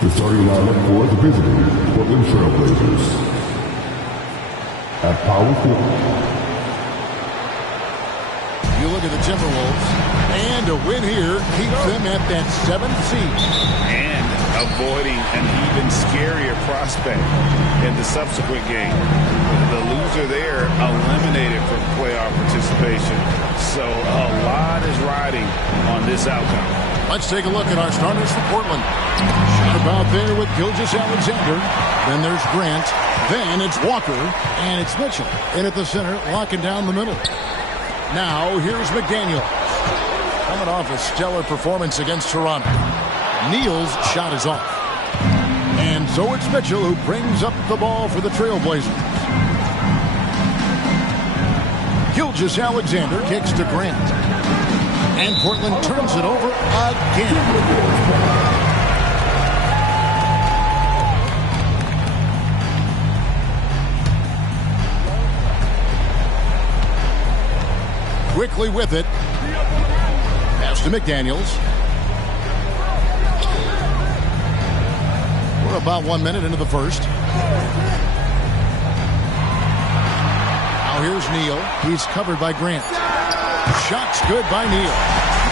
The starting lineup for the visiting Portland Trail Blazers. At power forward. You look at the Timberwolves, and a win here keeps them at that 7th seed. And avoiding an even scarier prospect in the subsequent game. The loser there eliminated from playoff participation. So a lot is riding on this outcome. Let's take a look at our starters for Portland. Shot about there with Gilgeous-Alexander. Then there's Grant. Then it's Walker. And it's Mitchell in at the center, locking down the middle. Now here's McDaniels. Coming off a stellar performance against Toronto. Neal's shot is off. And so it's Mitchell who brings up the ball for the Trailblazers. Gilgeous-Alexander kicks to Grant. And Portland turns it over again. Quickly with it. Pass to McDaniels. We're about 1 minute into the first. Now here's Neal. He's covered by Grant. Shot's good by Neal.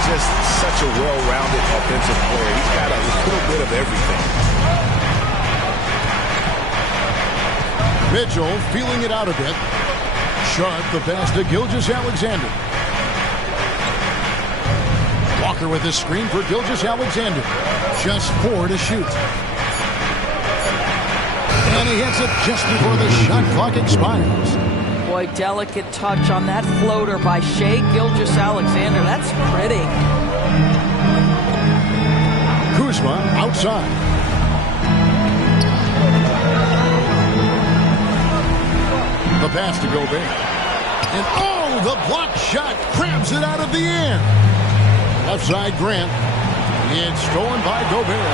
Just such a well-rounded offensive player. He's got a little bit of everything. Mitchell feeling it out a bit. Sharp the pass to Gilgeous-Alexander. Walker with his screen for Gilgeous-Alexander. Just 4 to shoot. And he hits it just before the shot clock expires. Boy, delicate touch on that floater by Shai Gilgeous-Alexander. That's pretty. Kuzma outside. The pass to Gobert. And oh, the blocked shot grabs it out of the air. Left side Grant. It's stolen by Gobert.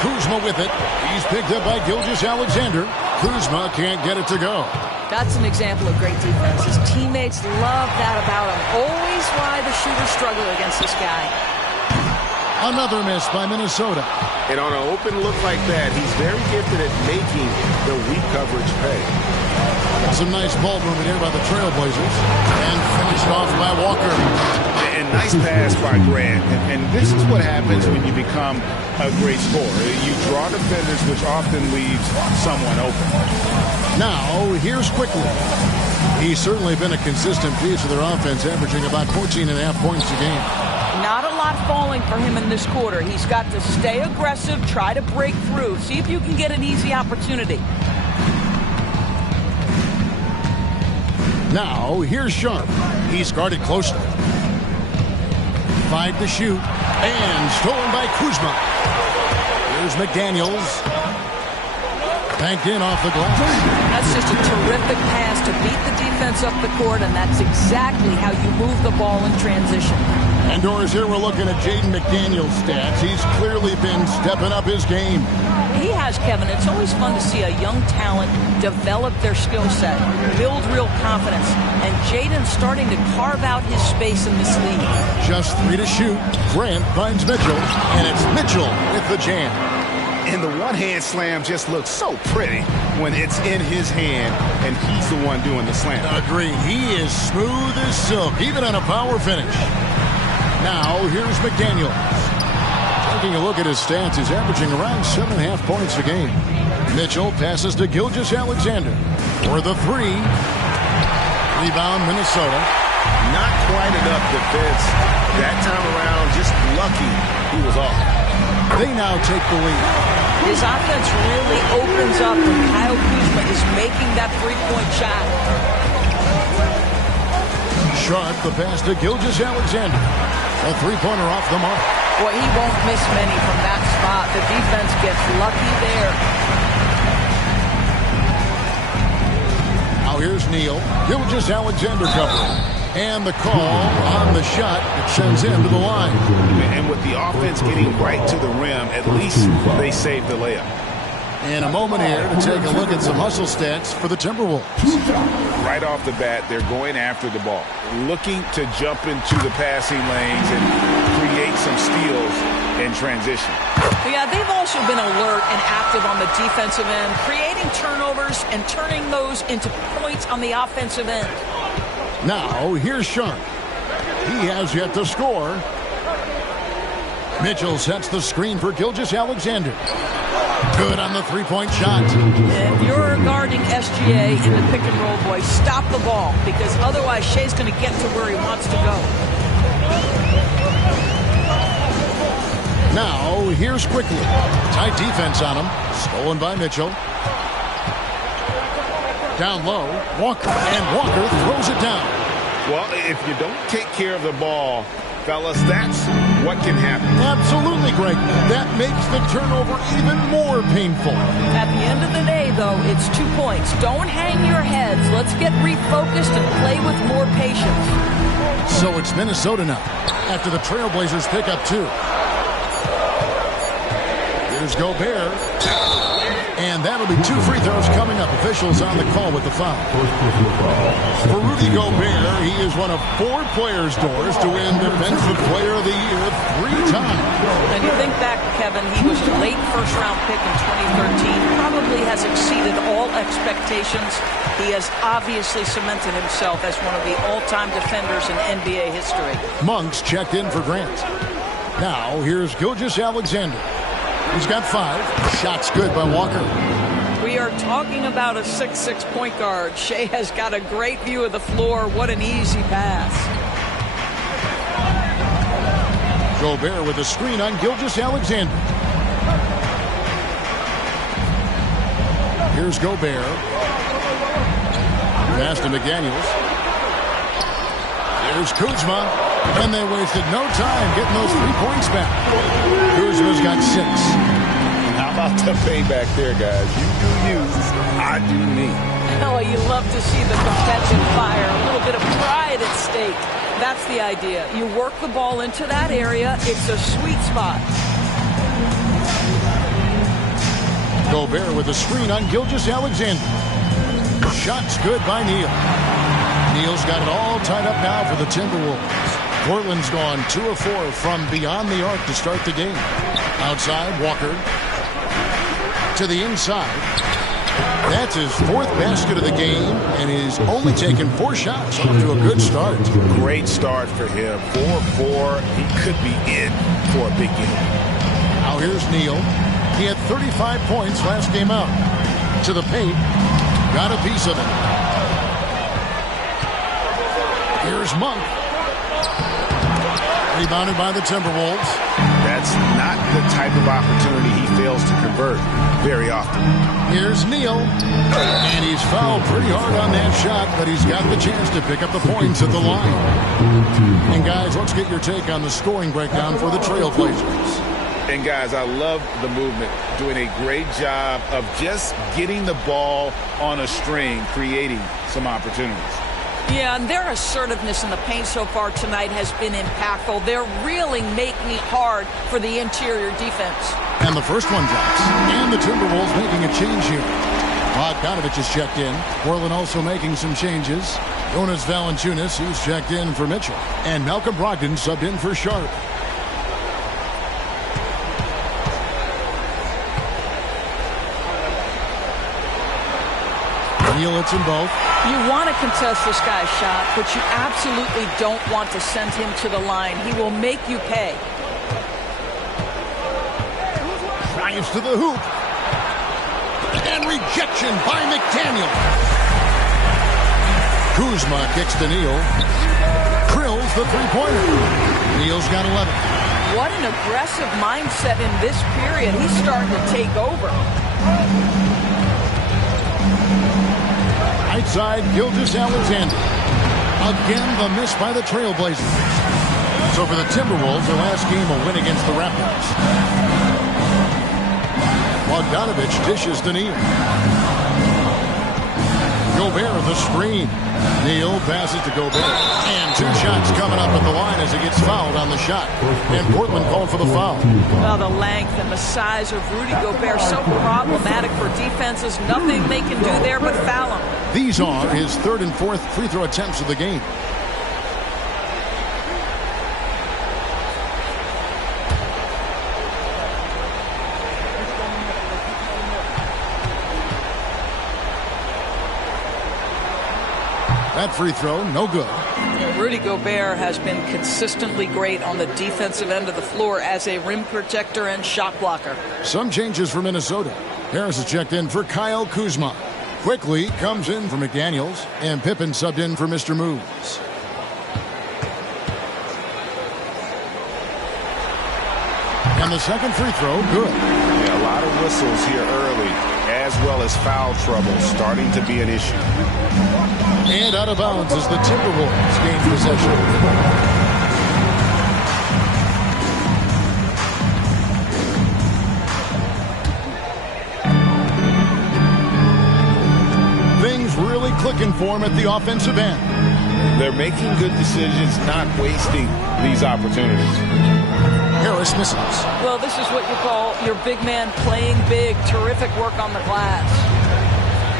Kuzma with it. He's picked up by Gilgeous-Alexander. Kuzma can't get it to go. That's an example of great defense. His teammates love that about him. Always why the shooters struggle against this guy. Another miss by Minnesota. And on an open look like that, he's very gifted at making the weak coverage pay. Some nice ball movement here by the Trailblazers. And finished off by Walker. And nice pass by Grant. And this is what happens when you become a great scorer. You draw defenders, which often leaves someone open. Now, here's Quickly. He's certainly been a consistent piece of their offense, averaging about 14.5 points a game. Not a lot falling for him in this quarter. He's got to stay aggressive, try to break through, see if you can get an easy opportunity. Now, here's Sharp. He's guarded closely. 5 to shoot. And stolen by Kuzma. Here's McDaniels. Banked in off the glass. That's just a terrific pass to beat the defense up the court, and that's exactly how you move the ball in transition. And Doris, here we're looking at Jaden McDaniels' stats. He's clearly been stepping up his game. He has, Kevin. It's always fun to see a young talent develop their skill set, build real confidence, and Jaden's starting to carve out his space in this league. Just 3 to shoot. Grant finds Mitchell, and it's Mitchell with the jam. And the one-hand slam just looks so pretty when it's in his hand, and he's the one doing the slam. Agree. He is smooth as silk, even on a power finish. Now, here's McDaniels. Taking a look at his stats, he's averaging around 7.5 points a game. Mitchell passes to Gilgeous-Alexander for the 3. Rebound, Minnesota. Not quite enough defense that time around. Just lucky he was off. They now take the lead. His offense really opens up when Kyle Kuzma is making that three-point shot. Sharp, the pass to Gilgeous-Alexander. A three-pointer off the mark. Boy, he won't miss many from that spot. The defense gets lucky there. Now here's Neal. Gilgeous-Alexander covering. And the call on the shot that sends him to the line. And with the offense getting right to the rim, at least they saved the layup. In a moment here to take a look at some hustle stats for the Timberwolves. Right off the bat, they're going after the ball, looking to jump into the passing lanes and create some steals in transition. Yeah, they've also been alert and active on the defensive end, creating turnovers and turning those into points on the offensive end. Now, here's Sharp. He has yet to score. Mitchell sets the screen for Gilgeous-Alexander. Good on the three-point shot. If you're guarding SGA in the pick-and-roll, boy, stop the ball, because otherwise Shea's going to get to where he wants to go. Now, here's Quickly. Tight defense on him. Stolen by Mitchell. Down low, Walker, and Walker throws it down. Well, if you don't take care of the ball, fellas, that's what can happen. Absolutely, Greg. That makes the turnover even more painful. At the end of the day, though, it's 2 points. Don't hang your heads. Let's get refocused and play with more patience. So it's Minnesota now, after the Trailblazers pick up 2. Here's Gobert. And that'll be 2 free throws coming up. Officials on the call with the foul. For Rudy Gobert, he is one of 4 players, Doris, to win Defensive Player of the Year 3 times. And you think back, Kevin, he was a late first-round pick in 2013. Probably has exceeded all expectations. He has obviously cemented himself as one of the all-time defenders in NBA history. Monks checked in for Grant. Now, here's Gilgeous-Alexander. He's got 5. Shots good by Walker. We are talking about a 6'6" point guard. Shea has got a great view of the floor. What an easy pass. Gobert with a screen on Gilgeous-Alexander. Here's Gobert. Pass to McDaniels. There's Kuzma. And they wasted no time getting those 3 points back. Kuzma's got 6. How about the payback there, guys? You do you, I do me. Oh, you love to see the competitive fire. A little bit of pride at stake. That's the idea. You work the ball into that area. It's a sweet spot. Gobert with a screen on Gilgeous-Alexander. Shots good by Neal. Neal's got it all tied up now for the Timberwolves. Portland's gone 2 of 4 from beyond the arc to start the game. Outside, Walker. To the inside. That's his 4th basket of the game, and he's only taken 4 shots. Off to a good start. Great start for him. 4-4. He could be in for a big game. Now here's Neal. He had 35 points last game out. To the paint. Got a piece of it. Here's Monk. Rebounded by the Timberwolves. That's not the type of opportunity he fails to convert very often. Here's Neal. And he's fouled pretty hard on that shot, but he's got the chance to pick up the points at the line. And guys, let's get your take on the scoring breakdown for the Trailblazers. And guys, I love the movement. Doing a great job of just getting the ball on a string, creating some opportunities. Yeah, and their assertiveness in the paint so far tonight has been impactful. They're really making it hard for the interior defense. And the first one drops. And the Timberwolves making a change here. Bogdanovich is checked in. Portland also making some changes. Jonas Valanciunas, he's checked in for Mitchell. And Malcolm Brogdon subbed in for Sharp. Neal hits them both. You want to contest this guy's shot, but you absolutely don't want to send him to the line. He will make you pay. Drives to the hoop. And rejection by McDaniel. Kuzma kicks to Neal. Drills the three-pointer. Neal's got 11. What an aggressive mindset in this period. He's starting to take over. Right side, Gilgeous-Alexander. Again, the miss by the Trailblazers. So for the Timberwolves, their last game a win against the Raptors. Bogdanovich dishes to Neal. Gobert the screen. Neal passes to Gobert. And 2 shots coming up at the line as he gets fouled on the shot. And Portland called for the foul. Well, the length and the size of Rudy Gobert so problematic for defenses. Nothing they can do there but foul him. These are his 3rd and 4th free throw attempts of the game. That free throw, no good. Rudy Gobert has been consistently great on the defensive end of the floor as a rim protector and shot blocker. Some changes for Minnesota. Harris is checked in for Kyle Kuzma. Quickly comes in for McDaniels, and Pippen subbed in for Mr. Moves. And the second free throw, good. Yeah, a lot of whistles here early, as well as foul trouble starting to be an issue. And out of bounds as the Timberwolves gain possession. Things really clicking for him at the offensive end. They're making good decisions, not wasting these opportunities. Harris misses. Well, this is what you call your big man playing big. Terrific work on the glass.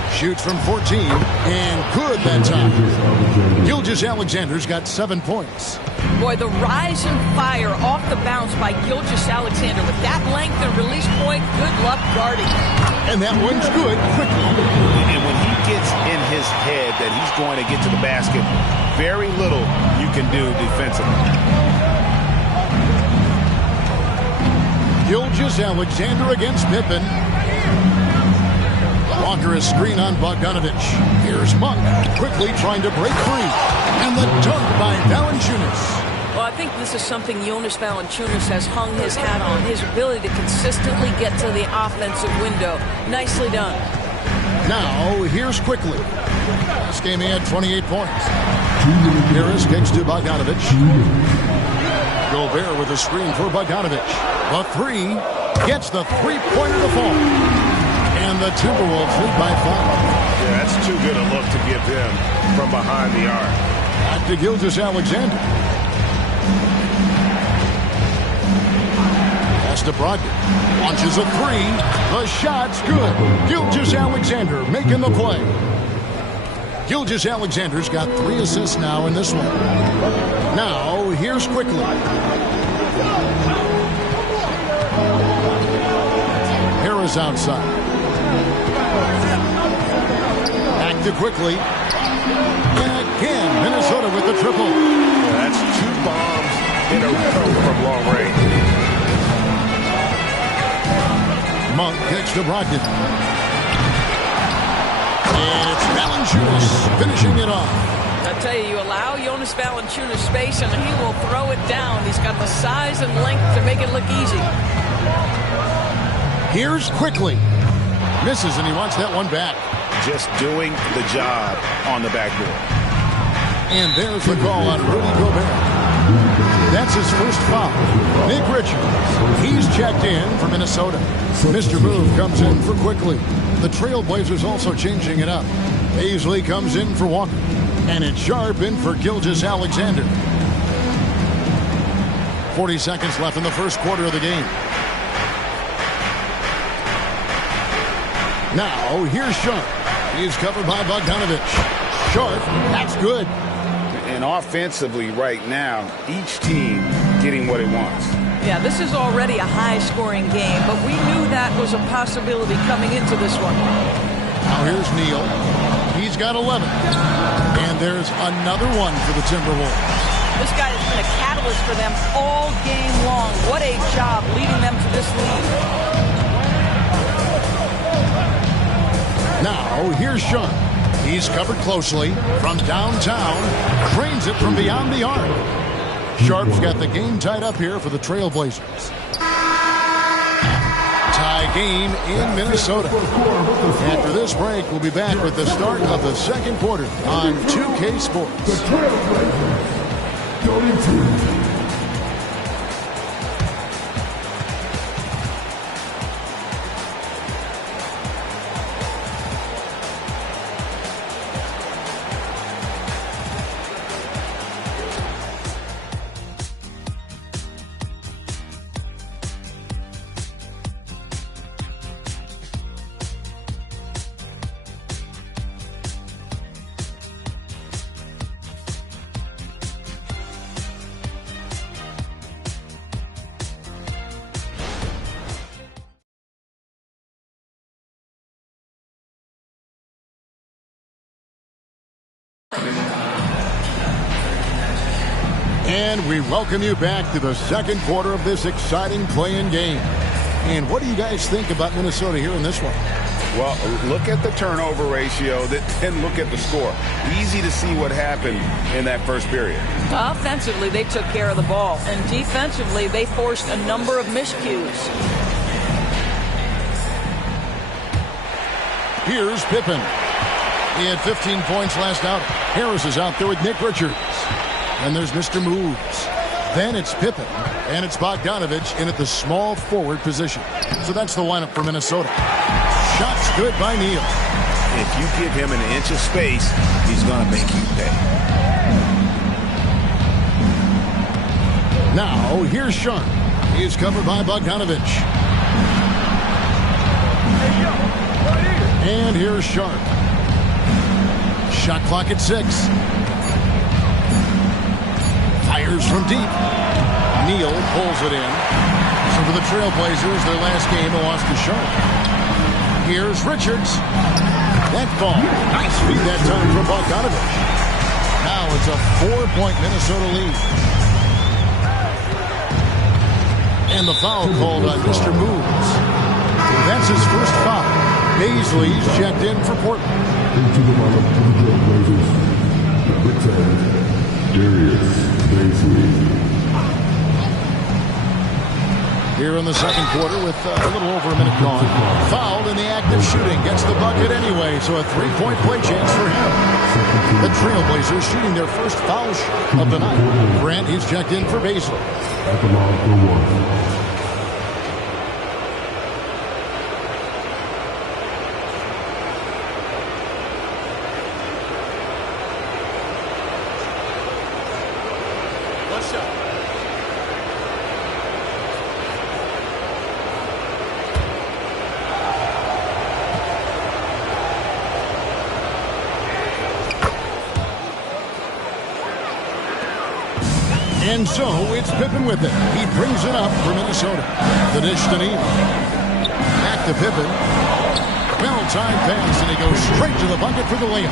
Shoots from 14, and good that time. Gilgeous-Alexander's got 7 points. Boy, the rise and fire off the bounce by Gilgeous-Alexander with that length and release point. Good luck guarding. And that one's good quickly. And when he gets in his head that he's going to get to the basket, very little you can do defensively. Gilgeous-Alexander against Pippen. Walker is screen on Bogdanovich. Here's Monk quickly trying to break free. And the dunk by Valanciunas. Well, I think this is something Jonas Valanciunas has hung his hat on. His ability to consistently get to the offensive window. Nicely done. Now, here's quickly. Last game he had 28 points. Harris kicks to Bogdanovich. Gobert with a screen for Bogdanovich. The three gets the three-pointer to fall. And the Timberwolves lead by 5. Yeah, that's too good a look to give them from behind the arc. Back to Gilgeous-Alexander. Pass to Brogdon. Launches a 3. The shot's good. Gilgeous-Alexander making the play. Gilgeous-Alexander's got 3 assists now in this one. Now, here's quickly. Harris outside. Back to quickly. And again, Minnesota with the triple. Yeah, that's 2 bombs in a row from long range. Monk kicks to Brogdon. And it's Valanciunas finishing it off. I tell you, allow Jonas Valanciunas space and he will throw it down. He's got the size and length to make it look easy. Here's quickly. Misses, and he wants that one back. Just doing the job on the backboard. And there's the call on Rudy Gobert. That's his first foul. Nick Richards, he's checked in for Minnesota. Mr. Move comes in for quickly. The Trailblazers also changing it up. Paisley comes in for Walker. And it's Sharp in for Gilgeous-Alexander. 40 seconds left in the first quarter of the game. Now, here's Sharp. He's covered by Bogdanovich. Sharp, that's good. And offensively right now, each team getting what it wants. Yeah, this is already a high-scoring game, but we knew that was a possibility coming into this one. Now here's Neal. He's got 11. And there's another one for the Timberwolves. This guy has been a catalyst for them all game long. What a job leading them to this lead. Now, here's Sean. He's covered closely from downtown. Cranes it from beyond the arc. Sharp's got the game tied up here for the Trailblazers. Tie game in Minnesota. After this break, we'll be back with the start of the second quarter on 2K Sports. The Trailblazers. 32. And we welcome you back to the second quarter of this exciting play-in game. And what do you guys think about Minnesota here in this one? Well, look at the turnover ratio, then look at the score. Easy to see what happened in that first period. Offensively, they took care of the ball. And defensively, they forced a number of miscues. Here's Pippen. He had 15 points last out. Harris is out there with Nick Richards. And there's Mr. Moves. Then it's Pippen. And it's Bogdanovich in at the small forward position. So that's the lineup for Minnesota. Shots good by Neal. If you give him an inch of space, he's going to make you pay. Now, here's Sharp. He is covered by Bogdanovich. And here's Sharp. Shot clock at 6. Fires from deep. Neal pulls it in. So for the Trailblazers, their last game, they lost to Sharp. Here's Richards. That ball. Nice feed that time from Bogdanovich. Now it's a 4-point Minnesota lead. And the foul called on Mr. Moves. That's his first foul. Baisley's checked in for Portland. Into the lineup for the Trailblazers. Number 10, Darius Baisley. Here in the second quarter with a little over a minute gone. Fouled in the act of shooting. Gets the bucket anyway, so a 3-point play chance for him. The Trailblazers shooting their first foul shot of the night. Grant is checked in for Baisley. At the line for 1. And so it's Pippen with it. He brings it up for Minnesota. The dish to Neal. Back to Pippen. Well-timed pass, and he goes straight to the bucket for the layup.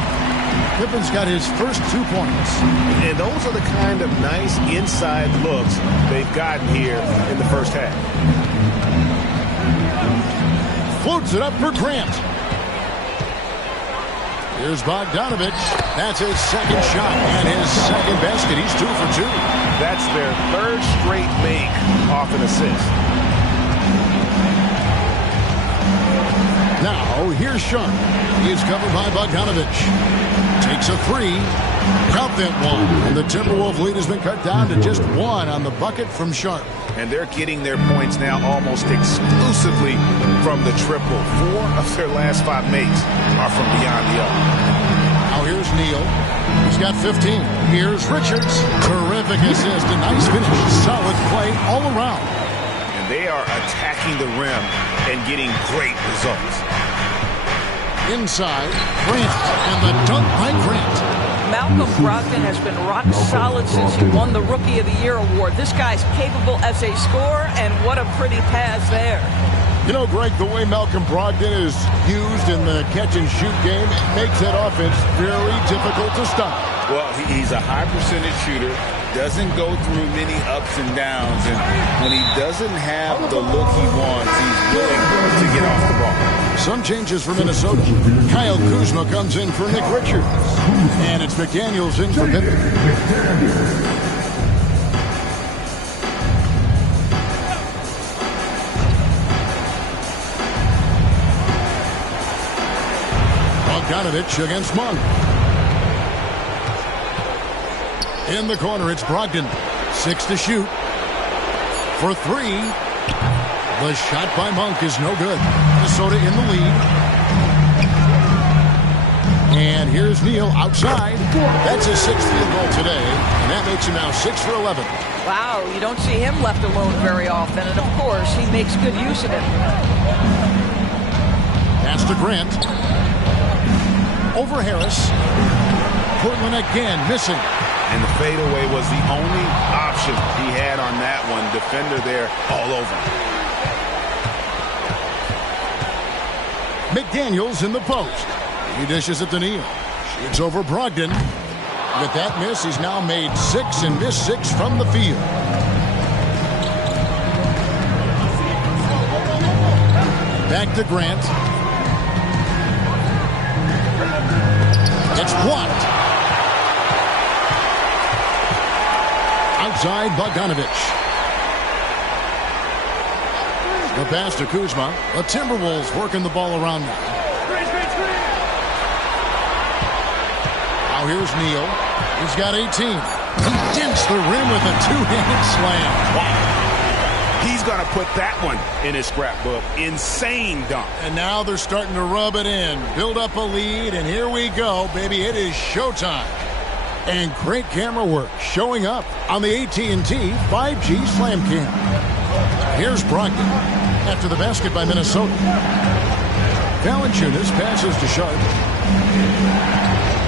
Pippen's got his first 2 points. And those are the kind of nice inside looks they've gotten here in the first half. Floats it up for Grant. Here's Bogdanovich. That's his second shot and his second basket. He's 2 for 2. That's their third straight make off an assist. Now, here's Sharp. He is covered by Bogdanovich. Takes a 3. Count that one. And the Timberwolves lead has been cut down to just 1 on the bucket from Sharp. And they're getting their points now almost exclusively from the triple. 4 of their last 5 makes are from beyond the arc. Now here's Neal. He's got 15. Here's Richards. Terrific assist. A nice finish. Solid play all around. And they are attacking the rim and getting great results. Inside, Grant. And the dunk by Grant. Malcolm Brogdon has been rock solid since he won the Rookie of the Year award. This guy's capable as a scorer, and what a pretty pass there. You know, Greg, the way Malcolm Brogdon is used in the catch-and-shoot game makes that offense very difficult to stop. Well, he's a high-percentage shooter, doesn't go through many ups and downs, and when he doesn't have the look he wants, he's willing to get off the ball. Some changes for Minnesota. Kyle Kuzma comes in for Nick Richards. And it's McDaniels in for Pippen. Bogdanovich against Monk. In the corner, it's Brogdon. 6 to shoot. For 3. The shot by Monk is no good. Minnesota in the lead. And here's Neal outside. That's his 6th field goal today. And that makes him now 6 for 11. Wow, you don't see him left alone very often. And, of course, he makes good use of it. Pass to Grant. Over Harris. Portland again missing. And the fadeaway was the only option he had on that one. Defender there all over. McDaniels in the post. He dishes it to Neal. Shoots over Brogdon. With that miss, he's now made 6 and missed 6 from the field. Back to Grant. It's blocked. Outside Bogdanovich. The pass to Kuzma. The Timberwolves working the ball around now. Now here's Neal. He's got 18. He dents the rim with a 2-handed slam. Wow. He's going to put that one in his scrapbook. Insane dunk. And now they're starting to rub it in. Build up a lead, and here we go, baby. It is showtime. And great camera work showing up on the AT&T 5G Slam Cam. Here's Brogdon after the basket by Minnesota. Valanciunas passes to Sharp.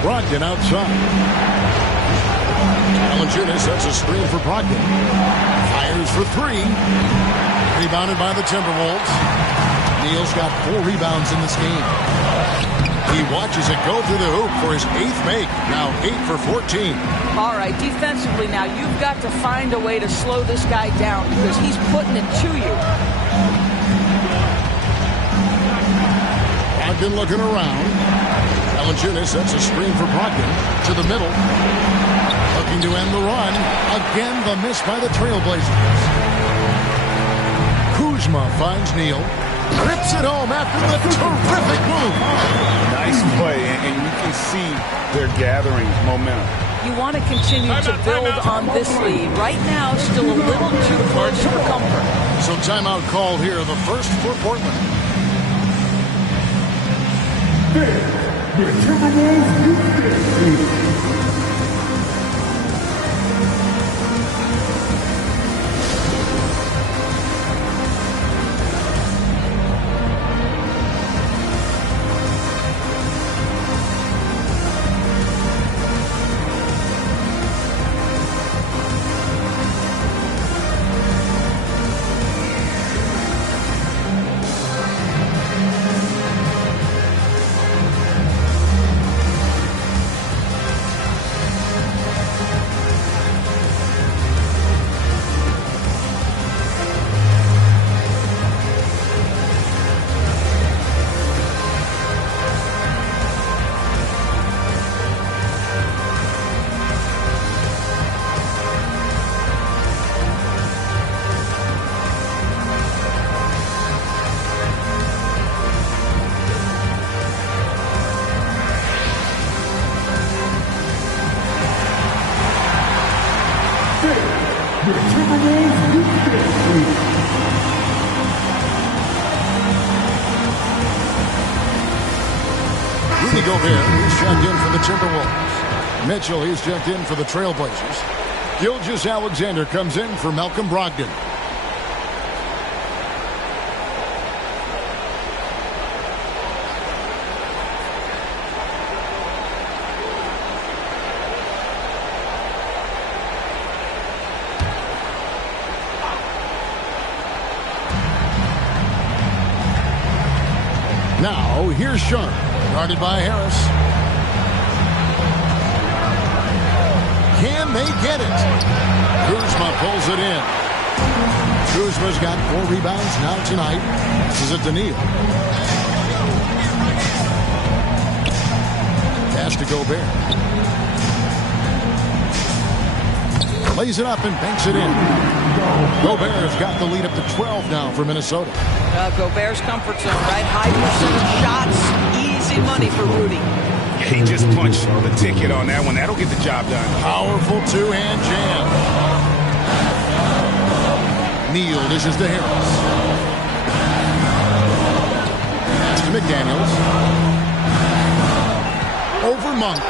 Brogdon outside. Valanciunas sets a screen for Brogdon. Fires for 3. Rebounded by the Timberwolves. Neal's got 4 rebounds in this game. He watches it go through the hoop for his 8th make. Now 8 for 14. All right, defensively now, you've got to find a way to slow this guy down because he's putting it to you. Brogdon looking around. Valanciunas sets a screen for Brogdon to the middle. Looking to end the run. Again, the miss by the Trailblazers. Kuzma finds Neal. Rips it home after the terrific move. Nice play, and you can see they're gathering momentum. You want to continue to build on this lead. Right now, still a little too close for comfort. So timeout called here, the first for Portland. The Timberwolves. Rudy Gobert, he's checked in for the Timberwolves. Mitchell, he's checked in for the Trailblazers. Gilgeous-Alexander comes in for Malcolm Brogdon. Now, here's Sharp, guarded by Harris. Can they get it? Kuzma pulls it in. Kuzma's got 4 rebounds now tonight. This is it to Neal. pass to Gobert. Lays it up and banks it in. Gobert's got the lead up to 12 now for Minnesota. Gobert's comfort zone, right? High percentage shots, easy money for Rudy. He just punched the ticket on that one. That'll get the job done. Powerful two-hand jam. Neal dishes to Harris. Pass to McDaniels. Over Monk.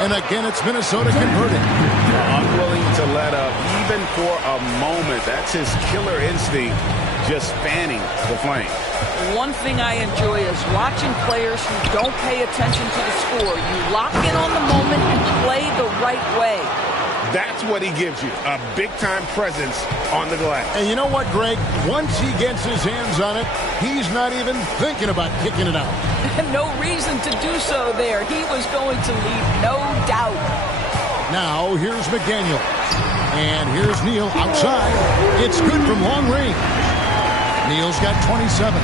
And again, it's Minnesota converting. Unwilling to let up, even for a moment. That's his killer instinct, just fanning the flame. One thing I enjoy is watching players who don't pay attention to the score. You lock in on the moment and play the right way. That's what he gives you, a big-time presence on the glass. And you know what, Greg? Once he gets his hands on it, he's not even thinking about kicking it out. No reason to do so there. He was going to leave, no doubt. Now, here's McDaniel. And here's Neal outside. It's good from long range. Neal's got 27.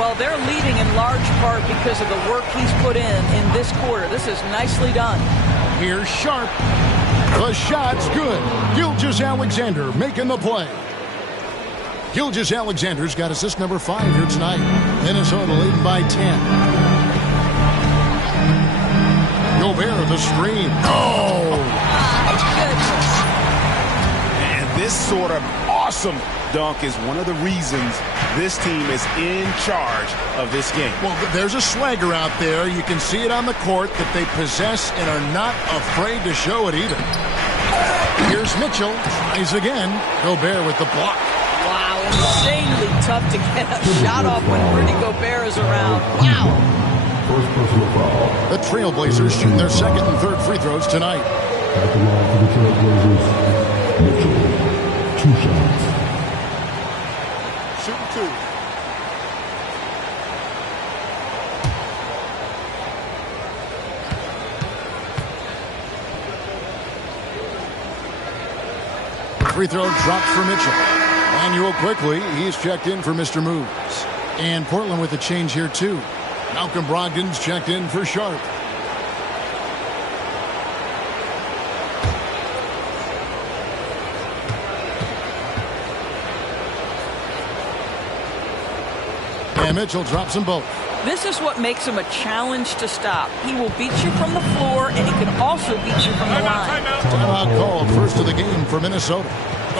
Well, they're leading in large part because of the work he's put in this quarter. This is nicely done. Here's Sharp. The shot's good. Gilgeous-Alexander making the play. Gilgeous-Alexander's got assist number 5 here tonight. Minnesota leading by 10. Gobert, the screen. Oh! And this sort of awesome dunk is one of the reasons this team is in charge of this game. Well, there's a swagger out there. You can see it on the court that they possess and are not afraid to show it either. Here's Mitchell. Tries again. Gobert with the block. Wow, insanely tough to get a shot off when Rudy Gobert is around. Wow. First personal foul. The Trailblazers shooting their second and third free throws tonight. At the line for the Trailblazers, Mitchell. 2 shots. Shooting 2. Free throw dropped for Mitchell. Manuel quickly. He's checked in for Mr. Moves. And Portland with a change here, too. Malcolm Brogdon's checked in for Sharp. And Mitchell drops them both. This is what makes him a challenge to stop. He will beat you from the floor, and he can also beat you from the line. Timeout called, first of the game for Minnesota.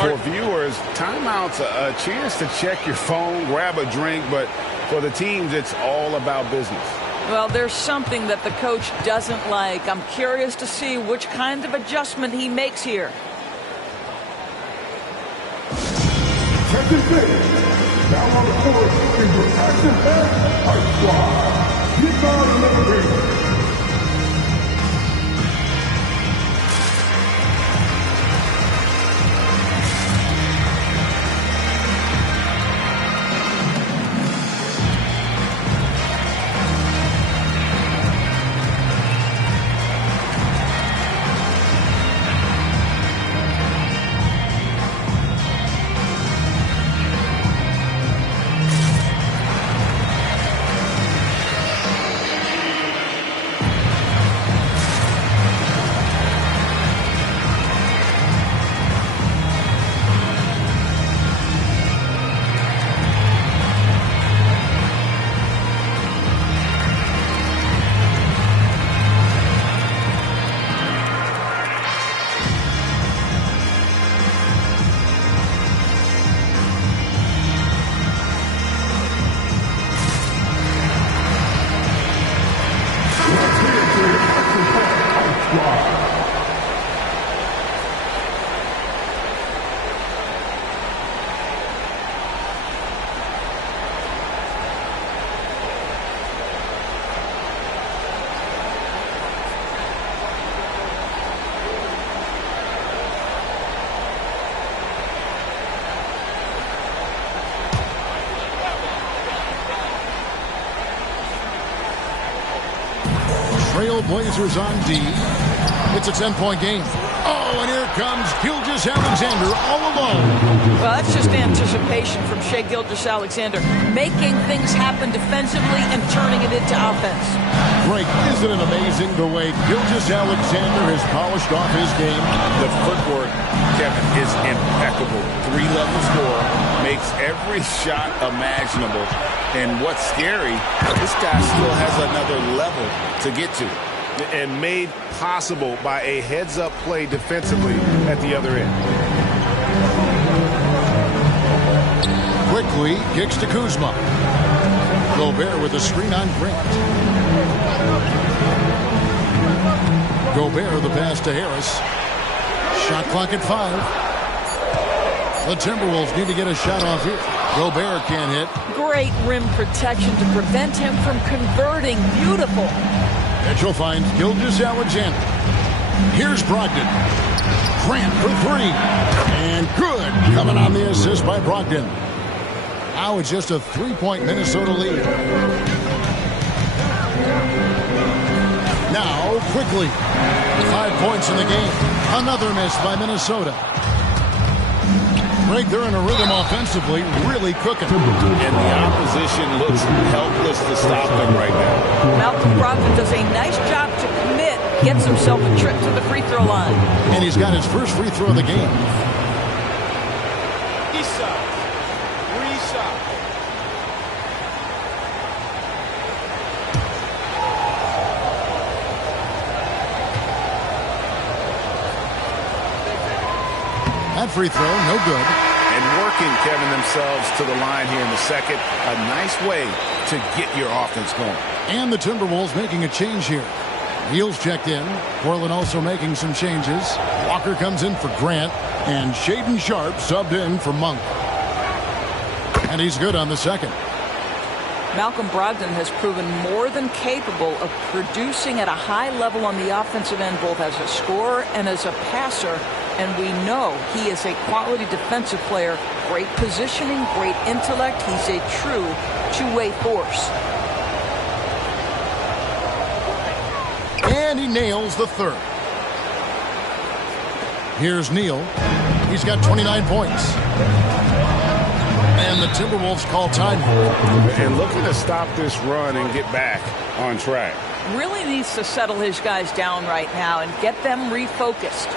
For viewers, timeout's a chance to check your phone, grab a drink, but for the teams, it's all about business. Well, there's something that the coach doesn't like. I'm curious to see which kind of adjustment he makes here. Second base. Now on the court is your Action Pack Ice Squad. Get down and let it in. Trailblazers on D. It's a 10-point game. Oh, and here comes Gilgeous-Alexander all alone. Well, that's just anticipation from Shai Gilgeous-Alexander, making things happen defensively and turning it into offense. Frank, isn't it amazing the way Gilgeous-Alexander has polished off his game? The footwork, Kevin, is impeccable. 3-level scorer, makes every shot imaginable. And what's scary, this guy still has another level to get to. And made possible by a heads-up play defensively at the other end. Quickly kicks to Kuzma. Gobert with a screen on Grant. Gobert the pass to Harris. Shot clock at 5. The Timberwolves need to get a shot off here. Gobert can't hit. Great rim protection to prevent him from converting. Beautiful. Mitchell finds Gilgeous-Alexander. Here's Brogdon. Grant for 3. And good. Coming on the assist by Brogdon. Now it's just a 3-point Minnesota lead. Now, quickly. 5 points in the game. Another miss by Minnesota. Right, they're in a rhythm offensively, really cooking. And the opposition looks helpless to stop them right now. Malcolm Brogdon does a nice job to commit, gets himself a trip to the free throw line. And he's got his first free throw of the game. That free throw, no good. And working, Kevin, themselves to the line here in the second. A nice way to get your offense going. And the Timberwolves making a change here. Neal's checked in. Portland also making some changes. Walker comes in for Grant. And Shaedon Sharpe subbed in for Monk. And he's good on the second. Malcolm Brogdon has proven more than capable of producing at a high level on the offensive end, both as a scorer and as a passer. And we know he is a quality defensive player. Great positioning, great intellect. He's a true two-way force. And he nails the third. Here's Neal. He's got 29 points. And the Timberwolves call time. And looking to stop this run and get back on track. Really needs to settle his guys down right now and get them refocused.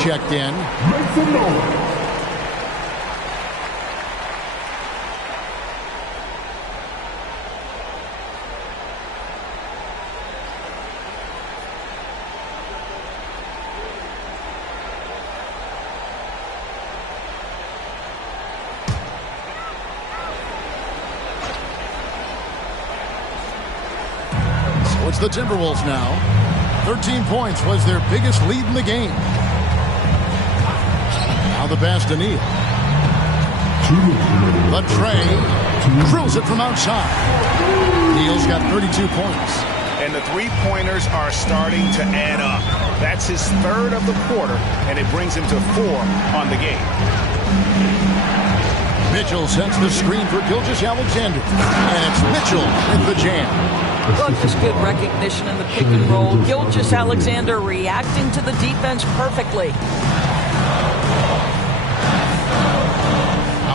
Checked in. So it's the Timberwolves now. 13 points was their biggest lead in the game. Now the pass to Neal. The Trey drills it from outside. Neal's got 32 points. And the three-pointers are starting to add up. That's his third of the quarter, and it brings him to 4 on the game. Mitchell sends the screen for Gilgeous-Alexander. And it's Mitchell with the jam. Look, just good recognition in the pick and roll. Gilgeous-Alexander reacting to the defense perfectly.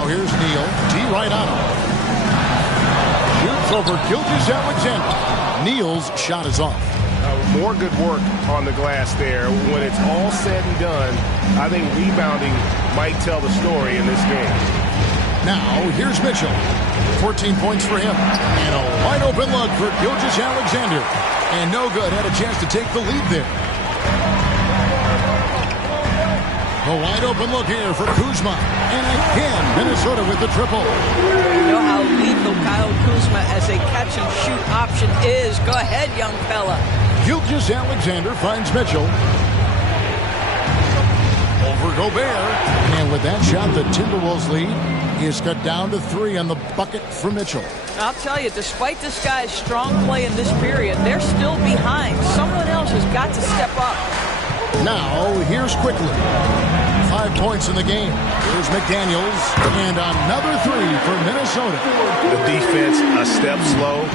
Here's Neal. right on him. Shoots over Gilgeous-Alexander. Neal's shot is off. More good work on the glass there. When it's all said and done, I think rebounding might tell the story in this game. Now, here's Mitchell. 14 points for him. And a wide open look for Gilgeous-Alexander. And no good. Had a chance to take the lead there. A wide open look here for Kuzma. And again, Minnesota with the triple. You know how lethal Kyle Kuzma as a catch-and-shoot option is. Go ahead, young fella. Gilgeous-Alexander finds Mitchell. Over Gobert. And with that shot, the Timberwolves lead is cut down to 3 on the bucket for Mitchell. I'll tell you, despite this guy's strong play in this period, they're still behind. Someone else has got to step up. Now, here's Quickly. 5 points in the game. Here's McDaniels. And another 3 for Minnesota. The defense a step slow.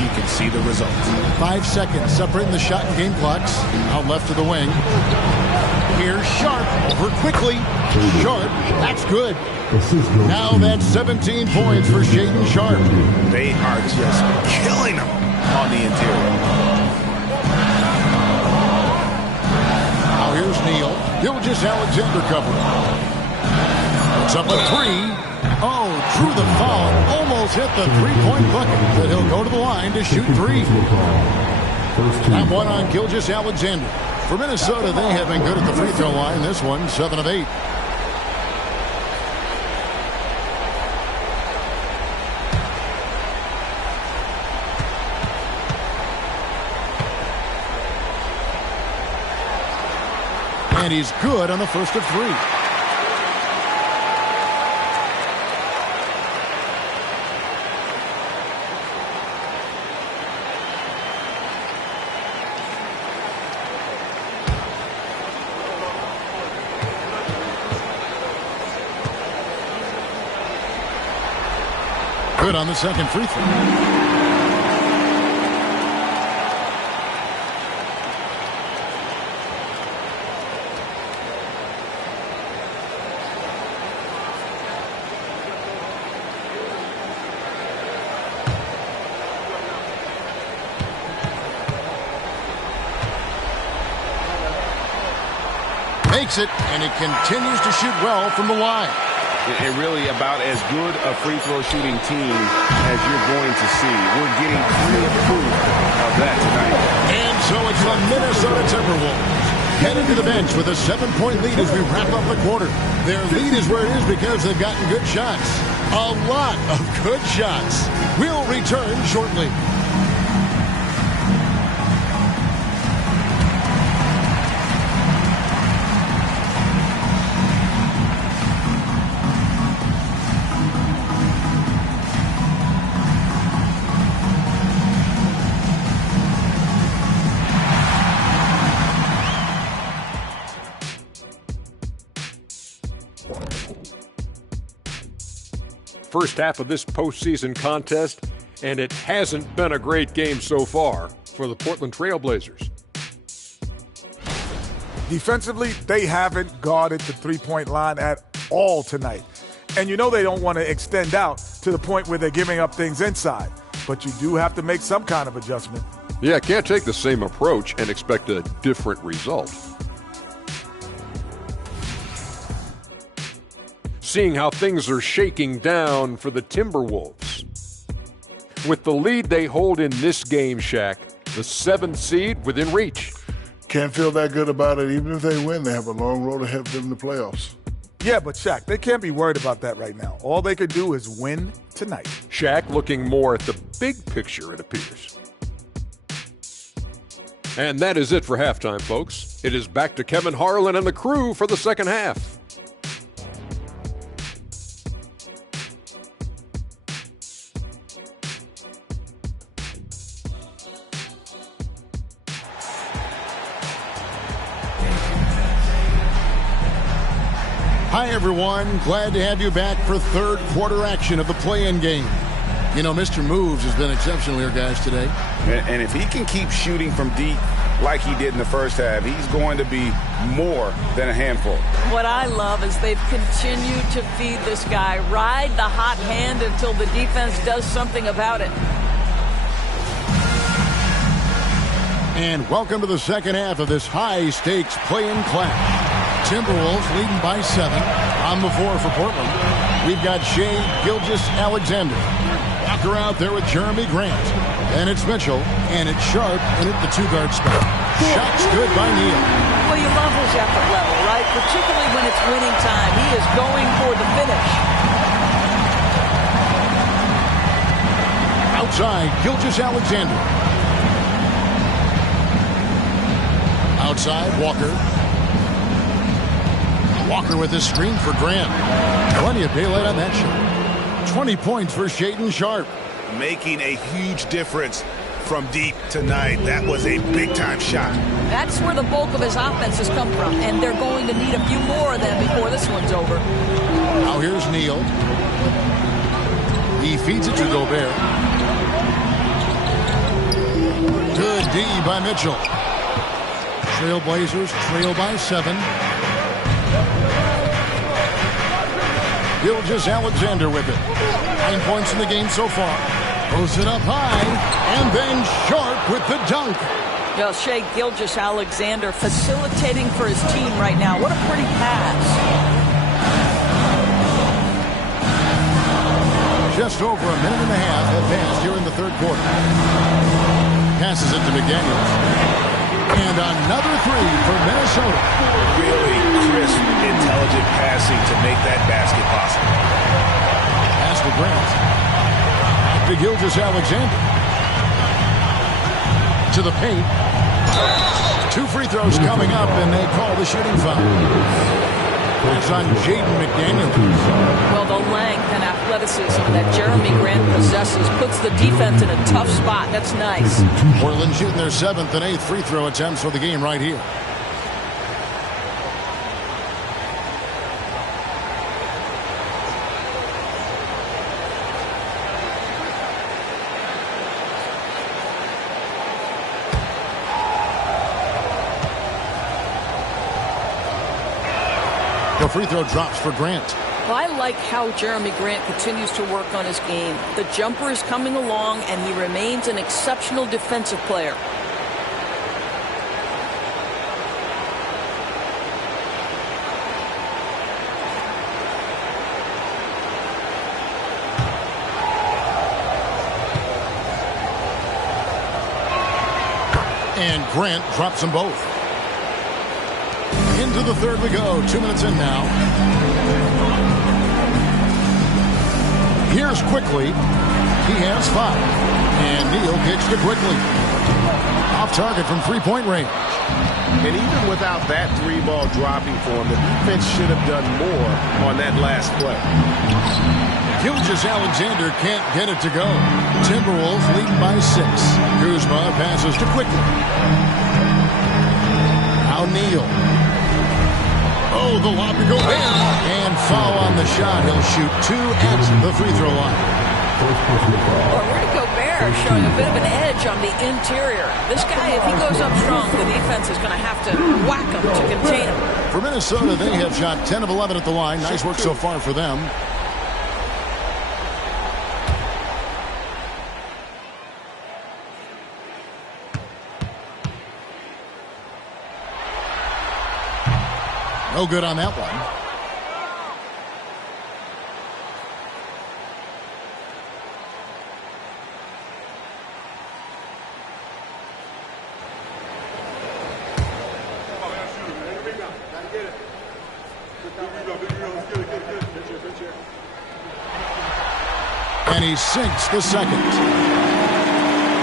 You can see the results. 5 seconds separating the shot and game clocks. Out left to the wing. Here's Sharp over Quickly. Sharp, that's good. Now that's 17 points for Shaedon Sharp. They are just killing them on the interior. Now here's Neal. Gilgeous-Alexander covering. It's up to 3. Oh, drew the foul. Almost hit the three-point bucket. But he'll go to the line to shoot 3. That one on Gilgeous-Alexander. For Minnesota, they have been good at the free throw line. This one, 7 of 8. And he's good on the first of 3. Good on the second free throw. Makes it, and he continues to shoot well from the line. And really about as good a free throw shooting team as you're going to see. We're getting clear proof of that tonight. And so it's the Minnesota Timberwolves heading to the bench with a 7-point lead as we wrap up the quarter. Their lead is where it is because they've gotten good shots. A lot of good shots. We'll return shortly. First half of this postseason contest, and it hasn't been a great game so far for the Portland Trail Blazers. Defensively, they haven't guarded the three-point line at all tonight. And you know they don't want to extend out to the point where they're giving up things inside. But you do have to make some kind of adjustment. Yeah, can't take the same approach and expect a different result. Seeing how things are shaking down for the Timberwolves. With the lead they hold in this game, Shaq, the 7th seed within reach. Can't feel that good about it. Even if they win, they have a long road ahead of them in the playoffs. Yeah, but Shaq, they can't be worried about that right now. All they could do is win tonight. Shaq looking more at the big picture, it appears. And that is it for halftime, folks. It is back to Kevin Harlan and the crew for the second half. Hi, everyone. Glad to have you back for third quarter action of the play-in game. You know, Mr. Moves has been exceptional here, guys, today. And if he can keep shooting from deep like he did in the first half, he's going to be more than a handful. What I love is they've continued to feed this guy. Ride the hot hand until the defense does something about it. And welcome to the second half of this high-stakes play-in clash. Timberwolves leading by 7 on the floor for Portland. We've got Shai Gilgeous-Alexander. Walker out there with Jeremy Grant. And it's Mitchell, and it's Sharp in at the 2-guard spot. Shots good by Neal. Well, you love his effort level, right? Particularly when it's winning time. He is going for the finish. Outside, Gilgeous-Alexander. Outside, Walker. Walker with his screen for Grant. Plenty of daylight on that shot. 20 points for Shaedon Sharp. Making a huge difference from deep tonight. That was a big-time shot. That's where the bulk of his offense has come from, and they're going to need a few more of them before this one's over. Now here's Neal. He feeds it to Gobert. Good D by Mitchell. Trailblazers trail by 7. Gilgeous-Alexander with it. 9 points in the game so far. Throws it up high, and then Sharp with the dunk. Well, Shai Gilgeous-Alexander facilitating for his team right now. What a pretty pass. Just over a minute and a half advanced here in the third quarter. Passes it to McDaniels. And another 3 for Minnesota. Really crisp, intelligent passing to make that basket possible. Pass to Grant. Back to Gilgeous-Alexander. To the paint. 2 free throws coming up, and they call the shooting foul. It's on Jaden McDaniels. Well, the length and athleticism that Jeremy Grant possesses puts the defense in a tough spot. That's nice. Portland shooting their 7th and 8th free throw attempts for the game right here. The free throw drops for Grant. Well, I like how Jeremy Grant continues to work on his game. The jumper is coming along, and he remains an exceptional defensive player. And Grant drops them both. Into the third we go. 2 minutes in now. Here's Quickly. He has 5. And Neal kicks to Quickly. Off target from three-point range. And even without that 3-ball dropping for him, the defense should have done more on that last play. Gilgeous-Alexander can't get it to go. Timberwolves leading by 6. Kuzma passes to Quickly. Now Neal. Oh, the lob to Gobert. And foul on the shot. He'll shoot 2 at the free throw line. Well, Rudy Gobert showing a bit of an edge on the interior. This guy, if he goes up strong, the defense is going to have to whack him to contain him. For Minnesota, they have shot 10 of 11 at the line. Nice work so far for them. No good on that one. And he sinks the second.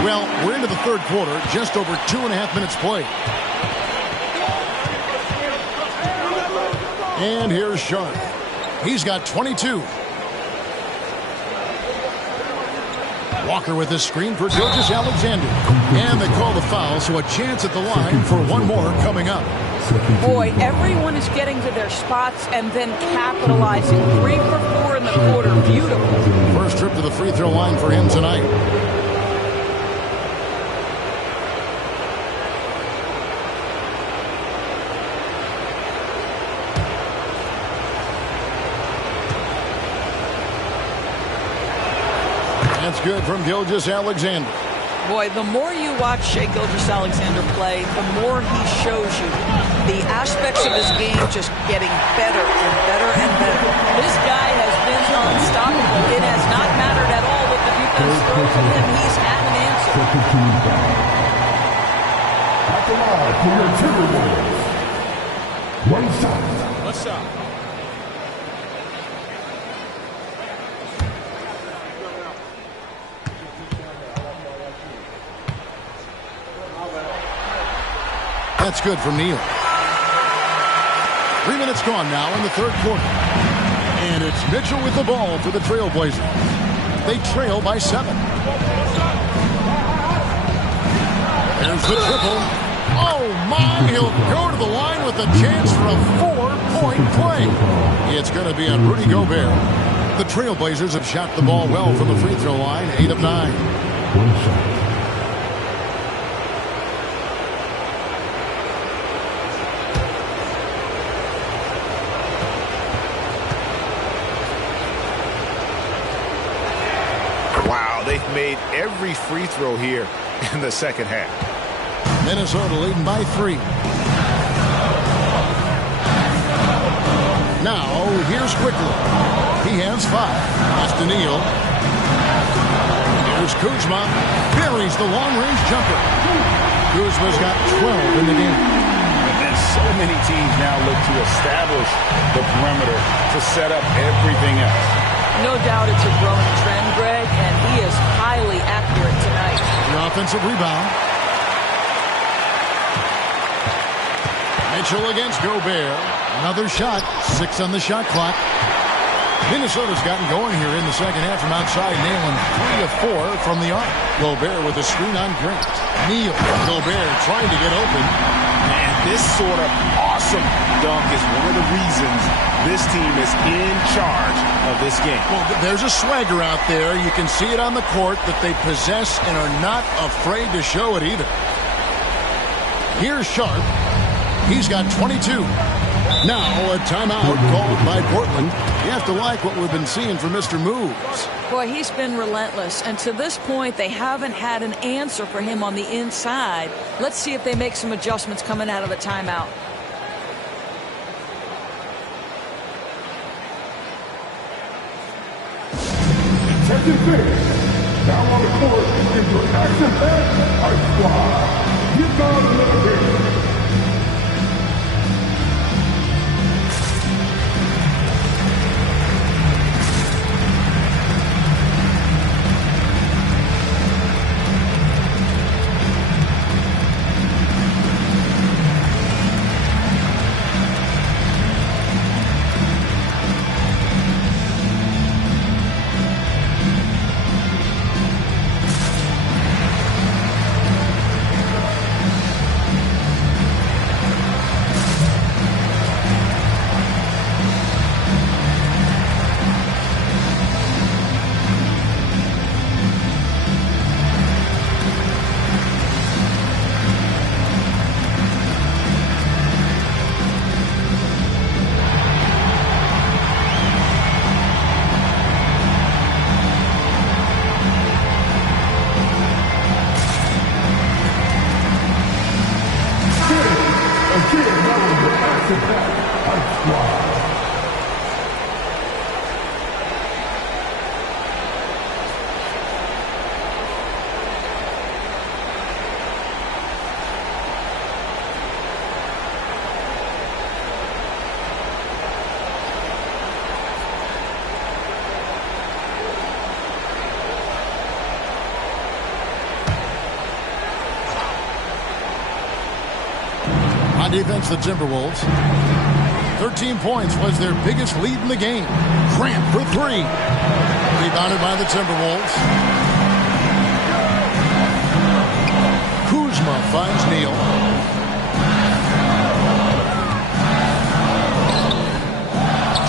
Well, we're into the third quarter, just over 2.5 minutes played. And here's Sharp. He's got 22. Walker with his screen for Gilgeous-Alexander. And they call the foul, so a chance at the line for one more coming up. Boy, everyone is getting to their spots and then capitalizing. 3 for 4 in the quarter. Beautiful. First trip to the free throw line for him tonight. That's good from Gilgeous-Alexander. Boy, the more you watch Shai Gilgeous-Alexander play, the more he shows you the aspects of his game just getting better and better and better. This guy has been unstoppable. It has not mattered at all what the defense throws at him. He's had an answer. At the line for your Timberwolves. One shot. What's up? That's good from Neal. 3 minutes gone now in the third quarter. And it's Mitchell with the ball for the Trailblazers. They trail by 7. There's the triple. Oh, my. He'll go to the line with a chance for a 4-point play. It's going to be on Rudy Gobert. The Trailblazers have shot the ball well from the free throw line, 8 of 9. One shot. They've made every free throw here in the second half. Minnesota leading by 3. Now, here's Quickly. He has 5. That's to Neal. Here's Kuzma. Buries the long-range jumper. Kuzma's got 12 in the game. And so many teams now look to establish the perimeter to set up everything else. No doubt it's a growing trend, Greg, and he is highly accurate tonight. The offensive rebound. Mitchell against Gobert. Another shot. 6 on the shot clock. Minnesota's gotten going here in the second half from outside, nailing 3 of 4 from the arc. Gobert with a screen on Grant. Neal. Gobert trying to get open. And this sort of awesome dunk is one of the reasons this team is in charge of this game. Well, there's a swagger out there. You can see it on the court that they possess and are not afraid to show it either. Here's Sharp. He's got 22. Now a timeout called by Portland. You have to like what we've been seeing from Mr. Moves. Boy, he's been relentless, and to this point, they haven't had an answer for him on the inside. Let's see if they make some adjustments coming out of a timeout. Second finish. Now on the court is your action-packed Ice Squad. Get down to the game. Defense, the Timberwolves. 13 points was their biggest lead in the game. Grant for 3. Rebounded by the Timberwolves. Kuzma finds Neal.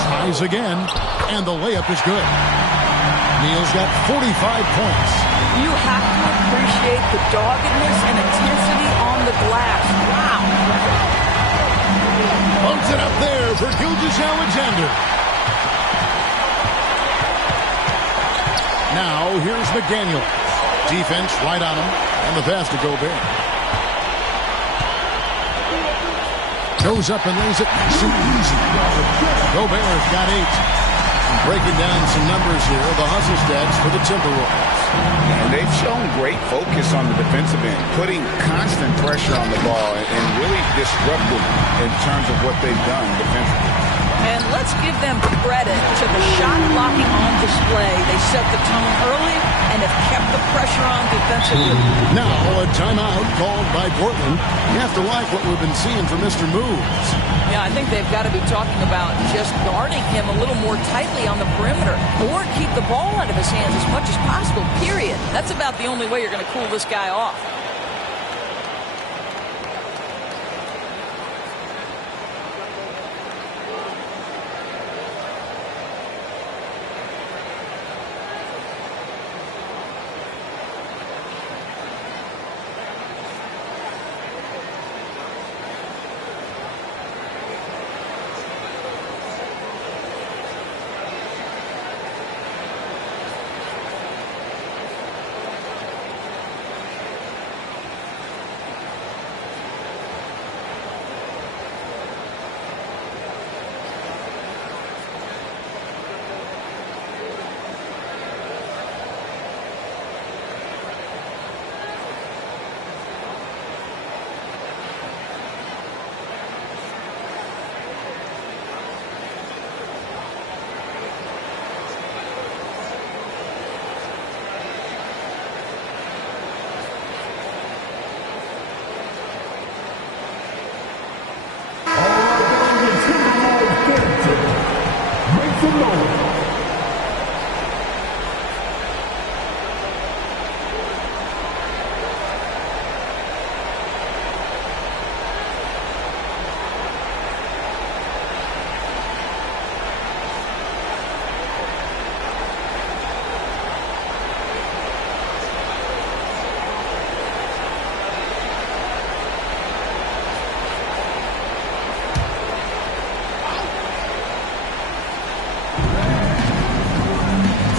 Tries again, and the layup is good. Neal's got 45 points. You have to appreciate the doggedness and intensity on the glass. Wow. Bunks it up there for Gilgeous-Alexander. Now here's McDaniel. Defense right on him. And the pass to Gobert. Goes up and lays it nice and easy. Gobert's got 8. And breaking down some numbers here, the hustle stats for the Timberwolves. And they've shown great focus on the defensive end, putting constant pressure on the ball and really disruptive in terms of what they've done defensively. And let's give them credit to the shot blocking on display. They set the tone early and have kept the pressure on defensively. Now a timeout called by Portland. You have to like what we've been seeing from Mr. Moves. Yeah, I think they've got to be talking about just guarding him a little more tightly on the perimeter or keep the ball out of his hands as much as possible, period. That's about the only way you're going to cool this guy off.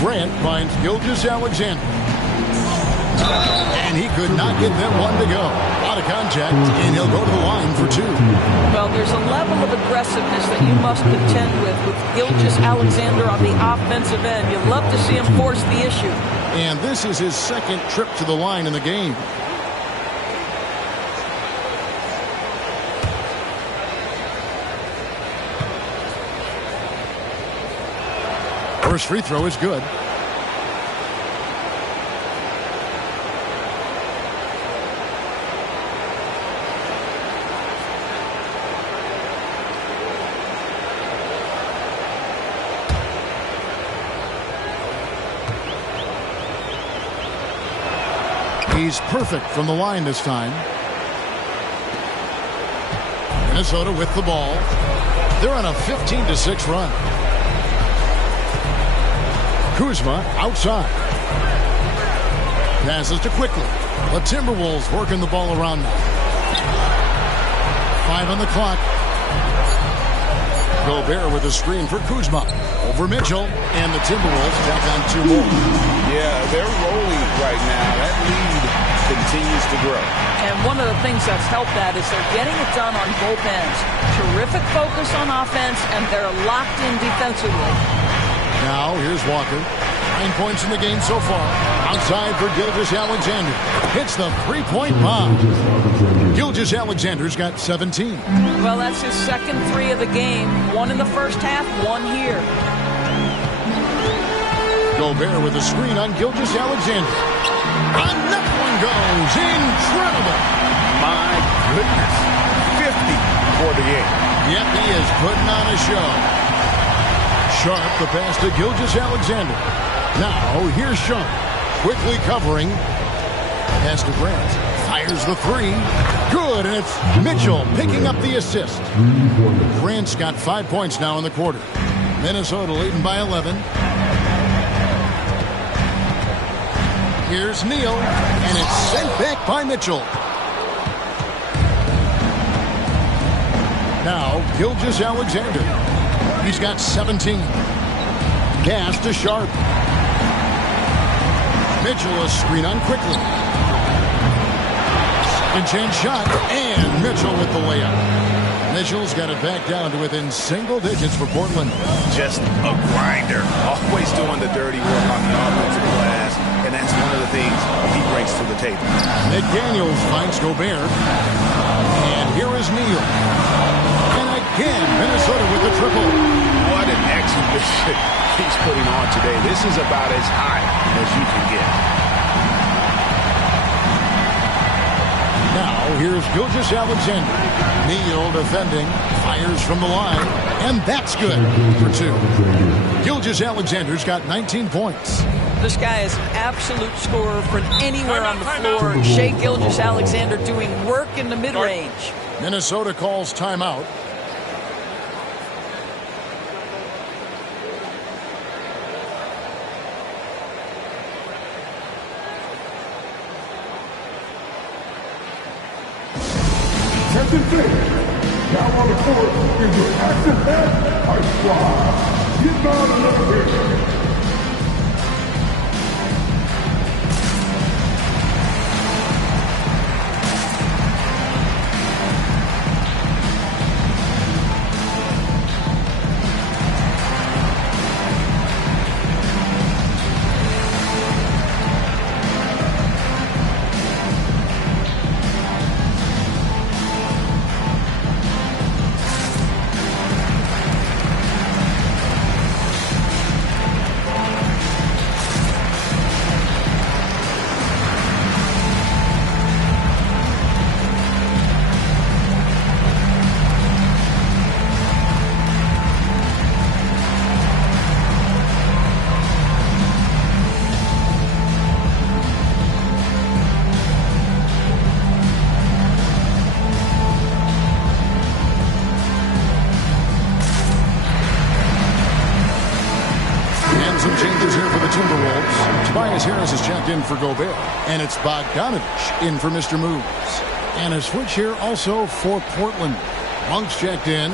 Grant finds Gilgeous-Alexander. And he could not get that one to go. Out of contact, and he'll go to the line for 2. Well, there's a level of aggressiveness that you must contend with Gilgeous-Alexander on the offensive end. You love to see him force the issue. And this is his second trip to the line in the game. First free throw is good. He's perfect from the line this time. Minnesota with the ball. They're on a 15-6 run. Kuzma outside. Passes to Quickly. The Timberwolves working the ball around now. 5 on the clock. Gobert with a screen for Kuzma. Over Mitchell. And the Timberwolves tack on 2 more. Yeah, they're rolling right now. That lead continues to grow. And one of the things that's helped that is they're getting it done on both ends. Terrific focus on offense, and they're locked in defensively. Now, here's Walker. 9 points in the game so far. Outside for Gilgeous-Alexander. Hits the three-point bomb. Gilgeous-Alexander's got 17. Well, that's his second 3 of the game. 1 in the first half, 1 here. Gobert with a screen on Gilgeous-Alexander. Another one goes. Incredible. My goodness. 50 for the game. Yep, he is putting on a show. Sharp, the pass to Gilgeous-Alexander. Now, here's Sharp. Quickly covering. Pass to Grant. Fires the 3. Good, and it's Mitchell picking up the assist. Grant's got 5 points now in the quarter. Minnesota leading by 11. Here's Neal, and it's sent back by Mitchell. Now, Gilgeous-Alexander. He's got 17. Pass to Sharp. Mitchell a screen on quickly. And chance shot, and Mitchell with the layup. Mitchell's got it back down to within single digits for Portland. Just a grinder. Always doing the dirty work on the offensive glass, and that's one of the things he brings to the table. McDaniels finds Gobert. And here is Neal. And again, Minnesota with the triple. What an exhibition he's putting on today. This is about as high as you can get. Now, here's Gilgeous-Alexander. Neal defending, fires from the line, and that's good for two. Gilgeous-Alexander's got 19 points. This guy is an absolute scorer from anywhere on the floor. Shai Gilgeous-Alexander doing work in the mid-range. Minnesota calls timeout. Attention fans, now on the court is your action-packed Ice Squad. Get on another big. In for Gobert, and it's Bogdanovich in for Mr. Moves. And a switch here also for Portland. Monk's checked in.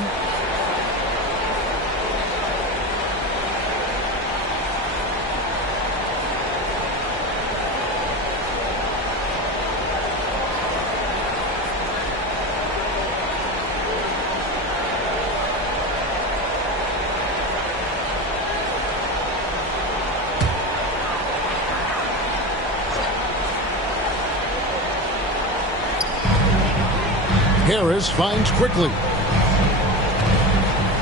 Harris finds quickly.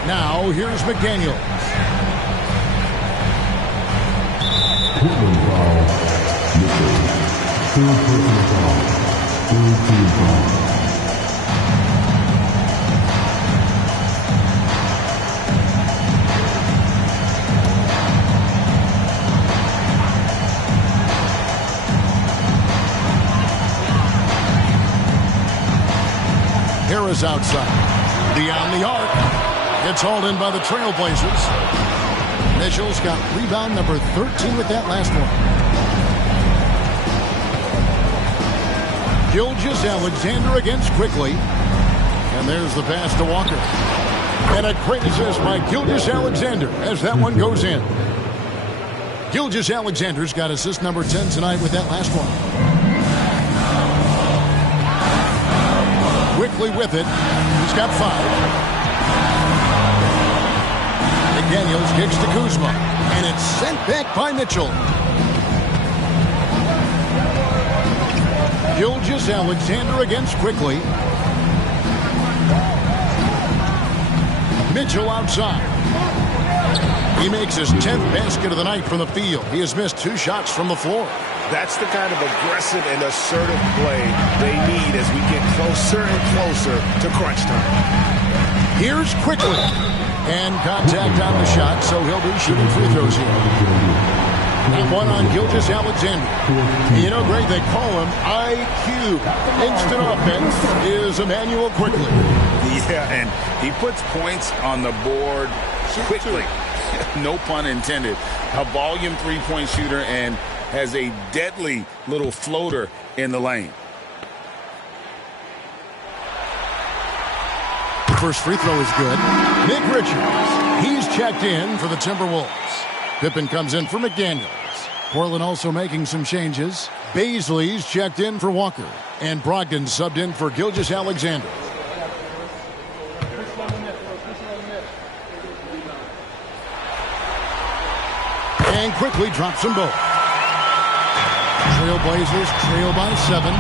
Now here's McDaniels. Portland foul. Mitchell. Third personal foul. Third team foul. Harris outside. Beyond the arc. Gets hauled in by the Trailblazers. Mitchell's got rebound number 13 with that last one. Gilgeous-Alexander against quickly. And there's the pass to Walker. And a great assist by Gilgeous-Alexander as that one goes in. Gilgeous-Alexander's got assist number 10 tonight with that last one. Quickly with it. He's got 5. McDaniels kicks to Kuzma. And it's sent back by Mitchell. Gilgeous-Alexander against quickly. Mitchell outside. He makes his 10th basket of the night from the field. He has missed 2 shots from the floor. That's the kind of aggressive and assertive play they need as we get closer and closer to crunch time. Here's quickly. And contact on the shot, so he'll be shooting free throws here. And one on Gilgeous-Alexander. You know, Greg, they call him IQ. Instant offense is Emmanuel quickly. Yeah, and he puts points on the board quickly. No pun intended. A volume three-point shooter and has a deadly little floater in the lane. First free throw is good. Nick Richards, he's checked in for the Timberwolves. Pippen comes in for McDaniels. Portland also making some changes. Baisley's checked in for Walker. And Brogdon subbed in for Gilgeous-Alexander. And quickly drops them both. Trailblazers trail by 7.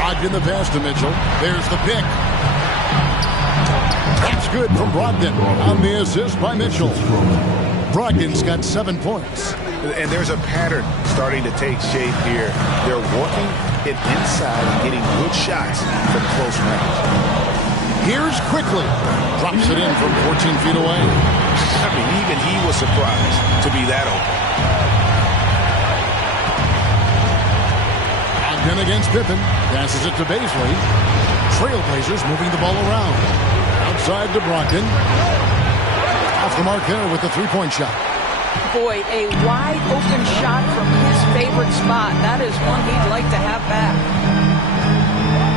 Brogdon the pass to Mitchell. There's the pick. That's good from Brogdon on the assist by Mitchell. Brogdon's got 7 points. And there's a pattern starting to take shape here. They're working it inside and getting good shots from close range. Here's quickly. Drops it in from 14 feet away. I mean, even he was surprised to be that open. Brogdon against Pippen. Passes it to Baisley. Trailblazers moving the ball around. Outside to Brogdon. Off the mark there with the three-point shot. Boy, a wide open shot from his favorite spot. That is one he'd like to have back.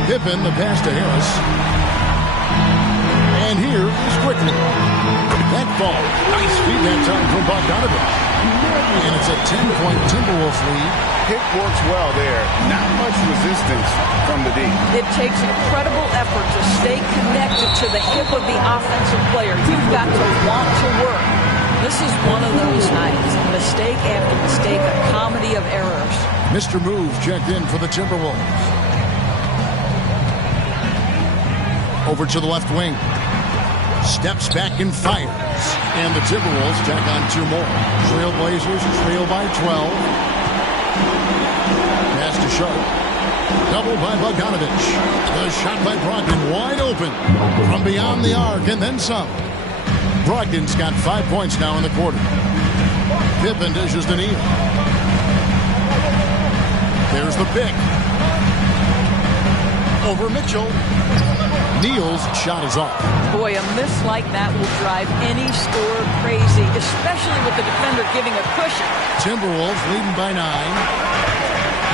Pippen, the pass to Harris. And here is quickly. That ball. Nice feed that time from Bogdanovich. And it's a 10-point Timberwolves lead. Pick works well there. Not much resistance from the D. It takes incredible effort to stay connected to the hip of the offensive player. You've got to want to work. This is one of those nights. Mistake after mistake, a comedy of errors. Mr. Move checked in for the Timberwolves. Over to the left wing. Steps back and fires. And the Timberwolves tack on 2 more. Trailblazers trail by 12. Pass to Sharp. Double by Bogdanovich. The shot by Brogdon wide open. From beyond the arc and then some. Brogdon's got 5 points now in the quarter. Pippen dishes to Neal. There's the pick. Over Mitchell. Neal's shot is off. Boy, a miss like that will drive any scorer crazy, especially with the defender giving a cushion. Timberwolves leading by 9.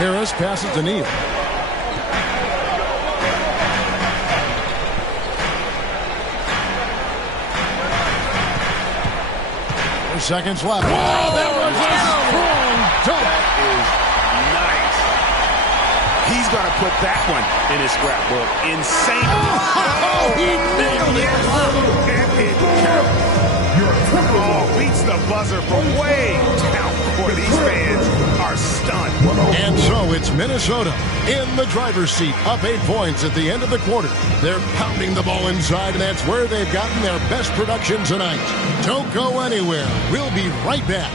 Harris passes to Neal. 4 seconds left. Oh, that was a strong dunk. That is nice. He's going to put that one in his scrapbook. Insane. Oh, he nailed it. And it counts. Beats the buzzer from way down court. These fans are stunned. And so it's Minnesota in the driver's seat, up 8 points at the end of the quarter. They're pounding the ball inside, and that's where they've gotten their best production tonight. Don't go anywhere. We'll be right back.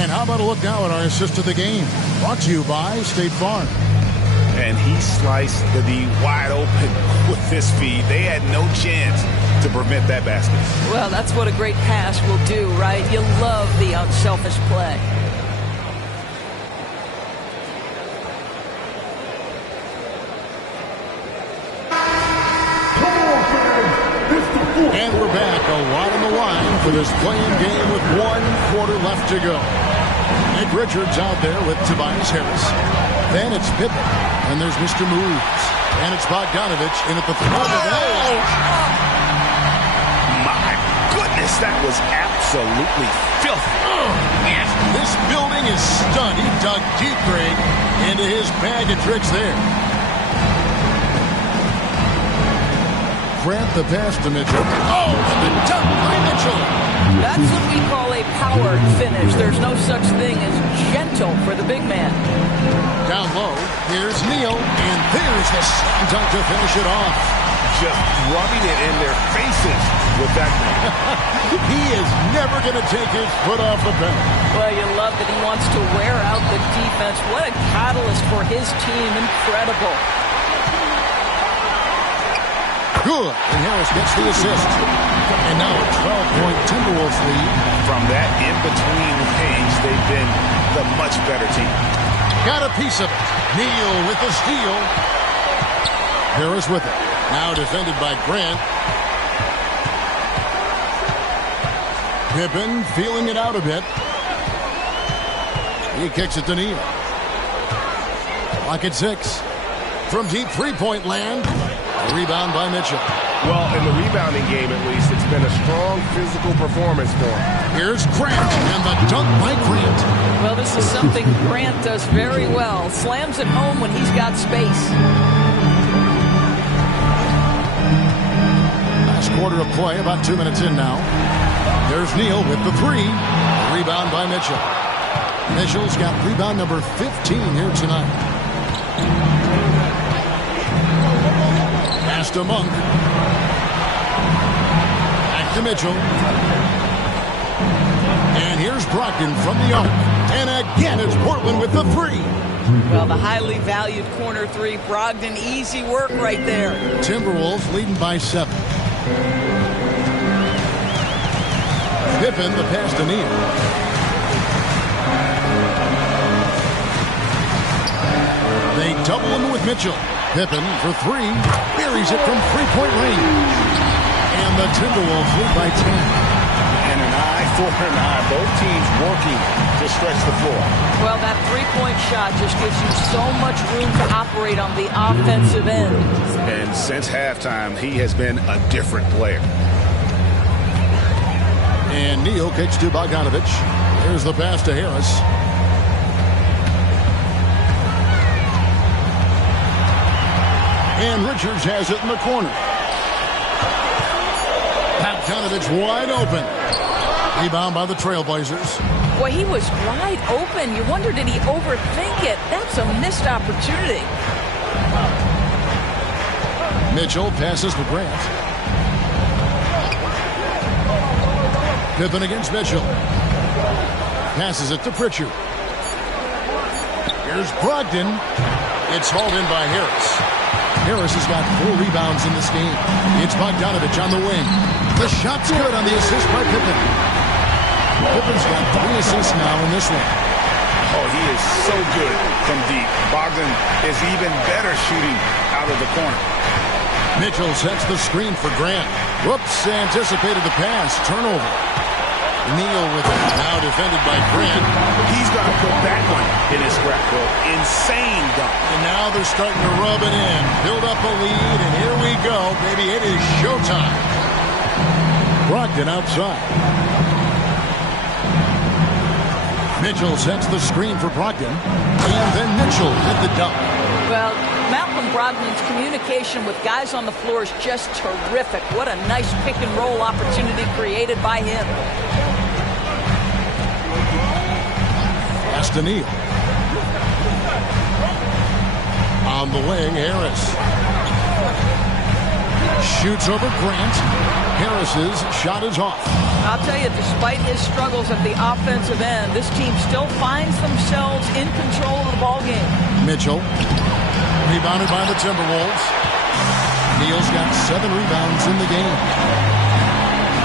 And how about a look now at our assist of the game? Brought to you by State Farm. And he sliced the D wide open with this feed. They had no chance to prevent that basket. Well, that's what a great pass will do, right? You love the unselfish play. And we're back, a lot on the line for this playing game with 1 quarter left to go. Nick Richards out there with Tobias Harris. Then it's Pippen. And there's Mr. Moves. And it's Bogdanovich in at the front of that. My goodness, that was absolutely filthy. Yes, this building is stunned. He dug deep, Greg, into his bag of tricks there. Grant the pass to Mitchell. Oh, and the dunk by Mitchell. That's what we call a powered finish. There's no such thing as gentle for the big man. Down low, here's Neal, and there's the slam dunk to finish it off. Just rubbing it in their faces with that man. He is never going to take his foot off the pedal. Well, you love that he wants to wear out the defense. What a catalyst for his team. Incredible. Good, and Harris gets the assist. And now a 12-point Timberwolves lead. From that in-between range, they've been the much better team. Got a piece of it. Neal with the steal. Harris with it. Now defended by Grant. Pippen feeling it out a bit. He kicks it to Neal. Clock at 6. From deep three-point land. A rebound by Mitchell. Well, in the rebounding game, at least, it's been a strong physical performance for him. Here's Grant, and the dunk by Grant. Well, this is something Grant does very well. Slams it home when he's got space. Last quarter of play, about 2 minutes in now. There's Neal with the three. Rebound by Mitchell. Mitchell's got rebound number 15 here tonight. Pass to Monk. Back to Mitchell. And here's Brogdon from the arc. And again, it's Portland with the three. Well, the highly valued corner three. Brogdon, easy work right there. Timberwolves leading by 7. Pippen, the pass to Neal. They double him with Mitchell. Pippen for three. Buries it from three-point range. And the Timberwolves lead by 10. And an eye for an eye. Both teams working to stretch the floor. Well, that three-point shot just gives you so much room to operate on the offensive end. And since halftime, he has been a different player. And Neal kicks to Bogdanovich. Here's the pass to Harris. And Richards has it in the corner. Bogdanovich wide open. Rebound by the Trailblazers. Boy, he was wide open. You wonder, did he overthink it? That's a missed opportunity. Mitchell passes to Grant. Pippen against Mitchell. Passes it to Pritchard. Here's Brogdon. It's hauled in by Harris. Harris has got 4 rebounds in this game. It's Bogdanovich on the wing. The shot's good on the assist by Pippen. Pippen's got 3 assists now in this one. Oh, he is so good from deep. Bogdan is even better shooting out of the corner. Mitchell sets the screen for Grant. Whoops, anticipated the pass. Turnover. Neal with it. Now defended by Grant. He's going to put that one in his scrapbook. Insane dunk. And now they're starting to rub it in. Build up a lead, and here we go. Baby, it is showtime. Brogdon outside. Mitchell sets the screen for Brogdon. And then Mitchell hit the dunk. Well, Malcolm Brogdon's communication with guys on the floor is just terrific. What a nice pick-and-roll opportunity created by him. Pass to Neal. On the wing, Harris. Shoots over Grant. Harris's shot is off. I'll tell you, despite his struggles at the offensive end, this team still finds themselves in control of the ballgame. Mitchell. Rebounded by the Timberwolves. Neal's got 7 rebounds in the game.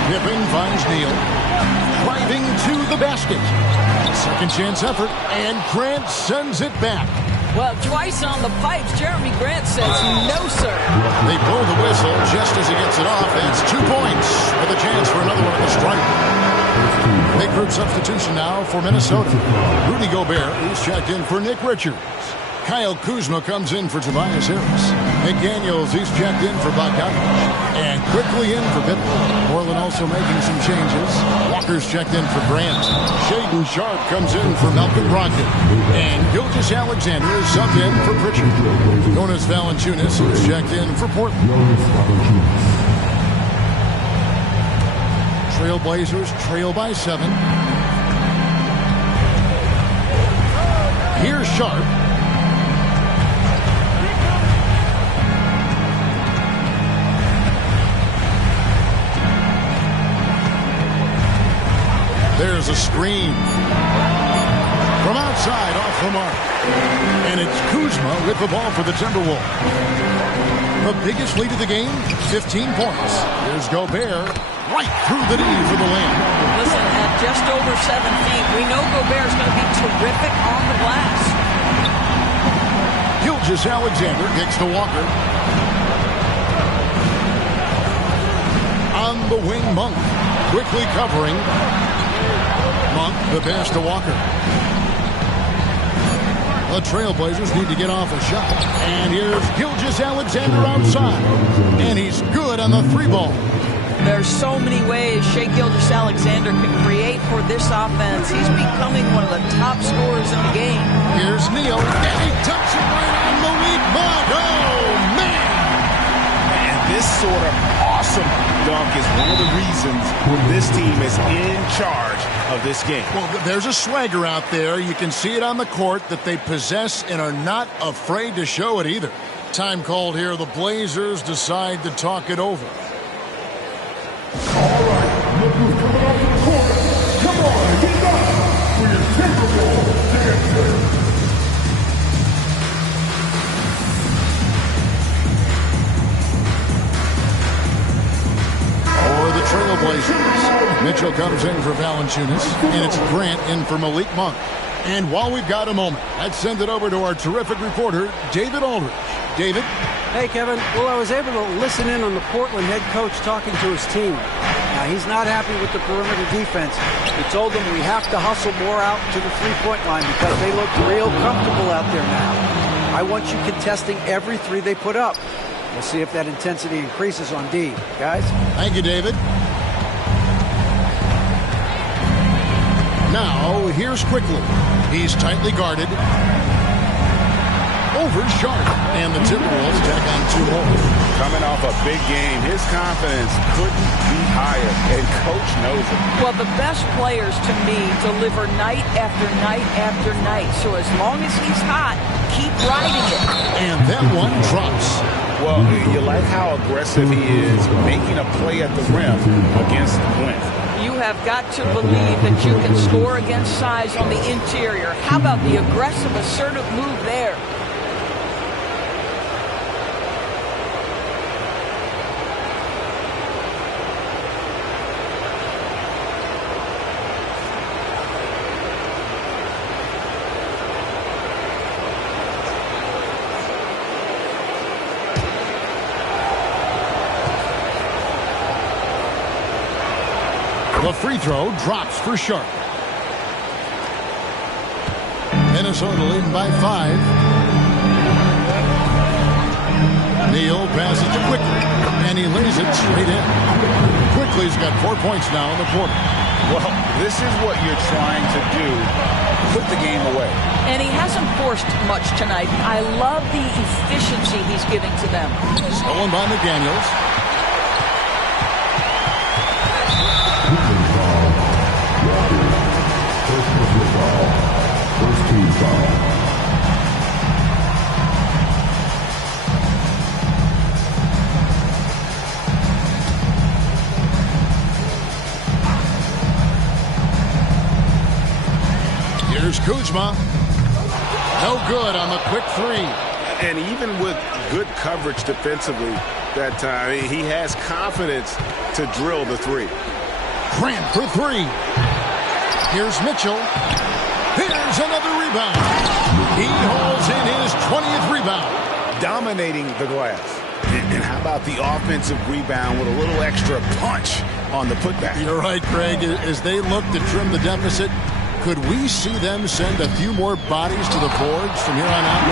Pippen finds Neal. Driving to the basket. Second chance effort, and Grant sends it back. Well, twice on the pipes, Jeremy Grant says no, sir. They blow the whistle just as he gets it off. That's 2 points with a chance for another one at the strike. Big group substitution now for Minnesota. Rudy Gobert, who's checked in for Nick Richards. Kyle Kuzma comes in for Tobias Harris. McDaniels, he's checked in for Bogdanovich. And quickly in for Pippen. Portland also making some changes. Walker's checked in for Grant. Shaedon Sharpe comes in for Malcolm Brogdon. And Gilgeous Alexander is subbed in for Pritchard. Jonas Valanciunas is checked in for Portland. Trailblazers trail by 7. Here's Sharpe. There's a screen. From outside, off the mark. And it's Kuzma with the ball for the Timberwolves. The biggest lead of the game, 15 points. Here's Gobert, right through the knee for the win. Listen, at just over 7 feet, we know Gobert's going to be terrific on the glass. Gilgeous Alexander kicks to Walker. the wing, Monk. Quickly covering. Monk, the pass to Walker. The Trailblazers need to get off a shot. And here's Gilgeous-Alexander outside. And he's good on the 3-ball. There's so many ways Shai Gilgeous-Alexander can create for this offense. He's becoming one of the top scorers in the game. Here's Neal, and he dumps it right on Malik Monk. Oh, man! And this sort of awesome dunk is one of the reasons this team is in charge of this game. Well, there's a swagger out there. You can see it on the court that they possess and are not afraid to show it either. Time called here. The Blazers decide to talk it over. All right, look who's coming off the corner. Come on, get up for your Timberwolves dancer. For the Trailblazers, Mitchell comes in for Valanciunas, and it's Grant in for Malik Monk. And while we've got a moment, let's send it over to our terrific reporter, David Aldridge. David? Hey, Kevin. Well, I was able to listen in on the Portland head coach talking to his team. Now, he's not happy with the perimeter defense. He told them we have to hustle more out to the three-point line because they look real comfortable out there now. I want you contesting every three they put up. We'll see if that intensity increases on D. Guys? Thank you, David. Now, here's Quickly. He's tightly guarded. Over Sharp. And the Timberwolves tack on 2 more. Coming off a big game, his confidence couldn't be higher, and Coach knows it. Well, the best players, to me, deliver night after night after night. So as long as he's hot, keep riding it. And that one drops. Well, you like how aggressive he is, making a play at the rim against length. You have got to believe that you can score against size on the interior. How about the aggressive, assertive move there? The free throw drops for Sharp. Minnesota leading by 5. Neal passes to Quickly, and he lays it straight in. Quickly's got 4 points now in the quarter. Well, this is what you're trying to do. Put the game away. And he hasn't forced much tonight. I love the efficiency he's giving to them. Stolen by McDaniels. First team foul. Here's Kuzma. No good on the quick 3. And even with good coverage defensively that time, he has confidence to drill the 3. Grant for 3. Here's Mitchell. Here's another rebound. He hauls in his 20th rebound. Dominating the glass. And how about the offensive rebound with a little extra punch on the putback? You're right, Craig. As they look to trim the deficit, could we see them send a few more bodies to the boards from here on out?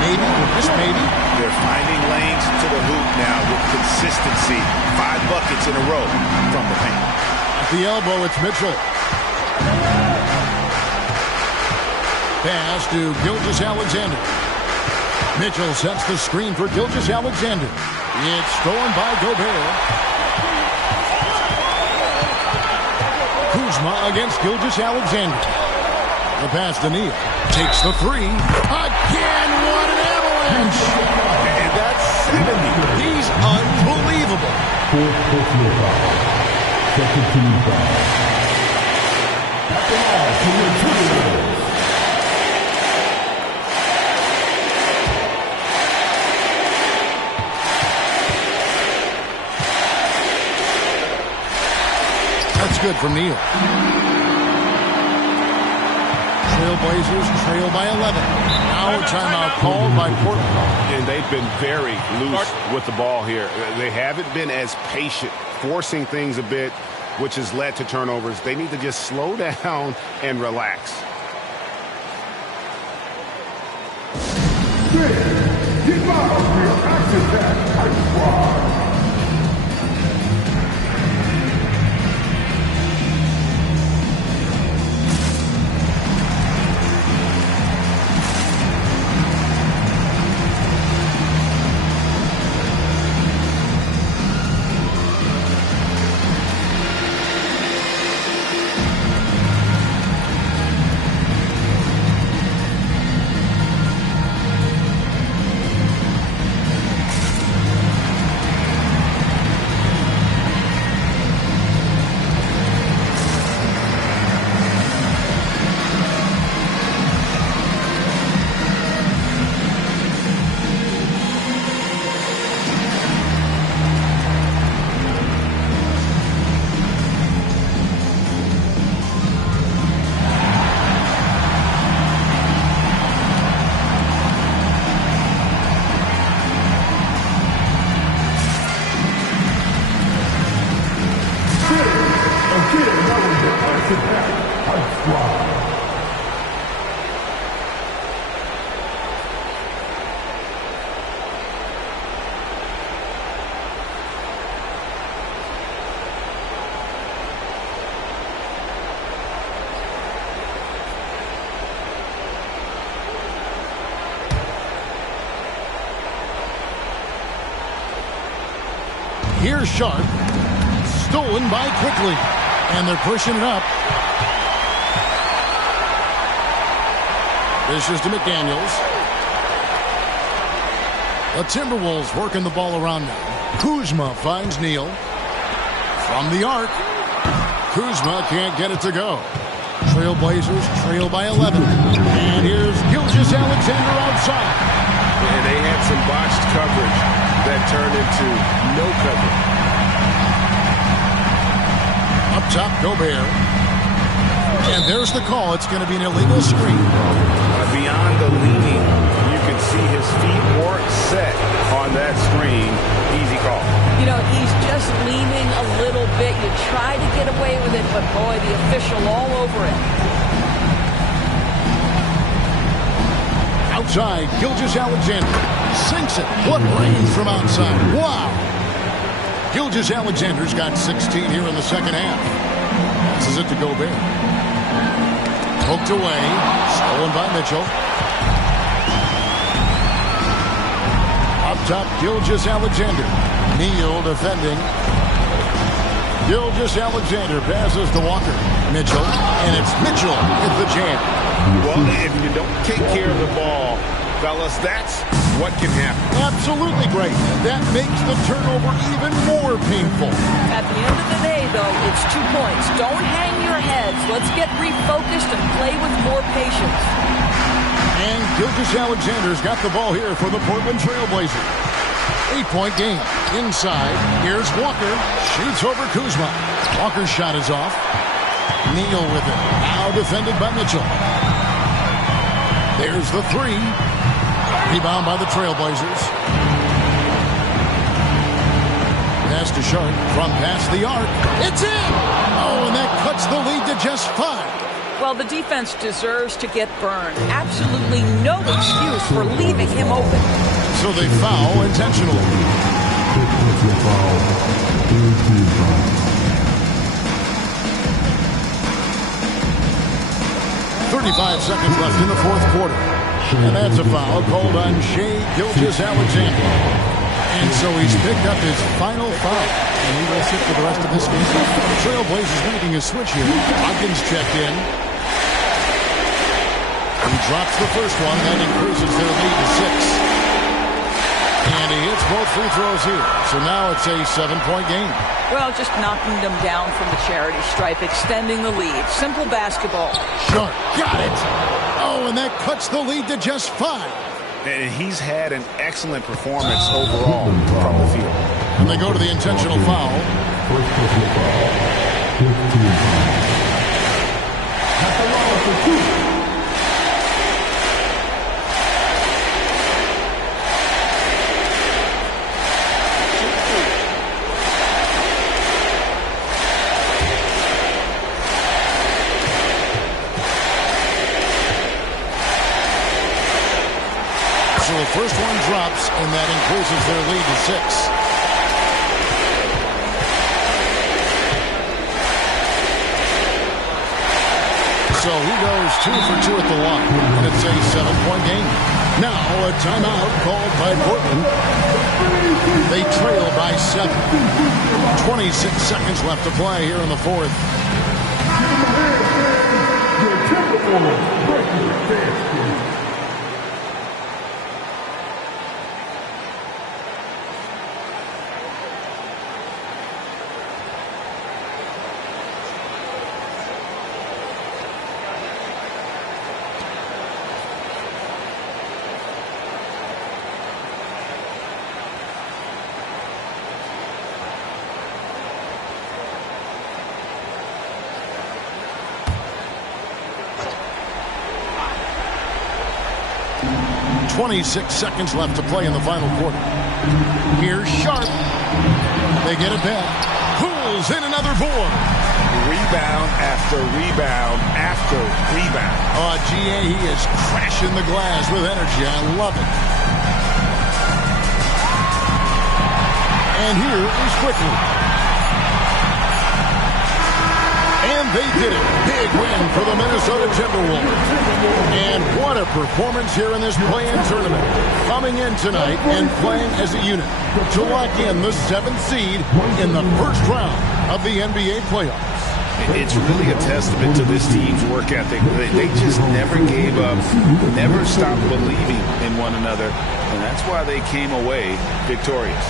Maybe, just maybe. They're finding lanes to the hoop now with consistency. 5 buckets in a row from the paint. At the elbow, it's Mitchell. Pass to Gilgeous-Alexander. Mitchell sets the screen for Gilgeous-Alexander. It's stolen by Gobert. Kuzma against Gilgeous-Alexander. The pass to Neal. Takes the 3. Again, what an avalanche! And that's 70. He's unbelievable. Fourth personal foul. Second team foul. That's the ball to your Timberwolves. That's good from Neal. Trailblazers trail by 11. Now a timeout called by Portland. And they've been very loose with the ball here. They haven't been as patient, forcing things a bit, which has led to turnovers. They need to just slow down and relax. Get out of here, action back, Ice Squad. Here's Sharp. Stolen by Quickly. And they're pushing it up. This is to McDaniels. The Timberwolves working the ball around now. Kuzma finds Neal. From the arc. Kuzma can't get it to go. Trailblazers trail by 11. And here's Gilgeous-Alexander outside. And they had some botched coverage that turned into no coverage. Up top, Gobert. And there's the call. It's going to be an illegal screen. Beyond the leaning, you can see his feet weren't set on that screen. Easy call. You know, he's just leaning a little bit. You try to get away with it, but boy, the official all over it. Outside, Gilgeous-Alexander sinks it. What range from outside. Wow. Gilgeous-Alexander's got 16 here in the second half. Passes it to Gobert. Poked away. Stolen by Mitchell. Up top, Gilgeous-Alexander. Neal defending. Gilgeous-Alexander passes to Walker. Mitchell. And it's Mitchell with the jam. Well, if you don't take care of the ball, fellas, that's what can happen. Absolutely great. That makes the turnover even more painful. At the end of the day, though, it's 2 points. Don't hang your heads. Let's get refocused and play with more patience. And Gilgeous-Alexander's got the ball here for the Portland Trailblazers. 8-point game. Inside, here's Walker. Shoots over Kuzma. Walker's shot is off. Neal with it. Now defended by Mitchell. There's the three. Rebound by the Trailblazers. Pass to Sharp from past the arc. It's in! Oh, and that cuts the lead to just 5. Well, the defense deserves to get burned. Absolutely no excuse for leaving him open. So they foul intentionally. 35 seconds left in the fourth quarter. And that's a foul called on Shai Gilgeous-Alexander. And so he's picked up his final foul. And he will sit for the rest of this game. The Trailblazers making a switch here. Hopkins checked in. He drops the first one. That increases their lead to 6. And he hits both free throws here. So now it's a 7-point game. Well, just knocking them down from the charity stripe, extending the lead. Simple basketball. Sharp got it. Oh, and that cuts the lead to just 5. And he's had an excellent performance overall from the field. And they go to the intentional foul. 15. first one drops, and that increases their lead to 6. So he goes 2 for 2 at the line, and it's a 7-point game. Now a timeout called by Portland. They trail by 7. 26 seconds left to play here in the fourth. .26 seconds left to play in the final quarter. Here's Sharp. They get it back. Pulls in another board. Rebound after rebound after rebound. Oh, GA, he is crashing the glass with energy. I love it. And here is Quickly. And they did it. Big win for the Minnesota Timberwolves. And what a performance here in this play-in tournament. Coming in tonight and playing as a unit to lock in the 7th seed in the first round of the NBA playoffs. It's really a testament to this team's work ethic. They just never gave up, never stopped believing in one another, and that's why they came away victorious.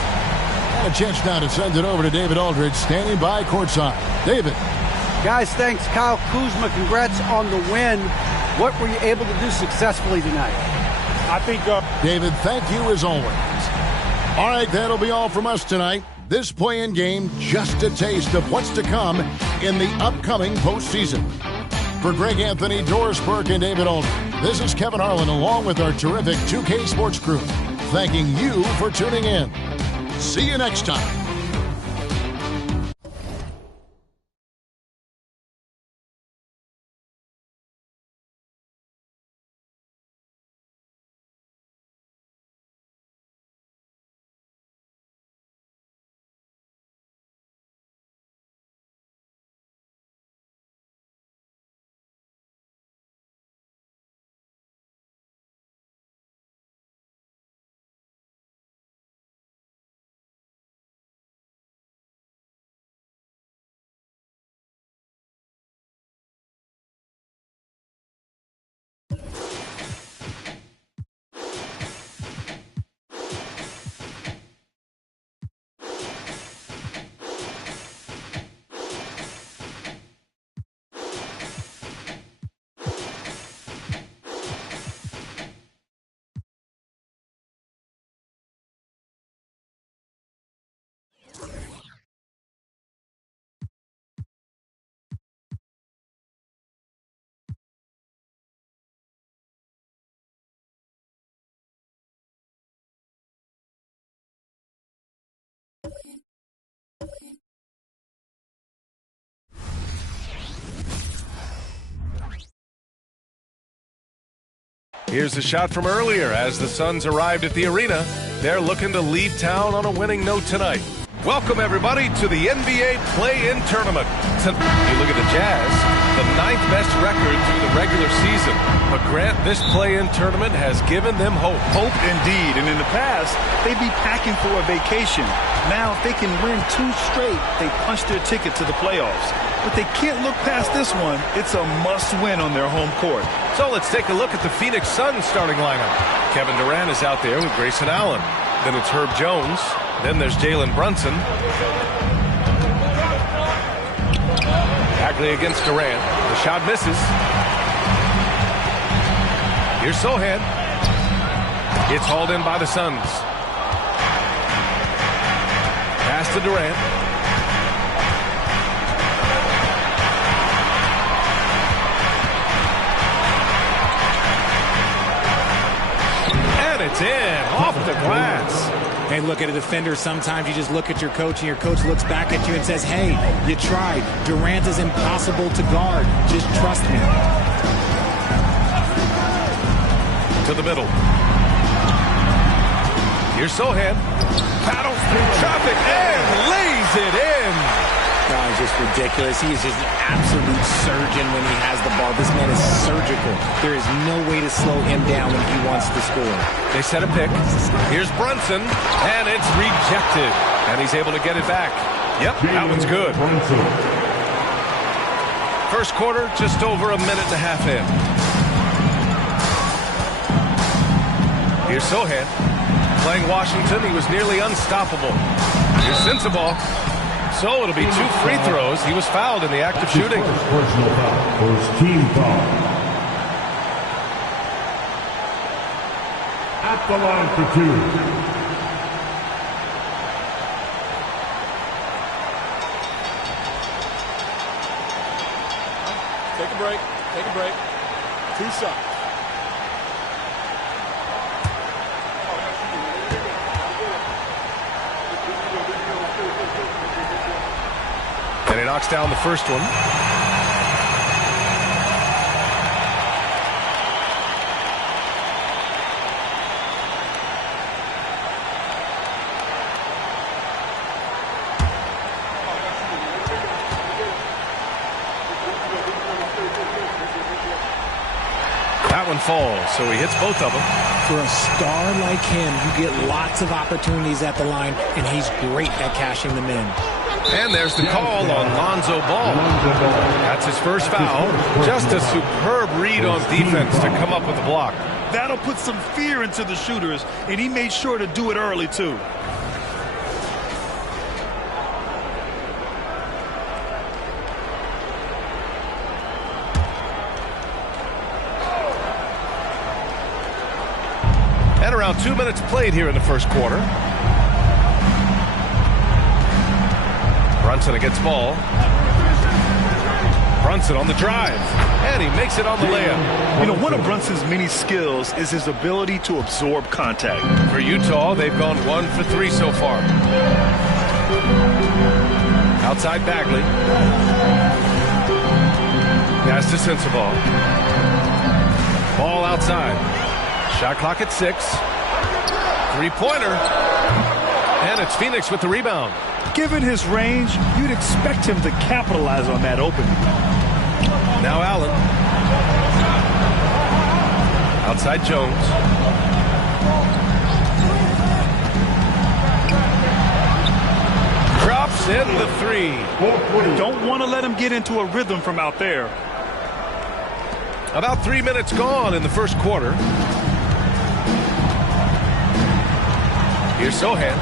And a chance now to send it over to David Aldridge, standing by courtside. David. Guys, thanks. Kyle Kuzma, congrats on the win. What were you able to do successfully tonight? I think... David, thank you as always. All right, that'll be all from us tonight. This play-in game, just a taste of what's to come in the upcoming postseason. For Greg Anthony, Doris Burke, and David Aldridge, this is Kevin Harlan along with our terrific 2K Sports crew, thanking you for tuning in. See you next time. Here's a shot from earlier as the Suns arrived at the arena. They're looking to leave town on a winning note tonight. Welcome, everybody, to the NBA Play-In Tournament. You look at the Jazz, the 9th best record through the regular season. But Grant, this Play-In Tournament has given them hope. Hope indeed. And in the past, they'd be packing for a vacation. Now, if they can win 2 straight, they punch their ticket to the playoffs. But they can't look past this one. It's a must-win on their home court. So let's take a look at the Phoenix Suns starting lineup. Kevin Durant is out there with Grayson Allen. Then it's Herb Jones. Then there's Jalen Brunson. Bagley against Durant. The shot misses. Here's Sohan. It's hauled in by the Suns. Pass to Durant. And it's in, off the glass. Hey, look at a defender. Sometimes you just look at your coach, and your coach looks back at you and says, hey, you tried. Durant is impossible to guard. Just trust me. To the middle. Here's Sohan. Paddles through traffic and lays it in. No, it's just ridiculous. He is just an absolute surgeon when he has the ball. This man is surgical. There is no way to slow him down when he wants to score. They set a pick. Here's Brunson, and it's rejected. And he's able to get it back. Yep, that one's good. First quarter, just over a minute and a half in. Here's Sohan. Playing Washington, he was nearly unstoppable. Here's Sensabaugh. So it'll be 2 free throws. He was fouled in the act of shooting. Personal foul. First team foul. At the line for 2. Take a break. Take a break. 2 shots. And he knocks down the first one. That one falls, so he hits both of them. For a star like him, you get lots of opportunities at the line, and he's great at cashing them in. And there's the call on Lonzo Ball. That's his first foul. Just a superb read on defense to come up with the block. That'll put some fear into the shooters, and he made sure to do it early, too. And around 2 minutes played here in the first quarter. Brunson against ball. Brunson on the drive. And he makes it on the layup. You know, one of Brunson's many skills is his ability to absorb contact. For Utah, they've gone 1 for 3 so far. Outside Bagley. Pass to Sensabaugh. Ball outside. Shot clock at 6. Three-pointer. And it's Phoenix with the rebound. Given his range, you'd expect him to capitalize on that opening. Now Allen. Outside Jones. Drops in the 3. Don't want to let him get into a rhythm from out there. About 3 minutes gone in the first quarter. Here's Sohan.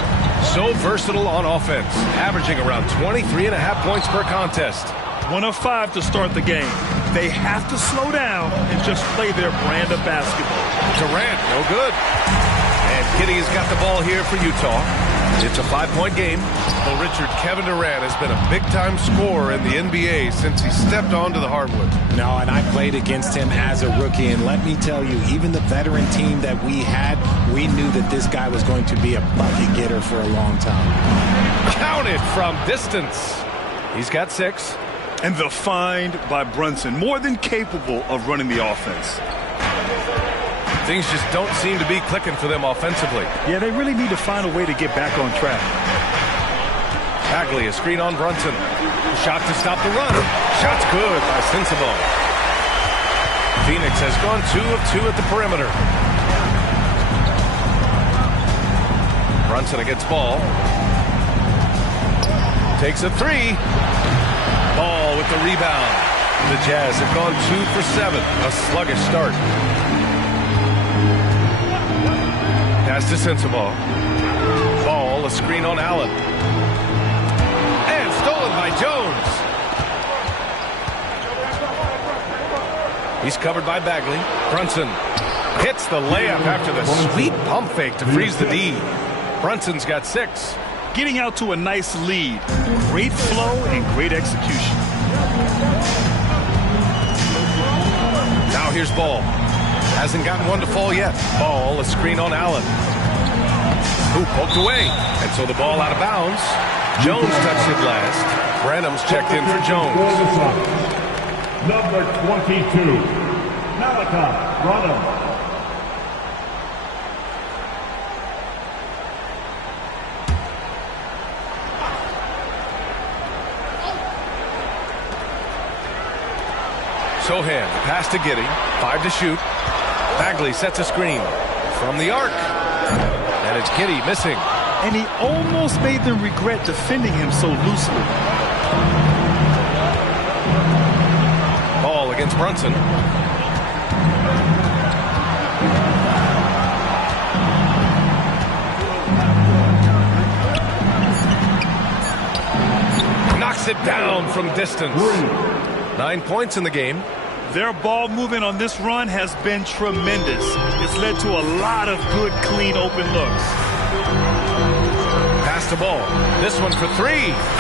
So versatile on offense, averaging around 23.5 points per contest. 1 of 5 to start the game. They have to slow down and just play their brand of basketball. Durant, no good. And Kitty's got the ball here for Utah. It's a 5-point game. Well, Richard, Kevin Durant has been a big-time scorer in the NBA since he stepped onto the hardwood. No, and I played against him as a rookie, and let me tell you, even the veteran team that we had, we knew that this guy was going to be a bucket getter for a long time. Counted from distance. He's got 6. And the find by Brunson, more than capable of running the offense. Things just don't seem to be clicking for them offensively. Yeah, they really need to find a way to get back on track. Bagley, a screen on Brunson. Shot to stop the run. Shot's good by Sensabaugh. Phoenix has gone 2 of 2 at the perimeter. Brunson against ball. Takes a 3. Ball with the rebound. The Jazz have gone 2 for 7. A sluggish start. Pass to Sensabaugh. Ball, a screen on Allen. And stolen by Jones. He's covered by Bagley. Brunson hits the layup after the sweet pump fake to freeze the D. Brunson's got 6. Getting out to a nice lead. Great flow and great execution. Now here's Ball. Hasn't gotten one to fall yet. Ball, a screen on Allen. Who poked away. And so the ball out of bounds. Jones touched it last. Branham's checked in for Jones. Number 22, Malachi Branham. Sohan, pass to Giddey. 5 to shoot. Bagley sets a screen from the arc. And it's Giddey missing. And he almost made them regret defending him so loosely. Ball against Brunson. Knocks it down from distance. 9 points in the game. Their ball movement on this run has been tremendous. It's led to a lot of good, clean, open looks. Pass the ball. This one for 3.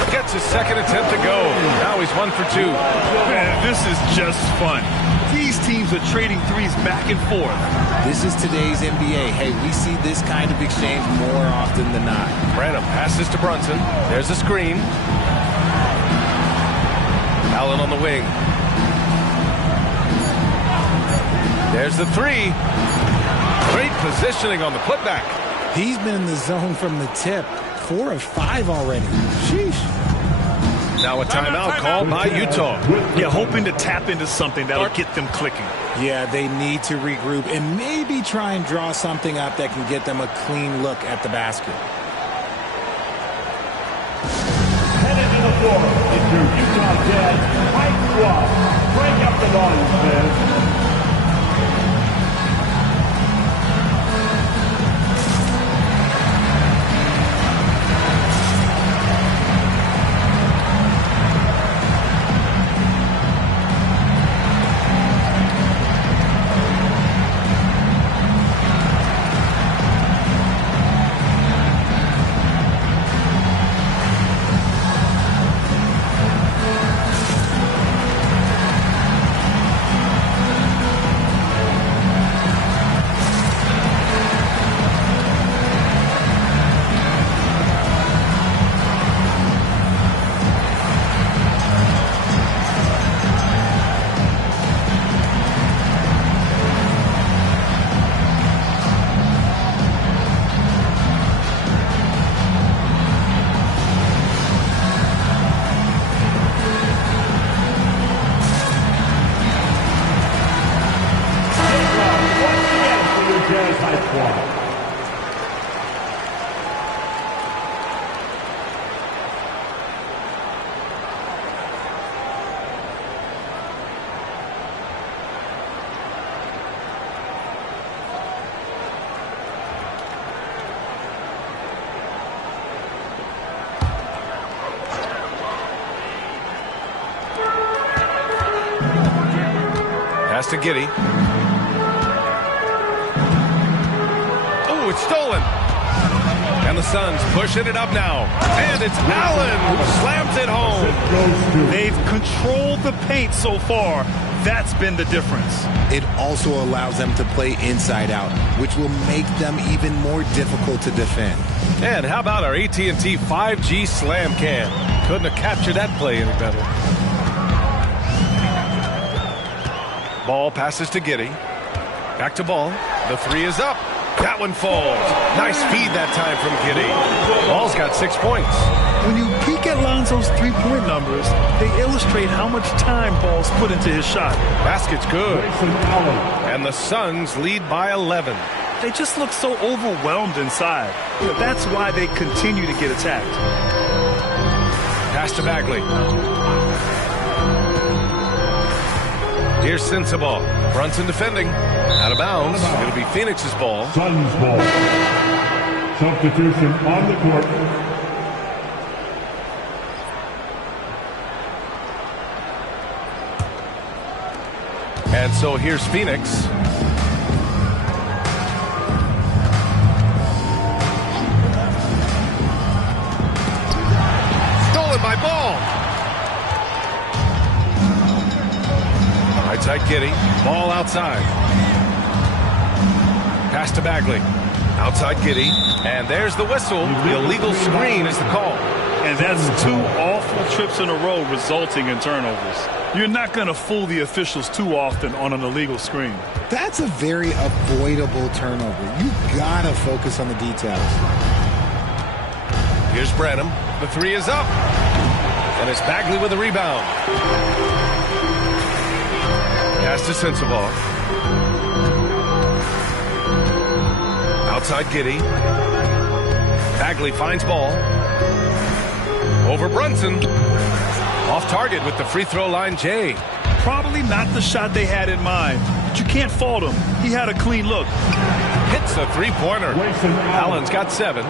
Gets his second attempt to go. Now he's 1 for 2. Man, this is just fun. These teams are trading threes back and forth. This is today's NBA. Hey, we see this kind of exchange more often than not. Branham passes to Brunson. There's a screen. Allen on the wing. There's the 3. Great positioning on the putback. He's been in the zone from the tip. 4 of 5 already. Sheesh. Now a timeout called by Utah. Yeah, hoping to tap into something that'll get them clicking. Yeah, they need to regroup and maybe try and draw something up that can get them a clean look at the basket. Headed to the floor is your Utah Jazz High Squad. Crank up the volume, fans. To Giddey. Oh, it's stolen. And the Suns pushing it up now. And it's Allen who slams it home. They've controlled the paint so far. That's been the difference. It also allows them to play inside out, which will make them even more difficult to defend. And how about our AT&T 5G slam cam? Couldn't have captured that play any better. Ball passes to Giddey. Back to Ball. The 3 is up. That one falls. Nice feed that time from Giddey. Ball's got 6 points. When you peek at Lonzo's three-point numbers, they illustrate how much time Ball's put into his shot. Basket's good. And the Suns lead by 11. They just look so overwhelmed inside. That's why they continue to get attacked. Pass to Bagley. Here's Sensabaugh. Brunson defending. Out of bounds. It'll be Phoenix's ball. Suns ball. Substitution on the court. And so here's Phoenix. Stolen by Ball. Right side Giddey. Ball outside. Pass to Bagley. Outside Giddey. And there's the whistle. The illegal screen is the call. And that's 2 awful trips in a row resulting in turnovers. You're not going to fool the officials too often on an illegal screen. That's a very avoidable turnover. You got to focus on the details. Here's Branham. The 3 is up. And it's Bagley with a rebound. Pass to Sensabaugh. Outside Giddey. Bagley finds ball. Over Brunson. Off target with the free throw line, Jay. Probably not the shot they had in mind, but you can't fault him. He had a clean look. Hits a three-pointer. Allen's got 7.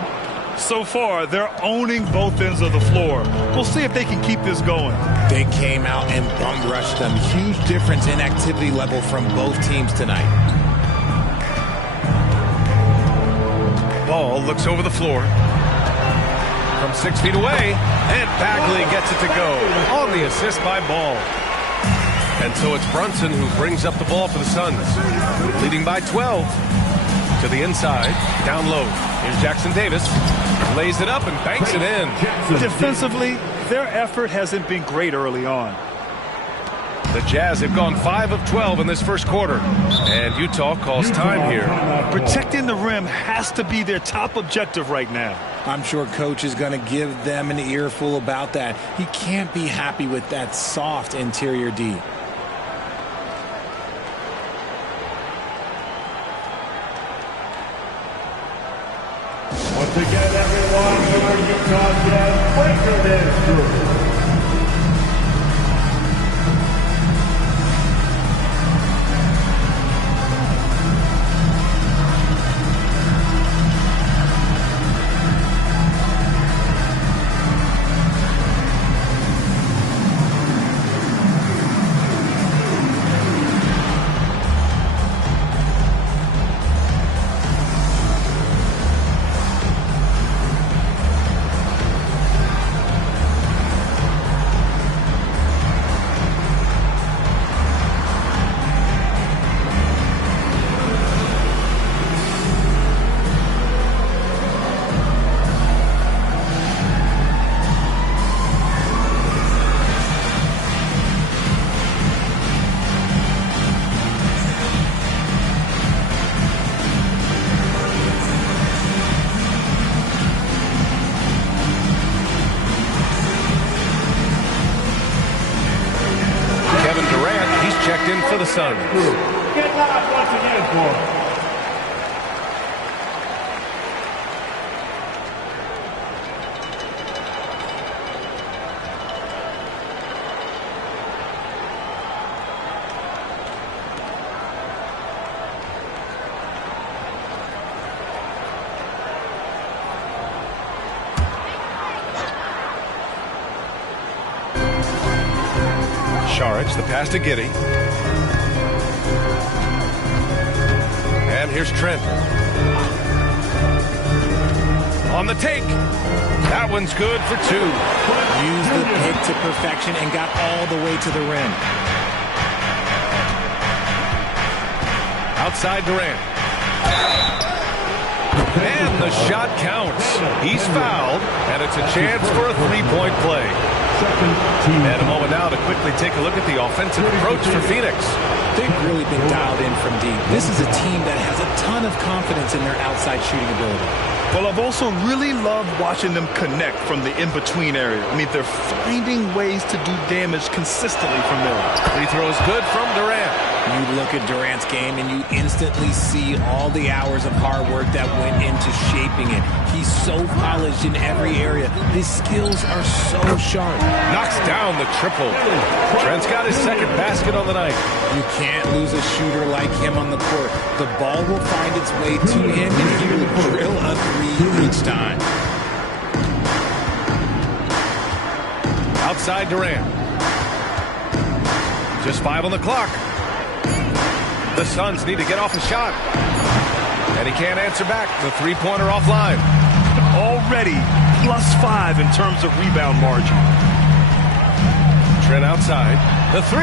So far, they're owning both ends of the floor. We'll see if they can keep this going. They came out and bum rushed them. Huge difference in activity level from both teams tonight. Ball looks over the floor. From 6 feet away, and Bagley gets it to go on the assist by Ball. And so it's Brunson who brings up the ball for the Suns, leading by 12. To the inside, down low. Here's Jackson Davis, lays it up and banks it in. Defensively, their effort hasn't been great early on. The Jazz have gone 5 of 12 in this first quarter, and Utah calls time here. Protecting the rim has to be their top objective right now. I'm sure Coach is going to give them an earful about that. He can't be happy with that soft interior D. Once again, everyone, your Utah Jazz breaker dance group. Checked in for the Suns. Get live once again for him. Saric, the pass to Giddey. And here's Trent. On the take. That one's good for 2. Used the pick to perfection and got all the way to the rim. Outside Durant. And the shot counts. He's fouled, and it's a chance for a three-point play. And a moment now to quickly take a look at the offensive approach for Phoenix. They've really been dialed in from deep. This is a team that has a ton of confidence in their outside shooting ability. Well, I've also really loved watching them connect from the in-between area. I mean, they're finding ways to do damage consistently from there. Free throw is good from Durant. You look at Durant's game and you instantly see all the hours of hard work that went into shaping it. He's so polished in every area. His skills are so sharp. Knocks down the triple. Trent's got his second basket on the night. You can't lose a shooter like him on the court. The ball will find its way to him, and he will drill a three each time. Outside Durant. Just 5 on the clock. The Suns need to get off a shot. And he can't answer back. The three-pointer offline. Already +5 in terms of rebound margin. Trent outside. The 3.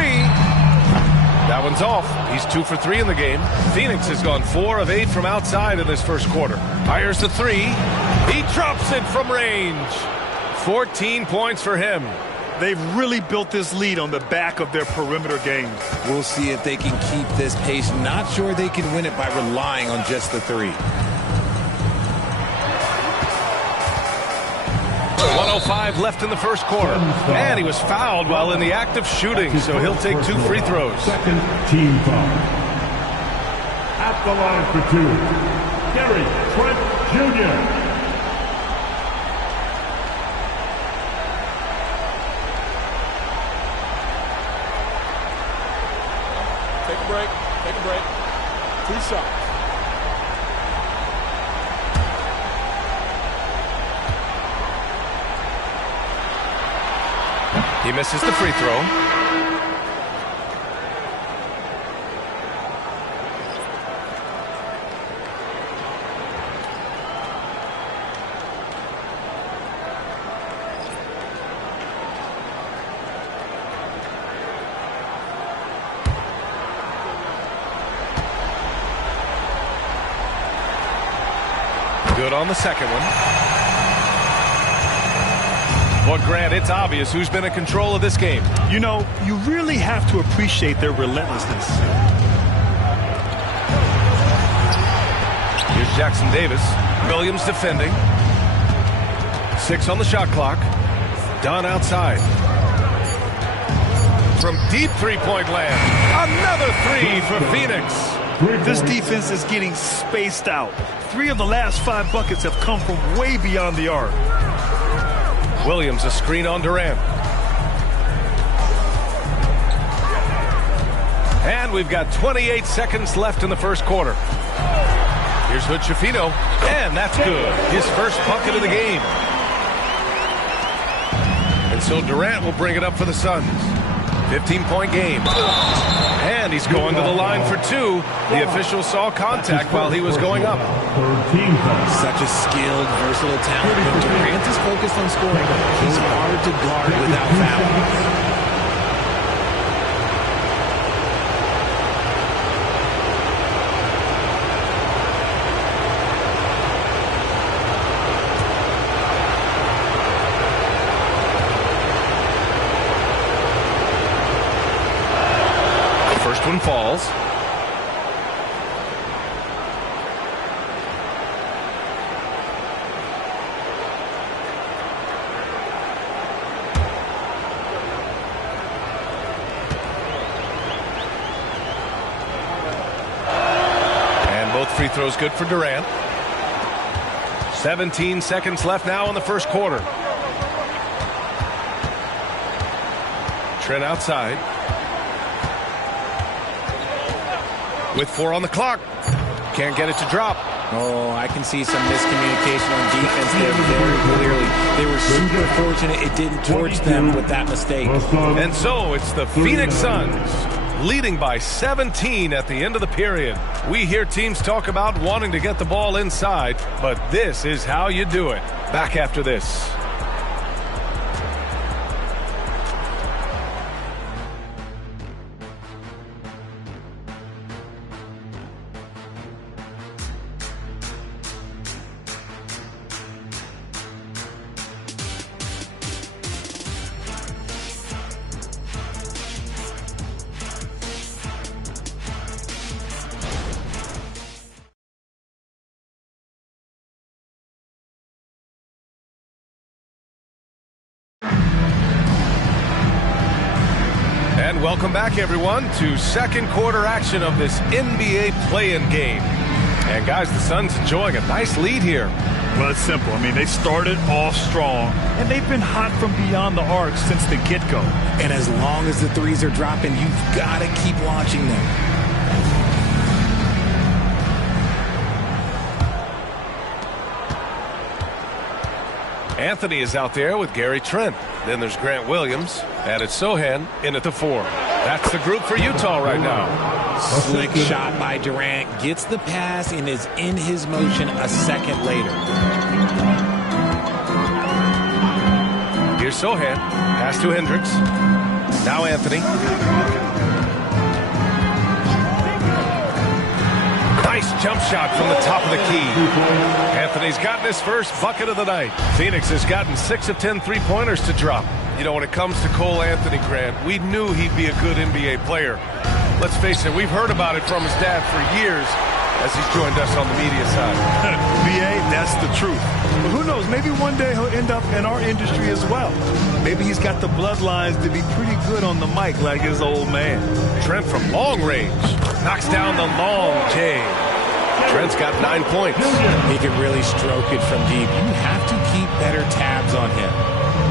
That one's off. He's 2 for 3 in the game. Phoenix has gone 4 of 8 from outside in this first quarter. Fires the 3. He drops it from range. 14 points for him. They've really built this lead on the back of their perimeter game. We'll see if they can keep this pace. Not sure they can win it by relying on just the 3. 1:05 left in the first quarter. And he was fouled while in the act of shooting, so he'll take 2 free throws. Second team foul. At the line for 2, Gary Trent Jr. Take a break. Take a break. 2 shots. He misses the free throw. Good on the second one. But Grant, it's obvious who's been in control of this game. You know, you really have to appreciate their relentlessness. Here's Jackson Davis. Williams defending. 6 on the shot clock. Dunn outside. From deep three-point land. Another 3 for Phoenix. This defense is getting spaced out. 3 of the last 5 buckets have come from way beyond the arc. Williams, a screen on Durant. And we've got 28 seconds left in the first quarter. Here's Hood-Schifino, and that's good. His first bucket of the game. And so Durant will bring it up for the Suns. 15-point game. And he's going to the line for 2. The official saw contact while he was going up. Such a skilled, versatile talent. When Durant is focused on scoring, he's hard to guard without fouling. First one falls. And both free throws good for Durant. 17 seconds left now in the first quarter. Trent outside. With 4 on the clock. Can't get it to drop. Oh, I can see some miscommunication on defense there very clearly. They were super fortunate it didn't torch them with that mistake. And so it's the Phoenix Suns leading by 17 at the end of the period. We hear teams talk about wanting to get the ball inside, but this is how you do it. Back after this. And welcome back, everyone, to second quarter action of this NBA play-in game. And guys, the Suns enjoying a nice lead here. Well, it's simple. I mean, they started off strong, and they've been hot from beyond the arc since the get-go. And as long as the threes are dropping, you've got to keep launching them. Anthony is out there with Gary Trent. Then there's Grant Williams. And it's Sohan in at the 4. That's the group for Utah right now. Slick shot by Durant. Gets the pass and is in his motion a second later. Here's Sohan. Pass to Hendricks. Now Anthony. Nice jump shot from the top of the key. Anthony's gotten his first bucket of the night. Phoenix has gotten 6 of 10 three-pointers to drop. You know, when it comes to Cole Anthony, Grant, we knew he'd be a good NBA player. Let's face it, we've heard about it from his dad for years as he's joined us on the media side. VA, that's the truth. But who knows? Maybe one day he'll end up in our industry as well. Maybe he's got the bloodlines to be pretty good on the mic like his old man. Trent from long range knocks down the long J. Trent's got 9 points. He can really stroke it from deep. You have to keep better tabs on him.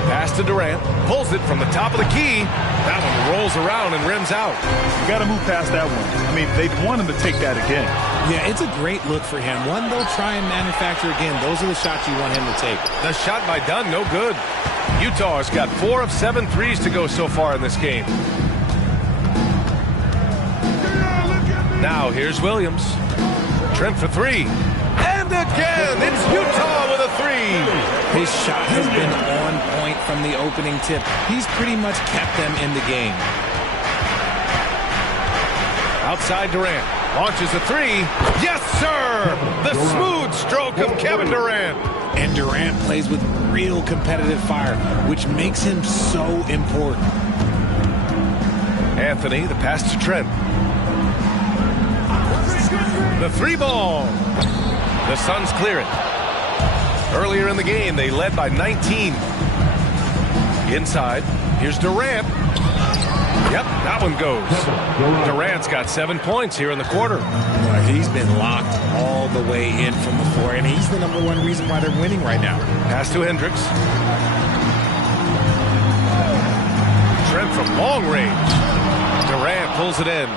Pass to Durant. Pulls it from the top of the key. That one rolls around and rims out. You got to move past that one. I mean, they'd want him to take that again. Yeah, it's a great look for him. One they'll try and manufacture again. Those are the shots you want him to take. The shot by Dunn, no good. Utah has got 4 of 7 threes to go so far in this game. Now here's Williams. Trent for 3. And again, it's Utah with a 3. His shot has been on point from the opening tip. He's pretty much kept them in the game. Outside Durant. Launches a 3. Yes, sir! The smooth stroke of Kevin Durant. And Durant plays with real competitive fire, which makes him so important. Anthony, the pass to Trent. The 3 ball. The Suns clear it. Earlier in the game, they led by 19. Inside, here's Durant. Yep, that one goes. Durant's got 7 points here in the quarter. Well, he's been locked all the way in from the floor, and he's the #1 reason why they're winning right now. Pass to Hendricks. Trent from long range. Durant pulls it in.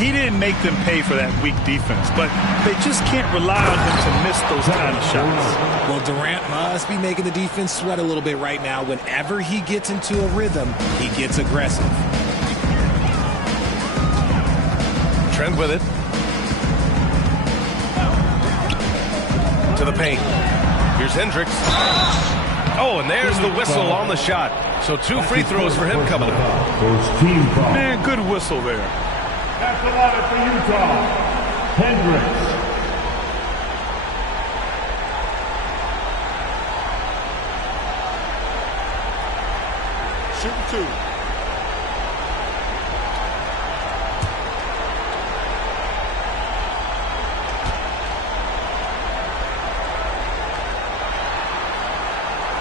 He didn't make them pay for that weak defense, but they just can't rely on him to miss those kind of shots. Well, Durant must be making the defense sweat a little bit right now. Whenever he gets into a rhythm, he gets aggressive. Trent with it. To the paint. Here's Hendricks. Oh, and there's the whistle on the shot. So 2 free throws for him coming up. Man, good whistle there. That's a lot for Utah. Hendricks. Shooting 2.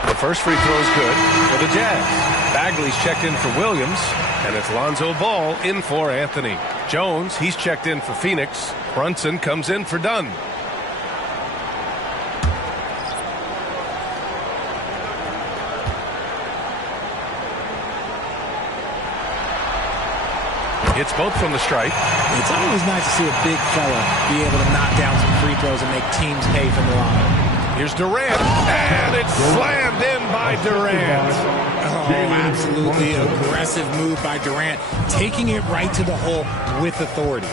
The first free throw is good for the Jazz. Bagley's checked in for Williams, and it's Lonzo Ball in for Anthony. Jones, he's checked in for Phoenix. Brunson comes in for Dunn. It's both from the stripe. It's always nice to see a big fella be able to knock down some free throws and make teams pay from the line. Here's Durant, and it's slammed in by Durant. Oh, absolutely aggressive move by Durant, taking it right to the hole with authority.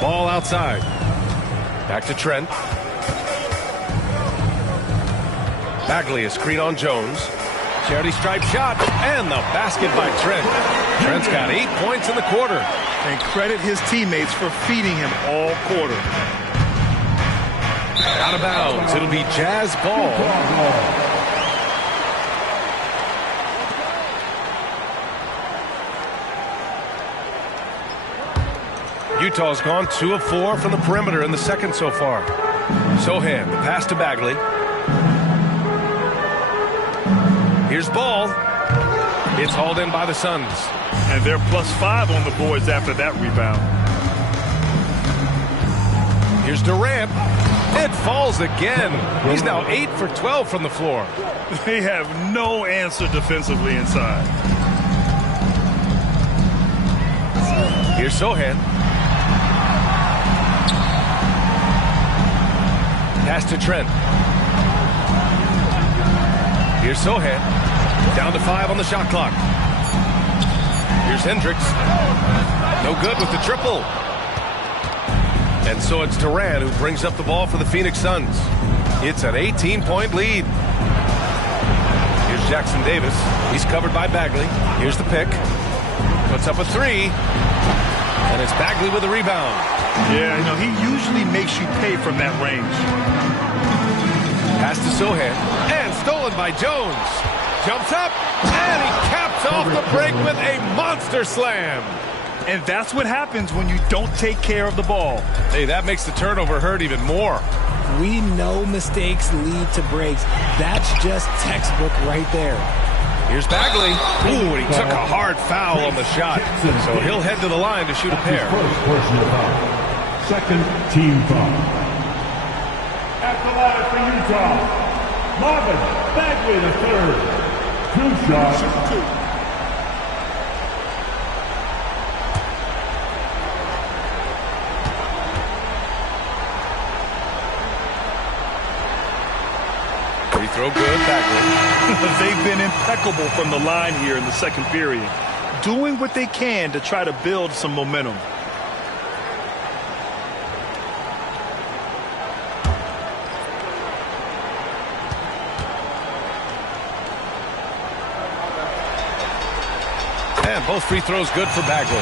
Ball outside. Back to Trent. Bagley is screen on Jones. Charity stripe shot, and the basket by Trent. Trent's got 8 points in the quarter. And credit his teammates for feeding him all quarter. Out of bounds. It'll be Jazz ball. Utah's gone 2 of 4 from the perimeter in the second so far. Sohan, the pass to Bagley. Here's Ball. It's hauled in by the Suns. And they're +5 on the boards after that rebound. Here's Durant. It falls again. He's now 8 for 12 from the floor. They have no answer defensively inside. Here's Sohan. Pass to Trent. Here's Sohan. Down to 5 on the shot clock. Here's Hendricks. No good with the triple. And so it's Durant who brings up the ball for the Phoenix Suns. It's an 18-point lead. Here's Jackson Davis. He's covered by Bagley. Here's the pick. Puts up a 3. And it's Bagley with a rebound. Yeah, you know, he usually makes you pay from that range. Pass to Sohan. And stolen by Jones. Jumps up. And he caps off the break with a monster slam. And that's what happens when you don't take care of the ball. Hey, that makes the turnover hurt even more. We know mistakes lead to breaks. That's just textbook right there. Here's Bagley. Ooh, and he took a hard foul on the shot. So he'll head to the line to shoot a pair. First personal foul. Second team foul. At the line for Utah, Marvin Bagley the third. 2 shots. Free throw good, Bagley. They've been impeccable from the line here in the second period, doing what they can to try to build some momentum. And both free throws good for Bagley.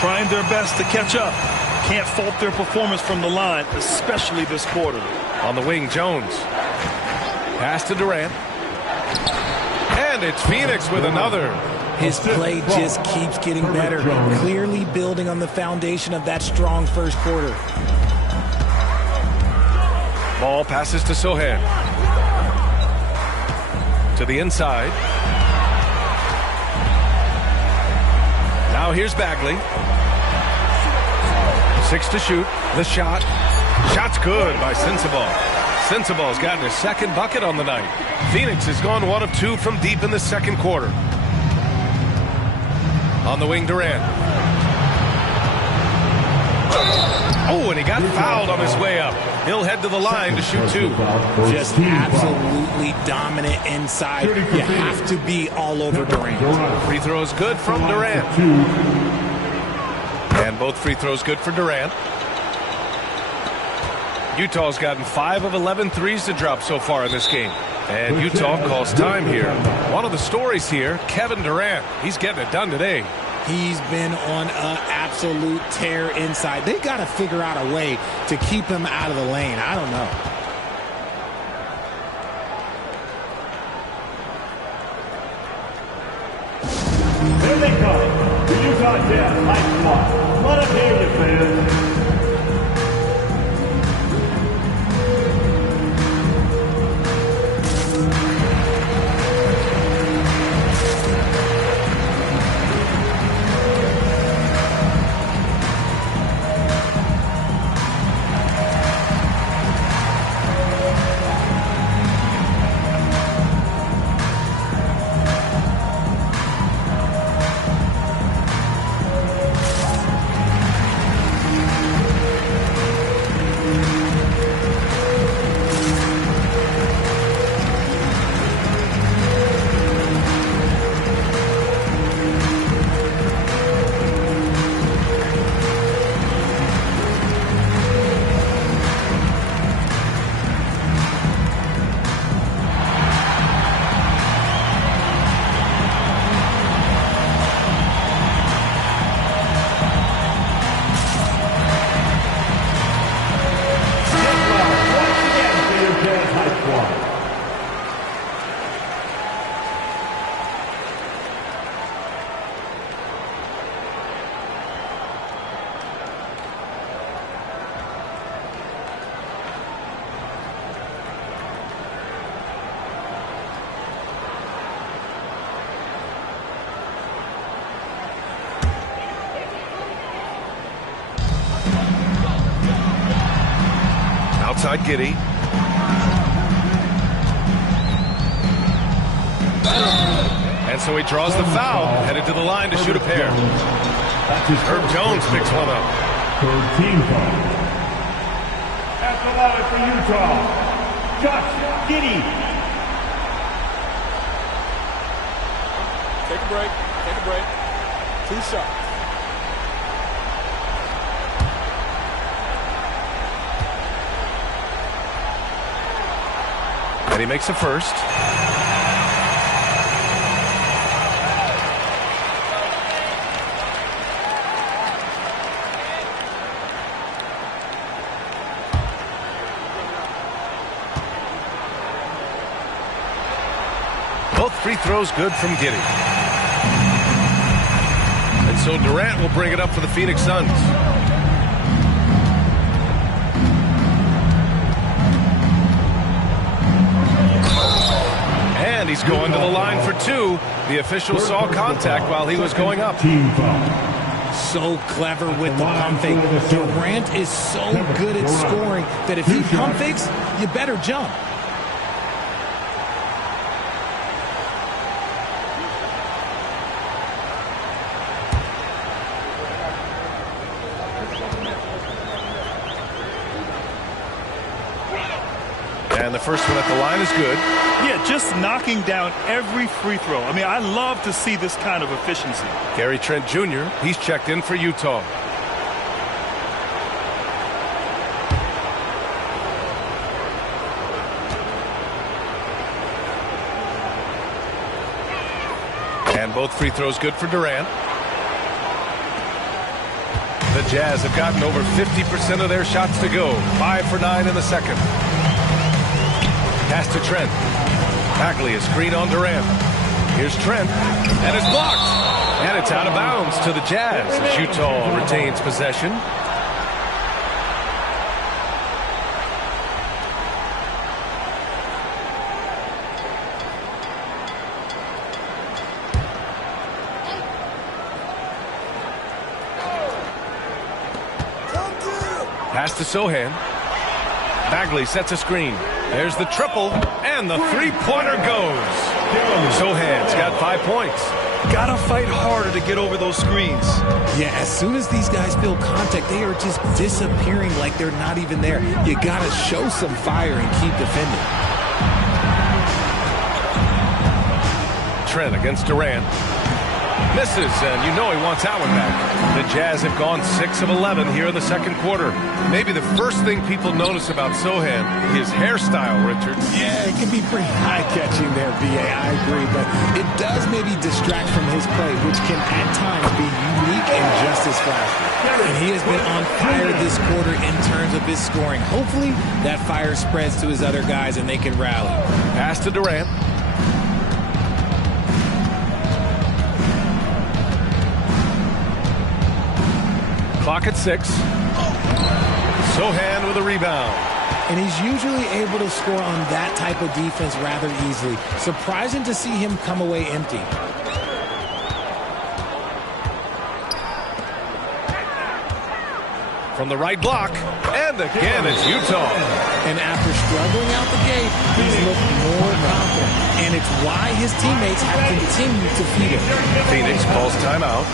Trying their best to catch up. Can't fault their performance from the line, especially this quarter. On the wing, Jones. Pass to Durant. And it's Phoenix with another. His play just keeps getting better, clearly building on the foundation of that strong first quarter. Ball passes to Sohan. To the inside. Now here's Bagley. 6 to shoot. The shot. Shot's good by Sensabaugh. Sensabaugh's gotten his second bucket on the night. Phoenix has gone 1 of 2 from deep in the second quarter. On the wing, Durant. Oh, and he got fouled on his way up. He'll head to the line to shoot 2. Just absolutely dominant inside. You have to be all over Durant. Free throw is good from Durant. And both free throws good for Durant. Utah's gotten 5 of 11 threes to drop so far in this game. And Utah calls time here. One of the stories here, Kevin Durant. He's getting it done today. He's been on an absolute tear inside. They got to figure out a way to keep him out of the lane. I don't know. Here they come. The Utah Jazz High Squad. Let them hear you, fans. Outside Giddey. And so he draws the foul, headed to the line to shoot a pair. Herb Jones picks one up. Third team foul. At the line for Utah, Josh Giddey. Take a break. Take a break. 2 shots. And he makes a first. Both free throws good from Giddey. And so Durant will bring it up for the Phoenix Suns. he's going to the line for two. The official saw contact while he was going up. Team foul. So clever with the pump fake. Durant is so good at scoring that if he pump fakes, you better jump. And the first one at the line is good. Yeah, just knocking down every free throw. I mean, I love to see this kind of efficiency. Gary Trent Jr., he's checked in for Utah. And both free throws good for Durant. The Jazz have gotten over 50% of their shots to go. 5 for 9 in the second. Pass to Trent. Bagley, a screen on Durant. Here's Trent, and it's blocked. And it's out of bounds to the Jazz as Utah retains possession. Pass to Sohan. Bagley sets a screen. There's the triple, and the three-pointer goes. Sohan's got 5 points. Gotta fight harder to get over those screens. Yeah, as soon as these guys feel contact, they are just disappearing like they're not even there. You gotta show some fire and keep defending. Trent against Durant. Misses, and you know he wants that one back. The Jazz have gone 6 of 11 here in the second quarter. Maybe the first thing people notice about Sohan, his hairstyle, Richard. Yeah, it can be pretty eye-catching there, VA. I agree, but it does maybe distract from his play, which can at times be unique and just as flashy. And he has been on fire this quarter in terms of his scoring. Hopefully, that fire spreads to his other guys and they can rally. Pass to Durant. Clock at 6. Sohan with a rebound. And he's usually able to score on that type of defense rather easily. Surprising to see him come away empty. From the right block. And again, it's Utah. And after struggling out the gate, he's looked more confident. And it's why his teammates have continued to feed him. Phoenix calls timeout.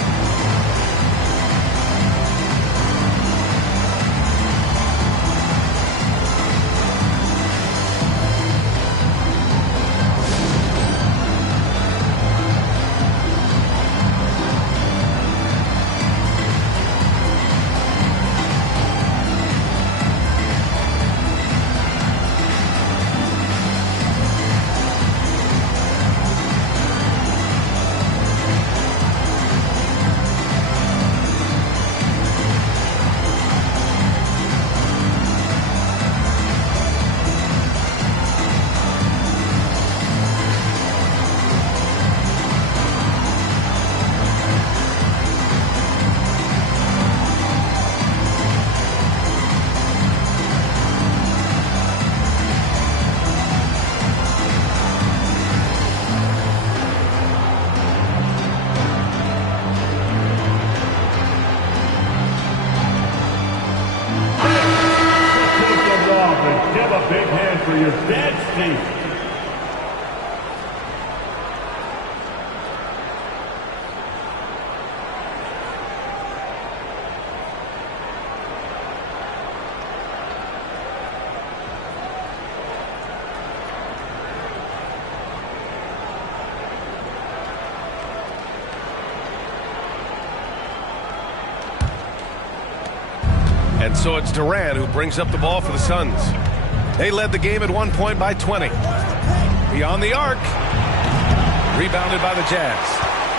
Give a big hand for your dad's team. And so it's Durant who brings up the ball for the Suns. They led the game at 1 point by 20. Beyond the arc. Rebounded by the Jazz.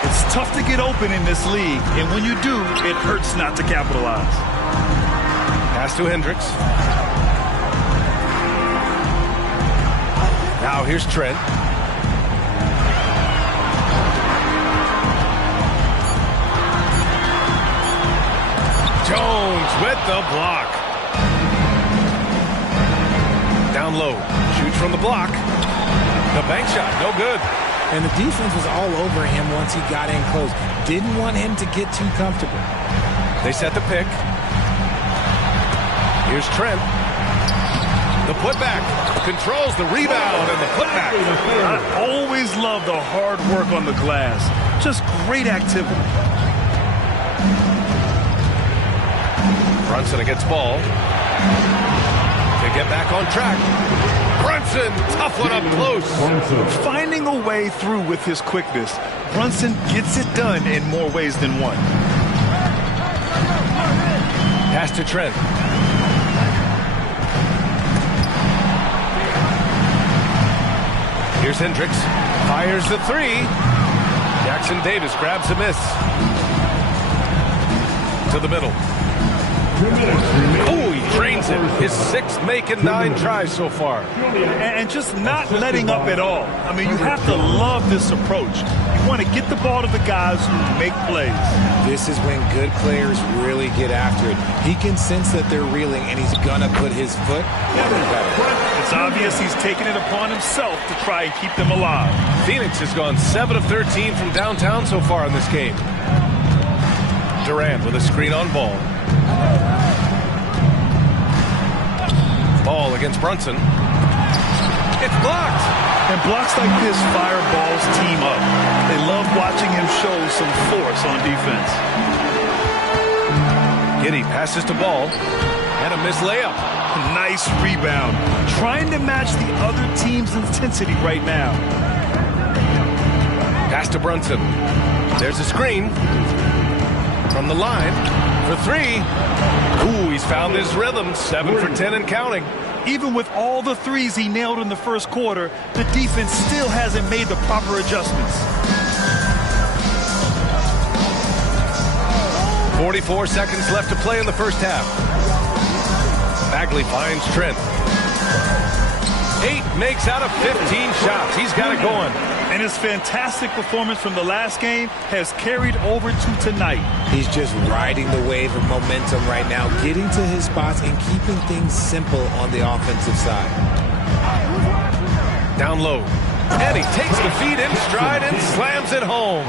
It's tough to get open in this league, and when you do, it hurts not to capitalize. Pass to Hendricks. Now here's Trent. Jones with the block. Down low. Shoots from the block. The bank shot, no good. And the defense was all over him once he got in close. Didn't want him to get too comfortable. They set the pick. Here's Trent. The putback. Controls the rebound and the putback. I always love the hard work on the glass. Just great activity. Brunson against ball. To get back on track. Brunson, tough one up close. Finding a way through with his quickness. Brunson gets it done in more ways than one. Pass to Trent. Here's Hendricks. Fires the three. Jackson Davis grabs a miss. To the middle. Oh, he drains it. His sixth make in 9 tries so far. And just not letting up at all. I mean, you have to love this approach. You want to get the ball to the guys who make plays. This is when good players really get after it. He can sense that they're reeling, and he's going to put his foot better. It's obvious he's taking it upon himself to try and keep them alive. Phoenix has gone 7 of 13 from downtown so far in this game. Durant with a screen on ball. Ball against Brunson. It's blocked. And blocks like this fire Ball's team up. They love watching him show some force on defense. Giddey passes to Ball. And a missed layup. Nice rebound. Trying to match the other team's intensity right now. Pass to Brunson. There's a screen. From the line for 3. Ooh, he's found his rhythm. 7 for 10 and counting. Even with all the threes he nailed in the first quarter, the defense still hasn't made the proper adjustments. 44 seconds left to play in the first half. Bagley finds Trent. 8 makes out of 15 shots. He's got it going. And his fantastic performance from the last game has carried over to tonight. He's just riding the wave of momentum right now, getting to his spots and keeping things simple on the offensive side. Down low. And he takes the feed in stride and slams it home.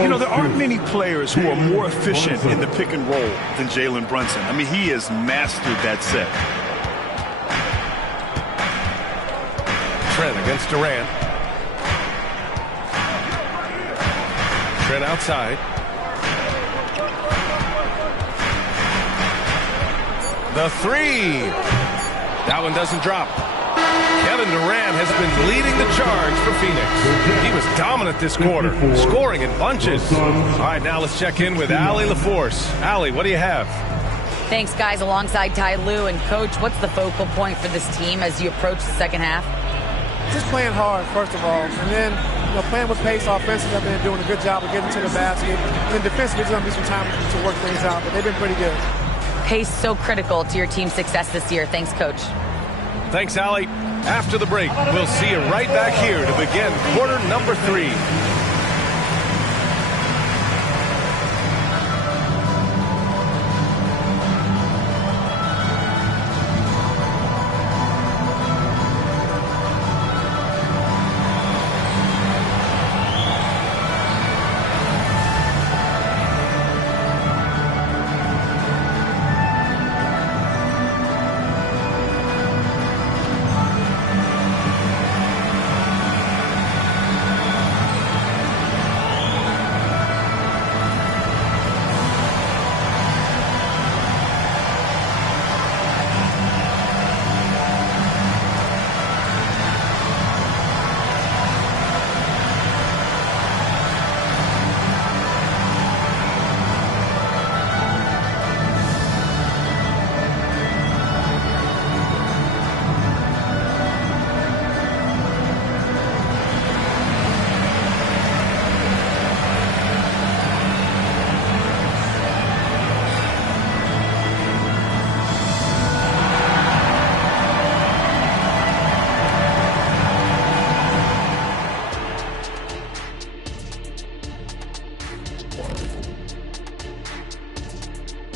You know, there aren't many players who are more efficient in the pick and roll than Jalen Brunson. I mean, he has mastered that set. Trent against Durant. Trent outside. The 3. That one doesn't drop. Kevin Durant has been leading the charge for Phoenix. He was dominant this quarter, scoring in bunches. All right, now let's check in with Allie LaForce. Allie, what do you have? Thanks, guys. Alongside Ty Lue and Coach, what's the focal point for this team as you approach the second half? Just playing hard, first of all, and then playing with pace offensively. They've been doing a good job of getting to the basket. And then defensively, there's going to be some time to work things out, but they've been pretty good. Pace so critical to your team's success this year. Thanks, Coach. Thanks, Allie. After the break, we'll see you right back here to begin quarter number 3.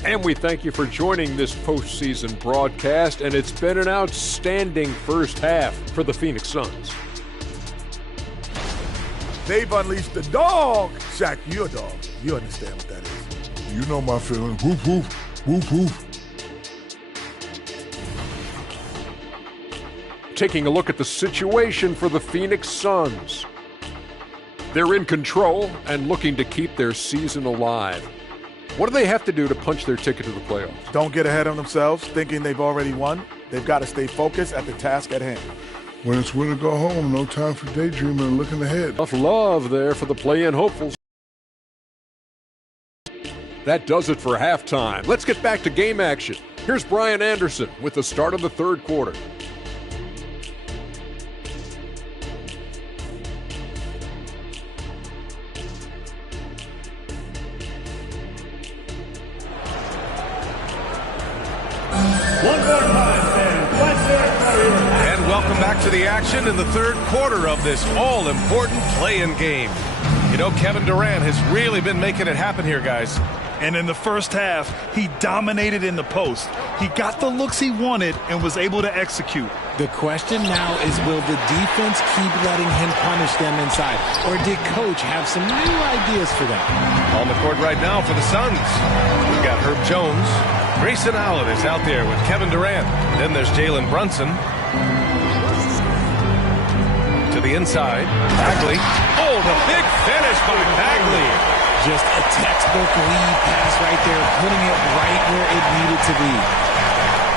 And we thank you for joining this postseason broadcast, and it's been an outstanding first half for the Phoenix Suns. they've unleashed the dog. Shaq, you're a dog. You understand what that is. You know my feeling. Woof, woof, woof, woof. Taking a look at the situation for the Phoenix Suns. They're in control and looking to keep their season alive. What do they have to do to punch their ticket to the playoffs? Don't get ahead of themselves thinking they've already won. They've got to stay focused at the task at hand. When it's win or go home, no time for daydreaming and looking ahead. Enough love there for the play-in hopefuls. That does it for halftime. Let's get back to game action. Here's Brian Anderson with the start of the third quarter. And welcome back to the action in the third quarter of this all-important play-in game. You know, Kevin Durant has really been making it happen here, guys. And in the first half, he dominated in the post. He got the looks he wanted and was able to execute. The question now is, will the defense keep letting him punish them inside? Or did Coach have some new ideas for them? On the court right now for the Suns, we've got Herb Jones. Grayson Allen is out there with Kevin Durant. Then there's Jalen Brunson. To the inside, Bagley. Oh, the big finish by Bagley. Just a textbook lead pass right there, putting it right where it needed to be.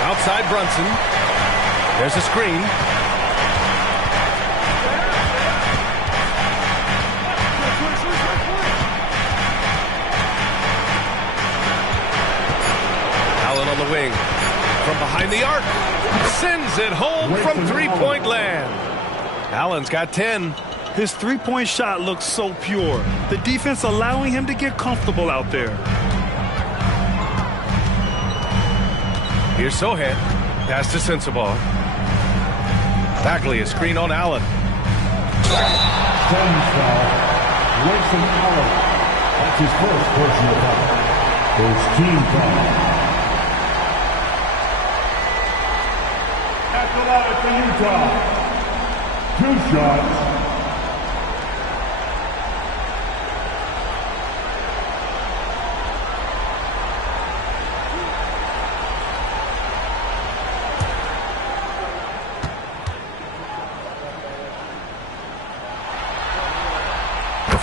Outside Brunson. There's a screen. Allen on the wing. From behind the arc. Sends it home from three-point land. Allen's got 10. His three-point shot looks so pure. The defense allowing him to get comfortable out there. Here's Sohan. Pass to Sensabaugh. Bagley, a screen on Allen. Grayson Allen. That's his first personal foul. First team foul. At the line for Utah. 2 shots.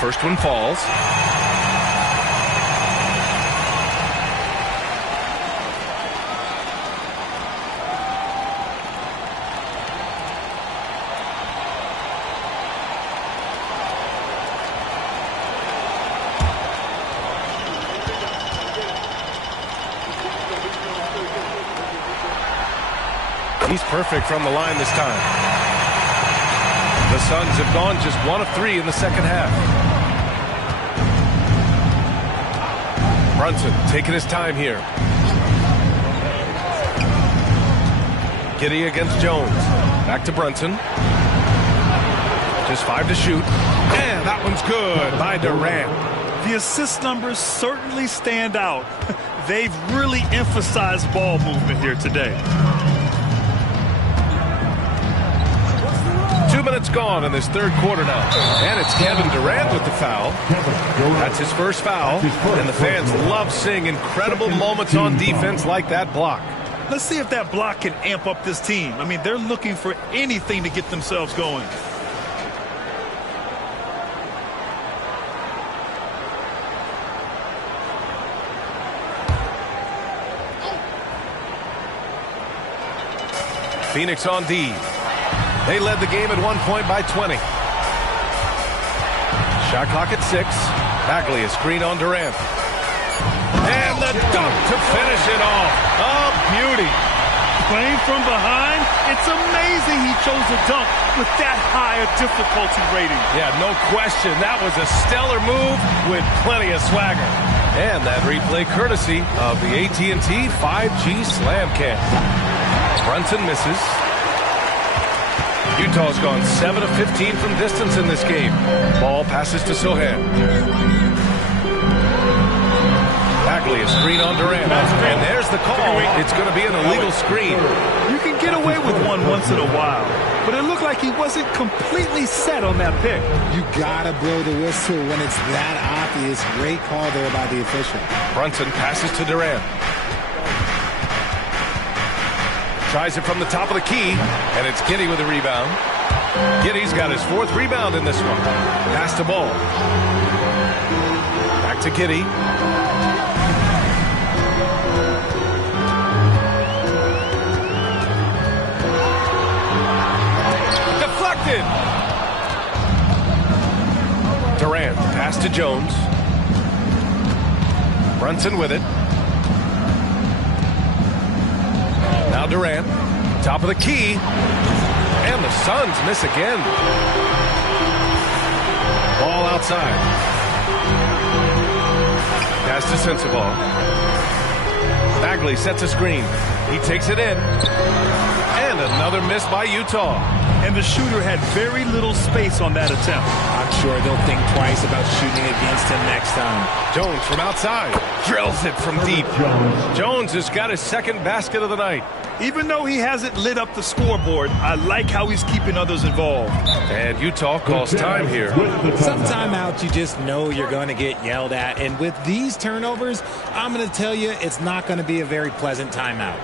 First one falls. He's perfect from the line this time. The Suns have gone just 1 of 3 in the second half. Brunson taking his time here. Giddey against Jones. Back to Brunson. Just 5 to shoot. And that one's good by Durant. The assist numbers certainly stand out. They've really emphasized ball movement here today. 2 minutes gone in this third quarter now. And it's Kevin Durant with the foul. That's his first foul. And the fans love seeing incredible moments on defense like that block. Let's see if that block can amp up this team. I mean, they're looking for anything to get themselves going. Phoenix on D. They led the game at one point by 20. Shot clock at 6. Bagley, a screen on Durant. And the dunk to finish it off. A beauty. Playing from behind, it's amazing he chose a dunk with that high a difficulty rating. Yeah, no question. That was a stellar move with plenty of swagger. And that replay courtesy of the AT&T 5G Slam Cam. Brunson misses. Utah's gone 7 of 15 from distance in this game. Ball passes to Sohan. Bagley, a screen on Durant. And there's the call. It's going to be an illegal screen. You can get away with one once in a while. but it looked like he wasn't completely set on that pick. You gotta blow the whistle when it's that obvious. Great call there by the official. Brunson passes to Durant. Tries it from the top of the key, and it's Giddey with a rebound. Giddey's got his 4th rebound in this one. Pass to Ball. Back to Giddey. Deflected. Durant, pass to Jones. Brunson with it. Now Durant, top of the key. And the Suns miss again. Ball outside. Pass to Sensabaugh. Bagley sets a screen. He takes it in. And another miss by Utah. And the shooter had very little space on that attempt. I'm sure they'll think twice about shooting against him next time. Jones from outside. Drills it from deep. Jones has got his 2nd basket of the night. Even though he hasn't lit up the scoreboard, I like how he's keeping others involved. And Utah calls time here. Some timeouts you just know you're going to get yelled at. And with these turnovers, I'm going to tell you it's not going to be a very pleasant timeout.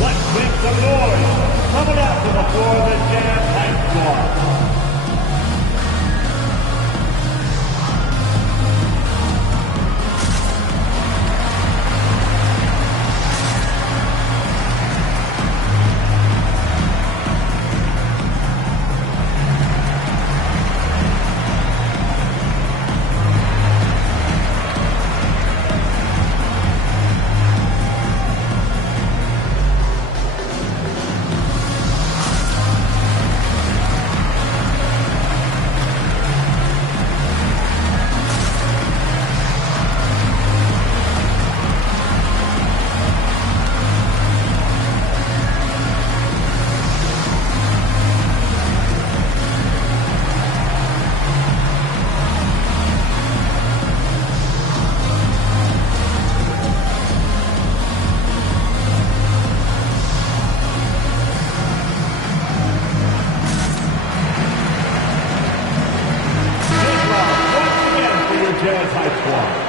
Let's make some noise. Coming out to the floor, the Jazz High Squad. Jazz High Squad.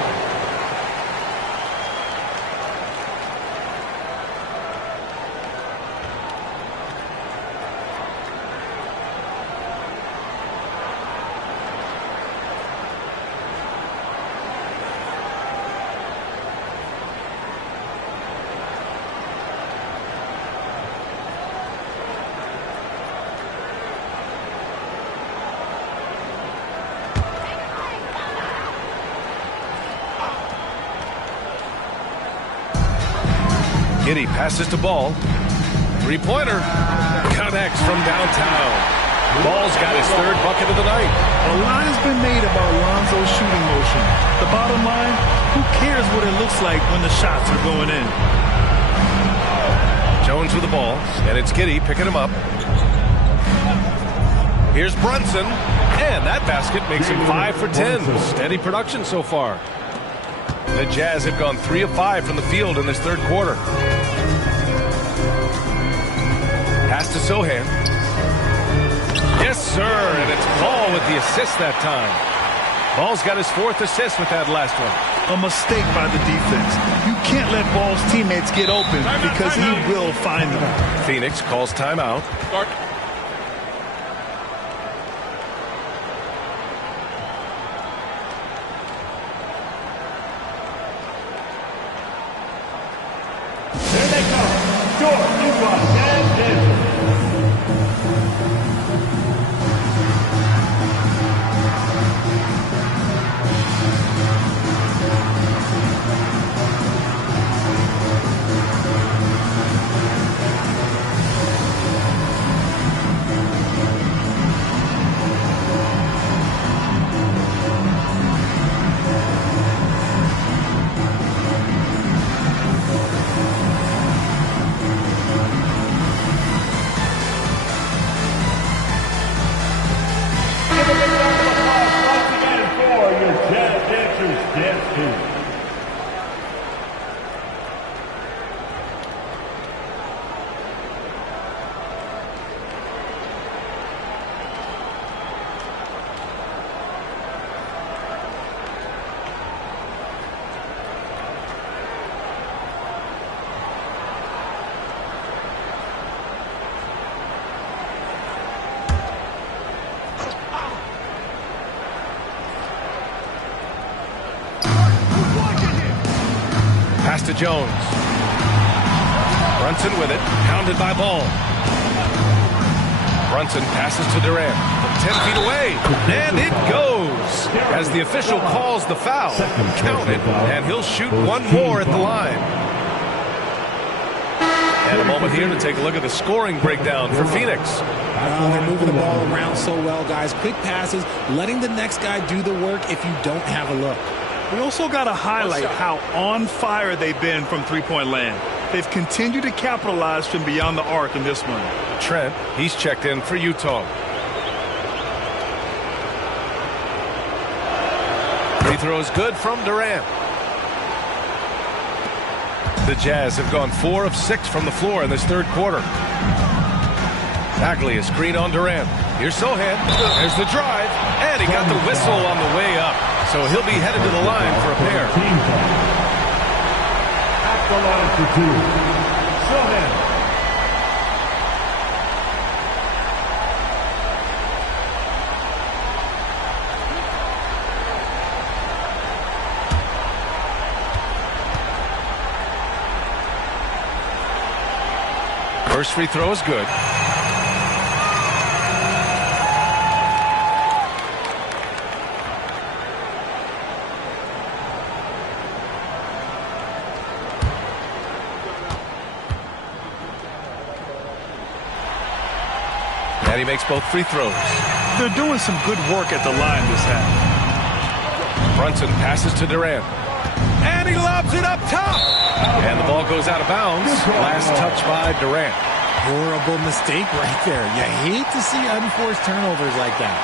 Giddey passes to Ball. Three-pointer. Connects from downtown. Ball's got his 3rd bucket of the night. A lot has been made about Lonzo's shooting motion. The bottom line, who cares what it looks like when the shots are going in? Jones with the ball, and it's Giddey picking him up. Here's Brunson, and that basket makes him 5 for 10. Steady production so far. The Jazz have gone 3 of 5 from the field in this 3rd quarter. Pass to Sohan. Yes, sir, and it's Ball with the assist that time. Ball's got his 4th assist with that last one. A mistake by the defense. You can't let Ball's teammates get open because he will find them. Phoenix calls timeout. Start. Here they come. George, Utah, Jazz Davis. to Jones. Brunson with it, pounded by Ball. Brunson passes to Durant from 10 feet away, and it goes as the official calls the foul. Count it, and he'll shoot one more at the line. And a moment here to take a look at the scoring breakdown for Phoenix. They're moving the ball around so well, guys. Quick passes, letting the next guy do the work if you don't have a look. We also got to highlight how on fire they've been from three-point land. They've continued to capitalize from beyond the arc in this one. Trent, he's checked in for Utah. Free throw is good from Durant. The Jazz have gone 4 of 6 from the floor in this third quarter. Bagley is screen on Durant. Here's Sohan. There's the drive, and he got the whistle on the way up. So he'll be headed to the line for a pair. At the line for 2. Sohan. First free throw is good. And he makes both free throws. They're doing some good work at the line this half. Brunson passes to Durant. And he lobs it up top. And the ball goes out of bounds. Last touch by Durant. Horrible mistake right there. You hate to see unforced turnovers like that.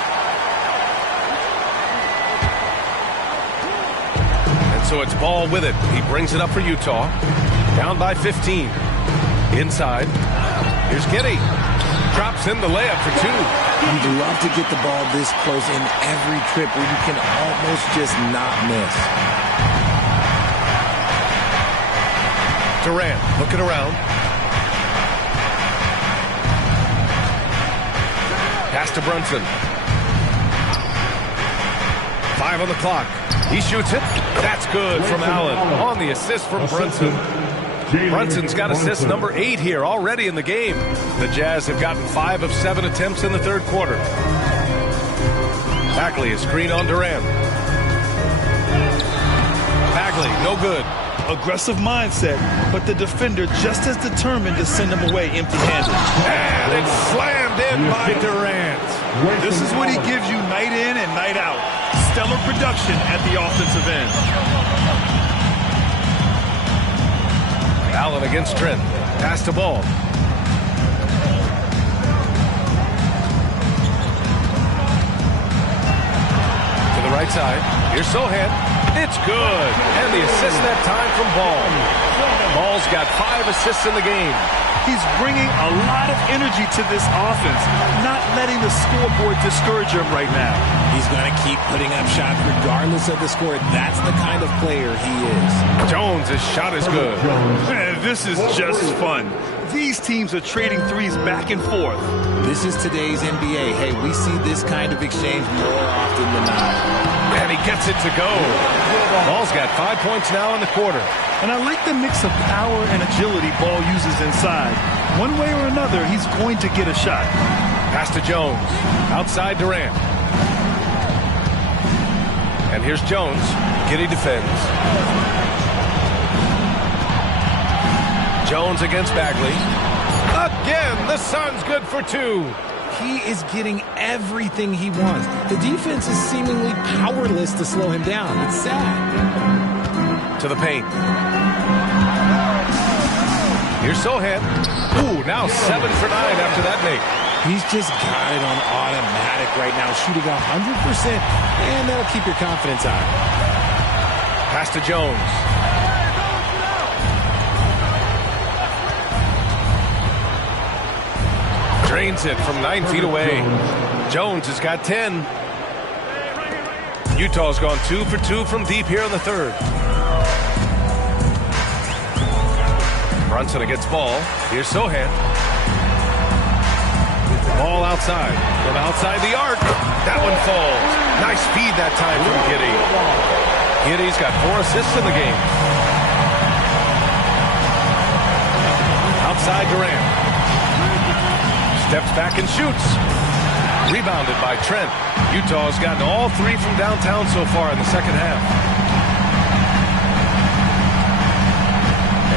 And so it's Ball with it. He brings it up for Utah. Down by 15. Inside. Here's Giddey. Drops in the layup for 2. You'd love to get the ball this close in every trip where you can almost just not miss. Durant looking around. Pass to Brunson. 5 on the clock. He shoots it. That's good from Allen on the assist from Brunson. Brunson's got assist number 8 here already in the game. The Jazz have gotten 5 of 7 attempts in the third quarter. Bagley is screen on Durant. Bagley, no good. Aggressive mindset, but the defender just as determined to send him away empty-handed. And it's slammed in by Durant. This is what he gives you night in and night out. Stellar production at the offensive end. Allen against Trent. Pass to Ball. To the right side. Here's Sohan. It's good. And the assist that time from Ball. Ball's got 5 assists in the game. He's bringing a lot of energy to this offense, not letting the scoreboard discourage him right now. He's going to keep putting up shots regardless of the score. That's the kind of player he is. Jones' shot is good. Man, this is just fun. These teams are trading threes back and forth. This is today's NBA. Hey, we see this kind of exchange more often than not. And he gets it to go. Ball's got 5 points now in the quarter. And I like the mix of power and agility Ball uses inside. One way or another, he's going to get a shot. Pass to Jones. Outside Durant. And here's Jones. Giddey defends. Jones against Bagley. Again, the Suns good for 2. He is getting everything he wants. The defense is seemingly powerless to slow him down. It's sad. To the paint. Here's Sohan. Ooh, now 7 for 9 after that make. He's just got it on automatic right now, shooting 100%, and that'll keep your confidence high. Pass to Jones. Drains it from 9 feet away. Jones has got 10. Utah's gone 2 for 2 from deep here in the third. Brunson against Ball. Here's Sohan. Ball outside. From outside the arc. That one falls. Nice feed that time from Giddey. Giddey's got 4 assists in the game. outside Durant. Steps back and shoots. Rebounded by Trent. Utah's gotten all 3 from downtown so far in the second half.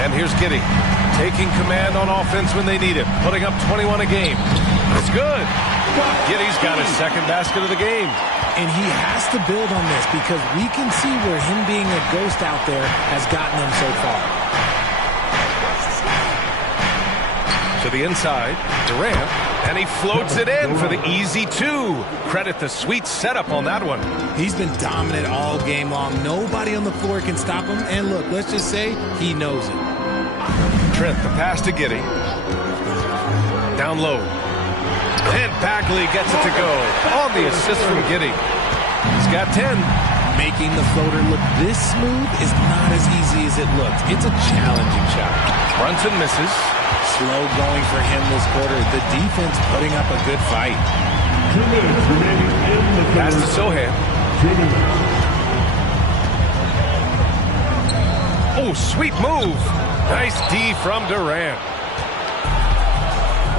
And here's Giddey, taking command on offense when they need it, putting up 21 a game. It's good. Giddey's got his second basket of the game. And he has to build on this because we can see where him being a ghost out there has gotten him so far. To the inside, Durant, and he floats it in for the easy 2. Credit the sweet setup on that one. He's been dominant all game long. Nobody on the floor can stop him. And look, let's just say he knows it. Trent, the pass to Giddey. Down low. And Bagley gets it to go. On the assist from Giddey. He's got 10. Making the floater look this smooth is not as easy as it looks. It's a challenging shot. Brunson misses. Slow going for him this quarter. The defense putting up a good fight. 2 minutes remaining in the third. Pass to Sohan. 2 minutes. Oh, sweet move. Nice D from Durant.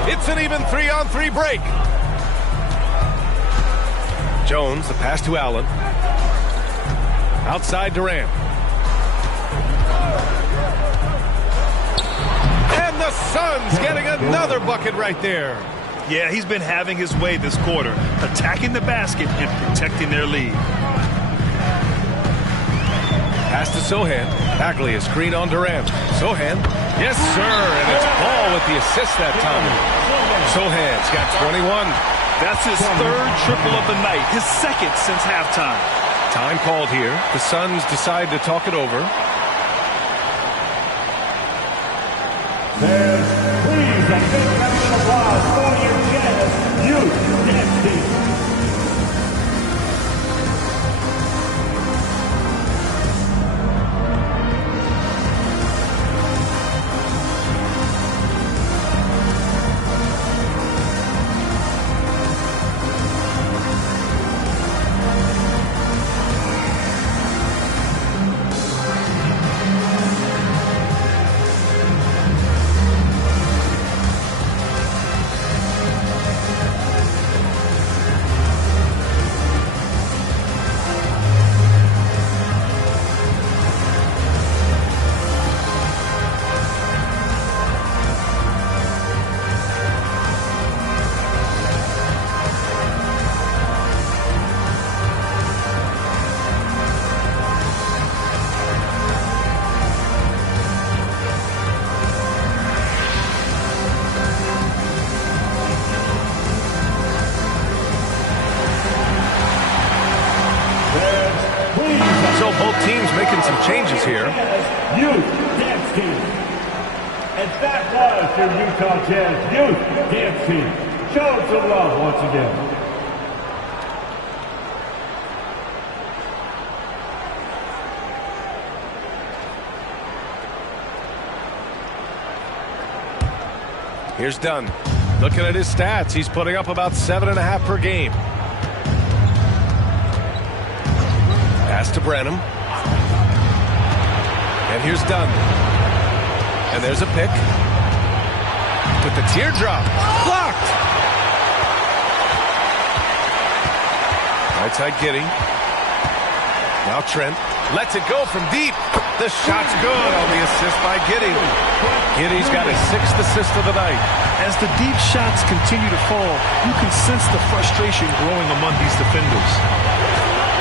It's an even 3-on-3 break. Jones, the pass to Allen. Outside Durant. And the Suns getting another bucket right there. Yeah, he's been having his way this quarter, attacking the basket and protecting their lead. Pass to Sohan. Bagley is screen on Durant. Sohan. Yes, sir. And it's Ball with the assist that time. Sohan's got 21. That's his third triple of the night, his second since halftime. Time called here. The Suns decide to talk it over. Please, a big round of applause for your Jazz Youth Dance Team. Teams making some changes here. Youth Dance Team. And that was your Utah Jazz Youth Dance Team. Show them some love once again. Here's Dunn. Looking at his stats, he's putting up about 7.5 per game. Pass to Branham. And here's Dunn. And there's a pick. With the teardrop. Blocked! Right side Giddey. Now Trent. Lets it go from deep. The shot's good on the assist by Giddey. Giddey's got his 6th assist of the night. As the deep shots continue to fall, you can sense the frustration growing among these defenders.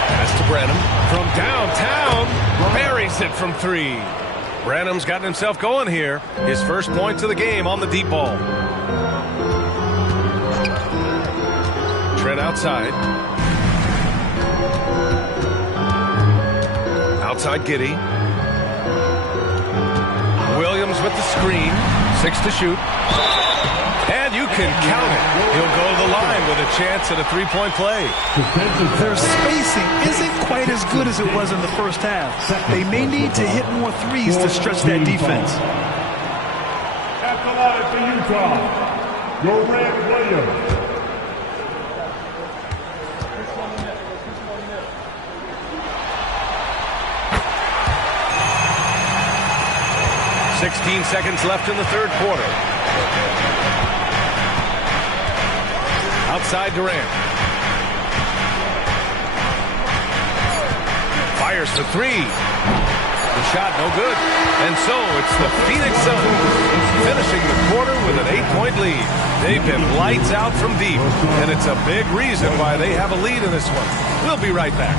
Pass to Branham from downtown. Buries it from 3. Branham's gotten himself going here. His first points of the game on the deep ball. Trent outside. Outside Giddey. Williams with the screen. 6 to shoot. And you can count it. He'll go to the line with a chance at a 3-point play. Their spacing isn't quite as good as it was in the first half. They may need to hit more threes to stretch that defense. At the line for Utah, Durant Williams. 16 seconds left in the third quarter. Outside Durant. Fires for three. The shot no good. And so it's the Phoenix Suns finishing the quarter with an 8-point lead. They've been lights out from deep, and it's a big reason why they have a lead in this one. We'll be right back.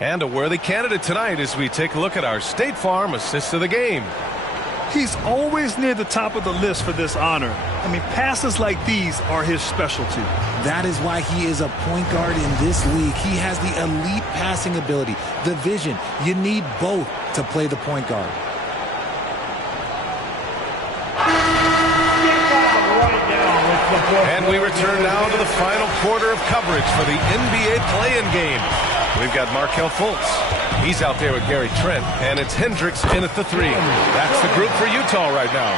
And a worthy candidate tonight as we take a look at our State Farm assist of the game. He's always near the top of the list for this honor. I mean, passes like these are his specialty. That is why he is a point guard in this league. He has the elite passing ability, the vision. You need both to play the point guard. And we return now to the final quarter of coverage for the NBA play-in game. We've got Markelle Fultz. He's out there with Gary Trent, and it's Hendricks in at the three. That's the group for Utah right now.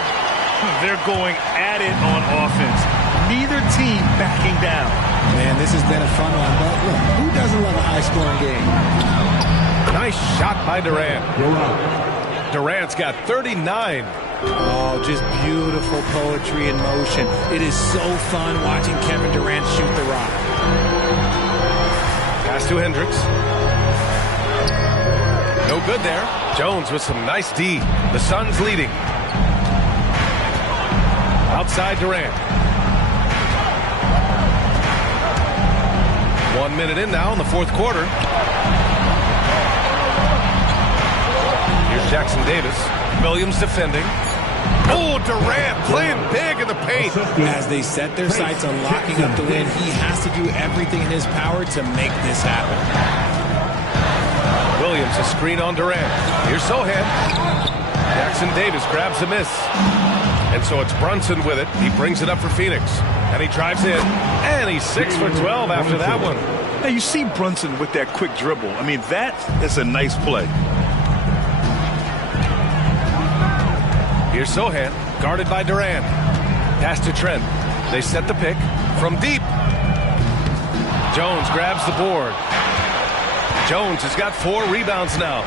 They're going at it on offense. Neither team backing down. Man, this has been a fun one, but look, who doesn't love a high-scoring game? Nice shot by Durant. Durant's got 39. Oh, just beautiful poetry in motion. It is so fun watching Kevin Durant shoot the rock. Pass to Hendricks. No good there. Jones with some nice D. The Suns leading. Outside Durant. 1 minute in now in the fourth quarter. Here's Jackson Davis. Williams defending. Oh, Durant playing big in the paint. As they set their sights on locking up the win, he has to do everything in his power to make this happen. Williams a screen on Durant. Here's Sohan. Jackson Davis grabs a miss. And so it's Brunson with it. He brings it up for Phoenix. And he drives in. And he's 6 for 12 after that one. Now you see Brunson with that quick dribble. I mean, that is a nice play. Here's Sohan, guarded by Durant. Pass to Trent. They set the pick from deep. Jones grabs the board. Jones has got 4 rebounds now.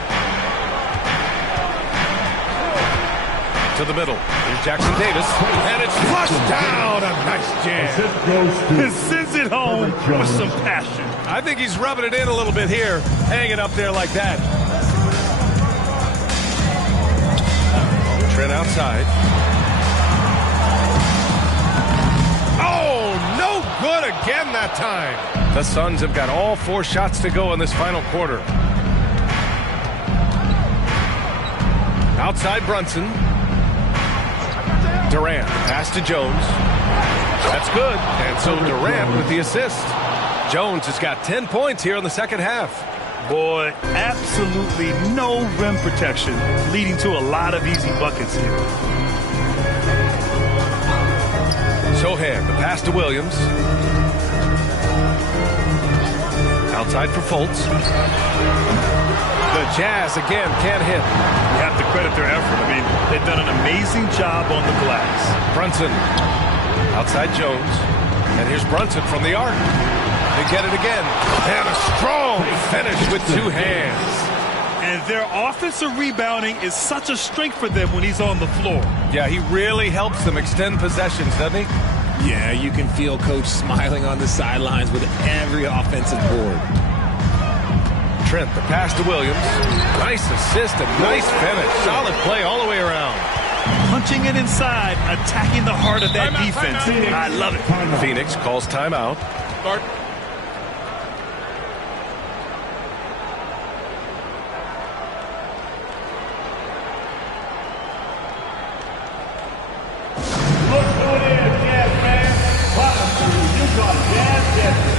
To the middle. Here's Jackson Davis. And it's flushed down. A nice jam. He sends it home with some passion. I think he's rubbing it in a little bit here. Hanging up there like that. Trent outside. Oh, no good again that time. The Suns have got all 4 shots to go in this final quarter. Outside Brunson. Durant, pass to Jones. That's good. And so Durant with the assist. Jones has got 10 points here in the second half. Boy, absolutely no rim protection, leading to a lot of easy buckets here. Sohan, the pass to Williams. Outside for Fultz. The Jazz again can't hit. You have to credit their effort. I mean, they've done an amazing job on the glass. Brunson. Outside Jones. And here's Brunson from the arc. They get it again. And a strong finish with 2 hands. And their offensive rebounding is such a strength for them when he's on the floor. Yeah, he really helps them extend possessions, doesn't he? Yeah, you can feel Coach smiling on the sidelines with every offensive board. Trent, the pass to Williams. Nice assist and nice finish. Solid play all the way around. Punching it inside, attacking the heart of that defense. I love it. Phoenix calls timeout. Start. Look who it is, Jazz fans. Bottom 2, shot, Jazz Denver.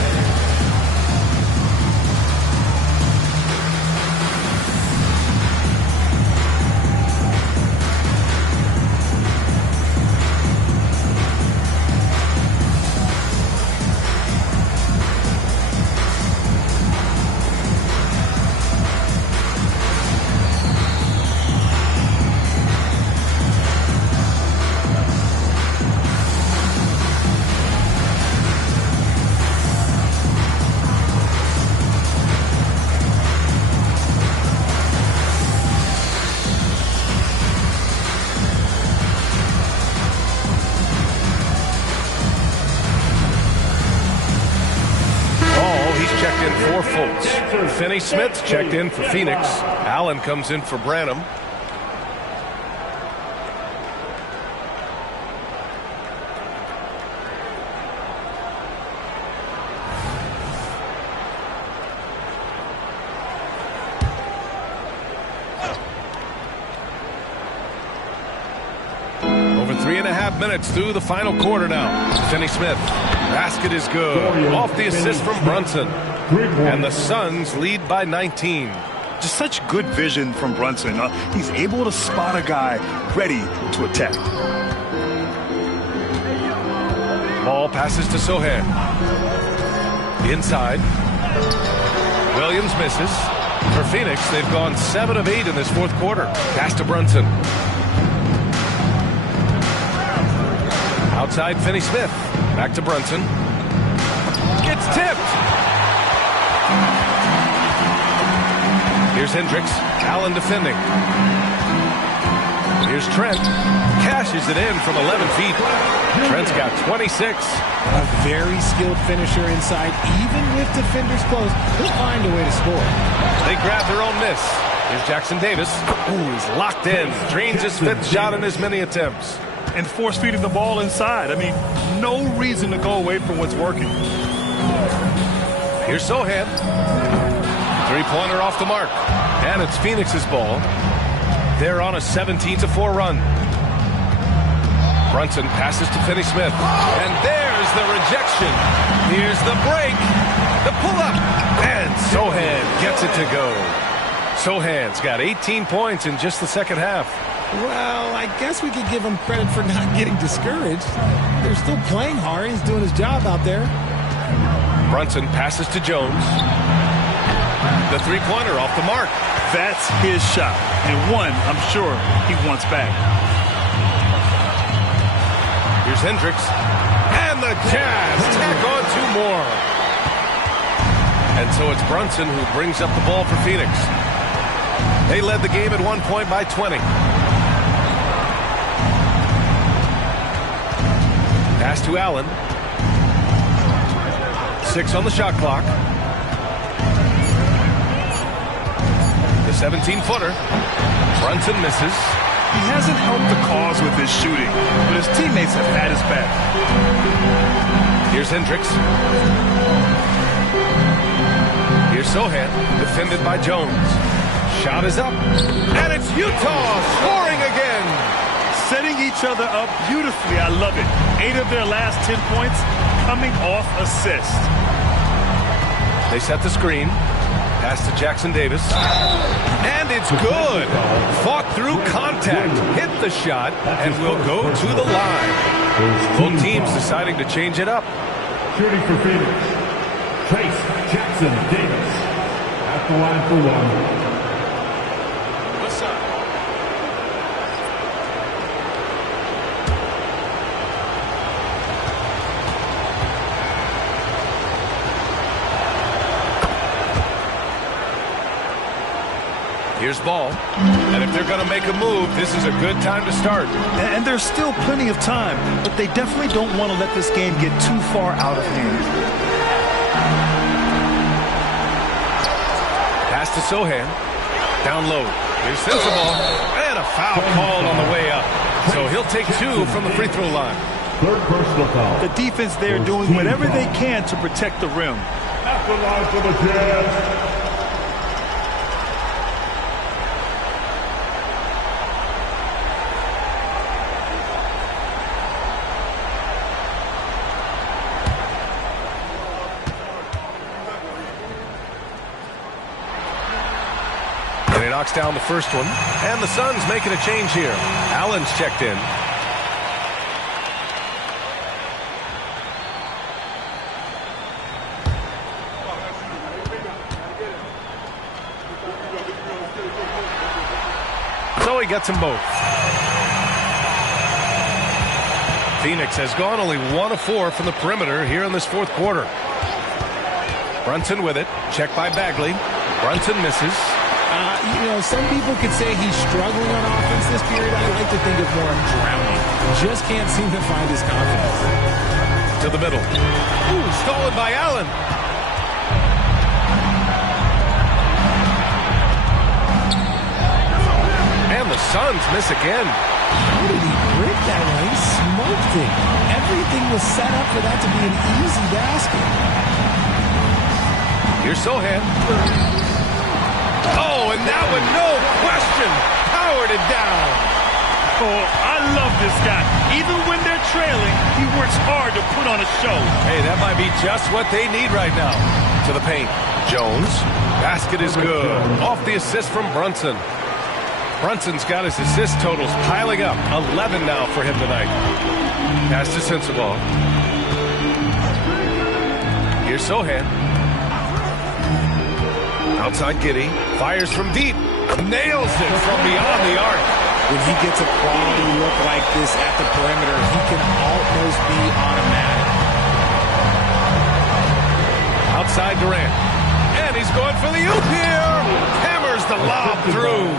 Finney Smith checked in for Phoenix. Allen comes in for Branham. Over 3.5 minutes through the final quarter now. Finney Smith. Basket is good. Off the assist from Brunson. And the Suns lead by 19. Just such good vision from Brunson. He's able to spot a guy ready to attack. Ball passes to Sohan. Inside. Williams misses. For Phoenix, they've gone 7 of 8 in this fourth quarter. Pass to Brunson. Outside Finney Smith. Back to Brunson. It's tipped. Here's Hendricks. Allen defending. Here's Trent. Cashes it in from 11 feet. Trent's got 26. A very skilled finisher inside. Even with defenders close, he'll find a way to score. They grab their own miss. Here's Jackson Davis. Ooh, he's locked in. Drains his 5th shot in as many attempts. And force-feeding the ball inside. I mean, no reason to go away from what's working. Here's Sohan. Three-pointer off the mark. And it's Phoenix's ball. They're on a 17-4 run. Brunson passes to Finney Smith. And there's the rejection. Here's the break. The pull-up. And Sohan gets it to go. Sohan's got 18 points in just the second half. Well, I guess we could give him credit for not getting discouraged. They're still playing hard. He's doing his job out there. Brunson passes to Jones. The three-pointer off the mark. That's his shot. And one, I'm sure, he wants back. Here's Hendricks. And the Jazz tack on 2 more. And so it's Brunson who brings up the ball for Phoenix. They led the game at 1 point by 20. Pass to Allen. 6 on the shot clock. The 17-footer. Brunson misses. He hasn't helped the cause with his shooting, but his teammates have had his back. Here's Hendricks. Here's Sohan, defended by Jones. Shot is up, and it's Utah scoring again. Setting each other up beautifully. I love it. 8 of their last 10 points coming off assist. They set the screen. Pass to Jackson Davis. And it's good. Fought through contact. Hit the shot and will go to the line. Both teams deciding to change it up. Shooting for Phoenix. Trace Jackson Davis at the line for 1. Here's Ball. And if they're going to make a move, this is a good time to start. And there's still plenty of time, but they definitely don't want to let this game get too far out of hand. Pass to Sohan. Down low. Here's Sensabaugh. And a foul called on the way up. So he'll take 2 from the free throw line. Third personal foul. The defense there doing whatever they can to protect the rim. At the line for the Jazz. knocks down the first one. And the Suns making a change here. Allen's checked in. So he gets them both. Phoenix has gone only 1 of 4 from the perimeter here in this fourth quarter. Brunson with it. Checked by Bagley. Brunson misses. Some people could say he's struggling on offense this period. I like to think of more of drowning. Just can't seem to find his confidence. To the middle. Ooh, stolen by Allen. And the Suns miss again. How did he break that one? He smoked it. Everything was set up for that to be an easy basket. Here's Sohan. Oh, and that one, no question, powered it down. Oh, I love this guy. Even when they're trailing, he works hard to put on a show. Hey, that might be just what they need right now. To the paint. Jones. Basket is good. Off the assist from Brunson. Brunson's got his assist totals piling up. 11 now for him tonight. Pass to Sensabaugh. Here's Sohan. Outside Giddey. Fires from deep. Nails it from beyond the arc. When he gets a quality look like this at the perimeter, he can almost be automatic. Outside Durant. And he's going for the oop here. Hammers the lob through.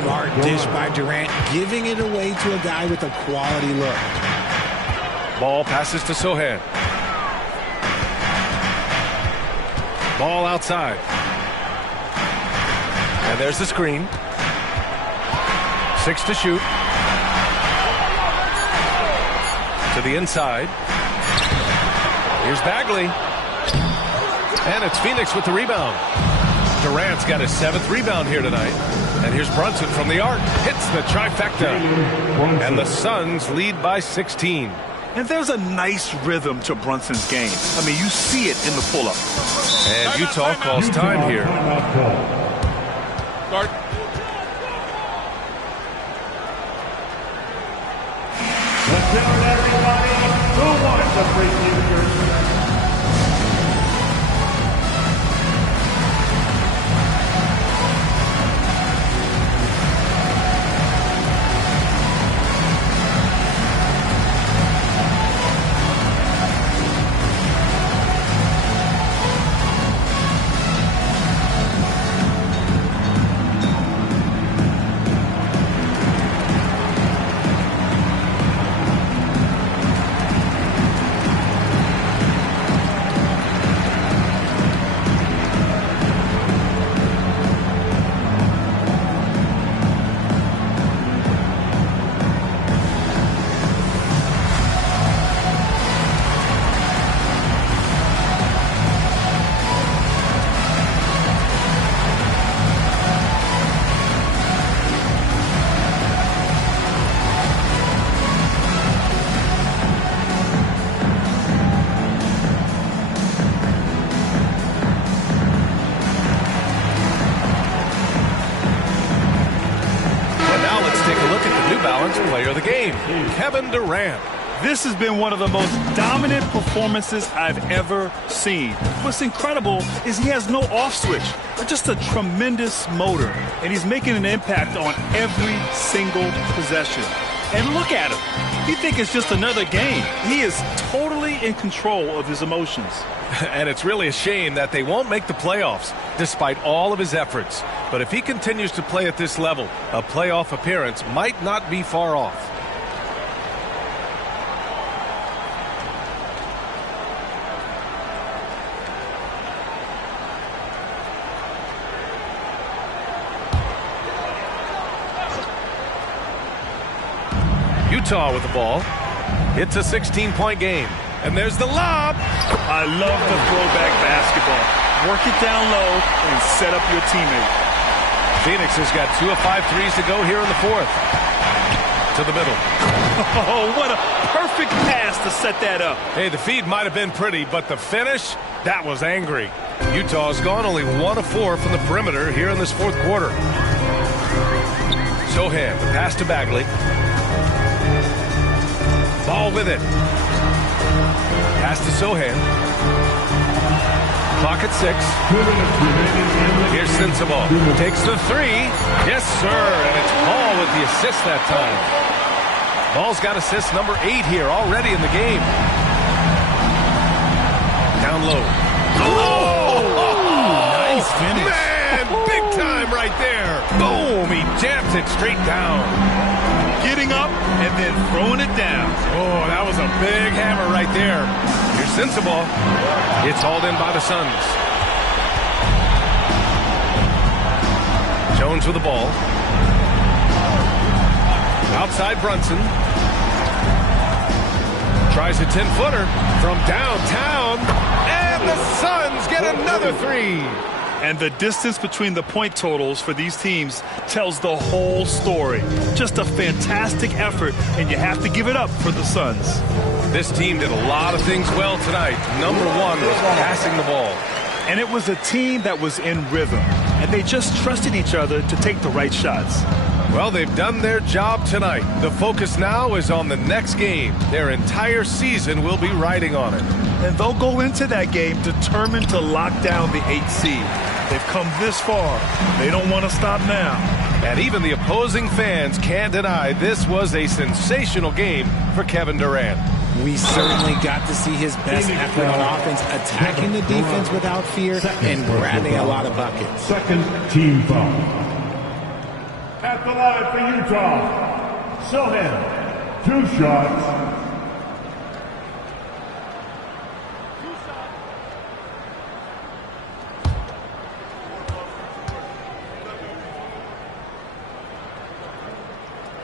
Smart dish by Durant, giving it away to a guy with a quality look. Ball passes to Sohan. Ball outside. And there's the screen. 6 to shoot. To the inside. Here's Bagley. And it's Phoenix with the rebound. Durant's got his 7th rebound here tonight. And here's Brunson from the arc. Hits the trifecta. And the Suns lead by 16. And there's a nice rhythm to Brunson's game. I mean, you see it in the pull-up. And Utah calls time here. Start. Let's give it, everybody, who wants a free future? Player of the game, Kevin Durant. This has been one of the most dominant performances I've ever seen. What's incredible is he has no off switch, but just a tremendous motor, and he's making an impact on every single possession. And look at him. You think it's just another game. He is totally in control of his emotions. And it's really a shame that they won't make the playoffs, despite all of his efforts. But if he continues to play at this level, a playoff appearance might not be far off. Utah with the ball. It's a 16-point game. And there's the lob. I love the throwback basketball. Work it down low and set up your teammate. Phoenix has got 2 of 5 threes to go here in the fourth. To the middle. Oh, what a perfect pass to set that up. Hey, the feed might have been pretty, but the finish, that was angry. Utah's gone only 1 of 4 from the perimeter here in this fourth quarter. Sohan, the pass to Bagley. Ball with it. Pass to Sohan. Clock at 6. Here's Sensabaugh. Takes the 3. Yes, sir. And it's Paul with the assist that time. Ball's got assist number 8 here already in the game. Down low. Nice finish. Man, big time right there. Boom. He jams it straight down. Getting up and then throwing it down. Oh, that was a big hammer right there. Here's Sensabaugh. It's hauled in by the Suns. Jones with the ball. Outside Brunson. Tries a 10-footer from downtown. And the Suns get another 3. And the distance between the point totals for these teams tells the whole story. Just a fantastic effort, and you have to give it up for the Suns. This team did a lot of things well tonight. Number 1 was passing the ball. And it was a team that was in rhythm, and they just trusted each other to take the right shots. Well, they've done their job tonight. The focus now is on the next game. Their entire season will be riding on it. And they'll go into that game determined to lock down the 8th seed. They've come this far. They don't want to stop now. And even the opposing fans can't deny this was a sensational game for Kevin Durant. We certainly got to see his best effort on offense, attacking the defense without fear and grabbing a lot of buckets. Second team foul. At the line for Utah, Sohan, 2 shots.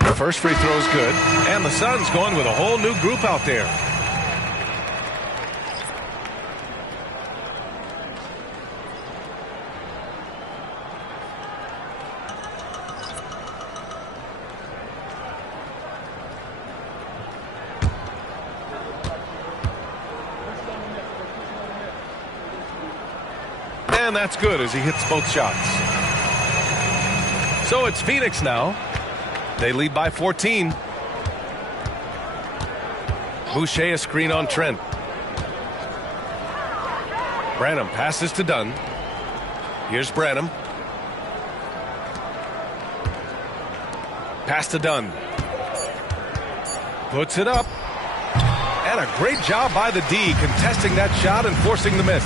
The first free throw is good, and the Suns going with a whole new group out there. And that's good as he hits both shots. So it's Phoenix now. They lead by 14. Boucher a screen on Trent. Branham passes to Dunn. Here's Branham. Pass to Dunn. Puts it up. And a great job by the D contesting that shot and forcing the miss.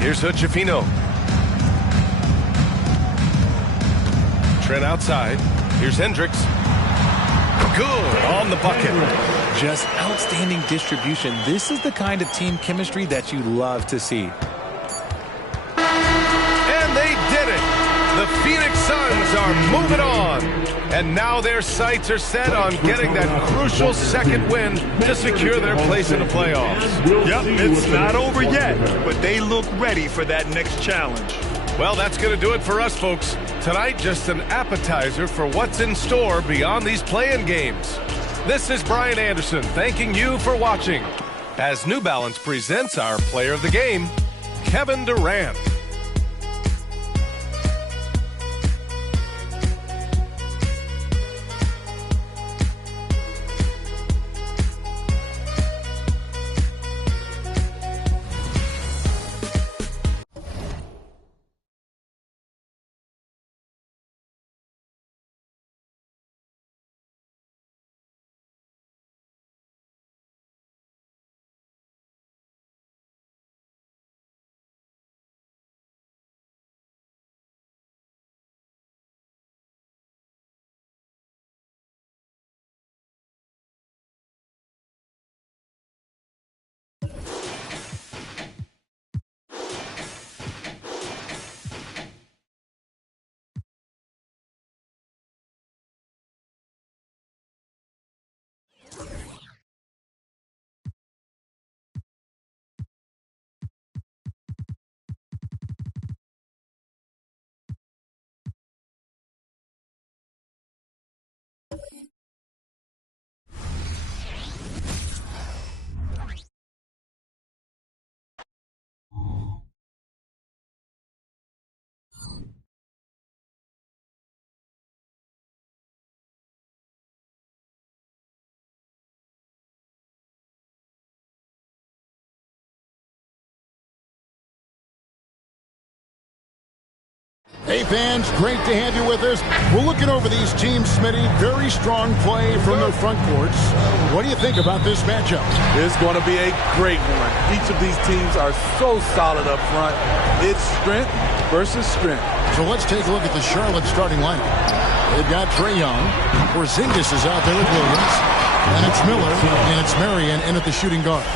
Here's Hood-Schifino. Trent outside. Here's Hendricks. Good on the bucket. Just outstanding distribution. This is the kind of team chemistry that you love to see. And they did it. The Phoenix Suns are moving on. And now their sights are set on getting that crucial second win to secure their place in the playoffs. Yep, it's not over yet, but they look ready for that next challenge. Well, that's going to do it for us, folks. Tonight, just an appetizer for what's in store beyond these play-in games. This is Brian Anderson thanking you for watching as New Balance presents our player of the game, Kevin Durant. Hey fans, great to have you with us. We're looking over these teams, Smitty. Very strong play from their front courts. What do you think about this matchup? It's going to be a great one. Each of these teams are so solid up front. It's strength versus strength. So let's take a look at the Charlotte starting lineup. They've got Trae Young. Porzingis is out there with Williams. And it's Miller, and it's Marion in at the shooting guard.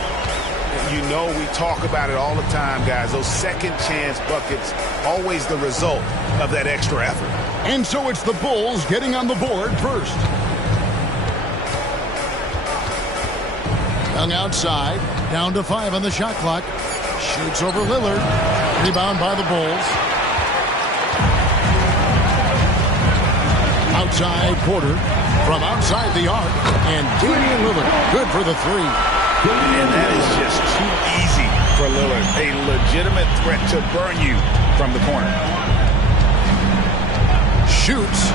You know, we talk about it all the time, guys. Those second chance buckets, always the result of that extra effort. And so it's the Bulls getting on the board first. Young outside, down to 5 on the shot clock. Shoots over Lillard. Rebound by the Bulls. Outside Porter from outside the arc. And Damian Lillard, good for the 3. And that is just too easy for Lillard. A legitimate threat to burn you from the corner. Shoots.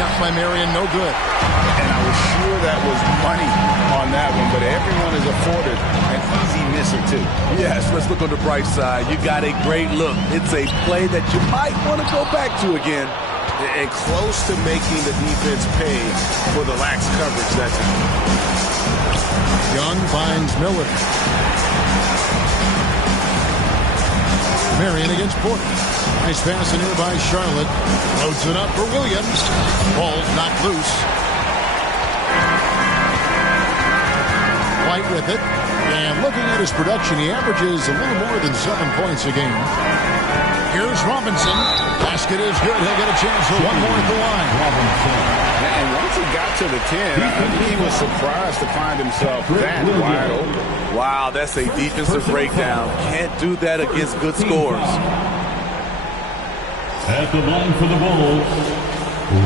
Shot by Marion, no good. And I was sure that was money on that one, but everyone is afforded an easy misser too. Yes, let's look on the bright side. You got a great look. It's a play that you might want to go back to again. And close to making the defense pay for the lax coverage that's in. Young finds Miller. Marion against Porter. Nice pass in here by Charlotte. Loads it up for Williams. Ball's knocked loose. White with it. And looking at his production, he averages a little more than 7 points a game. Here's Robinson. Basket is good. He'll get a chance for one more at the line. And once he got to the 10, I think he was surprised to find himself that wide open. Wow, that's a defensive breakdown. Can't do that against good scores. At the line for the Bulls,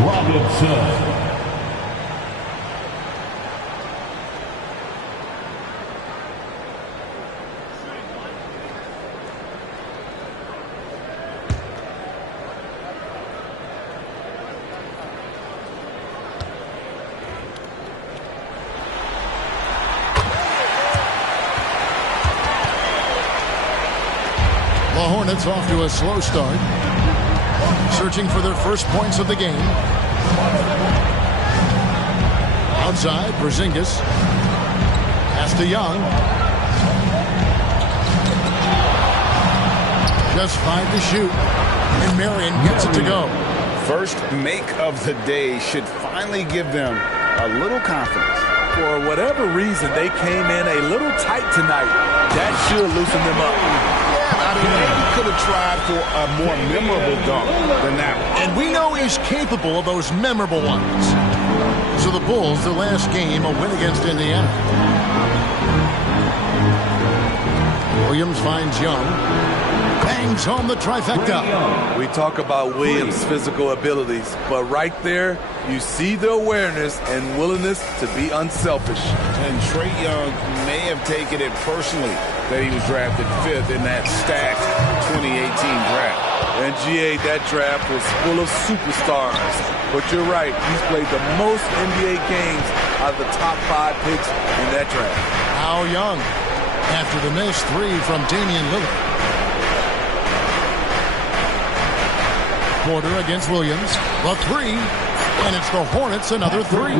Robinson. The Hornets off to a slow start. Searching for their first points of the game. Outside, Porzingis. Pass to Young. Just 5 to shoot. And Marion gets it to go. First make of the day should finally give them a little confidence. For whatever reason, they came in a little tight tonight. That should loosen them up. Maybe could have tried for a more memorable dunk than that one. And we know he's capable of those memorable ones. So the Bulls, their last game, a win against Indiana. Williams finds Young. Bangs home the trifecta. We talk about Williams' physical abilities, but right there, you see the awareness and willingness to be unselfish. And Trae Young may have taken it personally that he was drafted 5th in that stacked 2018 draft. And GA, that draft was full of superstars. But you're right, he's played the most NBA games out of the top 5 picks in that draft. How Young, after the missed 3 from Damian Lillard. Porter against Williams. The 3, and it's the Hornets another 3.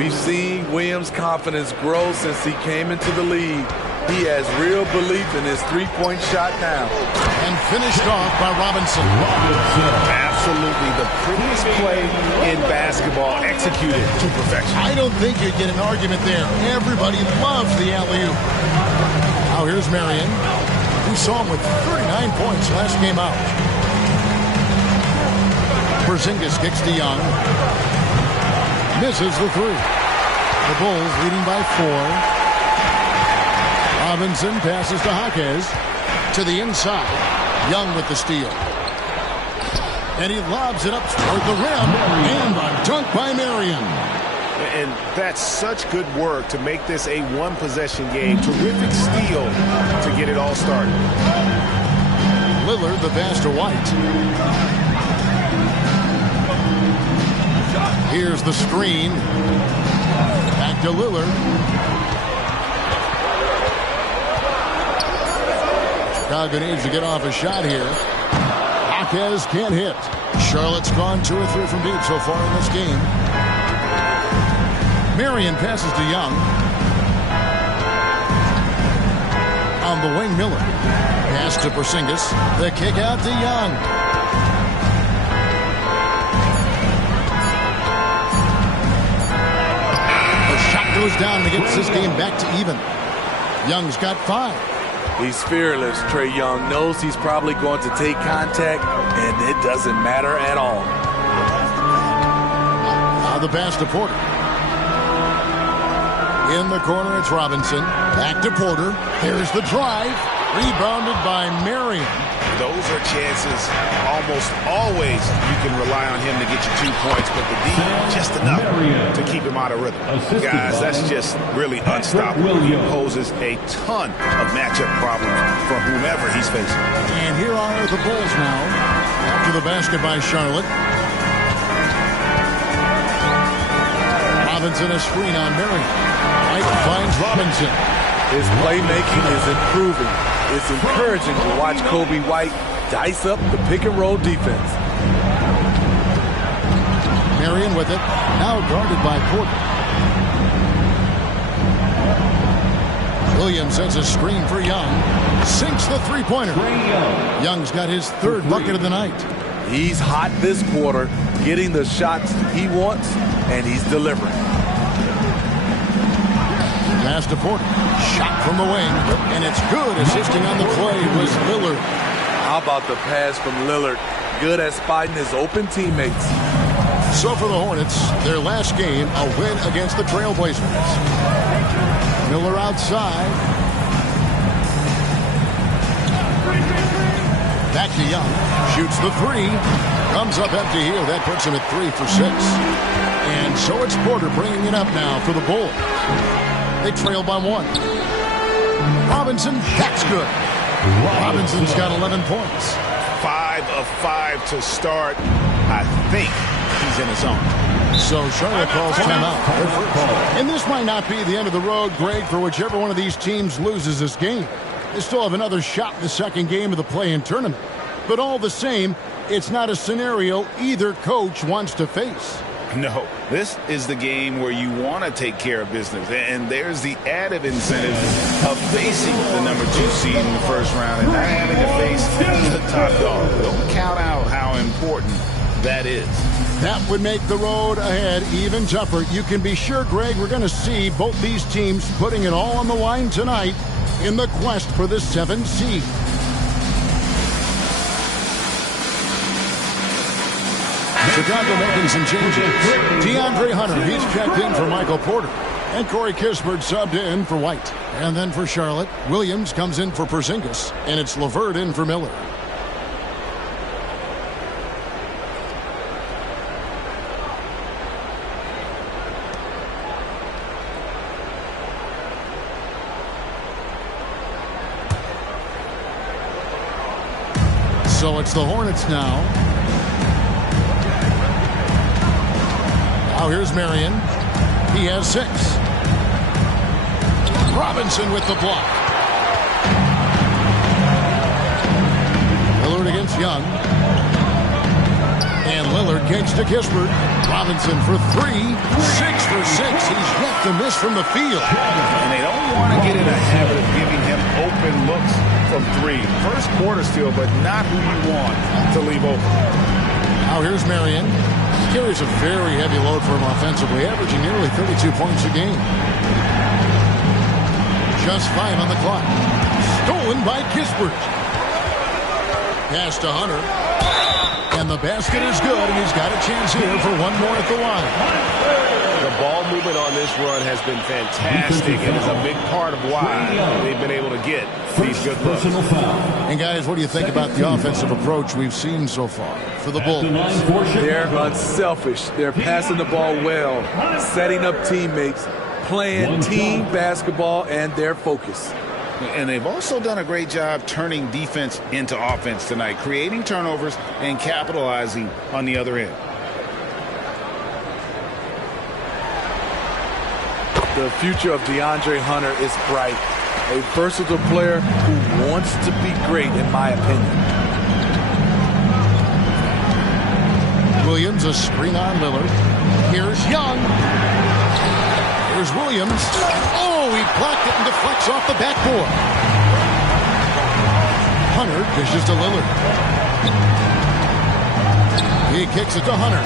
We've seen Williams' confidence grow since he came into the league. He has real belief in his three-point shot now. And finished off by Robinson. Absolutely the prettiest play in basketball, executed to perfection. I don't think you'd get an argument there. Everybody loves the alley-oop. Now here's Marion. We saw him with 39 points last game out. Porzingis kicks to Young. Misses the 3. The Bulls leading by 4. Robinson passes to Jaquez. To the inside. Young with the steal. And he lobs it up toward the rim. And a dunk by Marion. And that's such good work to make this a one-possession game. Terrific steal to get it all started. Lillard, the pass to White. Here's the screen. Back to Lillard. Chicago needs to get off a shot here. Marquez can't hit. Charlotte's gone 2 or 3 from deep so far in this game. Marion passes to Young. On the wing, Miller. Pass to Porzingis. The kick out to Young. The shot goes down and gets this game back to even. Young's got 5. He's fearless. Trae Young knows he's probably going to take contact, and it doesn't matter at all. Now the pass to Porter. In the corner, it's Robinson. Back to Porter. Here's the drive. Rebounded by Marion. Those are chances almost always you can rely on him to get you 2 points, but the D just enough to keep him out of rhythm. Guys, that's just really unstoppable. He poses a ton of matchup problems for whomever he's facing. And here are the Bulls now. After the basket by Charlotte. Robinson a screen on Marion. White finds Robinson. His playmaking is improving. It's encouraging to watch Kobe White dice up the pick-and-roll defense. Marion with it. Now guarded by Porter. Williams sets a screen for Young. Sinks the three-pointer. Young's got his 3rd bucket of the night. He's hot this quarter, getting the shots he wants, and he's delivering. Pass to Porter. Shot from the wing, and it's good. Assisting on the play was Lillard. How about the pass from Lillard? Good at spotting his open teammates. So for the Hornets, their last game, a win against the Trailblazers. Miller outside. Back to Young. Shoots the 3. Comes up empty here. That puts him at 3 for 6. And so it's Porter bringing it up now for the Bulls. They trail by 1. Robinson, that's good. Robinson's got 11 points. 5 of 5 to start. I think he's in his zone. So Charlotte calls timeout. And this might not be the end of the road, Greg, for whichever one of these teams loses this game. They still have another shot in the second game of the play-in tournament. But all the same, it's not a scenario either coach wants to face. No, this is the game where you want to take care of business. And there's the added incentive of facing the number 2 seed in the first round and not having to face the top dog. Don't count out how important that is. That would make the road ahead even tougher. You can be sure, Greg, we're going to see both these teams putting it all on the line tonight in the quest for the 7th seed. Chicago making some changes. DeAndre Hunter, he's checked in for Michael Porter. And Corey Kispert subbed in for White. And then for Charlotte, Williams comes in for Porzingis. And it's LeVert in for Miller. So it's the Hornets now. Now here's Marion. He has 6. Robinson with the block. Lillard against Young. And Lillard kicks to Kispert. Robinson for 3. 6 for 6. He's yet to miss from the field. And they don't want to get in a habit of giving him open looks from 3. First quarter still, but not who you want to leave open. Now here's Marion. He carries a very heavy load for him offensively, averaging nearly 32 points a game. Just 5 on the clock. Stolen by Kispert. Pass to Hunter. And the basket is good, and he's got a chance here for one more at the line. The ball movement on this run has been fantastic and is a big part of why they've been able to get these good looks. And guys, what do you think about the offensive approach we've seen so far for the Bulls? They're unselfish. They're passing the ball well, setting up teammates, playing team basketball, and their focus. And they've also done a great job turning defense into offense tonight, creating turnovers and capitalizing on the other end. The future of DeAndre Hunter is bright. A versatile player who wants to be great, in my opinion. Williams, a screen on Lillard. Here's Young. Here's Williams. Oh, he blocked it and deflects off the backboard. Hunter dishes to Lillard. He kicks it to Hunter.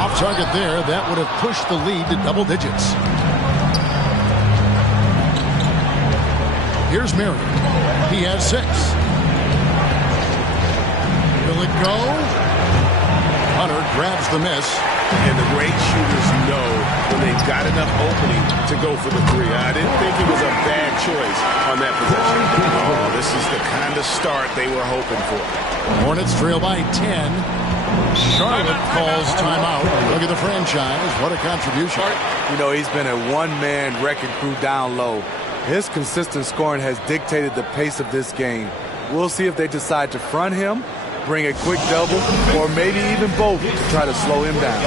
Off target there. That would have pushed the lead to double digits. Here's Mary. He has 6. Will it go? Hunter grabs the miss. And the great shooters know when they've got enough opening to go for the 3. I didn't think it was a bad choice on that possession. Oh, this is the kind of start they were hoping for. Hornets trail by 10. Charlotte calls timeout. Look at the franchise. What a contribution. You know, he's been a one-man wrecking crew down low. His consistent scoring has dictated the pace of this game. We'll see if they decide to front him, bring a quick double, or maybe even both to try to slow him down.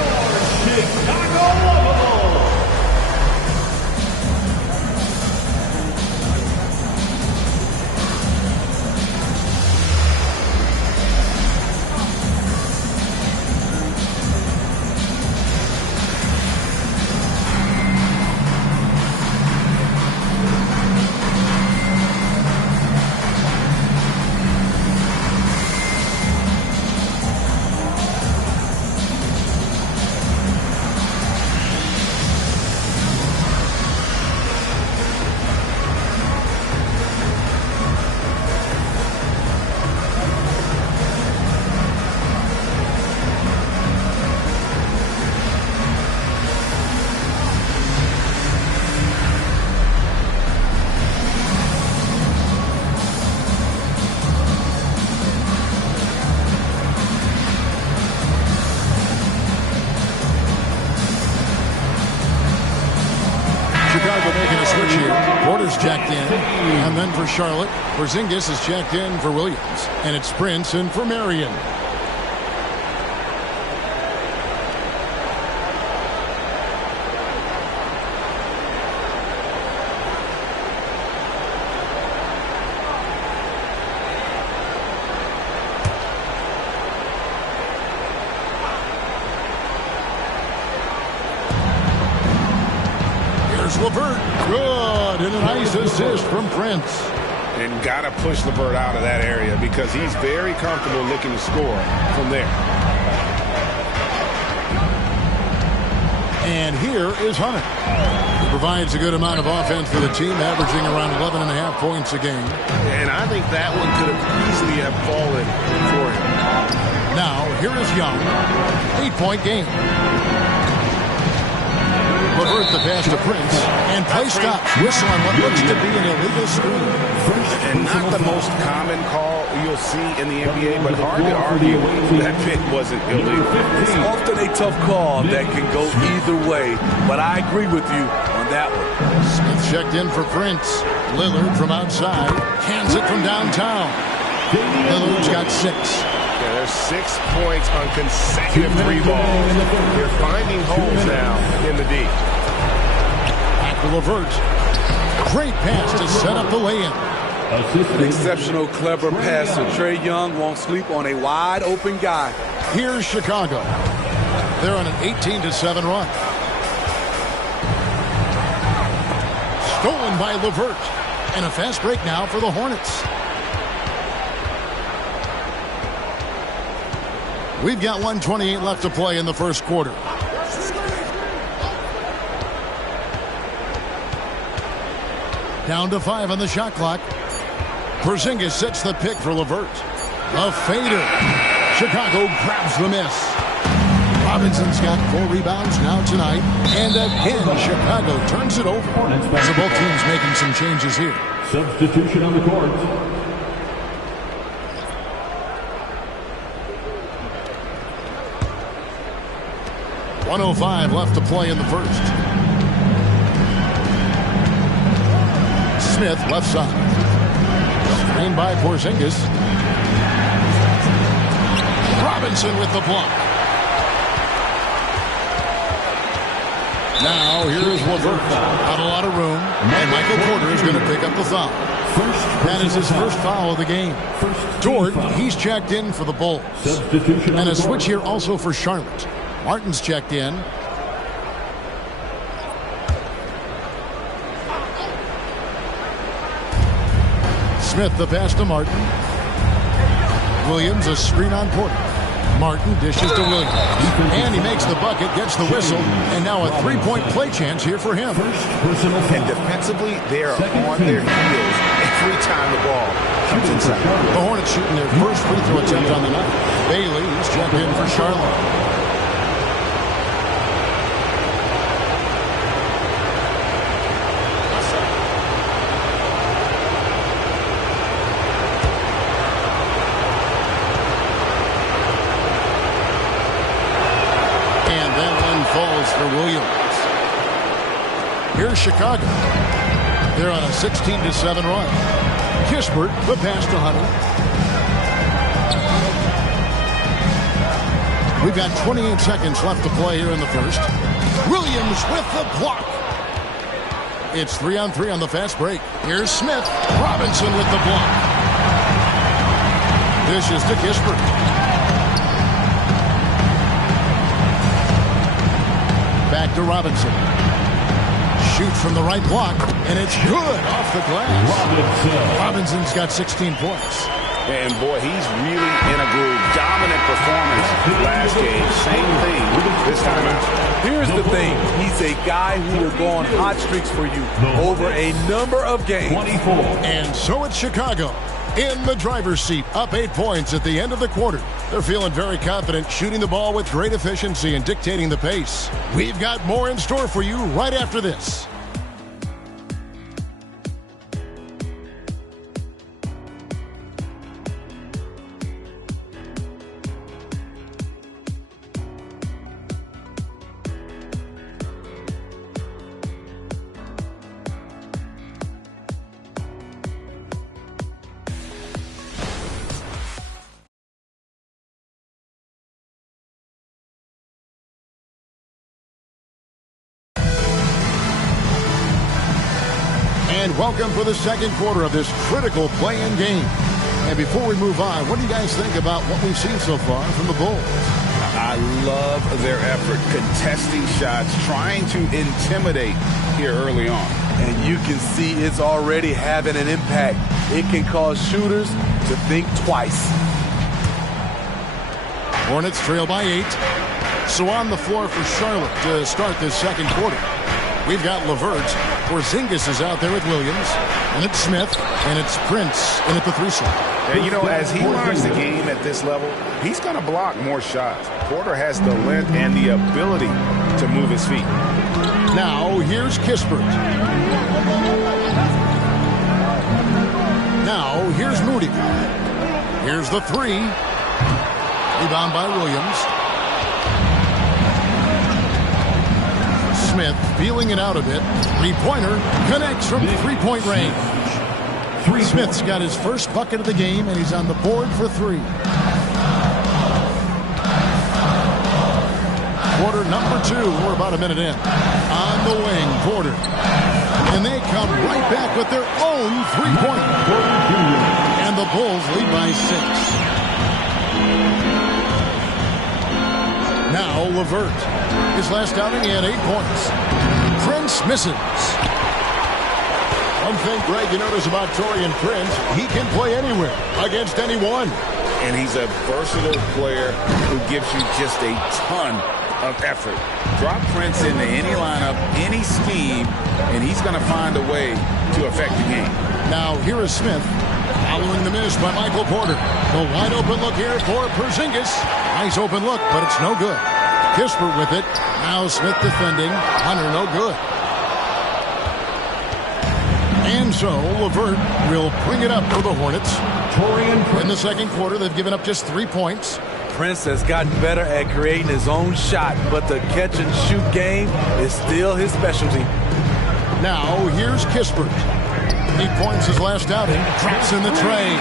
Jacked in, and then for Charlotte, Porzingis is checked in for Williams, and it's Prince in for Marion. Here's LeVert. Good, and a nice assist from Prince. And got to push LeVert out of that area because he's very comfortable looking to score from there. And here is Hunter. He provides a good amount of offense for the team, averaging around 11.5 points a game. And I think that one could have easily have fallen for him. Now, here is Young. 8-point game. LeVert the pass to Prince, and play stops. Whistle on what looks to be an illegal screen. And not the most common call you'll see in the NBA, but hard to argue that pick wasn't illegal. It's often a tough call that can go either way, but I agree with you on that one. Smith checked in for Prince. Lillard from outside, hands it from downtown. Lillard's got 6. Yeah, there's 6 points on consecutive 3 balls. They're finding holes now in the D. Back to LeVert. Great pass to set up the lay-in. An exceptional, clever passer. Trae Young won't sleep on a wide-open guy. Here's Chicago. They're on an 18-7 run. Stolen by LeVert. And a fast break now for the Hornets. We've got 1:28 left to play in the first quarter. Down to 5 on the shot clock. Porzingis sets the pick for LeVert. A fader. Chicago grabs the miss. Robinson's got 4 rebounds now tonight. And again, Chicago turns it over. So both teams making some changes here. Substitution on the court. .105 left to play in the first. Smith left side. Screened by Porzingis. Robinson with the block. Now here's LeVert. Not a lot of room. And Michael Porter is going to pick up the foul. That is his first foul of the game. Dort, he's checked in for the Bulls. And a switch here also for Charlotte. Martin's checked in. Smith the pass to Martin. Williams a screen on Porter. Martin dishes to Williams. And he makes the bucket, gets the whistle, and now a three-point play chance here for him. And defensively, they are on their heels every time the ball comes inside. The Hornets shooting their first free throw attempt on the night. Bailey is checked in for Charlotte. For Williams. Here's Chicago. They're on a 16-7 run. Kispert, the pass to Hunter. We've got 28 seconds left to play here in the first. Williams with the block. It's 3-on-3 on the fast break. Here's Smith. Robinson with the block. This is to Kispert. Back to Robinson. Shoots from the right block, and it's good off the glass. Robinson's got 16 points. And boy, he's really in a groove. Dominant performance last game. Same thing this time out. Here's the thing. He's a guy who will go on hot streaks for you over a number of games. And so it's Chicago in the driver's seat, up 8 points at the end of the quarter. They're feeling very confident, shooting the ball with great efficiency and dictating the pace. We've got more in store for you right after this. And welcome for the second quarter of this critical play-in game. And before we move on, what do you guys think about what we've seen so far from the Bulls? I love their effort, contesting shots, trying to intimidate here early on. And you can see it's already having an impact. It can cause shooters to think twice. Hornets trail by 8. So on the floor for Charlotte to start this second quarter. We've got LeVert. Porzingis is out there with Williams. And it's Smith. And it's Prince in at the 3-slot. And, you know, as he learns the game at this level, he's going to block more shots. Porter has the length and the ability to move his feet. Now, here's Kispert. Now, here's Moody. Here's the 3. Rebound by Williams. Smith feeling it out a bit. Three-pointer connects from three-point range. Smith's got his first bucket of the game, and he's on the board for 3. Quarter number 2. We're about a minute in. On the wing, Porter. And they come right back with their own three-pointer. And the Bulls lead by 6. Now LeVert. His last outing, he had 8 points. Prince misses. One thing, Greg, you notice about Taurean Prince, he can play anywhere, against anyone. And he's a versatile player who gives you just a ton of effort. Drop Prince into any lineup, any scheme, and he's going to find a way to affect the game. Now, here is Smith, following the miss by Michael Porter. The wide open look here for Porzingis. Nice open look, but it's no good. Kispert with it. Now Smith defending. Hunter no good. And so LeVert will bring it up for the Hornets. In the second quarter, they've given up just 3 points. Prince has gotten better at creating his own shot, but the catch-and-shoot game is still his specialty. Now, here's Kispert. 8 points his last outing. Drops in the tray.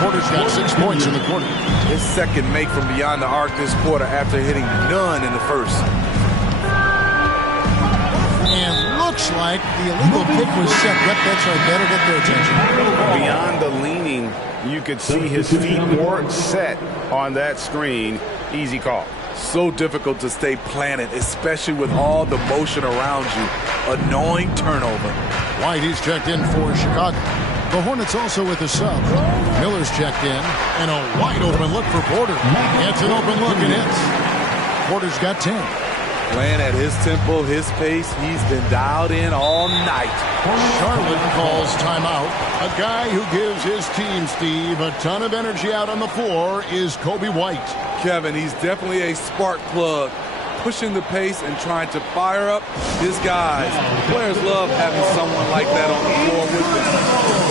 Porter's got 6 points in the quarter. His second make from beyond the arc this quarter after hitting none in the first. And looks like the illegal kick was set. Yep, that's right. That'll get their attention. Beyond the leaning, you could see his feet weren't set on that screen. Easy call. So difficult to stay planted, especially with all the motion around you. Annoying turnover. White, he's checked in for Chicago. The Hornets also with a sub. Miller's checked in, and a wide open look for Porter. Gets an open look and hits. Porter's got 10. Playing at his tempo, his pace. He's been dialed in all night. Charlotte calls timeout. A guy who gives his team, Steve, a ton of energy out on the floor is Kobe White. Kevin, he's definitely a spark plug, pushing the pace and trying to fire up his guys. Players love having someone like that on the floor with them.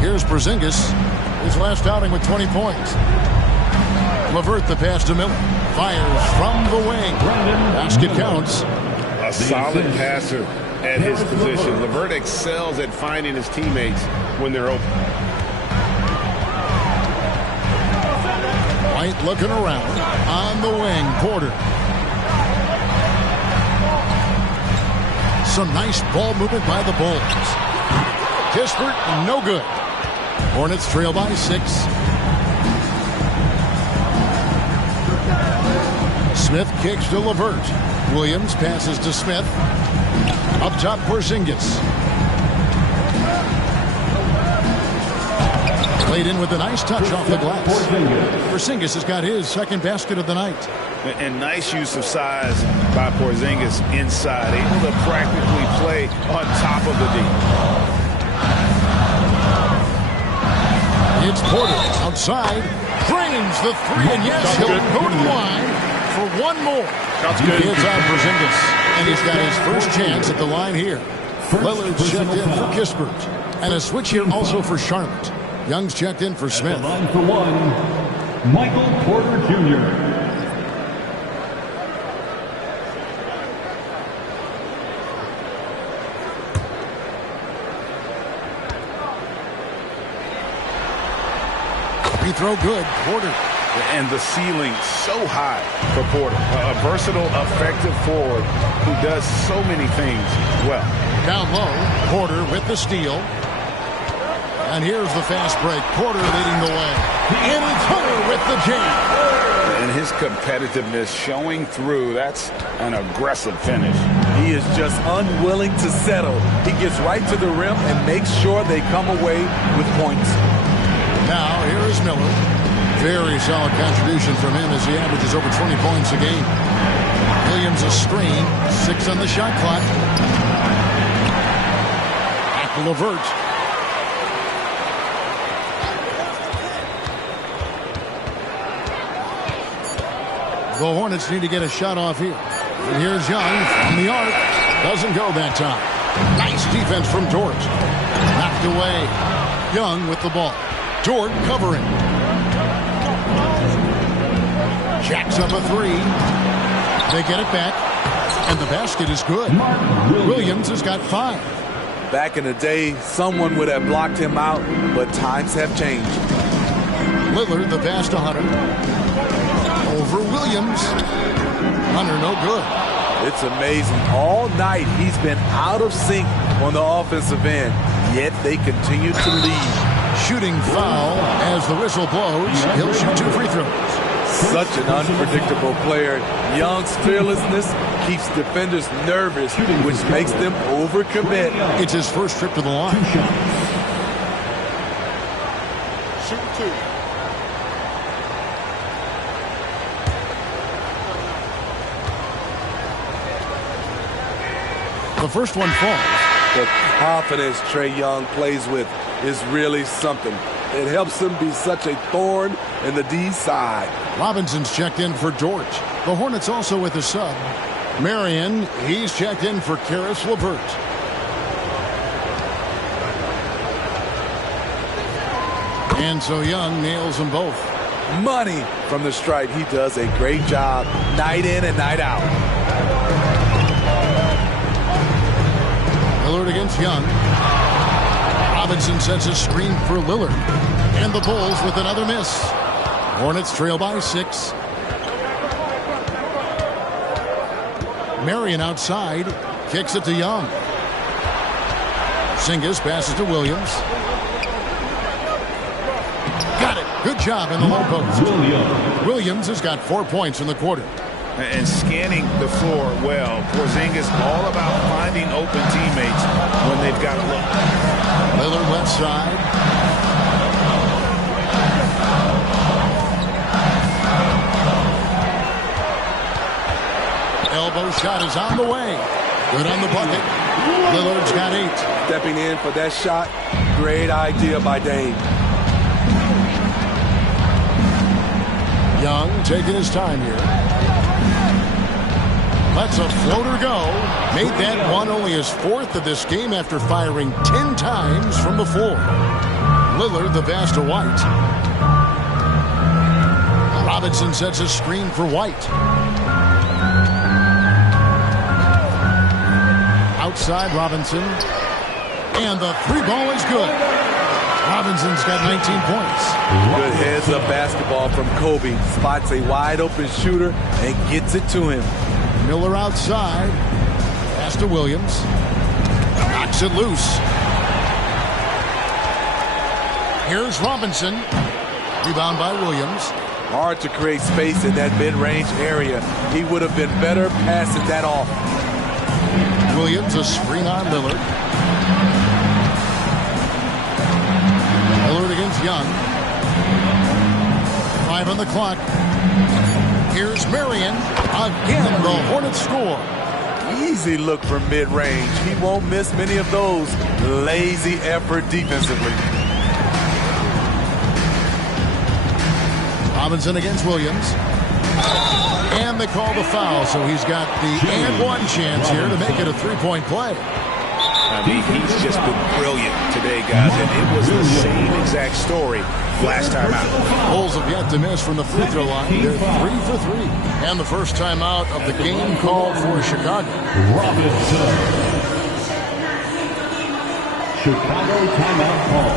Here's Porzingis, his last outing with 20 points. LeVert the pass to Miller. Fires from the wing. Basket counts. A solid passer at his position. LeVert excels at finding his teammates when they're open. White looking around. On the wing, Porter. Some nice ball movement by the Bulls. Kispert, no good. Hornets trail by 6. Smith kicks to LeVert. Williams passes to Smith. Up top, Porzingis. Played in with a nice touch off the glass. Porzingis has got his second basket of the night. And nice use of size by Porzingis inside. Able to practically play on top of the D. It's Porter outside, drains the three, and yes, he'll go to the line for one more. That's good. He hits out Porzingis, and he's got his first chance at the line here. Lillard's checked in for Kispert, and a switch here also for Charlotte. Young's checked in for Smith. Line for one, Michael Porter Jr. Throw good. Porter. And the ceiling so high for Porter. A versatile, effective forward who does so many things well. Down low, Porter with the steal. And here's the fast break. Porter leading the way. And Porter with the jam. And his competitiveness showing through. That's an aggressive finish. He is just unwilling to settle. He gets right to the rim and makes sure they come away with points. Now, here is Miller. Very solid contribution from him as he averages over 20 points a game. Williams a screen. 6 on the shot clock. Back to LeVert. The Hornets need to get a shot off here. And here's Young from the arc. Doesn't go that time. Nice defense from Dort. Knocked away. Young with the ball. Dort covering. Jacks up a three. They get it back. And the basket is good. Williams has got 5. Back in the day, someone would have blocked him out, but times have changed. Lillard, the pass to Hunter. Over Williams. Hunter, no good. It's amazing. All night, he's been out of sync on the offensive end, yet they continue to lead. Shooting foul as the whistle blows. He'll shoot 2 free throws. Such an unpredictable player. Young's fearlessness keeps defenders nervous, which makes them overcommit. It's his first trip to the line. Shoot 2. The first one falls. The confidence Trae Young plays with is really something. It helps him be such a thorn in the D side. Robinson's checked in for George. The Hornets also with a sub. Marion, he's checked in for Karis LeVert. And so Young nails them both. Money from the stripe. He does a great job night in and night out. Lillard against Young. Robinson sets a screen for Lillard. And the Bulls with another miss. Hornets trail by 6. Marion outside. Kicks it to Young. Singas passes to Williams. Got it. Good job in the low post. Williams has got 4 points in the quarter. And scanning the floor well. Porzingis all about finding open teammates when they've got a look. Lillard left side. Elbow shot is on the way. Good on the bucket. Lillard's got 8. Stepping in for that shot. Great idea by Dame. Young taking his time here. Lets a floater go. Made that one only his 4th of this game after firing 10 times from the floor. Lillard the pass to White. Robinson sets a screen for White. Outside Robinson. And the 3 ball is good. Robinson's got 19 points. Good heads-up basketball from Kobe. Spots a wide-open shooter and gets it to him. Miller outside. Pass to Williams. Knocks it loose. Here's Robinson. Rebound by Williams. Hard to create space in that mid-range area. He would have been better passing that off. Williams a screen on Lillard. Lillard against Young. 5 on the clock. Here's Marion. Again, the Hornets score. Easy look from mid-range. He won't miss many of those. Lazy effort defensively. Robinson against Williams. And they call the foul, so he's got the and one chance here to make it a 3-point play. I mean, he's just been brilliant today, guys, and it was the same exact story last time out. Bulls have yet to miss from the free throw line. They're 3 for 3. And the first time out of the game called for Chicago. Robinson. Chicago timeout call.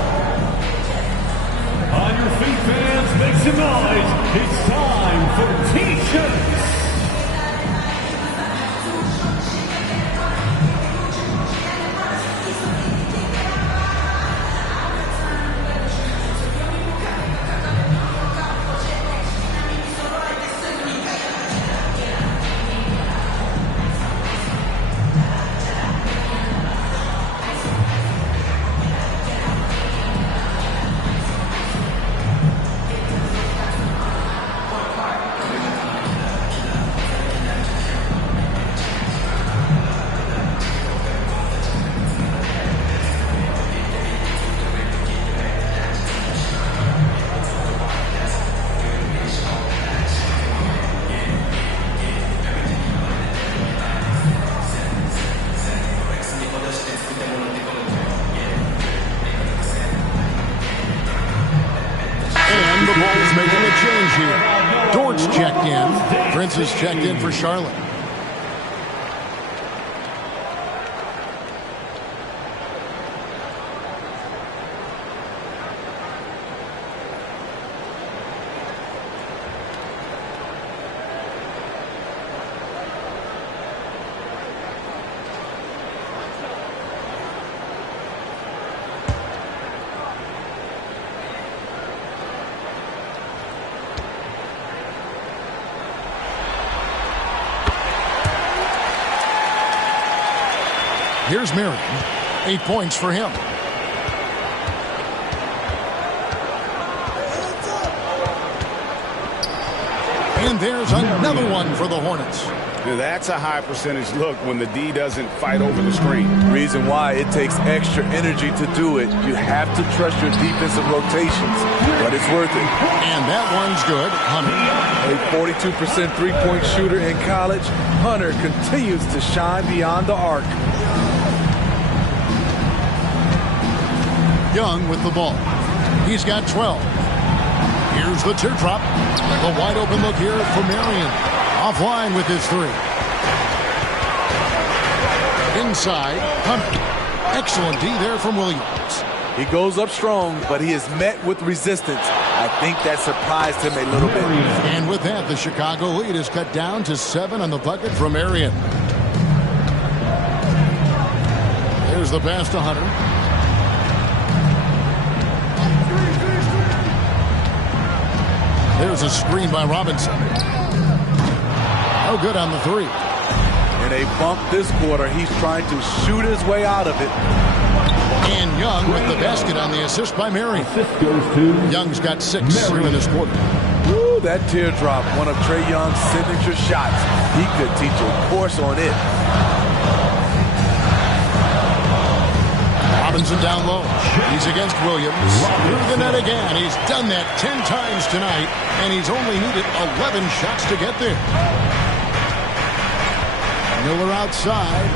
On your feet, fans, make some noise. It's time for T-shirts. Prince is checked in for Charlotte. Here's Marion. 8 points for him. And there's another one for the Hornets. That's a high percentage look when the D doesn't fight over the screen. Reason why it takes extra energy to do it. You have to trust your defensive rotations, but it's worth it. And that one's good. Hunter. A 42% three-point shooter in college, Hunter continues to shine beyond the arc. Young with the ball. He's got 12. Here's the teardrop. The wide open look here for Marion. Offline with his three. Inside, Hunter. Excellent D there from Williams. He goes up strong, but he is met with resistance. I think that surprised him a little bit. And with that, the Chicago lead is cut down to 7 on the bucket from Marion. There's the pass to Hunter. There's a screen by Robinson. No good on the three. In a bump this quarter, he's trying to shoot his way out of it. And Young with the basket on the assist by Marion. Young's got 6 here in this quarter. Ooh, that teardrop, one of Trae Young's signature shots. He could teach a course on it. Robinson down low. He's against Williams. Through the net again. He's done that 10 times tonight, and he's only needed 11 shots to get there. Miller outside.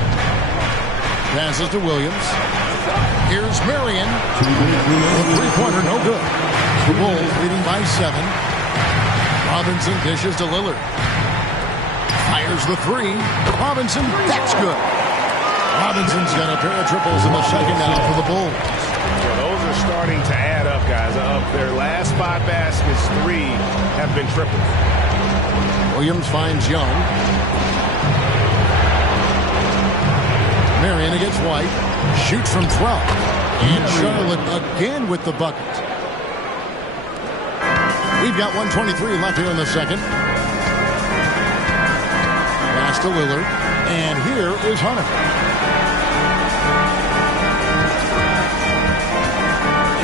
Passes to Williams. Here's Marion. The three-pointer, no good. The Bulls leading by 7. Robinson dishes to Lillard. Fires the three. Robinson, that's good. Robinson's got a pair of triples in the second now for the Bulls. So those are starting to add up, guys. Up their last 5 baskets, 3 have been triples. Williams finds Young. Marion against White. Shoots from 12. And Charlotte again with the bucket. We've got 1:23 left here in the second. Pass to Lillard. And here is Hunter.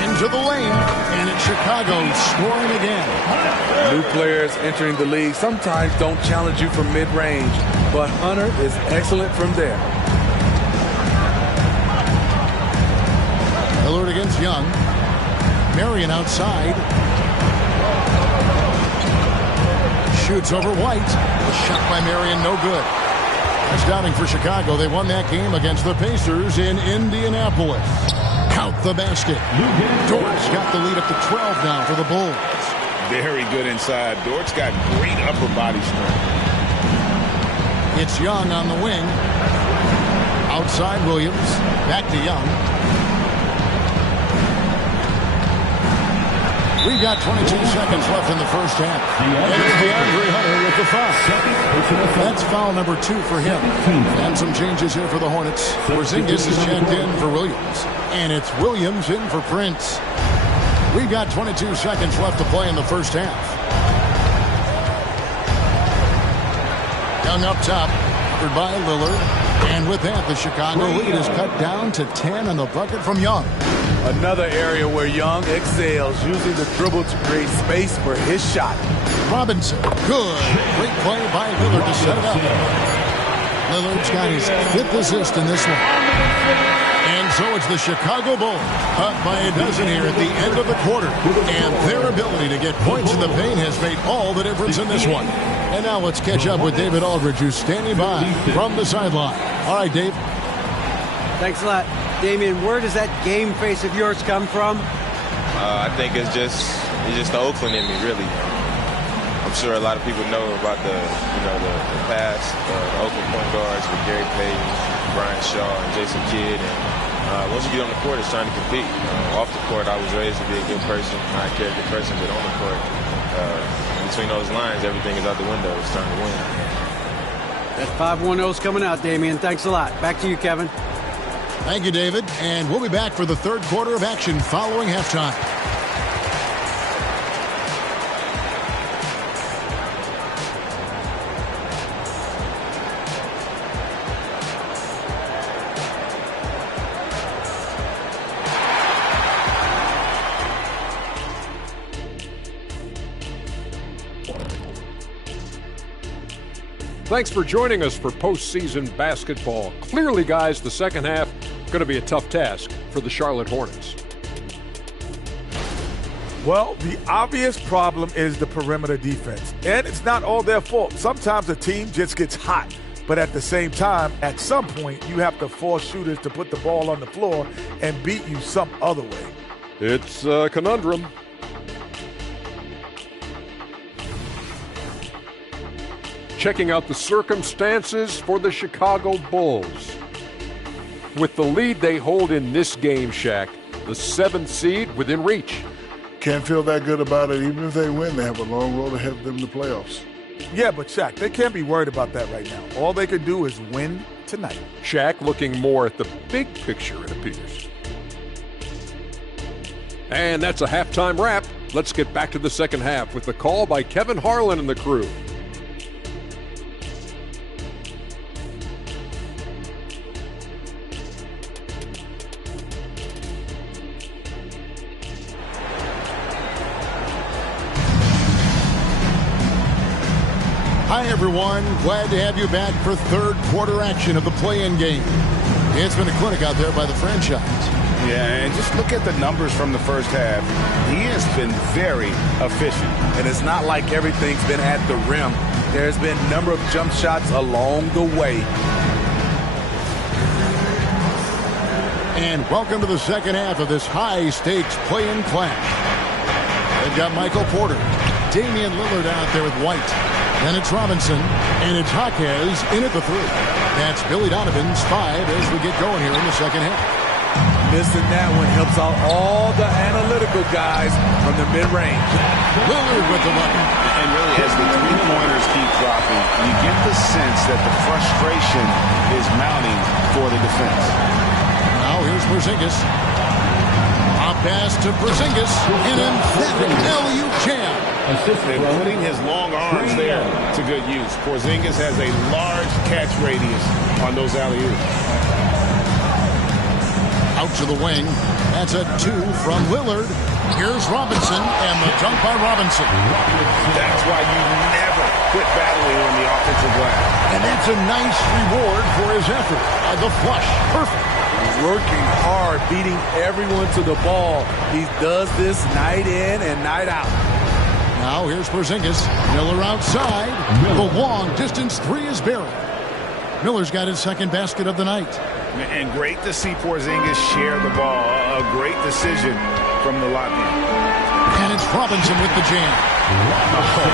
Into the lane. And it's Chicago scoring again. New players entering the league sometimes don't challenge you from mid-range, but Hunter is excellent from there. Lillard against Young. Marion outside. Shoots over White. A shot by Marion, no good. That's downing for Chicago. They won that game against the Pacers in Indianapolis. Count the basket. Dort's got the lead up to 12 now for the Bulls. Very good inside. Dort's got great upper body strength. It's Young on the wing. Outside Williams. Back to Young. We've got 22 seconds left in the first half. And it's DeAndre Hunter with the foul. That's foul number 2 for him. And some changes here for the Hornets. Porzingis is checked in for Williams. And it's Williams in for Prince. We've got 22 seconds left to play in the first half. Young up top, covered by Lillard. And with that, the Chicago lead is cut down to 10 on the bucket from Young. Another area where Young excels, using the dribble to create space for his shot. Robinson, good. Great play by Lillard to set it up. Lillard's got his 5th assist in this one. And so it's the Chicago Bulls up by a dozen here at the end of the quarter. And their ability to get points in the paint has made all the difference in this one. And now let's catch up with David Aldridge, who's standing by from the sideline. All right, Dave. Thanks a lot. Damian, where does that game face of yours come from? I think it's just the Oakland in me, really. I'm sure a lot of people know about the past, the Oakland point guards with Gary Payton, Brian Shaw, and Jason Kidd. And once you get on the court, it's trying to compete. Off the court, I was raised to be a good person, high character person, but on the court, between those lines, everything is out the window. It's time to win. That 5-1-0's coming out, Damian. Thanks a lot. Back to you, Kevin. Thank you, David. And we'll be back for the third quarter of action following halftime. Thanks for joining us for postseason basketball. Clearly, guys, the second half going to be a tough task for the Charlotte Hornets. Well, the obvious problem is the perimeter defense, and it's not all their fault. Sometimes a team just gets hot, but at the same time, at some point, you have to force shooters to put the ball on the floor and beat you some other way. It's a conundrum. Checking out the circumstances for the Chicago Bulls. With the lead they hold in this game, Shaq, the 7th seed within reach. Can't feel that good about it. Even if they win, they have a long road ahead of them in the playoffs. Yeah, but Shaq, they can't be worried about that right now. All they can do is win tonight. Shaq looking more at the big picture, it appears. And that's a halftime wrap. Let's get back to the second half with the call by Kevin Harlan and the crew. Hi, everyone. Glad to have you back for third quarter action of the play-in game. It's been a clinic out there by the franchise. Yeah, and just look at the numbers from the first half. He has been very efficient. And it's not like everything's been at the rim. There's been a number of jump shots along the way. And welcome to the second half of this high-stakes play-in clash. They've got Michael Porter, Damian Lillard out there with White. Then it's Robinson, and it's Jaquez in at the 3. That's Billy Donovan's 5 as we get going here in the second half. Missing that one helps out all the analytical guys from the mid-range. Lillard with the bucket. And really, as the three-pointers keep dropping, you get the sense that the frustration is mounting for the defense. Now here's Porzingis. A pass to Porzingis, an emphatic alley-oop jam. And putting his long arms there to good use. Porzingis has a large catch radius on those alley-oops. Out to the wing. That's a 2 from Lillard. Here's Robinson, and the dunk by Robinson. That's why you never quit battling on the offensive glass. And that's a nice reward for his effort. The flush. Perfect. Working hard, beating everyone to the ball. He does this night in and night out. Now here's Porzingis. Miller outside. The long distance 3 is buried. Miller's got his second basket of the night. And great to see Porzingis share the ball. A great decision from the lock-in. And it's Robinson with the jam.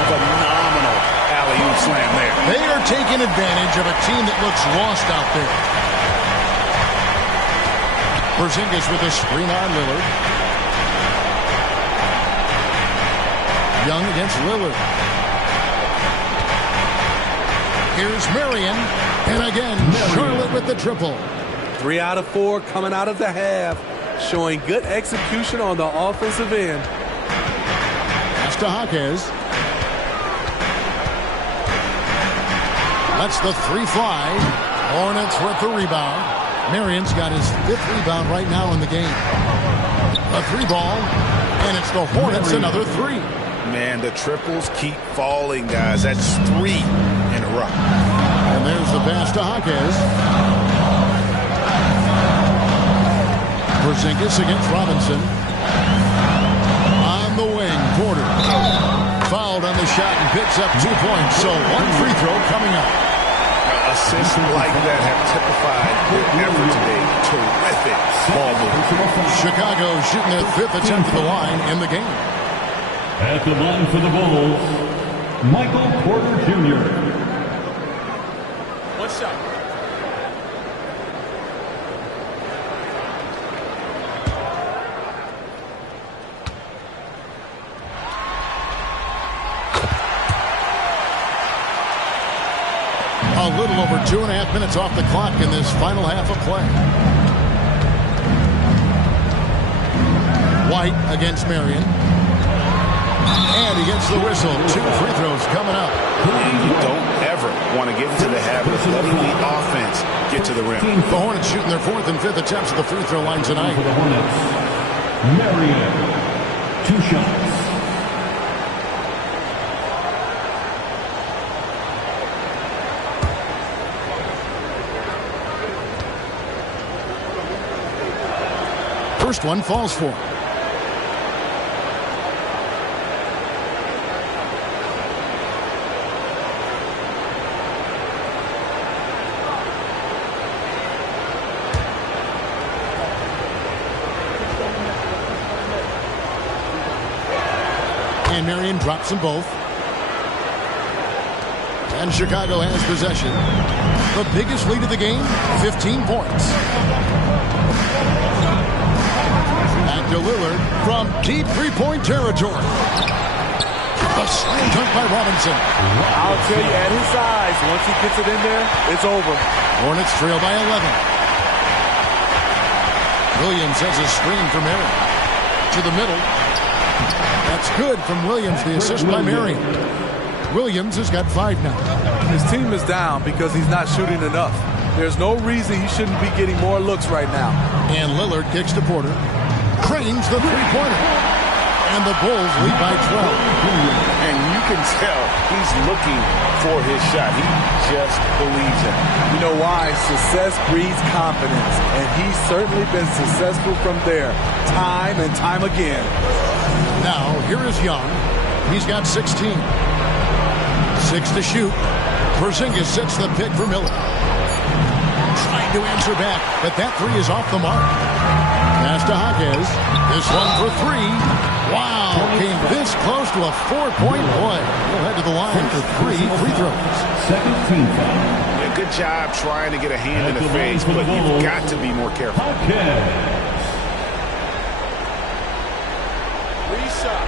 Phenomenal alley-oop slam there. They are taking advantage of a team that looks lost out there. Porzingis with a screen on Lillard. Young against Lillard. Here's Marion. And again, Charlotte with the triple. 3 out of 4 coming out of the half. Showing good execution on the offensive end. Pass to Jaquez. Lets the 3 fly. Hornets with the rebound. Marion's got his 5th rebound right now in the game. A 3 ball. And it's the Hornets another 3. Man, the triples keep falling, guys. That's 3 in a row. And there's the pass to Jaquez. Porzingis against Robinson. On the wing, Porter. Fouled on the shot and picks up 2 points. So 1 free throw coming up. Assists like that have typified their effort today. Terrific ball movement. Chicago shooting their 5th attempt at the line in the game. At the line for the Bulls, Michael Porter Jr. What's up? A little over 2.5 minutes off the clock in this final half of play. White against Marion. And he gets the whistle. 2 free throws coming up. You don't ever want to get into the habit of letting the offense get to the rim. The Hornets shooting their 4th and 5th attempts at the free throw line tonight. For the Hornets, Marion, 2 shots. first one falls for him. And Marion drops them both. And Chicago has possession. The biggest lead of the game, 15 points. Back to Lillard from deep three-point territory. A slam dunk by Robinson. I'll tell you, at his size, once he gets it in there, it's over. Hornets trail by 11. Williams has a screen from Marion. To the middle. That's good from Williams, the assist by Marion. Williams has got 5 now. His team is down because he's not shooting enough. There's no reason he shouldn't be getting more looks right now. And Lillard kicks to Porter. Cranes the three-pointer. And the Bulls lead by 12. And you can tell he's looking for his shot. He just believes in it. You know why? Success breeds confidence. And he's certainly been successful from there, time and time again. Now, here is Young. He's got 16. 6 to shoot. Porzingis sets the pick for Miller. Trying to answer back, but that 3 is off the mark. Pass to Jaquez. This one for 3. Wow, came this close to a 4-point play. He'll head to the line for 3 free throws. Second team foul. Yeah, good job trying to get a hand in the face, but you've got to be more careful. Reshot.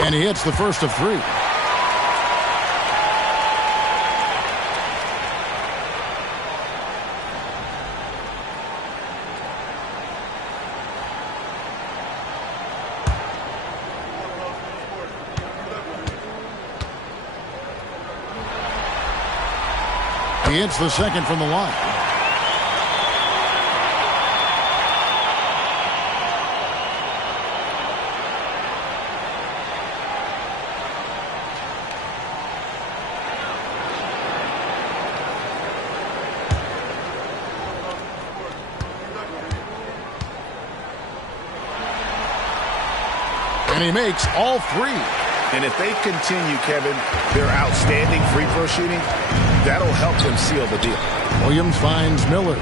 And he hits the first of 3. He hits the second from the line. And he makes all 3. And if they continue, Kevin, their outstanding free throw shooting, that'll help them seal the deal. Williams finds Miller.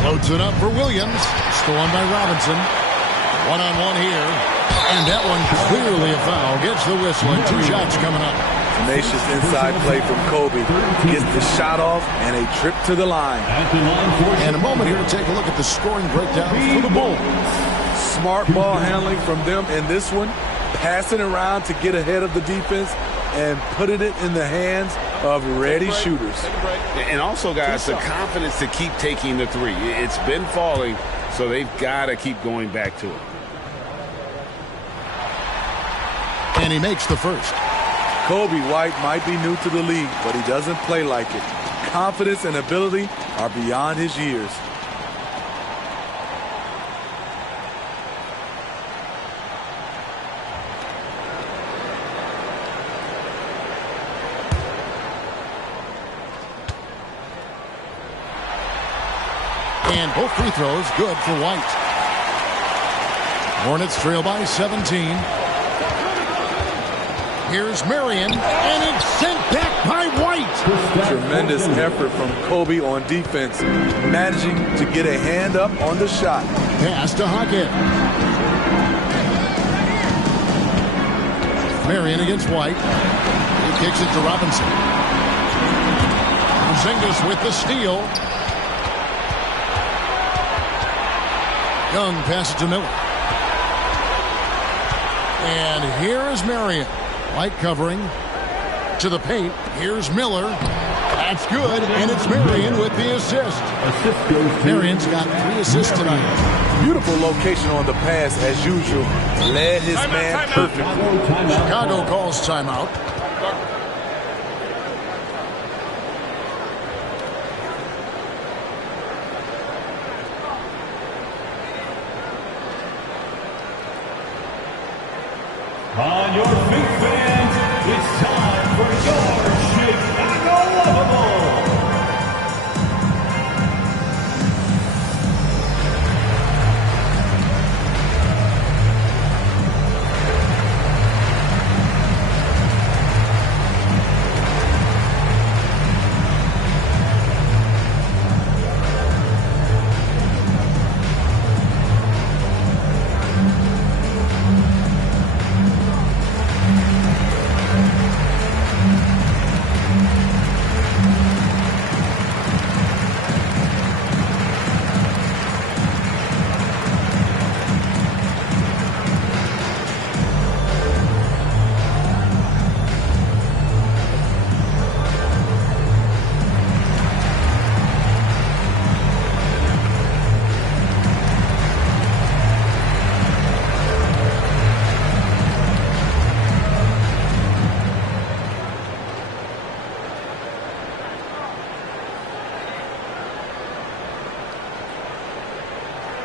Loads it up for Williams. Stolen by Robinson. One-on-one here. And that one clearly a foul. Gets the whistle and 2 shots coming up. Tenacious inside play from Kobe. Gets the shot off and a trip to the line. And a moment here to take a look at the scoring breakdown for the Bulls. Smart ball handling from them in this one. Passing around to get ahead of the defense and putting it in the hands of ready shooters. And also, guys, the confidence to keep taking the 3. It's been falling, so they've got to keep going back to it. And he makes the first. Kobe White might be new to the league, but he doesn't play like it. Confidence and ability are beyond his years. And both free throws good for White. Hornets trail by 17. Here's Marion, and it's sent back by White. Tremendous effort from Kobe on defense, managing to get a hand up on the shot. Pass to Jaquez. Marion against White. He kicks it to Robinson. Porzingis with the steal. Young passes to Miller. And here is Marion. White covering to the paint. Here's Miller. That's good. And it's Marion with the assist. Marion's got 3 assists tonight. Beautiful location on the pass as usual. Led his man perfectly. Chicago calls timeout. On On your feet, fans, it's time for your Chicago Lovable.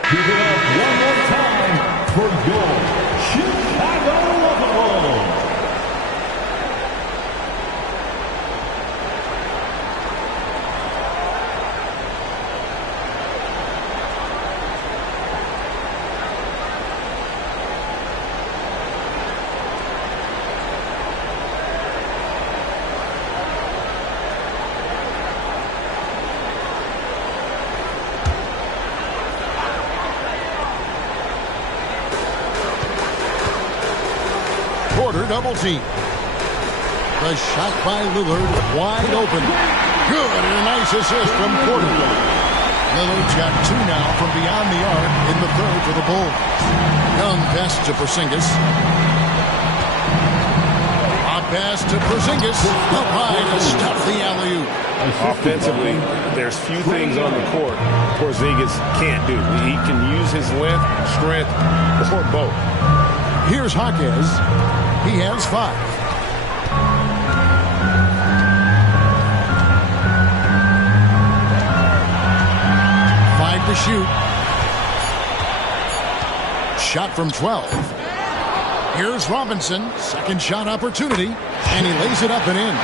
Give it up one more time for your Chicago Lovable. Porter double team. The shot by Lillard, wide open. Good, and a nice assist from Porter. Lillard's got two now from beyond the arc in the third for the Bulls. Young pass to Porzingis. A pass to Porzingis. Up high to stuff the alley-oop. Offensively, there's few things on the court Porzingis can't do. He can use his length, strength, or both. Here's Jaquez. He has 5. 5 to shoot. Shot from 12. Here's Robinson. Second shot opportunity. And he lays it up and in.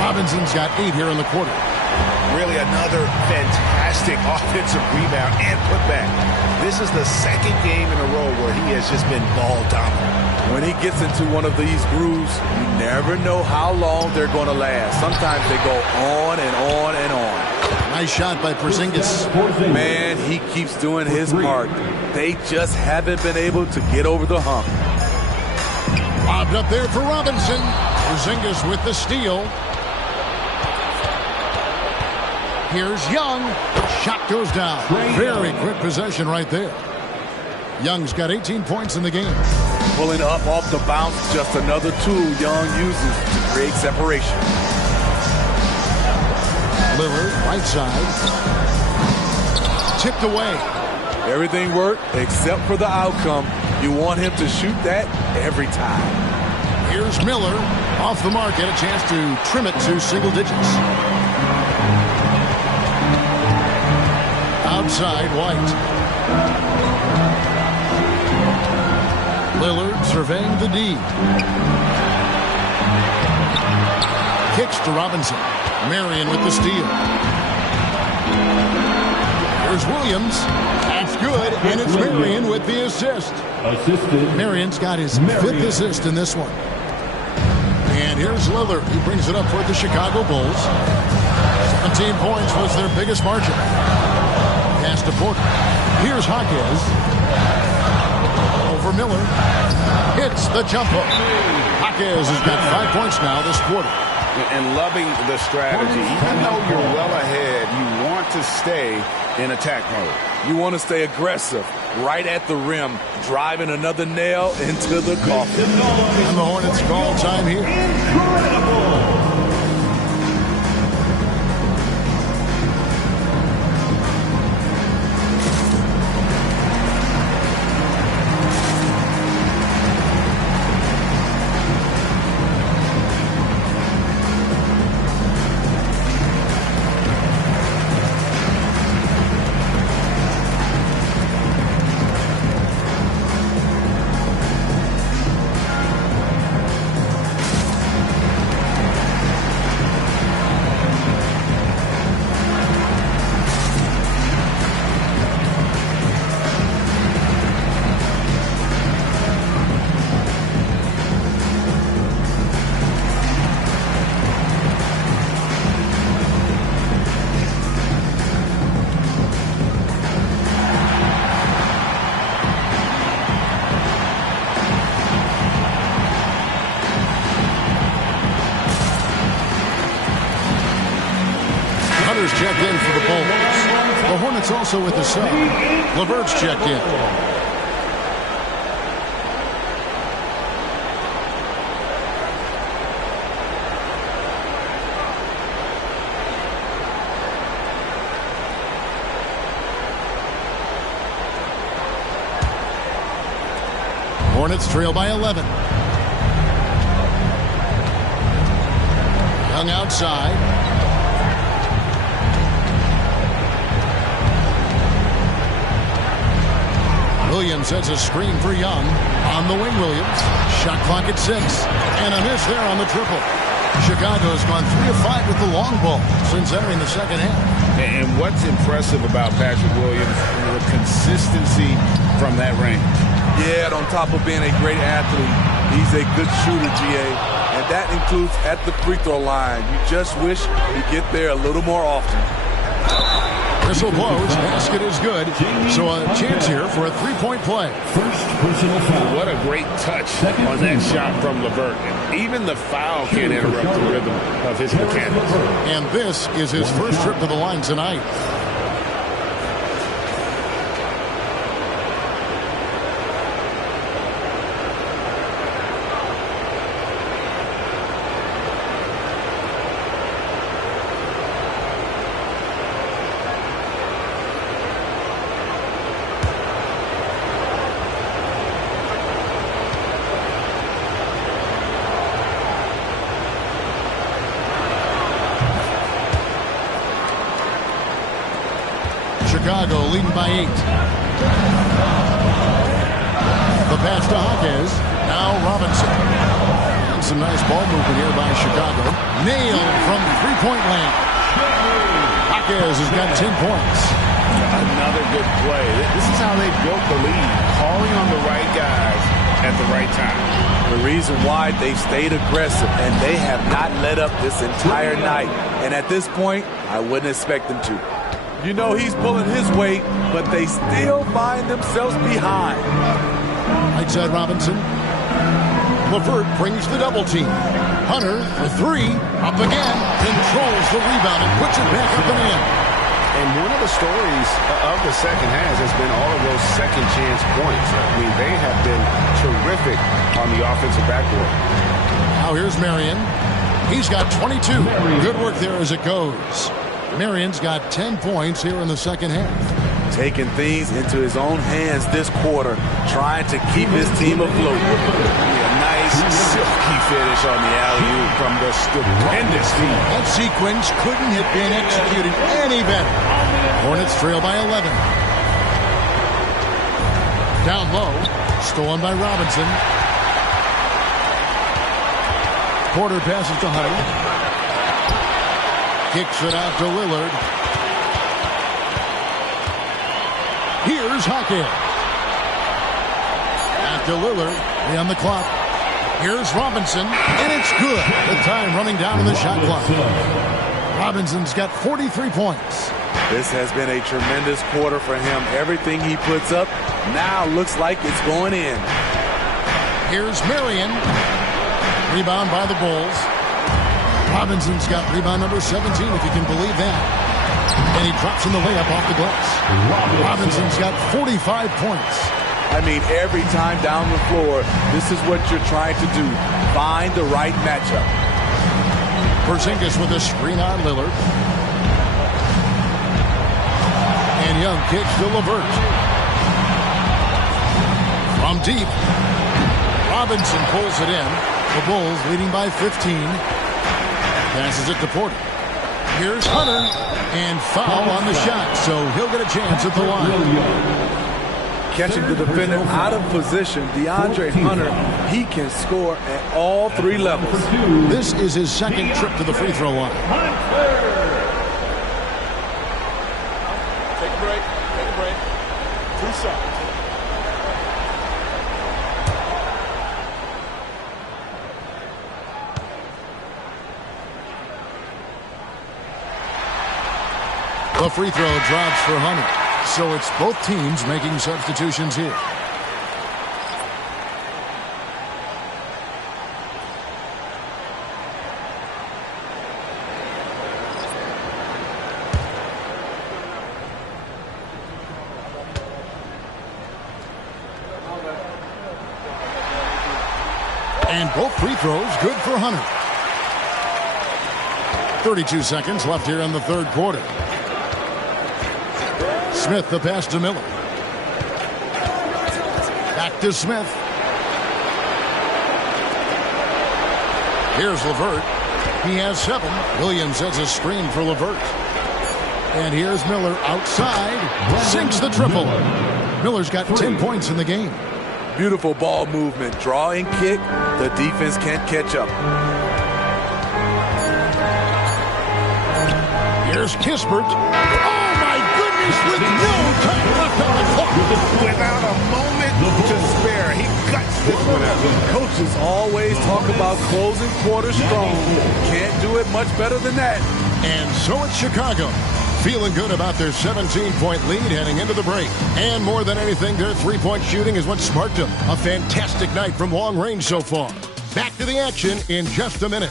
Robinson's got 8 here in the quarter. Really another fantastic offensive rebound and putback. This is the second game in a row where he has just been ball dominant. When he gets into one of these grooves, you never know how long they're going to last. Sometimes they go on and on and on. Nice shot by Porzingis. Man, he keeps doing his part. They just haven't been able to get over the hump. Lobbed up there for Robinson. Porzingis with the steal. Here's Young. Shot goes down. Very quick possession right there. Young's got 18 points in the game. Pulling up off the bounce, just another tool Young uses to create separation. Lillard, right side. Tipped away. Everything worked except for the outcome. You want him to shoot that every time. Here's Miller. Off the mark, and a chance to trim it to single digits. Outside, White. Lillard surveying the D. Kicks to Robinson. Marion with the steal. Here's Williams. That's good, and it's Marion with the assist. Marion's got his 5th assist in this one. And here's Lillard. He brings it up for the Chicago Bulls. 17 points was their biggest margin. Pass to Porter. Here's Jaquez. Over Miller. Hits the jump hook. Jaquez has got 5 points now this quarter. And loving the strategy. Even though you're well ahead, you want to stay in attack mode. You want to stay aggressive, right at the rim, driving another nail into the coffin. And the Hornets call time here. Incredible! checked in for the Bulls. The Hornets also with the sub. LeVert's checked in. Hornets trail by 11. Young outside. Williams sets a screen for Young. On the wing, Williams. Shot clock at 6. And a miss there on the triple. Chicago's gone 3 of 5 with the long ball since entering the second half. And what's impressive about Patrick Williams, the consistency from that range. Yeah, on top of being a great athlete, he's a good shooter, GA. And that includes at the free throw line. You just wish he'd get there a little more often. Whistle blows. Basket is good. So a chance here for a three-point play. First personal foul. What a great touch on that shot from LeVert. And even the foul can't interrupt the rhythm of his mechanics. And this is his first trip to the line tonight. Chicago leading by 8. The pass to Hawkes. Now Robinson. And some nice ball movement here by Chicago. Nailed from three-point land. Hawkes has got 10 points. Another good play. This is how they built the lead. Calling on the right guys at the right time. The reason why they've stayed aggressive and they have not let up this entire night. And at this point, I wouldn't expect them to. You know he's pulling his weight, but they still find themselves behind. Right side Robinson. LeVert brings the double team. Hunter for 3. Up again. Controls the rebound and puts it back up and in. And one of the stories of the second half has been all of those second chance points. I mean, they have been terrific on the offensive backboard. Now here's Marion. He's got 22. Good work there as it goes. Marion's got 10 points here in the second half. Taking things into his own hands this quarter, trying to keep his team afloat. A nice silky finish on the alley-oop from the stupendous team. That sequence couldn't have been executed any better. Hornets trail by 11. Down low, stolen by Robinson. Porter passes to Hunter. Kicks it out to Lillard. Here's Hawkins. After Lillard, on the clock. Here's Robinson, and it's good. The time running down in the shot clock. Robinson's got 43 points. This has been a tremendous quarter for him. Everything he puts up now looks like it's going in. Here's Marion. Rebound by the Bulls. Robinson's got rebound number 17, if you can believe that. And he drops in the layup off the glass. Robinson's got 45 points. I mean, every time down the floor, this is what you're trying to do. Find the right matchup. Porzingis with a screen on Lillard. And Young kicks to LeVert. From deep. Robinson pulls it in. The Bulls leading by 15. Passes it to Porter. Here's Hunter. And foul on the shot. So he'll get a chance at the line. Catching the defender out of position, DeAndre Hunter, he can score at all 3 levels. This is his second trip to the free throw line. Take a break. Take a break. 2 shots. The free throw drops for Hunter. So it's both teams making substitutions here. And both free throws good for Hunter. 32 seconds left here in the third quarter. Smith the pass to Miller. Back to Smith. Here's LeVert. He has 7. Williams has a screen for LeVert. And here's Miller outside. Sinks the triple. Miller's got 10 points in the game. Beautiful ball movement. Draw and kick. The defense can't catch up. Here's Kispert. Oh, my goodness, with no time left on the clock. Without a moment to spare, he cuts this one out. Coaches always talk about closing quarters strong. Can't do it much better than that. And so it's Chicago, feeling good about their 17-point lead heading into the break. And more than anything, their three-point shooting is what sparked them. A fantastic night from long range so far. Back to the action in just a minute.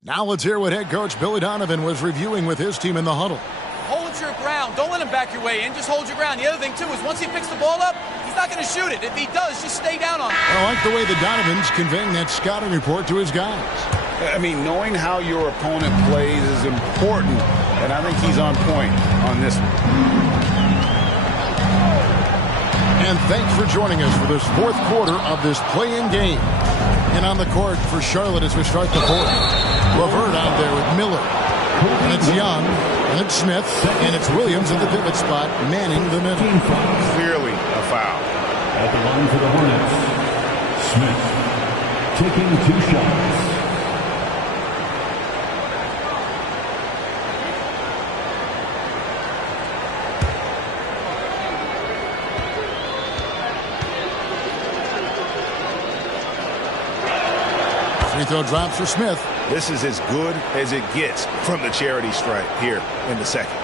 Now let's hear what head coach Billy Donovan was reviewing with his team in the huddle. Hold your ground. Don't let him back your way in. Just hold your ground. The other thing, too, is once he picks the ball up, he's not going to shoot it. If he does, just stay down on it. I like the way the Donovan's conveying that scouting report to his guys. I mean, knowing how your opponent plays is important, and I think he's on point on this one. And thanks for joining us for this fourth quarter of this play-in game. And on the court for Charlotte as we start the fourth. LeVert out there with Miller. And it's Young. And it's Smith. And it's Williams in the pivot spot, manning the middle. Clearly a foul. At the line for the Hornets, Smith taking 2 shots. Free throw drops for Smith. This is as good as it gets from the charity stripe here in the second.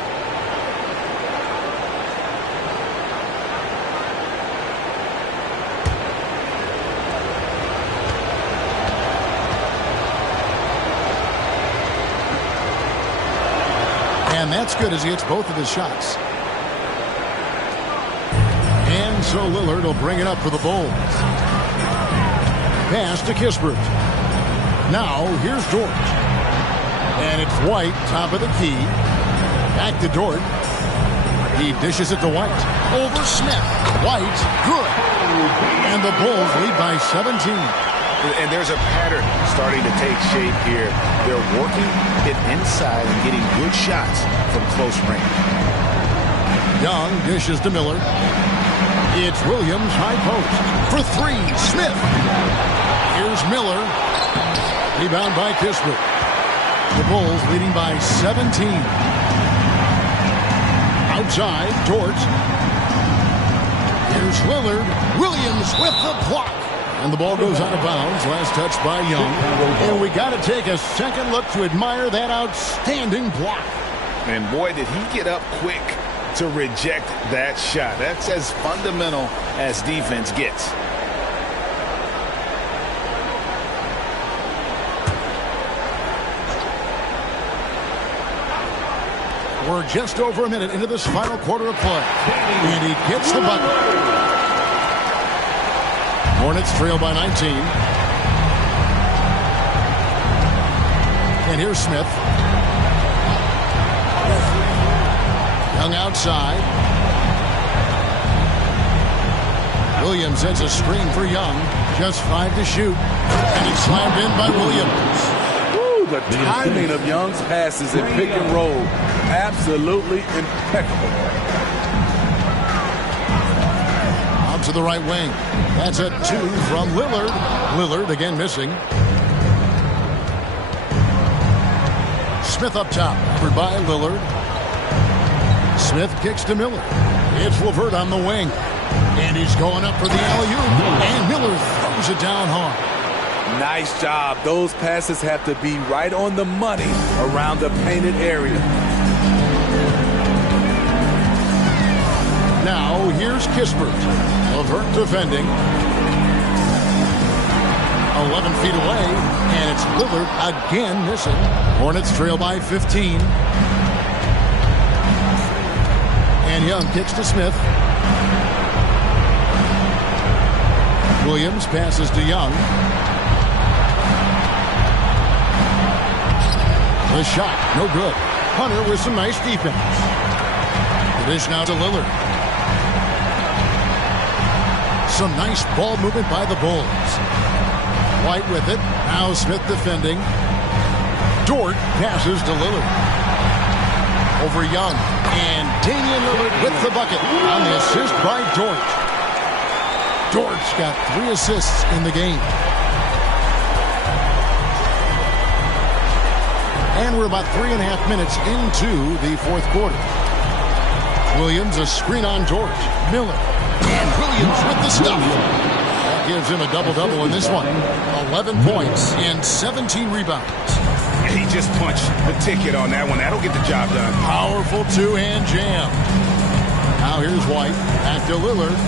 And that's good as he hits both of his shots. And so Lillard will bring it up for the Bulls. Pass to Kispert. Now, here's Dort. And it's White, top of the key. Back to Dort. He dishes it to White. Over Smith. White, good. And the Bulls lead by 17. And there's a pattern starting to take shape here. They're working it inside and getting good shots from close range. Young dishes to Miller. It's Williams, high post. For 3, Smith. Here's Miller. Rebound by Kispert. The Bulls leading by 17. Outside, Dort. Here's Lillard. Williams with the block. And the ball goes out of bounds. Last touch by Young. And we got to take a second look to admire that outstanding block. And boy, did he get up quick to reject that shot. That's as fundamental as defense gets. We're just over a minute into this final quarter of play. And he gets the bucket. Hornets trail by 19. And here's Smith. Young outside. Williams hits a screen for Young. Just 5 to shoot. And it's slammed in by Williams. The timing of Young's passes in pick and roll, absolutely impeccable. Out to the right wing. That's a 2 from Lillard. Lillard again missing. Smith up top, covered by Lillard. Smith kicks to Miller. It's LeVert on the wing. And he's going up for the alley-oop. And Miller throws it down hard. Nice job. Those passes have to be right on the money around the painted area. Now here's Kispert. LeVert defending. 11 feet away, and it's Lillard again missing. Hornets trail by 15. And Young kicks to Smith. Williams passes to Young. The shot, no good. Hunter with some nice defense. The dish now to Lillard. Some nice ball movement by the Bulls. White with it. Now Smith defending. Dort passes to Lillard. Over Young. And Damian Lillard with the bucket on the assist by Dort. Dort's got 3 assists in the game. And we're about 3.5 minutes into the fourth quarter. Williams, a screen on Dort. Miller. And Williams with the stuff. That gives him a double-double in this one. 11 points and 17 rebounds. He just punched the ticket on that one. That'll get the job done. Powerful two-hand jam. Now here's White. Back to Lillard.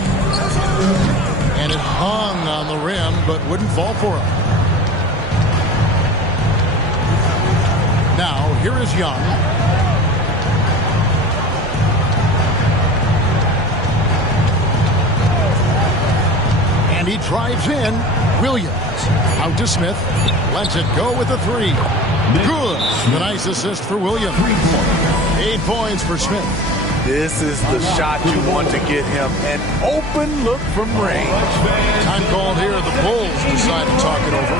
And it hung on the rim, but wouldn't fall for him. Now, here is Young. And he drives in. Williams out to Smith. Lets it go with a 3. Good. The nice assist for Williams. 8 points for Smith. This is the shot you want to get him. An open look from range. Time called here. The Bulls decide to talk it over.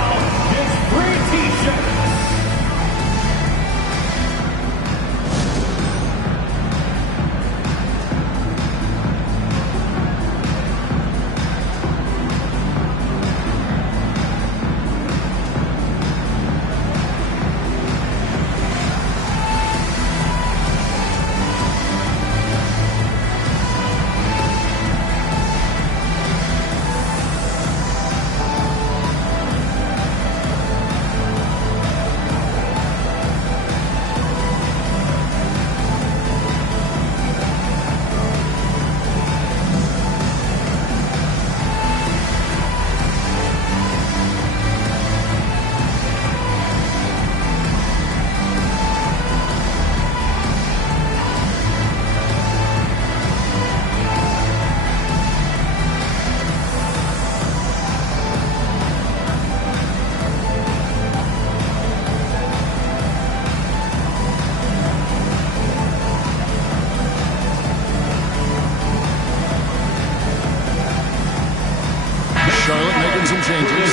Charlotte making some changes.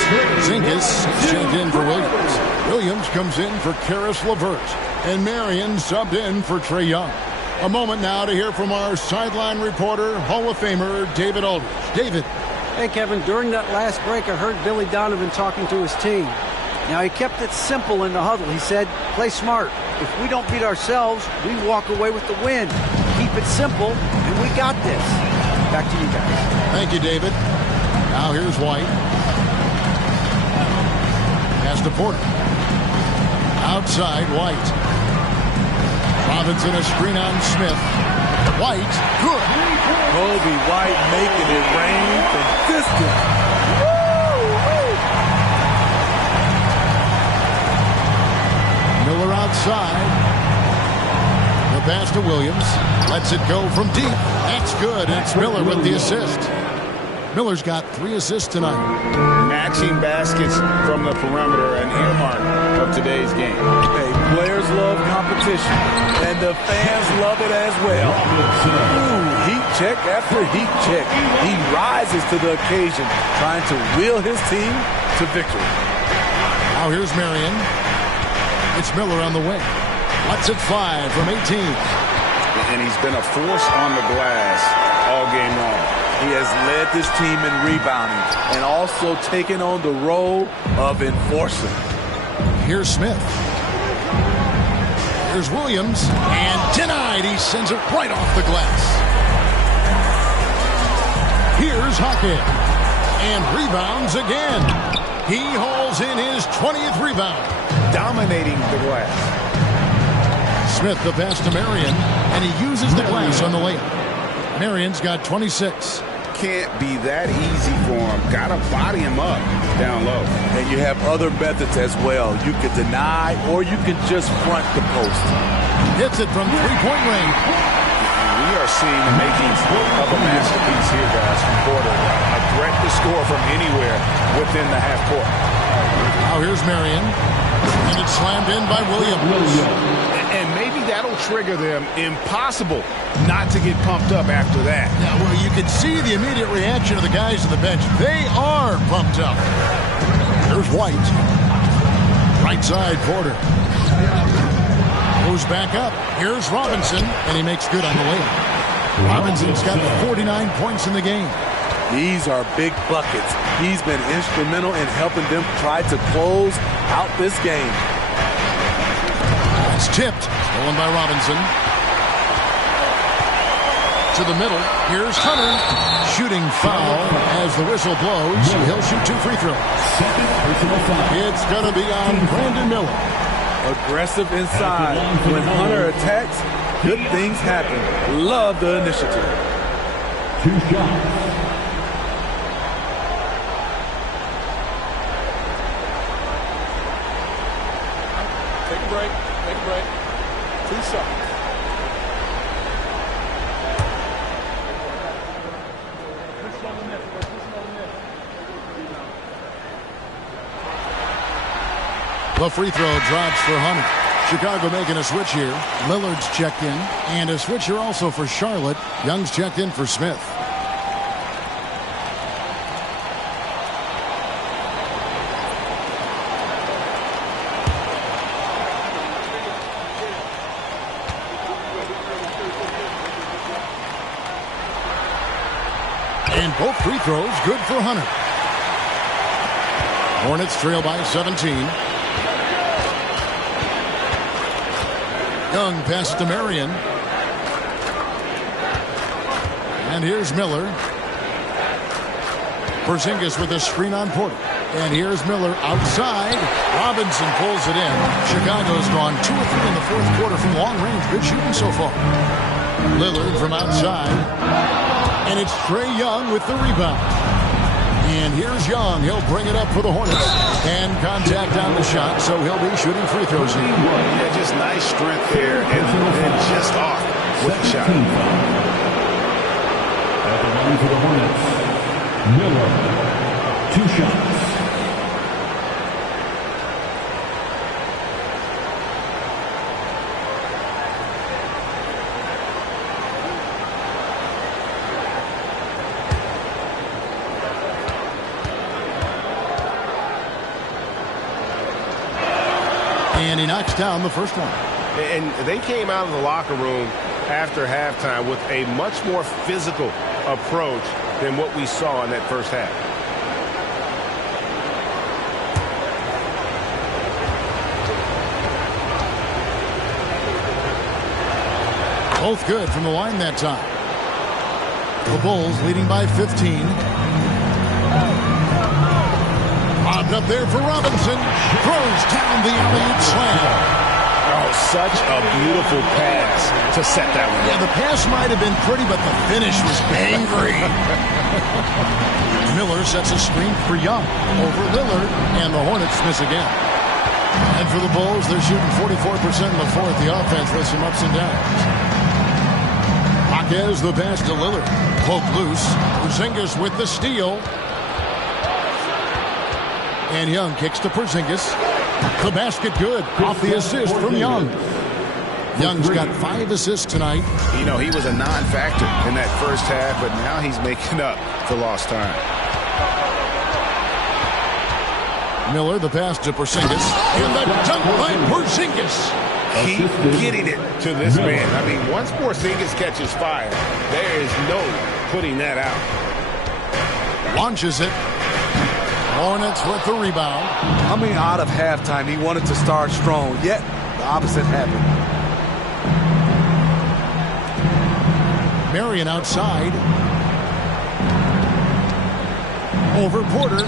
Zingas checked in for Williams. Williams comes in for Karis LeVert. And Marion subbed in for Trae Young. A moment now to hear from our sideline reporter, Hall of Famer David Aldridge. David. Hey, Kevin, during that last break, I heard Billy Donovan talking to his team. Now, he kept it simple in the huddle. He said, play smart. If we don't beat ourselves, we walk away with the win. Keep it simple, and we got this. Back to you guys. Thank you, David. Now here's White. Pass to Porter. Outside, White. Robinson a screen on Smith. White, good. Kobe White making it rain from distance. Miller outside. The pass to Williams. Lets it go from deep. That's good. It's Miller with the assist. Miller's got 3 assists tonight. Matching baskets from the perimeter, an earmark of today's game. Hey, players love competition, and the fans love it as well. Ooh, heat check after heat check. He rises to the occasion, trying to wheel his team to victory. Now here's Marion. It's Miller on the wing. Lets it fly from 18. And he's been a force on the glass all game long. He has led this team in rebounding and also taken on the role of enforcer. Here's Smith. Here's Williams. And denied. He sends it right off the glass. Here's Hockey. And rebounds again. He hauls in his 20th rebound. Dominating the glass. Smith the pass to Marion. And he uses the glass on the layup. Marion's got 26. Can't be that easy for him. Got to body him up down low. And you have other methods as well. You can deny or you can just front the post. Hits it from three-point range. We are seeing the makings of a masterpiece here, guys, from Porter. A threat to score from anywhere within the half court. Now here's Marion. And it's slammed in by Williams. And maybe that'll trigger them. Impossible not to get pumped up after that. Yeah, well, you can see the immediate reaction of the guys on the bench. They are pumped up. There's White. Right side, Porter. Goes back up. Here's Robinson, and he makes good on the layup. Robinson's got 49 points in the game. These are big buckets. He's been instrumental in helping them try to close out this game. It's tipped. Stolen by Robinson. To the middle. Here's Hunter. Shooting foul as the whistle blows. He'll shoot 2 free throws. It's going to be on Brandon Miller. Aggressive inside. When Hunter attacks, good things happen. Love the initiative. 2 shots. Take a break. Take a break. 2 shots. The free throw drops for Hunter. Chicago making a switch here. Lillard's checked in. And a switch here also for Charlotte. Young's checked in for Smith. And both free throws good for Hunter. Hornets trail by 17. Young passes to Marion. And here's Miller. Porzingis with a screen on Porter. And here's Miller outside. Robinson pulls it in. Chicago's gone 2 of 3 in the fourth quarter from long range. Good shooting so far. Lillard from outside. And it's Trae Young with the rebound. And here's Young. He'll bring it up for the Hornets. And contact on the shot, so he'll be shooting free throws here. Yeah, just nice strength there and just off with the shot. At the line for the Hornets, Miller, 2 shots. And he knocks down the first one. And they came out of the locker room after halftime with a much more physical approach than what we saw in that first half. Both good from the line that time. The Bulls leading by 15. Lobbed up there for Robinson. Throws down the alley-oop slam. Oh, such a beautiful pass to set that one. Yeah, the pass might have been pretty, but the finish was angry. Miller sets a screen for Young over Lillard, and the Hornets miss again. And for the Bulls, they're shooting 44% in the fourth. The offense with some ups and downs. Marquez the pass to Lillard. Poke loose. Porzingis with the steal. And Young kicks to Porzingis. The basket good. Off the assist from Young. Young's got 5 assists tonight. You know, he was a non-factor in that first half, but now he's making up for lost time. Miller, the pass to Porzingis. And the dunk by Porzingis. Keep getting it to this man. I mean, once Porzingis catches fire, there is no putting that out. Launches it. Hornets with the rebound. Coming out of halftime, he wanted to start strong, yet the opposite happened. Marion outside. Over Porter.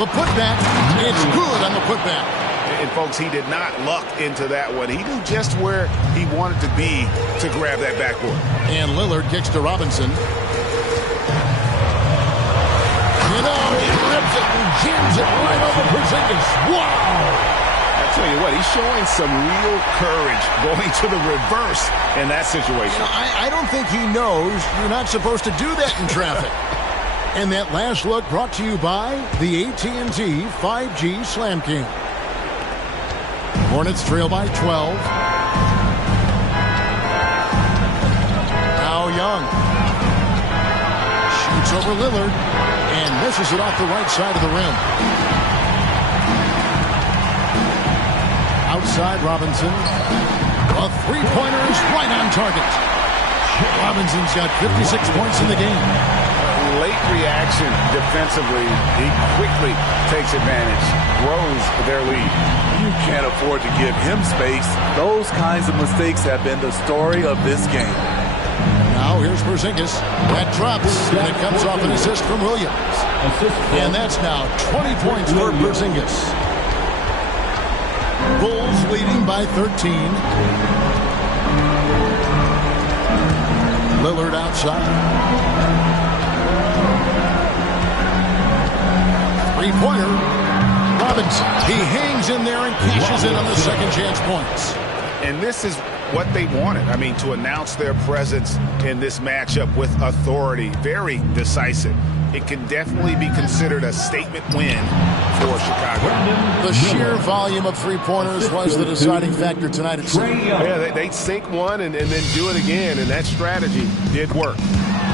The putback. It's good on the putback. And folks, he did not luck into that one. He knew just where he wanted to be to grab that backboard. And Lillard kicks to Robinson. He rips it and jams it right over Porzingis. Wow! I tell you what, he's showing some real courage going to the reverse in that situation. I don't think he knows you're not supposed to do that in traffic. And that last look brought to you by the AT&T 5G Slam King. Hornets trail by 12. Now Young shoots over Lillard and misses it off the right side of the rim. Outside Robinson. A three-pointer is right on target. Robinson's got 56 points in the game. Late reaction defensively. He quickly takes advantage, grows their lead. You can't afford to give him space. Those kinds of mistakes have been the story of this game. Now here's Porzingis. That drops, and it comes off an assist from Williams. And that's now 20 points for Porzingis. Bulls leading by 13. Lillard outside. Three-pointer. Robinson. He hangs in there and cashes in on the second chance points. And this is what they wanted. I mean, to announce their presence in this matchup with authority. Very decisive. It can definitely be considered a statement win for Chicago. The sheer volume of three-pointers was the deciding factor tonight at City. Yeah, they sink one and then do it again, and that strategy did work.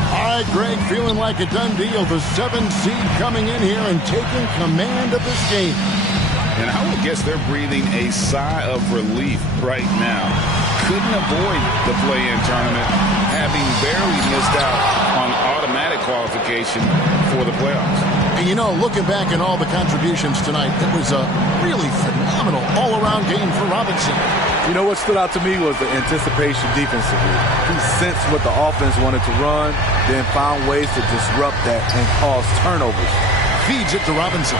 All right, Greg, feeling like a done deal. The 7th seed coming in here and taking command of this game. And I would guess they're breathing a sigh of relief right now. Couldn't avoid the play-in tournament, having barely missed out on automatic qualification for the playoffs. And, looking back at all the contributions tonight, it was a really phenomenal all-around game for Robinson. What stood out to me was the anticipation defensively. He sensed what the offense wanted to run, then found ways to disrupt that and cause turnovers. Feeds it to Robinson.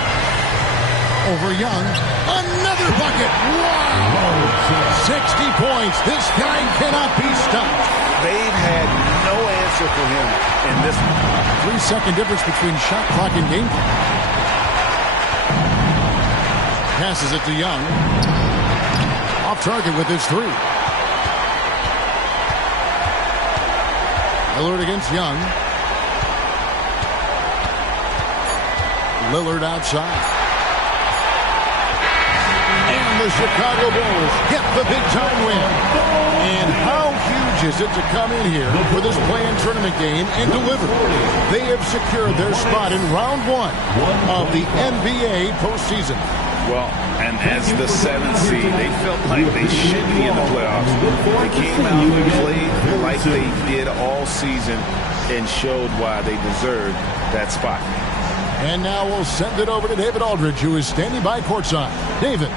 Over Young. Another bucket. Wow! 60 points. This guy cannot be stopped. They've had no answer for him in this one. 3-second difference between shot clock and game clock. Passes it to Young. Off target with his three. Lillard against Young. Lillard outside. And the Chicago Bulls get the big-time win. And how huge is it to come in here for this play-in tournament game and deliver? They have secured their spot in round 1 of the NBA postseason. Well, and as the 7th seed, they felt like they should be in the playoffs. They came out and played like they did all season and showed why they deserved that spot. And now we'll send it over to David Aldridge, who is standing by courtside. David.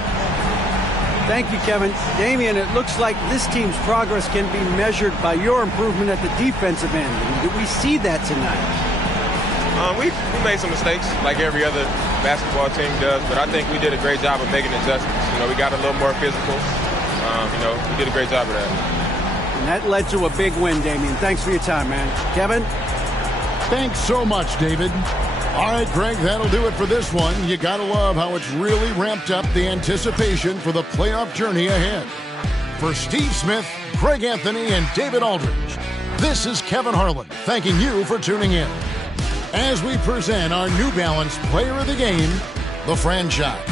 Thank you, Kevin. Damian, it looks like this team's progress can be measured by your improvement at the defensive end. Did we see that tonight? We made some mistakes like every other basketball team does, but I think we did a great job of making adjustments. We got a little more physical. We did a great job of that. And that led to a big win, Damian. Thanks for your time, man. Kevin? Thanks so much, David. All right, Greg, that'll do it for this one. You gotta love how it's really ramped up the anticipation for the playoff journey ahead. For Steve Smith, Greg Anthony, and David Aldridge, this is Kevin Harlan thanking you for tuning in as we present our New Balance Player of the Game, the franchise.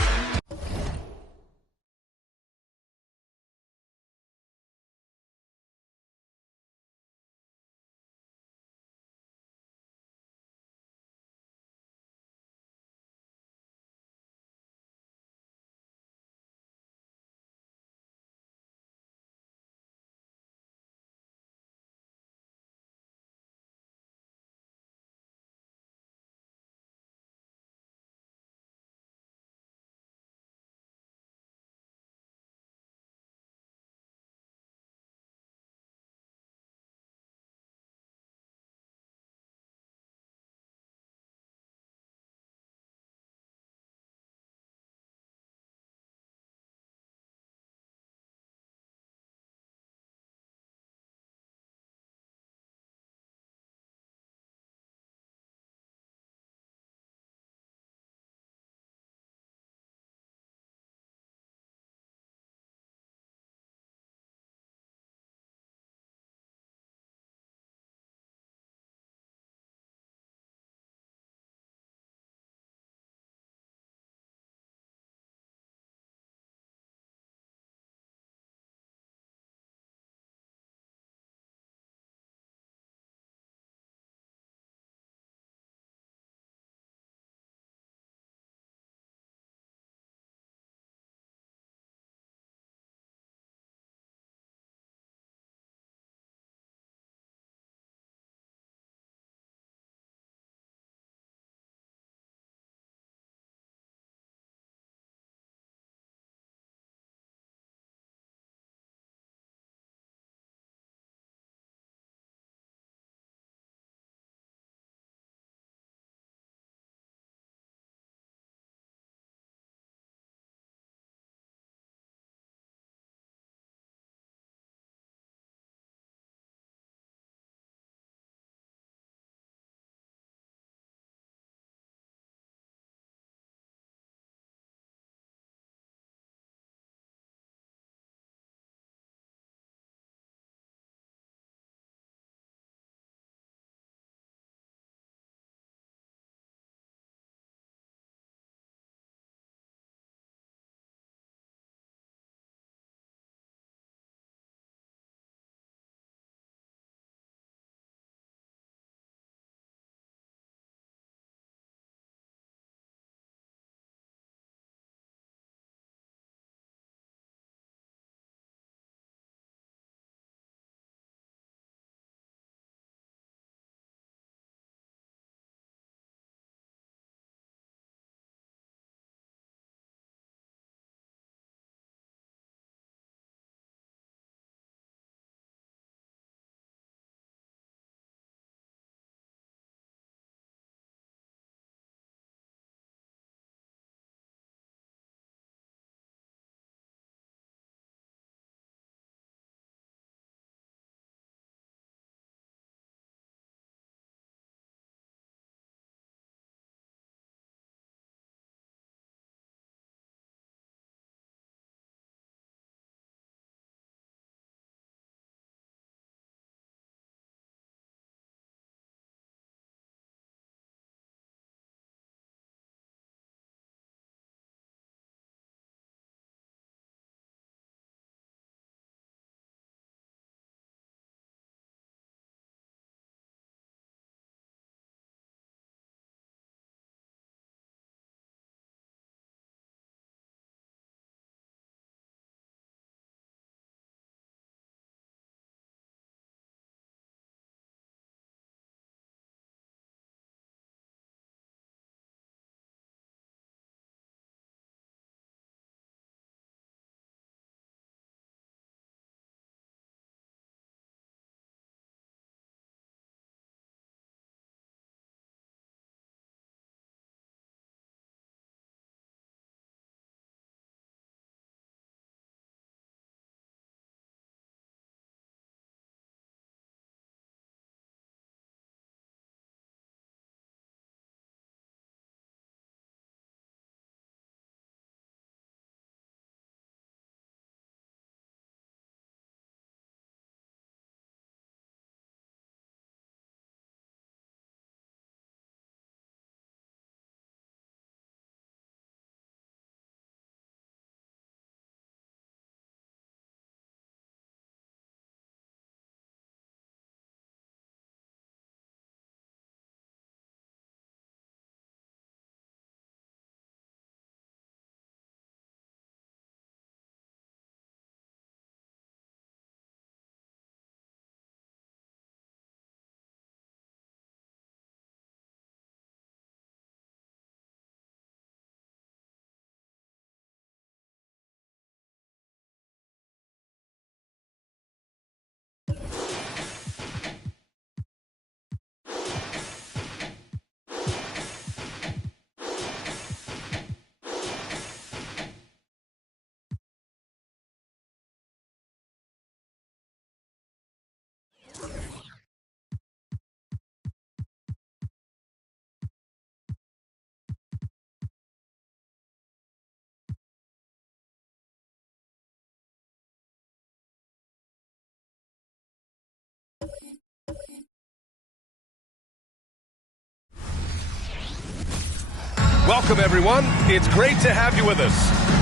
Welcome, everyone. It's great to have you with us.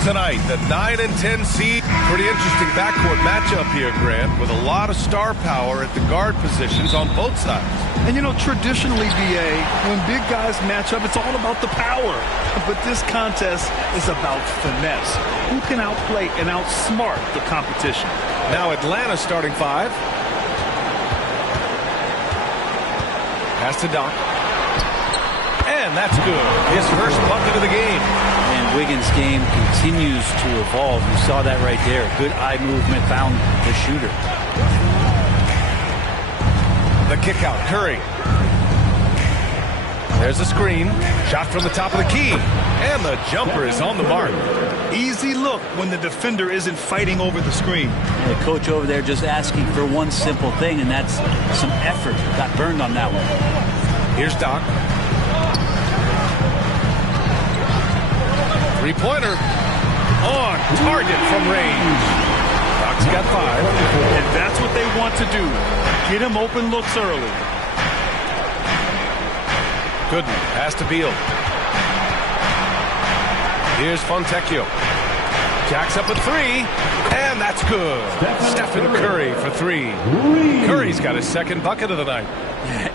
Tonight, the 9 and 10 seed. Pretty interesting backcourt matchup here, Grant, with a lot of star power at the guard positions on both sides. And, you know, traditionally, BA, when big guys match up, it's all about the power. But this contest is about finesse. Who can outplay and outsmart the competition? Now Atlanta starting 5. Pass to Doc. And that's good. His first bucket of the game. And Wiggins' game continues to evolve. You saw that right there. Good eye movement, found the shooter. The kick out, Curry. There's a screen. Shot from the top of the key. And the jumper is on the mark. Easy look when the defender isn't fighting over the screen. And the coach over there just asking for one simple thing, and that's some effort. Got burned on that one. Here's Doc. Three-pointer on target from range. Doc's got 5. And that's what they want to do. Get him open looks early. Gooden, pass to Beal. Here's Fontecchio. Jacks up a 3, and that's good. Stephen Curry for 3. Curry's got his second bucket of the night.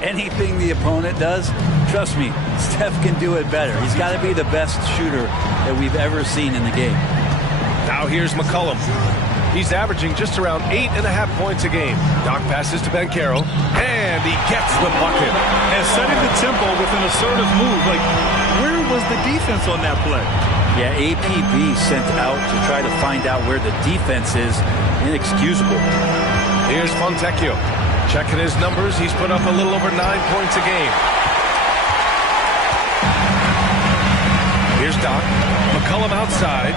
Anything the opponent does, trust me, Steph can do it better. He's got to be the best shooter that we've ever seen in the game. Now here's McCollum. He's averaging just around 8.5 points a game. Doc passes to Banchero, and he gets the bucket. And setting the tempo with an assertive move. Like, where was the defense on that play? Yeah, APB sent out to try to find out where the defense is. Inexcusable. Here's Fontecchio. Checking his numbers, he's put up a little over 9 points a game. Here's Doc. McCollum outside.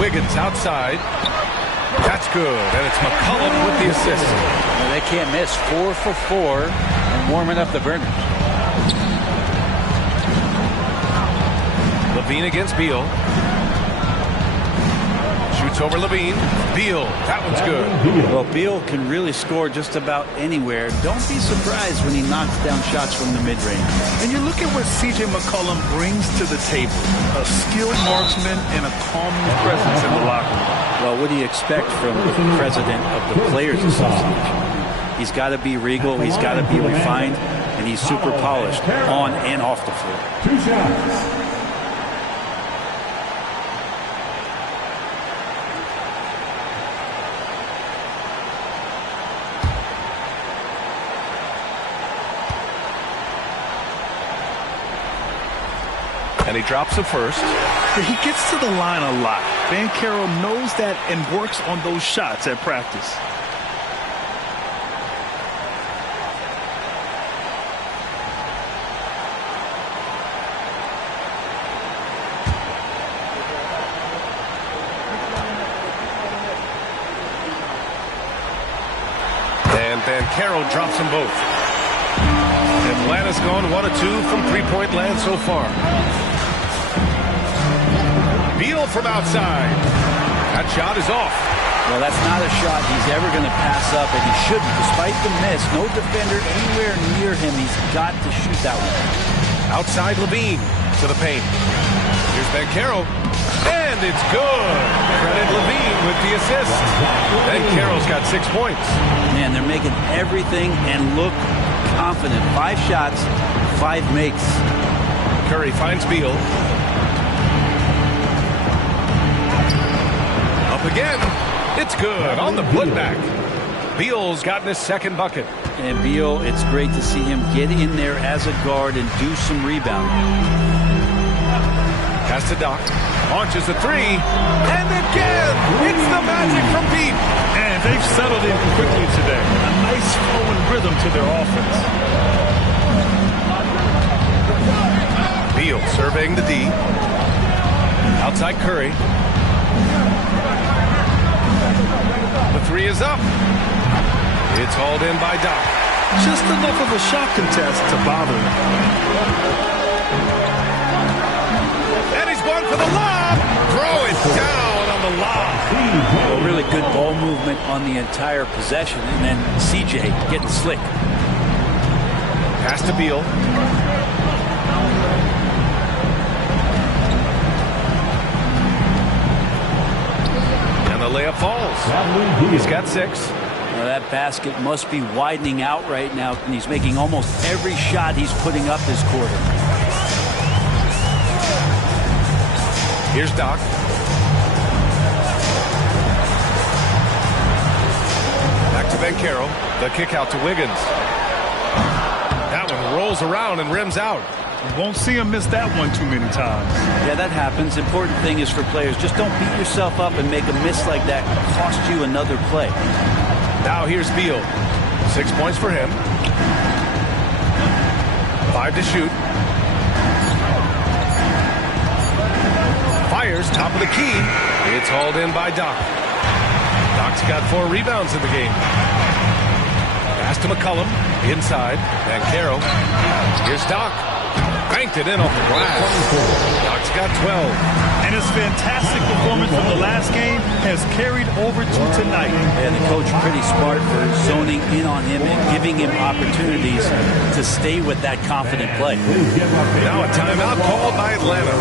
Wiggins outside. That's good, and it's McCollum with the assist. Well, they can't miss. 4 for 4 and warming up the burners. Levine against Beal. Shoots over Levine. Beal, that one's good. Well, Beal can really score just about anywhere. Don't be surprised when he knocks down shots from the mid-range. And you look at what C.J. McCollum brings to the table. A skilled marksman and a calming presence in the locker room. Well, what do you expect from the president of the Players Association? He's got to be regal, he's got to be refined, and he's super polished on and off the floor. 2 shots. And he drops the first. He gets to the line a lot. Banchero knows that and works on those shots at practice. And Banchero drops them both. Atlanta's gone 1 of 2 from three-point land so far. Beal from outside. That shot is off. Well, that's not a shot he's ever going to pass up, and he shouldn't. Despite the miss, no defender anywhere near him. He's got to shoot that one. Outside Levine to the paint. Here's Banchero. And it's good. Credit Levine with the assist. Banchero's got 6 points. Man, they're making everything and look confident. 5 shots, 5 makes. Curry finds Beal. Up again. It's good on the putback. Beal's gotten his second bucket. And Beal, it's great to see him get in there as a guard and do some rebounding. Pass to Doc. Launches a 3. And again, it's the magic from Pete. And they've settled in quickly today. A nice flowing rhythm to their offense. Beal surveying the D. Outside Curry. The 3 is up. It's hauled in by Doc. Just enough of a shot contest to bother him. And he's going for the lob. Throw it down on the lob. Well, really really good ball movement on the entire possession, and then CJ getting slick. Pass to Beal. And the layup falls. He's got 6. Well, that basket must be widening out right now, and he's making almost every shot he's putting up this quarter. Here's Doc. Back to Banchero. The kick out to Wiggins. That one rolls around and rims out. You won't see him miss that one too many times. Yeah, that happens. Important thing is for players, just don't beat yourself up and make a miss like that cost you another play. Now here's Beal. 6 points for him. 5 to shoot. Fires, top of the key. It's hauled in by Doc. Doc's got 4 rebounds in the game. Pass to McCollum. Inside. Banchero. Here's Doc. Banked it in off the glass. Doc's got 12. And his fantastic performance from the last game has carried over to tonight. And the coach pretty smart for zoning in on him and giving him opportunities to stay with that confident play. Now a timeout called by Atlanta.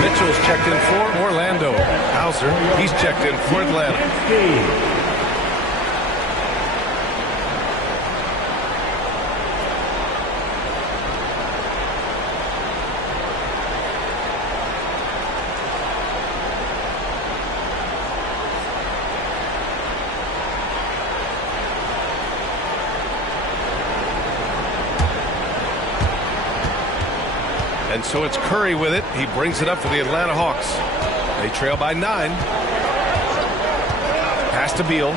Mitchell's checked in for Orlando. Hauser, he's checked in for Atlanta. And so it's Curry with it. He brings it up for the Atlanta Hawks. They trail by 9. Pass to Beal.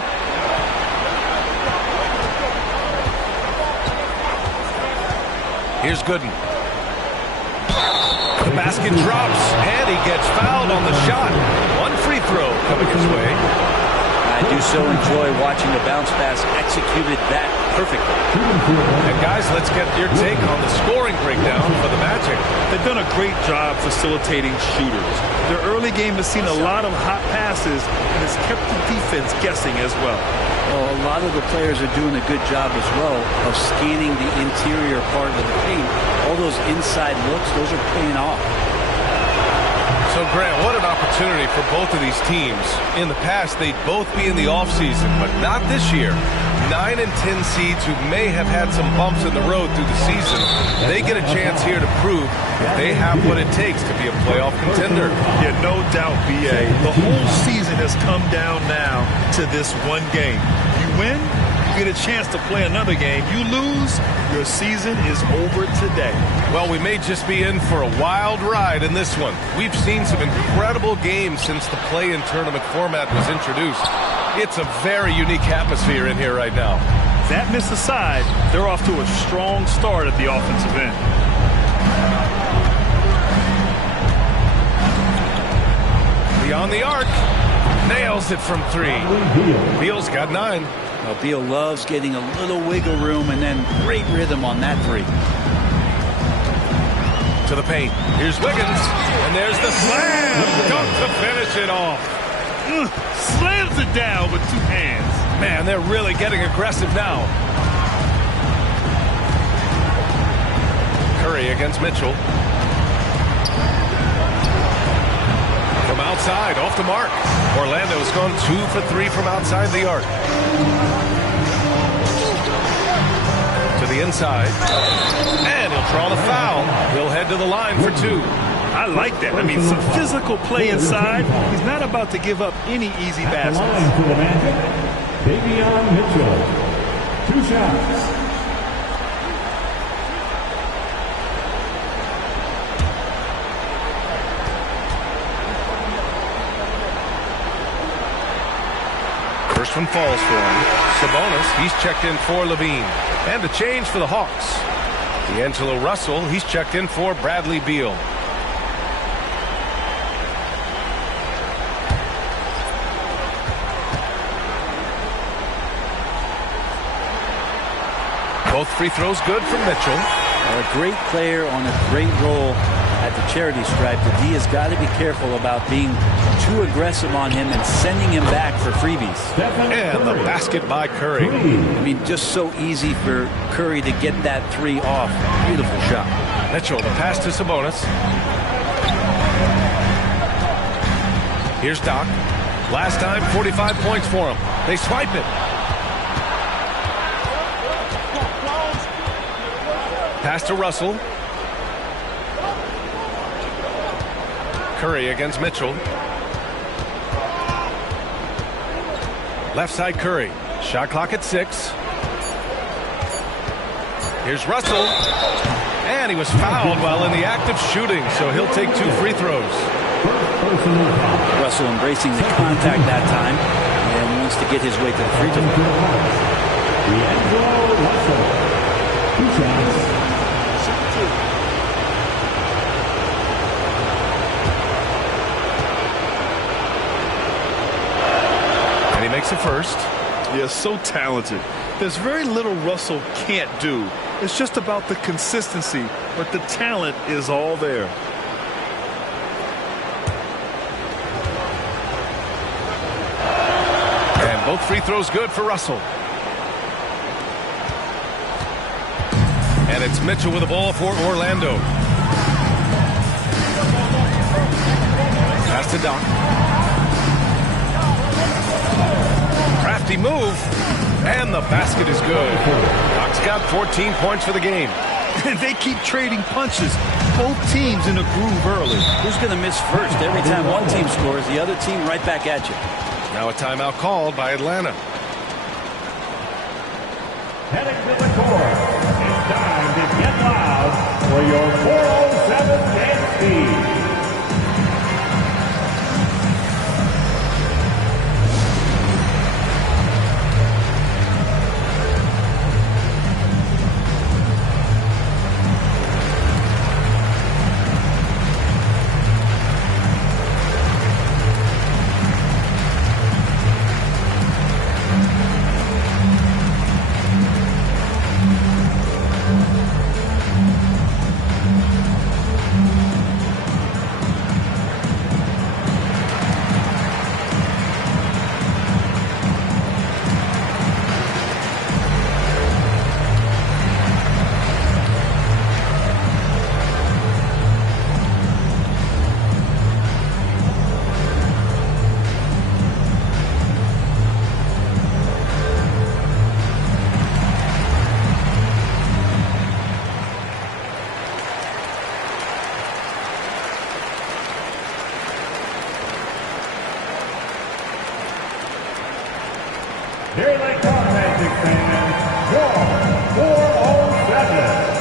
Here's Gooden. The basket drops, and he gets fouled on the shot. 1 free throw coming his way. I do so enjoy watching the bounce pass executed that perfectly. And guys, let's get your take on the scoring breakdown for the Magic. They've done a great job facilitating shooters. Their early game has seen a lot of hot passes and has kept the defense guessing as well. Well, a lot of the players are doing a good job as well of scanning the interior part of the paint. All those inside looks, those are paying off. So, Grant, what an opportunity for both of these teams. In the past, they'd both be in the offseason, but not this year. 9 and 10 seeds who may have had some bumps in the road through the season, they get a chance here to prove if they have what it takes to be a playoff contender. Yeah, no doubt, B.A. The whole season has come down now to this one game. You win, you get a chance to play another game. You lose, your season is over today. Well, we may just be in for a wild ride in this one. We've seen some incredible games since the play-in tournament format was introduced. It's a very unique atmosphere in here right now. That miss aside, they're off to a strong start at the offensive end. Beyond the arc, nails it from 3. Beal's got 9. Well, Beal loves getting a little wiggle room and then great rhythm on that 3. To the paint. Here's Wiggins, and there's the slam. Dunk to finish it off. Slams it down with 2 hands. Man, they're really getting aggressive now. Curry against Mitchell. From outside, off the mark. Orlando's gone 2 for 3 from outside the arc. To the inside. And he'll draw the foul. He'll head to the line for 2. I like that. I mean, some physical play inside. He's not about to give up any easy baskets. To the Magic, Davion Mitchell. 2 shots. First one falls for him. Sabonis, he's checked in for Levine. And a change for the Hawks. D'Angelo Russell, he's checked in for Bradley Beal. Both free throws good from Mitchell. A great player on a great role at the charity stripe. The D has got to be careful about being too aggressive on him and sending him back for freebies. And the basket by Curry. I mean, just so easy for Curry to get that 3 off. Beautiful shot. Mitchell, the pass to Sabonis. Here's Doc. Last time, 45 points for him. They swipe it. Pass to Russell. Curry against Mitchell. Left side Curry. Shot clock at 6. Here's Russell. And he was fouled while in the act of shooting, so he'll take 2 free throws. Russell embracing the contact that time and wants to get his way to the free throw. D'Angelo Russell. 2 shots. He makes it first. Yeah, so talented. There's very little Russell can't do. It's just about the consistency, but the talent is all there. And both free throws good for Russell. And it's Mitchell with the ball for Orlando. Pass to Doc. Crafty move, and the basket is good. Doc's got 14 points for the game. And they keep trading punches. Both teams in a groove early. Who's going to miss first? Every time one team scores, the other team right back at you. Now a timeout called by Atlanta. Heading to the court. It's time to get loud for your 407 dance speed. Here they come, Magic fans. Your 407.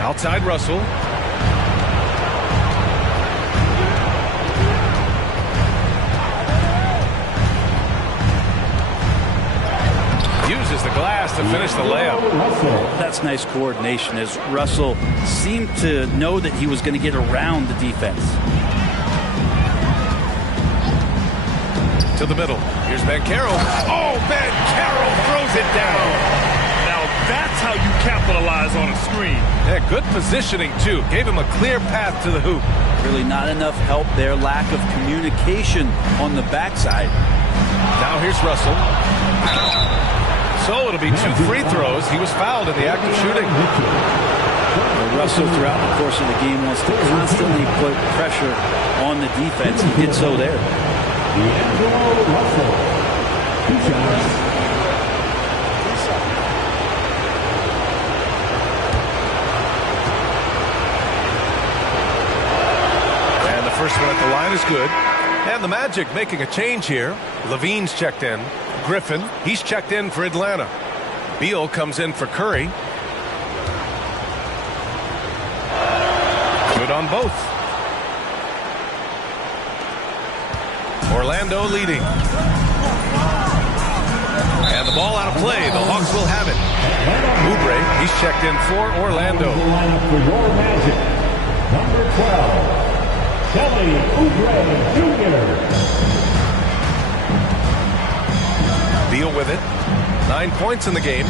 Outside Russell. Uses the the glass to finish the layup. That's nice coordination as Russell seemed to know that he was going to get around the defense. To the middle. Here's Banchero. Oh, Banchero throws it down. Now that's how you capitalize on a screen. Yeah, good positioning, too. Gave him a clear path to the hoop. Really not enough help there. Lack of communication on the backside. Now here's Russell. So it'll be 2 free throws. He was fouled in the act of shooting. Russell, throughout the course of the game, wants to constantly put pressure on the defense. He did so there. Russell. 2 shots. And the first one at the line is good. And the Magic making a change here. Levine's checked in. Griffin, he's checked in for Atlanta. Beal comes in for Curry. Good on both. Orlando leading. And the ball out of play. The Hawks will have it. Oubre, he's checked in for Orlando. For your Magic, number 12, Kelly Oubre Jr. Beal with it. 9 points in the game.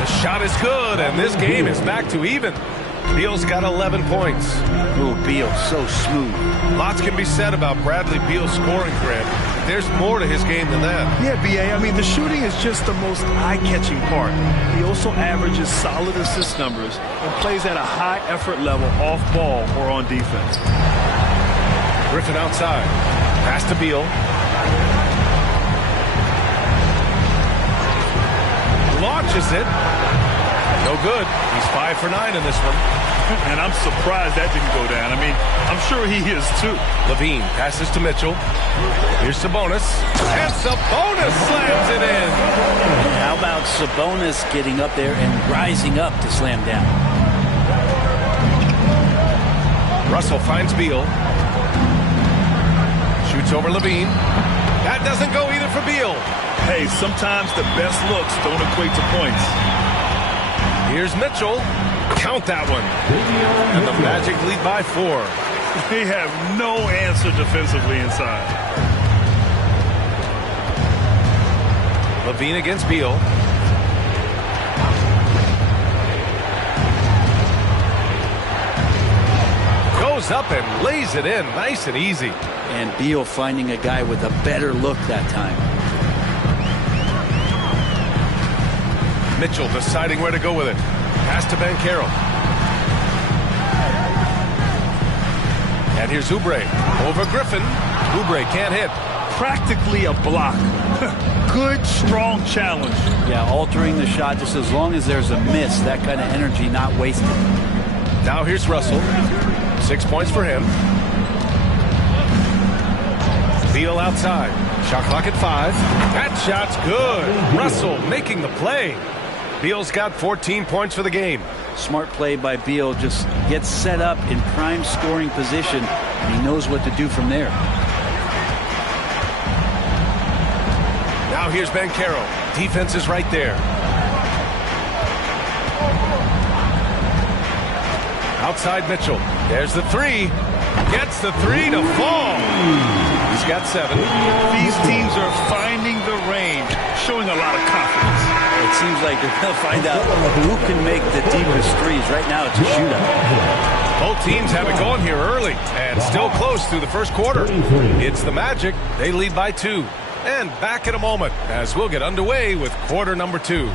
The shot is good, and this game is back to even. Beal's got 11 points. Ooh, Beal, so smooth. Lots can be said about Bradley Beal's scoring career. There's more to his game than that. Yeah, B.A., I mean, the shooting is just the most eye-catching part. He also averages solid assist numbers and plays at a high effort level off ball or on defense. Griffin outside. Pass to Beal. Launches it. No good. He's 5 for 9 in this one. And I'm surprised that didn't go down. I mean, I'm sure he is too. Levine passes to Mitchell. Here's Sabonis. And Sabonis slams it in. How about Sabonis getting up there and rising up to slam down? Russell finds Beal. Shoots over Levine. That doesn't go either for Beal. Hey, sometimes the best looks don't equate to points. Here's Mitchell. Count that one. And the Magic lead by 4. They have no answer defensively inside. Levine against Beal. Goes up and lays it in. Nice and easy. And Beal finding a guy with a better look that time. Mitchell deciding where to go with it. Pass to Banchero. And here's Oubre over Griffin. Oubre can't hit. Practically a block. Good, strong challenge. Yeah, altering the shot just as long as there's a miss. That kind of energy not wasted. Now here's Russell. 6 points for him. Beal outside. Shot clock at 5. That shot's good. Russell making the play. Beal's got 14 points for the game. Smart play by Beal. Just gets set up in prime scoring position, and he knows what to do from there. Now here's Banchero. Defense is right there. Outside Mitchell. There's the 3. Gets the 3 to fall. He's got 7. These teams are finding the range, showing a lot of confidence. It seems like they're going to find out who can make the deepest threes. Right now, it's a shootout. Both teams have it going here early and still close through the first quarter. It's the Magic. They lead by 2. And back in a moment as we'll get underway with quarter number 2.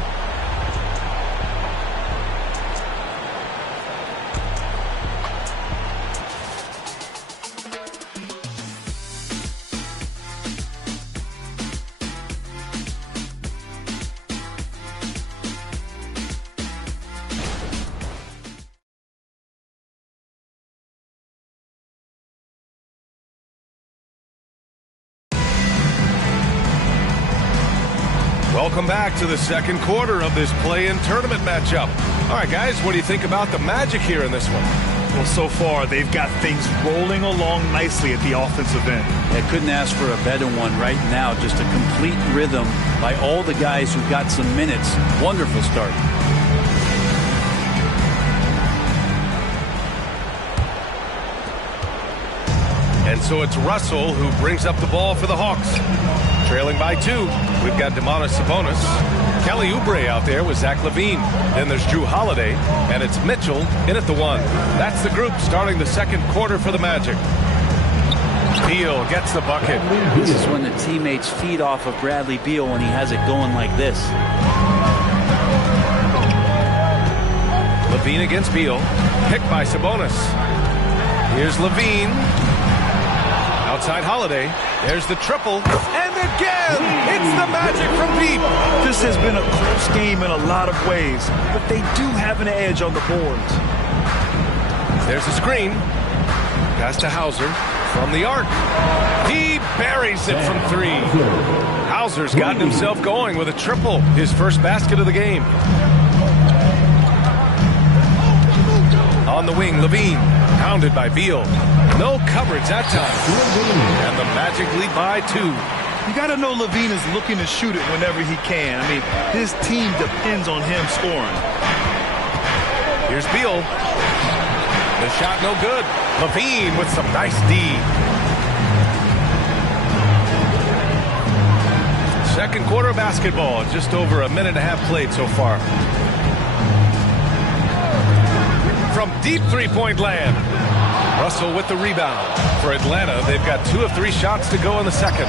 Welcome back to the second quarter of this play-in tournament matchup. All right, guys, what do you think about the Magic here in this one? Well, so far, they've got things rolling along nicely at the offensive end. They couldn't ask for a better one right now. Just a complete rhythm by all the guys who got some minutes. Wonderful start. And so it's Russell who brings up the ball for the Hawks. Trailing by 2, we've got Domantas Sabonis. Kelly Oubre out there with Zach LaVine. Then there's Drew Holiday, and it's Mitchell in at the 1. That's the group starting the second quarter for the Magic. Beal gets the bucket. This is when the teammates feed off of Bradley Beal when he has it going like this. LaVine against Beal. Picked by Sabonis. Here's LaVine. Outside Holiday. There's the triple. And again, it's the Magic from deep. This has been a close game in a lot of ways, but they do have an edge on the boards. There's a screen. Pass to Hauser from the arc. He buries it from 3. Hauser's gotten himself going with a triple. His first basket of the game. On the wing, LaVine. Pounded by Beal. No coverage that time. And the Magic lead by 2. You got to know LaVine is looking to shoot it whenever he can. I mean, his team depends on him scoring. Here's Beal. The shot no good. LaVine with some nice D. Second quarter basketball. Just over a minute and a half played so far. From deep three-point land. Russell with the rebound. For Atlanta, they've got 2 of 3 shots to go in the second.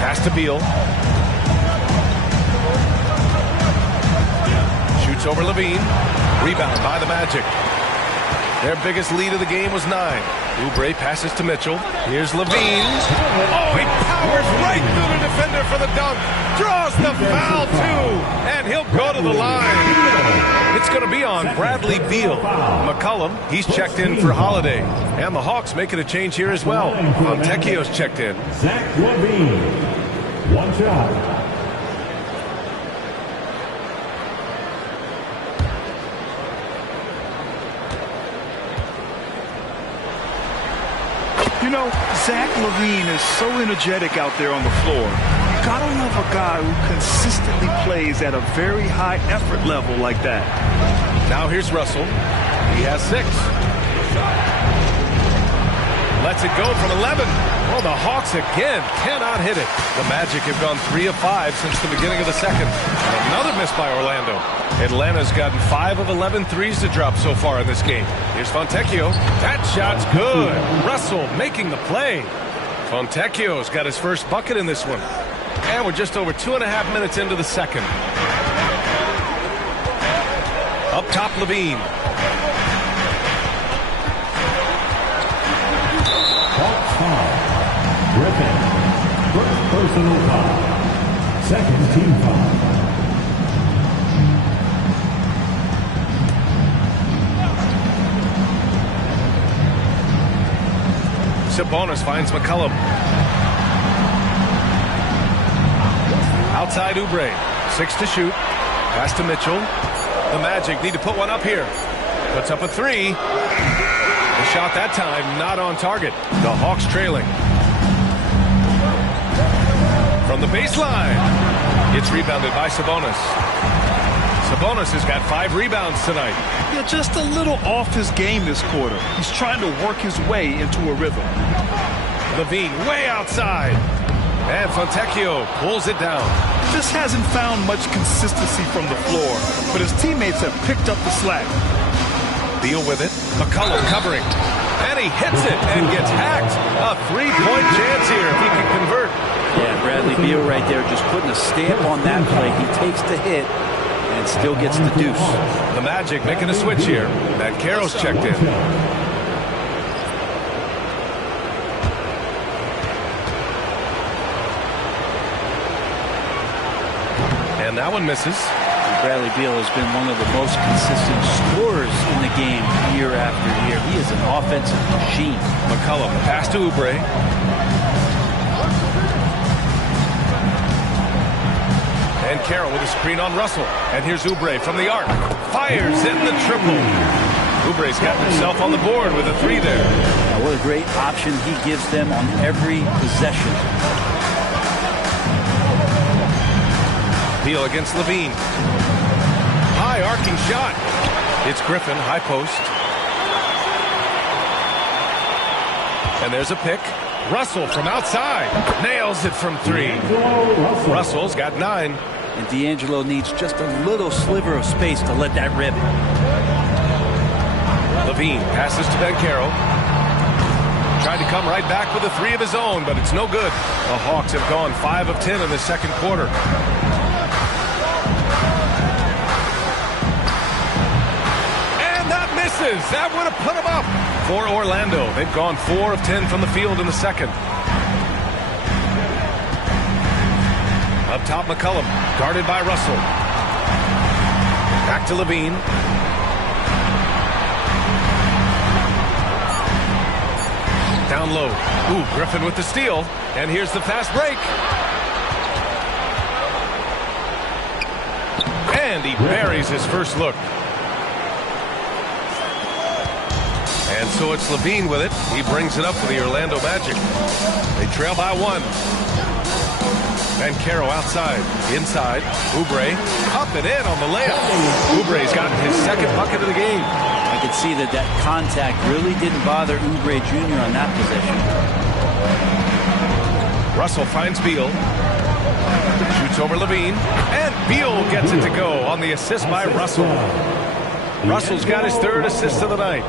Pass to Beal. Shoots over LaVine. Rebound by the Magic. Their biggest lead of the game was 9. Oubre passes to Mitchell. Here's LaVine. Oh, he powers right through the defender for the dunk. Draws the foul, too. And he'll go to the line. It's going to be on Bradley Beal. McCollum, he's checked in for Holiday. And the Hawks making a change here as well. Fontecchio's checked in. Zach LaVine. 1 shot. You know, Zach LaVine is so energetic out there on the floor. You gotta love a guy who consistently plays at a very high effort level like that. Now here's Russell. He has 6. Lets it go from 11. Oh, the Hawks again cannot hit it. The Magic have gone 3 of 5 since the beginning of the second. And another miss by Orlando. Atlanta's gotten 5 of 11 threes to drop so far in this game. Here's Fontecchio. That shot's good. Russell making the play. Fontecchio's got his first bucket in this one. And we're just over 2.5 minutes into the second. Up top, LaVine. Griffin. First personal foul. Second team foul. Sabonis finds McCollum. Outside Oubre. 6 to shoot. Pass to Mitchell. The Magic need to put one up here. Puts up a 3. The shot that time not on target. The Hawks trailing. From the baseline. It's rebounded by Sabonis. Sabonis has got 5 rebounds tonight. Yeah, just a little off his game this quarter. He's trying to work his way into a rhythm. LaVine way outside. And Fontecchio pulls it down. Just hasn't found much consistency from the floor, but his teammates have picked up the slack. Beal with it. McCollum covering. And he hits it and gets hacked. A 3-point chance here if he can convert. Yeah, Bradley Beal right there just putting a stamp on that play. He takes the hit and still gets the deuce. The Magic making a switch here. Matt Carroll's checked in. And that one misses. Bradley Beal has been one of the most consistent scorers in the game year after year. He is an offensive machine. McCollum, pass to Oubre. And Carroll with a screen on Russell. And here's Oubre from the arc. fires in the triple. Oubre's got himself on the board with a 3 there. Now, what a great option he gives them on every possession. Beal against Levine. High arcing shot. It's Griffin, high post. And there's a pick. Russell from outside. Nails it from 3. Russell's got 9. And D'Angelo needs just a little sliver of space to let that rip. Levine passes to Banchero. Tried to come right back with a 3 of his own, but it's no good. The Hawks have gone 5 of 10 in the second quarter. And that misses. That would have put him up. For Orlando, they've gone 4 of 10 from the field in the second. Up top, McCollum, guarded by Russell. Back to Levine. Down low. Ooh, Griffin with the steal. And here's the fast break. And he buries his first look. And so it's Levine with it. He brings it up for the Orlando Magic. They trail by 1. Banchero outside. Inside. Oubre up and in on the layup. Oubre's gotten his second bucket of the game. I could see that contact really didn't bother Oubre Jr. on that possession. Russell finds Beal. Shoots over Levine. And Beal gets it to go on the assist by Russell. Russell's got his 3rd assist of the night.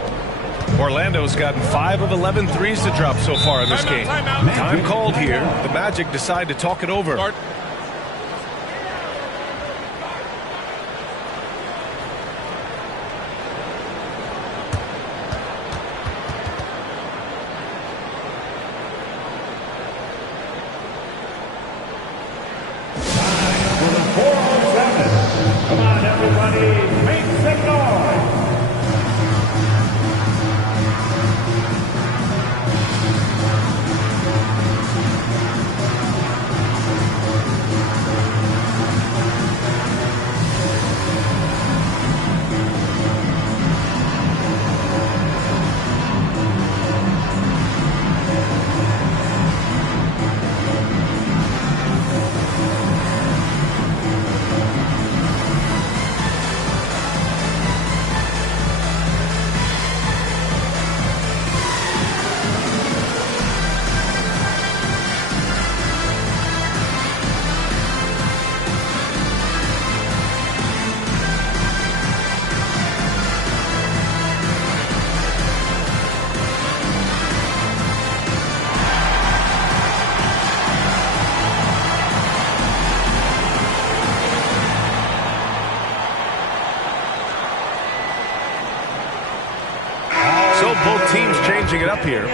Orlando's gotten 5 of 11 threes to drop so far in this game. Time called here. The Magic decide to talk it over. Come on, everybody, make some noise. Both teams changing it up here.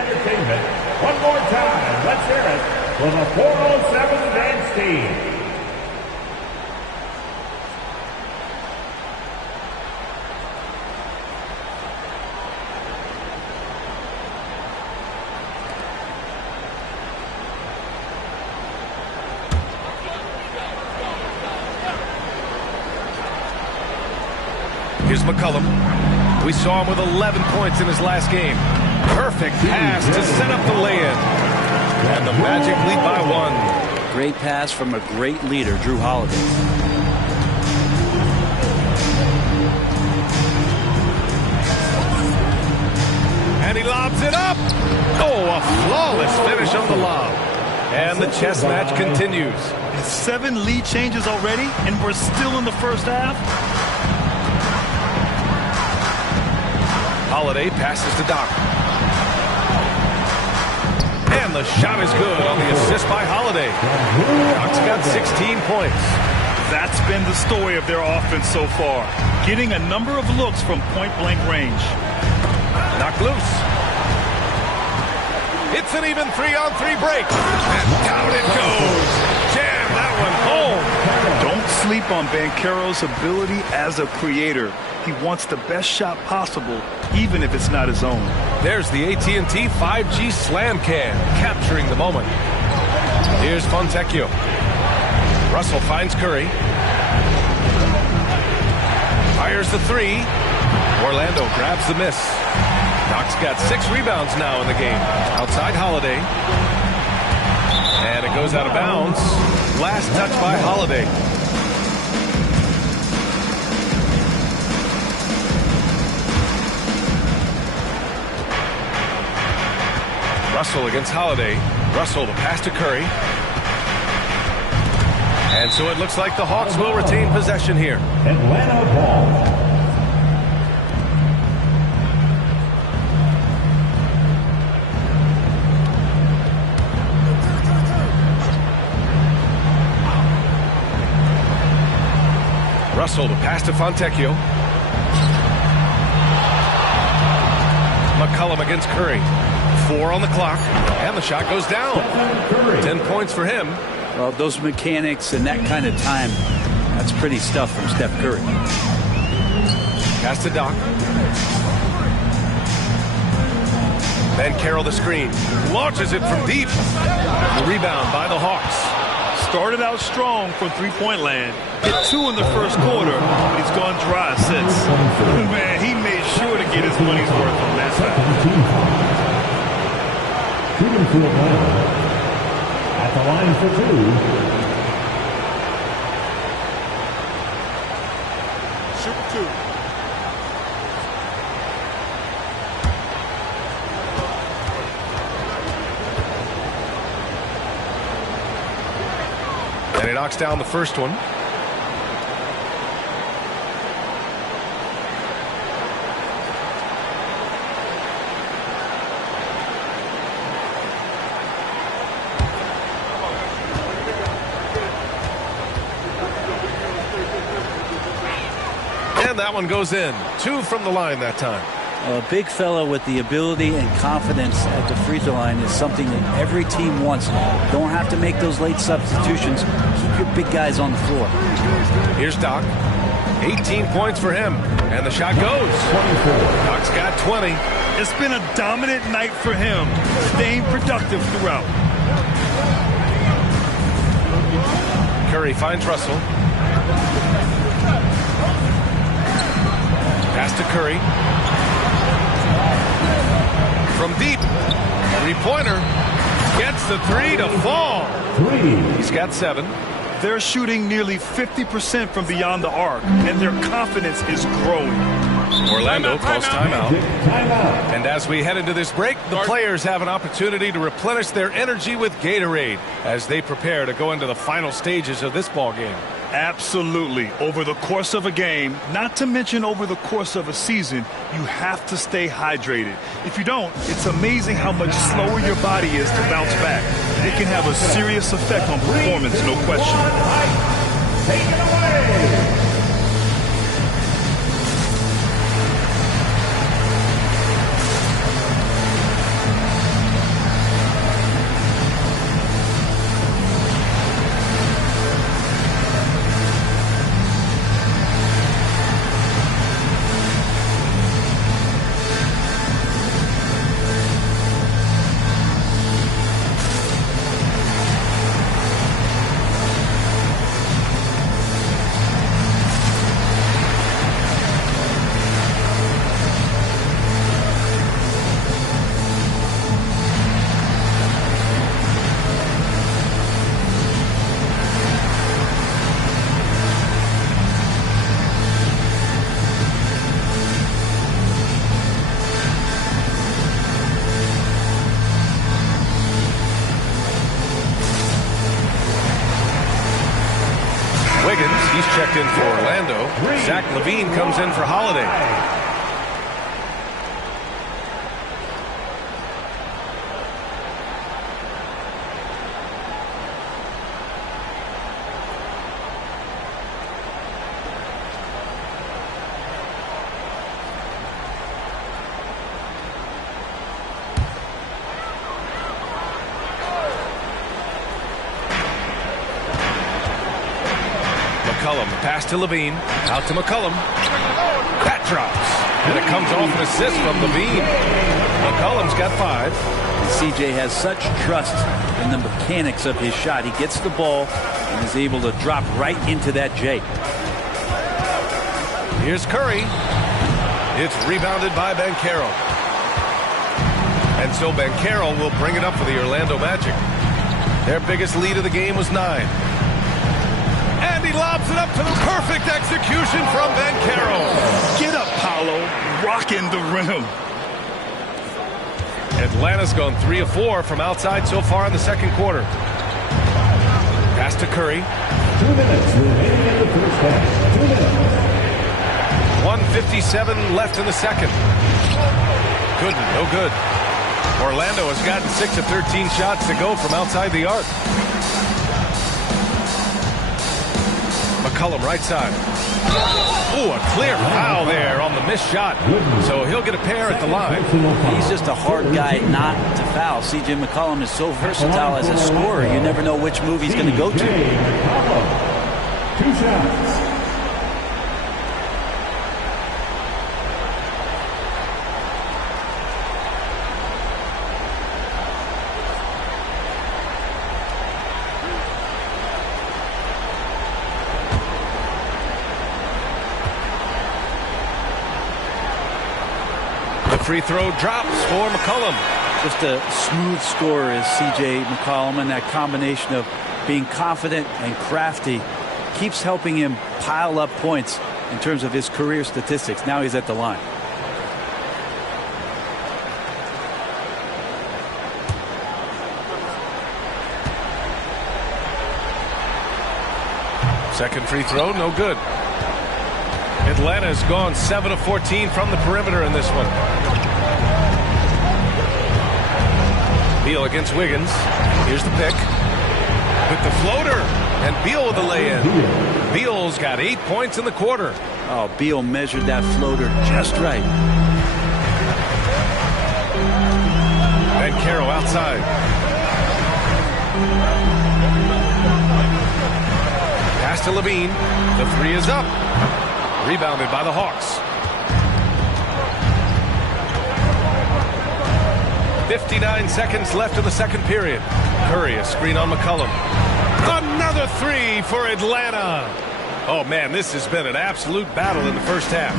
One more time. Let's hear it for the 407 dance team. Here's McCollum. We saw him with 11 points in his last game. Perfect pass to set up the lay-in. And the Magic lead by 1. Great pass from a great leader, Drew Holiday. And he lobs it up. Oh, a flawless finish on the lob. And the chess match continues. 7 lead changes already, and we're still in the first half. Holiday passes to Doc. And the shot is good on the assist by Holiday. Doc's got 16 points. That's been the story of their offense so far. Getting a number of looks from point-blank range. Knocked loose. It's an even 3-on-3 break. And down it goes. Jam that one home. Don't sleep on Banchero's ability as a creator. He wants the best shot possible, even if it's not his own. There's the AT&T 5G Slam Can, capturing the moment. Here's Fontecchio. Russell finds Curry. Fires the three. Orlando grabs the miss. Doc's got 6 rebounds now in the game. Outside Holiday. And it goes out of bounds. Last touch by Holiday. Russell against Holiday. Russell, the pass to Curry. And so it looks like the Hawks will retain possession here. Atlanta ball. Russell, the pass to Fontecchio. McCollum against Curry. 4 on the clock, and the shot goes down. 10 points for him. Well, those mechanics and that kind of time, that's pretty stuff from Steph Curry. Pass to Doc. Then Carroll the screen. Launches it from deep. The rebound by the Hawks. Started out strong from three-point land. Hit 2 in the first quarter, but he's gone dry since. Man, he made sure to get his money's worth on that side. Shooting for Atlanta. At the line for 2. Shoot 2. And he knocks down the first one. And that one goes in. 2 from the line that time. A big fella with the ability and confidence at the free throw line is something that every team wants. Don't have to make those late substitutions. Keep your big guys on the floor. Here's Doc. 18 points for him. And the shot goes. 24. Doc's got 20. It's been a dominant night for him, staying productive throughout. Curry finds Russell. Pass to Curry. From deep. 3-pointer. Gets the 3 to fall. 3. He's got 7. They're shooting nearly 50% from beyond the arc, and their confidence is growing. Orlando calls timeout. And as we head into this break, the players have an opportunity to replenish their energy with Gatorade as they prepare to go into the final stages of this ball game. Absolutely. Over the course of a game, not to mention over the course of a season, you have to stay hydrated. If you don't, it's amazing how much slower your body is to bounce back. It can have a serious effect on performance, no question. Take it away. He's checked in for Orlando. Zach LaVine comes in for Holiday. McCollum, pass to LaVine, out to McCollum. That drops, and it comes off an assist from LaVine. McCollum's got 5. And CJ has such trust in the mechanics of his shot. He gets the ball and is able to drop right into that J. Here's Curry. It's rebounded by Banchero. And so Banchero will bring it up for the Orlando Magic. Their biggest lead of the game was 9. And he lobs it up to the perfect execution from Banchero. Get up, Paolo. Rocking the rim. Atlanta's gone 3 of 4 from outside so far in the second quarter. Pass to Curry. 2 minutes remaining in the first half. 2 minutes. 1:57 left in the second. Couldn't, no good. Orlando has gotten 6 of 13 shots to go from outside the arc. McCollum right side. Ooh, a clear foul there on the missed shot. So he'll get a pair at the line. He's just a hard guy not to foul. C.J. McCollum is so versatile as a scorer. You never know which move he's going to go to. 2 shots. Free throw drops for McCollum. Just a smooth scorer is C.J. McCollum, and that combination of being confident and crafty keeps helping him pile up points in terms of his career statistics. Now he's at the line. Second free throw, no good. Atlanta's gone 7 of 14 from the perimeter in this one. Beal against Wiggins. Here's the pick. With the floater. And Beal with the lay-in. Beal's got 8 points in the quarter. Oh, Beal measured that floater just right. Banchero outside. Pass to Levine. The 3 is up. Rebounded by the Hawks. 59 seconds left in the second period. Curry, a screen on McCollum. Another 3 for Atlanta. Oh, man, this has been an absolute battle in the first half.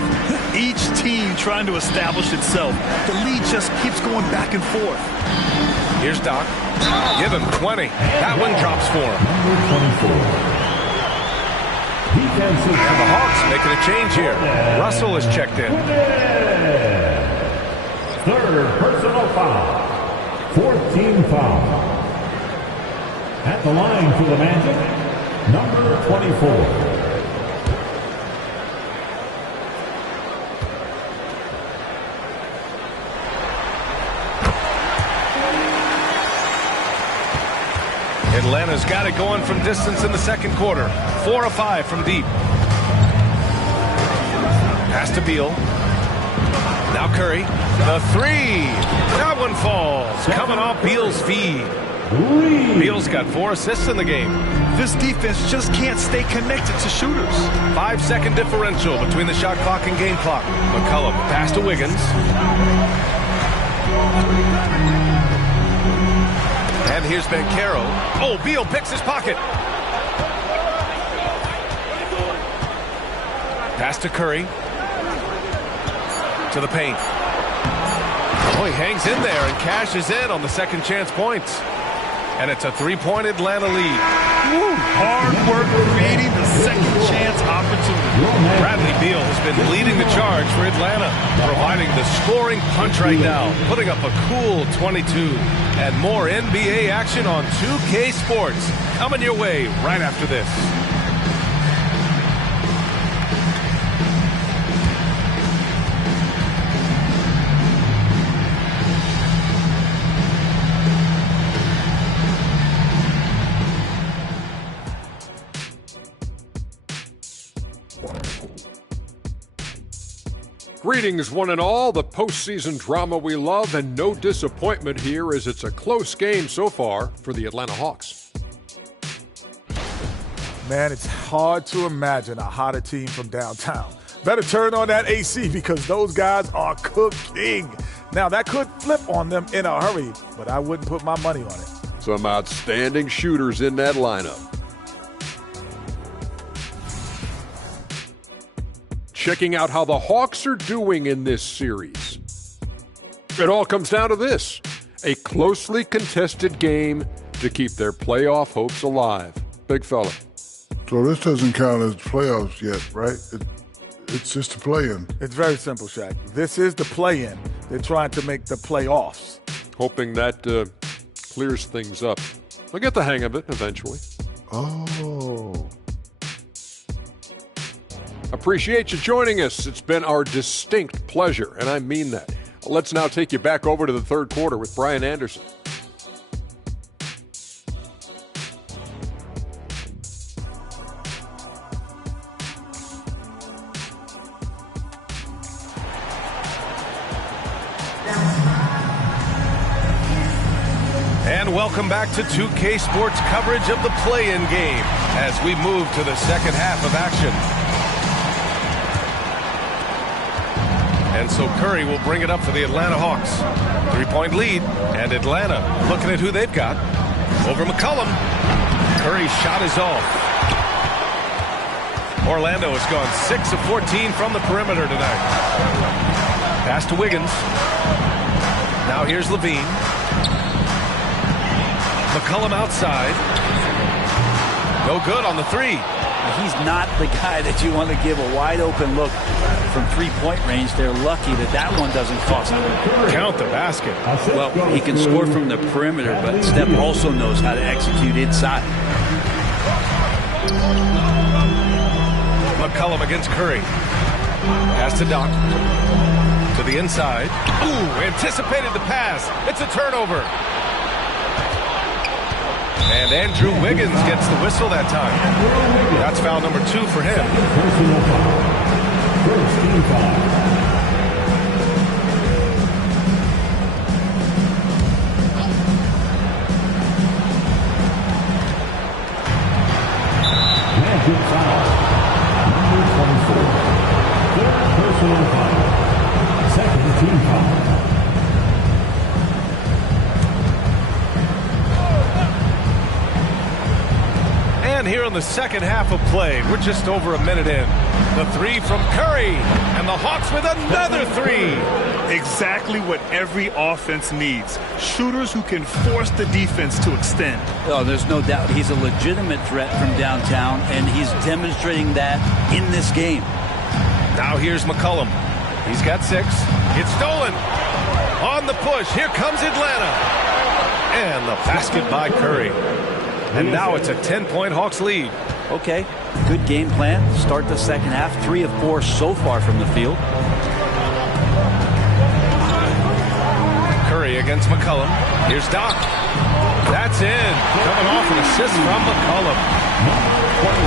Each team trying to establish itself. The lead just keeps going back and forth. Here's Doc. Give him 20. That one drops for him. And the Hawks making a change here. Russell is checked in. Third personal foul. 14 foul. At the line for the Magic, number 24. Atlanta's got it going from distance in the second quarter. 4 of 5 from deep. Pass to Beal. Now Curry. The 3. That one falls. Coming off Beal's feed. Beal's got 4 assists in the game. This defense just can't stay connected to shooters. 5-second differential between the shot clock and game clock. McCollum, pass to Wiggins. And here's Banchero. Oh, Beal picks his pocket. Pass to Curry. To the paint. Oh, he hangs in there and cashes in on the second chance points. And it's a 3-point Atlanta lead. Woo. Hard work creating the second chance opportunity. Bradley Beal has been leading the charge for Atlanta, providing the scoring punch right now, putting up a cool 22. And more NBA action on 2K Sports coming your way right after this. Greetings, one and all. The postseason drama we love, and no disappointment here as it's a close game so far for the Atlanta Hawks. Man, it's hard to imagine a hotter team from downtown. Better turn on that AC because those guys are cooking. Now, that could flip on them in a hurry, but I wouldn't put my money on it. Some outstanding shooters in that lineup. checking out how the Hawks are doing in this series. It all comes down to this: a closely contested game to keep their playoff hopes alive. Big fella. So this doesn't count as playoffs yet, right? It's just a play-in. It's very simple, Shaq. This is the play-in. They're trying to make the playoffs. Hoping that clears things up. They'll get the hang of it eventually. Oh. Appreciate you joining us. It's been our distinct pleasure, and I mean that. Let's now take you back over to the third quarter with Brian Anderson. And welcome back to 2K Sports coverage of the play-in game as we move to the second half of action. And so Curry will bring it up for the Atlanta Hawks. 3-point lead, and Atlanta looking at who they've got. Over McCollum. Curry's shot is off. Orlando has gone 6 of 14 from the perimeter tonight. Pass to Wiggins. Now here's Levine. McCollum outside. No good on the three. He's not the guy that you want to give a wide open look from three-point range. They're lucky that that one doesn't cost them. Count the basket. Well, he can score from the perimeter, but Steph also knows how to execute inside. McCollum against Curry. Pass to Doc. To the inside. Ooh, anticipated the pass. It's a turnover. And Andrew Wiggins gets the whistle that time. That's foul number 2 for him. First team foul. Magic foul. Number 24. Third personal foul. Second team foul. And here in the second half of play, we're just over a minute in. The three from Curry, and the Hawks with another three. Exactly what every offense needs. Shooters who can force the defense to extend. Oh, there's no doubt he's a legitimate threat from downtown, and he's demonstrating that in this game. Now here's McCollum. He's got 6. It's stolen. On the push, here comes Atlanta. And the basket by Curry. And now it's a 10-point Hawks lead. Okay, good game plan. Start the second half. 3 of 4 so far from the field. Curry against McCollum. Here's Doc. That's in. Coming off an assist from McCollum.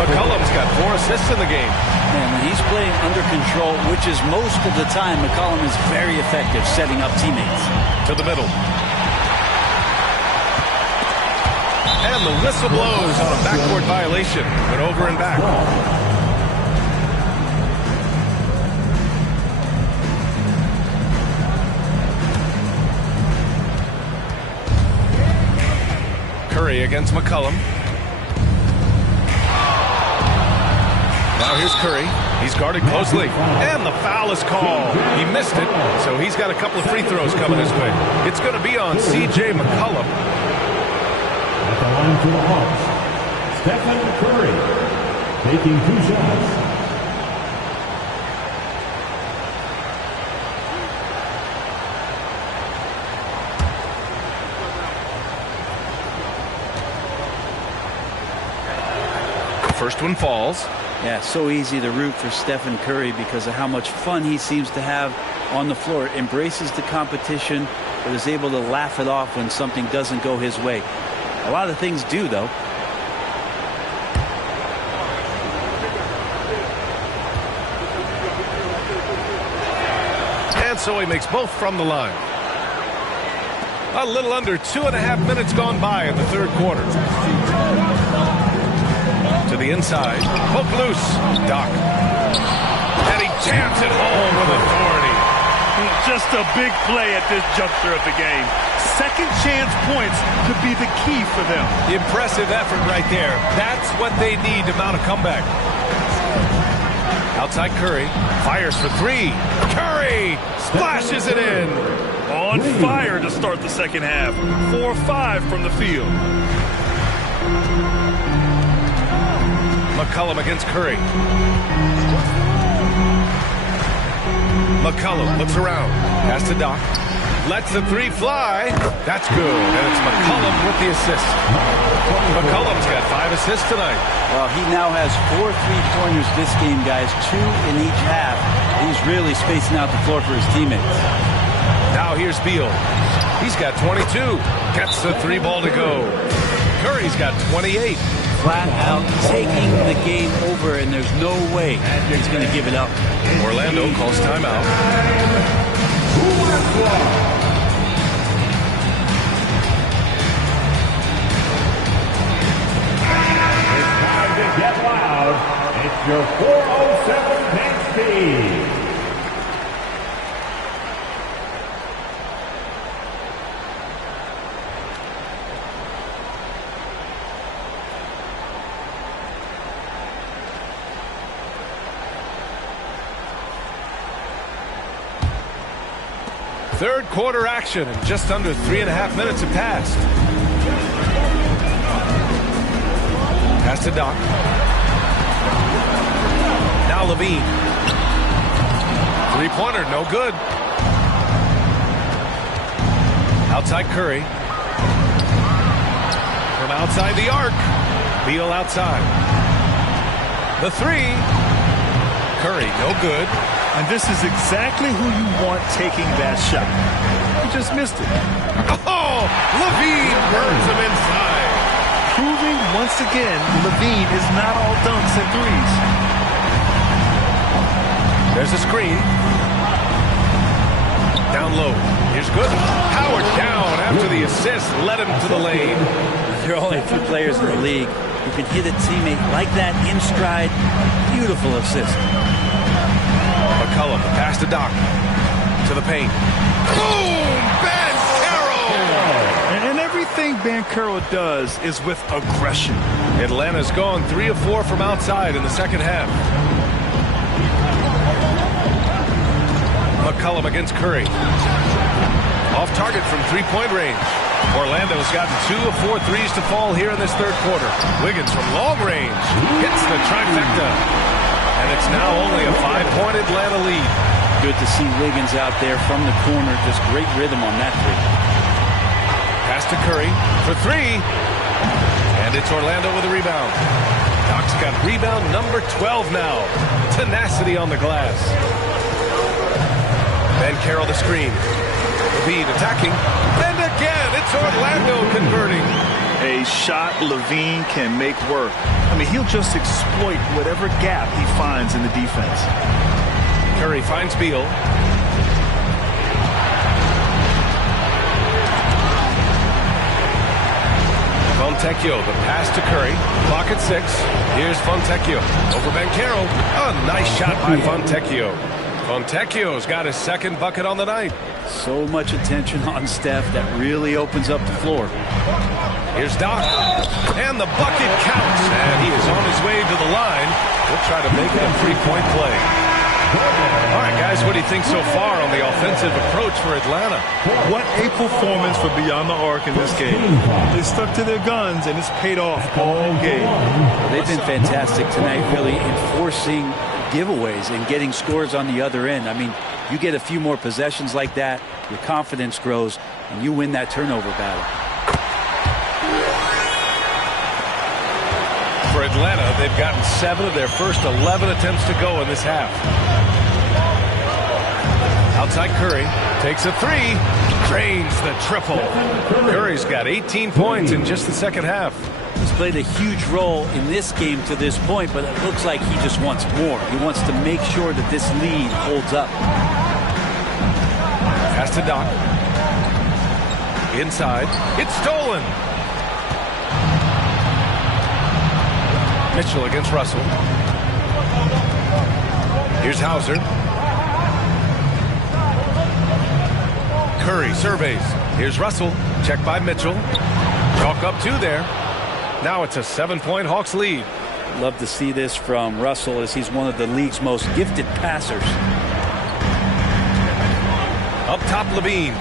McCollum's got 4 assists in the game. And when he's playing under control, which is most of the time, McCollum is very effective setting up teammates. To the middle. And the whistle blows on a backcourt violation. Went over and back. Curry against McCollum. Now here's Curry. He's guarded closely. And the foul is called. He missed it, so he's got a couple of free throws coming his way. It's going to be on C.J. McCollum. At the line for the Hawks, Stephen Curry, taking 2 shots. The first one falls. Yeah, so easy to root for Stephen Curry because of how much fun he seems to have on the floor. Embraces the competition, but is able to laugh it off when something doesn't go his way. A lot of things do, though. And so he makes both from the line. A little under 2.5 minutes gone by in the third quarter. To the inside. Poke loose. Doc. And he jams it home with authority. Just a big play at this juncture of the game. Second chance points could be the key for them. Impressive effort right there. That's what they need to mount a comeback. Outside Curry. Fires for three. Curry splashes it in. On fire to start the second half. 4-5 from the field. McCollum against Curry. McCollum looks around. Pass to Doc. Lets the three fly. That's good. And it's McCollum with the assist. McCollum's got 5 assists tonight. Well, he now has 4 3-pointers this game, guys. 2 in each half. He's really spacing out the floor for his teammates. Now here's Beal. He's got 22. Gets the 3 ball to go. Curry's got 28. Flat out taking the game over, and there's no way he's going to give it up. Orlando calls timeout. It's time to get loud. It's your 407 paint speed. Third quarter action, and just under 3.5 minutes have passed. Pass to Doc. Now Levine. 3-pointer, no good. Outside Curry. From outside the arc. Beal outside. The 3. Curry, no good. And this is exactly who you want taking that shot. He just missed it. Oh, Levine burns him inside. Proving once again, Levine is not all dunks and threes. There's a screen. Down low. Here's good. Howard down after the assist. Led him to the lane. There are only a few players in the league who can hit a teammate like that in stride. Beautiful assist. McCollum, pass to Doc. To the paint. Boom! Banchero! And everything Banchero does is with aggression. Atlanta's gone 3 of 4 from outside in the second half. McCollum against Curry. Off target from 3-point range. Orlando's gotten 2 of 4 threes to fall here in this third quarter. Wiggins from long range hits the trifecta. And it's now only a 5-point Atlanta lead. Good to see Wiggins out there from the corner. Just great rhythm on that 3. Pass to Curry for 3. And it's Orlando with a rebound. Doc's got rebound number 12 now. Tenacity on the glass. Banchero the screen. Levine attacking. And again, it's Orlando converting. A shot Levine can make work. I mean, he'll just exploit whatever gap he finds in the defense. Curry finds Beal. Fontecchio, the pass to Curry. Clock at 6. Here's Fontecchio over Banchero. A nice shot by Fontecchio. Fontecchio's got his second bucket on the night. So much attention on Steph that really opens up the floor. Here's Doc. And the bucket counts. And he is on his way to the line. He'll try to make it a 3-point play. All right, guys, what do you think so far on the offensive approach for Atlanta? What a performance for Beyond the Arc in this game. They stuck to their guns, and it's paid off all game. Well, they've been fantastic tonight, really enforcing giveaways and getting scores on the other end. I mean, you get a few more possessions like that, your confidence grows, and you win that turnover battle. For Atlanta, they've gotten 7 of their first 11 attempts to go in this half. Outside Curry, takes a 3, drains the triple. Curry's got 18 points in just the second half. He's played a huge role in this game to this point, but it looks like he just wants more. He wants to make sure that this lead holds up. Pass to Doc. Inside. It's stolen. Mitchell against Russell. Here's Hauser. Curry surveys. Here's Russell. Check by Mitchell. Chalk up 2 there. Now it's a 7-point Hawks lead. Love to see this from Russell, as he's one of the league's most gifted passers. Up top, Levine.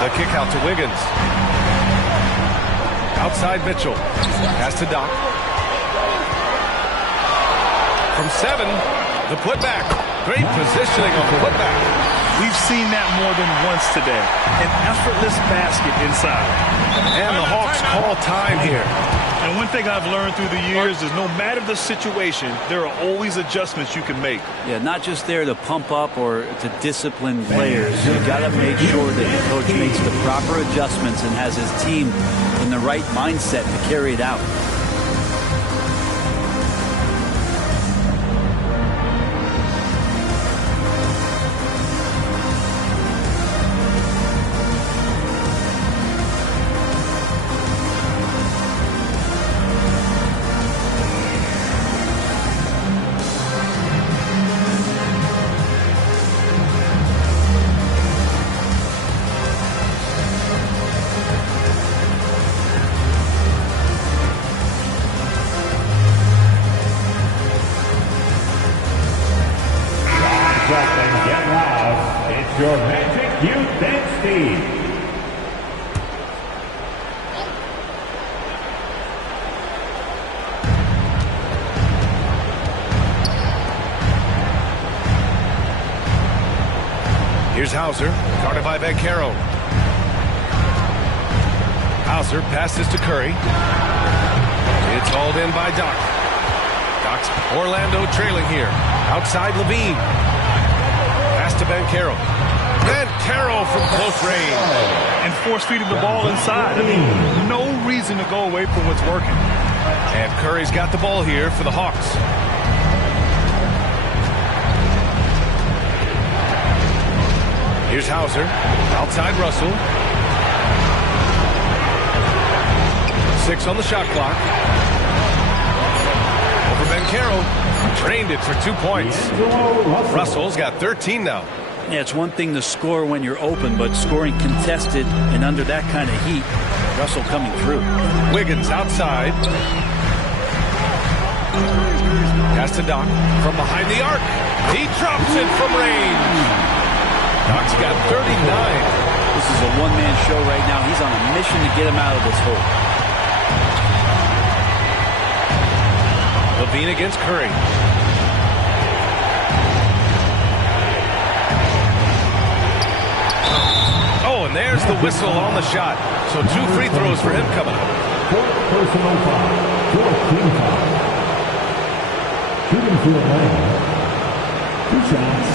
The kick out to Wiggins. Outside Mitchell. Pass to Doc. From 7, the putback. Great positioning on the putback. We've seen that more than once today. An effortless basket inside. And the Hawks call time here. And one thing I've learned through the years is no matter the situation, there are always adjustments you can make. Yeah, not just there to pump up or to discipline players. You got to make sure that the coach makes the proper adjustments and has his team in the right mindset to carry it out. Your Magic Youth and Speed. Here's Hauser, guarded by Banchero. Hauser passes to Curry. It's hauled in by Doc. Doc's Orlando trailing here. Outside Levine. Pass to Banchero. Banchero from close range. And force-feeding the ball inside. I mean, no reason to go away from what's working. And Curry's got the ball here for the Hawks. Here's Hauser. Outside Russell. 6 on the shot clock. Over Banchero. Drained it for 2 points. Russell's got 13 now. Yeah, it's one thing to score when you're open, but scoring contested and under that kind of heat, Russell coming through. Wiggins outside. Pass to Doc from behind the arc. He drops it from range. Doc's got 39. This is a one-man show right now. He's on a mission to get him out of this hole. Levine against Curry. Oh, and there's the whistle on the shot. So 2 free throws for him coming up. Personal foul. 4th team foul. Shooting for Atlanta. 2 shots.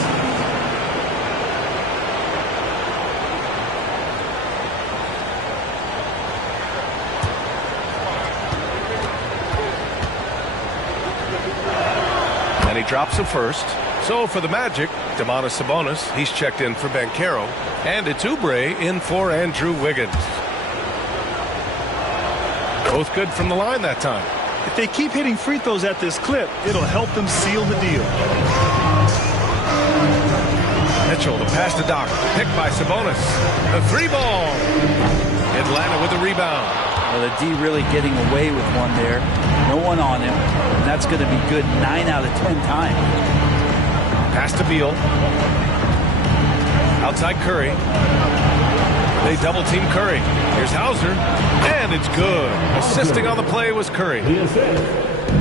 And he drops him first. So for the Magic, Domantas Sabonis, he's checked in for Banchero. And it's Oubre in for Andrew Wiggins. Both good from the line that time. If they keep hitting free throws at this clip, it'll help them seal the deal. Mitchell, the pass to Doc. Picked by Sabonis. The 3-ball. Atlanta with the rebound. Well, the D really getting away with one there. No one on him. And that's going to be good 9 out of 10 times. Pass to Beal. Outside Curry. They double team Curry. Here's Hauser. And it's good. Assisting on the play was Curry.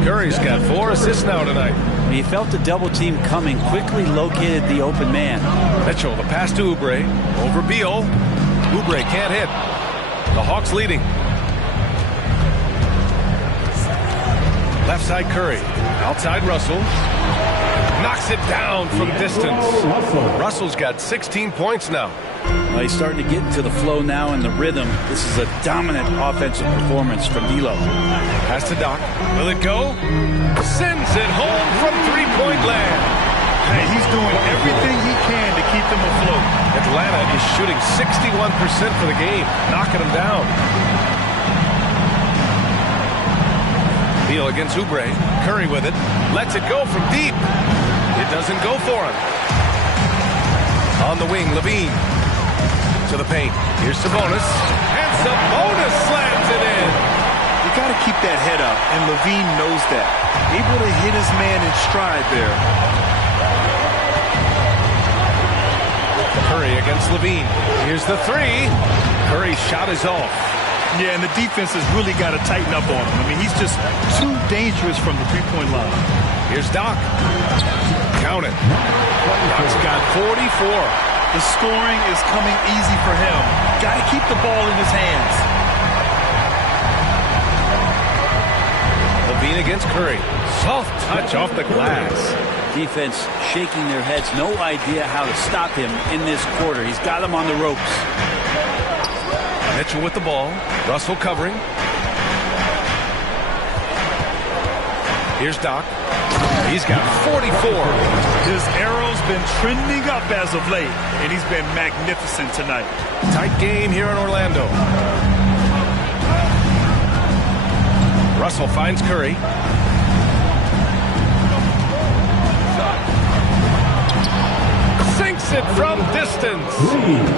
Curry's got 4 assists now tonight. He felt the double team coming, quickly located the open man. Mitchell, the pass to Oubre. Over Beal. Oubre can't hit. The Hawks leading. Left side Curry. Outside Russell. Knocks it down from distance. Russell's got 16 points now. Well, he's starting to get into the flow now and the rhythm. This is a dominant offensive performance from D'Lo. Pass to Doc. Will it go? Sends it home from three-point land. Hey, he's doing everything he can to keep them afloat. Atlanta is shooting 61% for the game, knocking them down. Beal against Oubre. Curry with it. Lets it go from deep. It doesn't go for him. On the wing, Levine. To the paint. Here's Sabonis. And Sabonis slams it in. got to keep that head up, and Levine knows that. Able to hit his man in stride there. Curry against Levine. Here's the three. Curry's shot is off. Yeah, and the defense has really got to tighten up on him. I mean, he's just too dangerous from the three-point line. Here's Doc. Count it. Doc's got 44. The scoring is coming easy for him. Got to keep the ball in his hands. Levine against Curry. Soft touch off the glass. Defense shaking their heads. No idea how to stop him in this quarter. He's got him on the ropes. Mitchell with the ball. Russell covering. Here's Doc. He's got 44. His arrow's been trending up as of late, and he's been magnificent tonight. Tight game here in Orlando. Russell finds Curry. Sinks it from distance.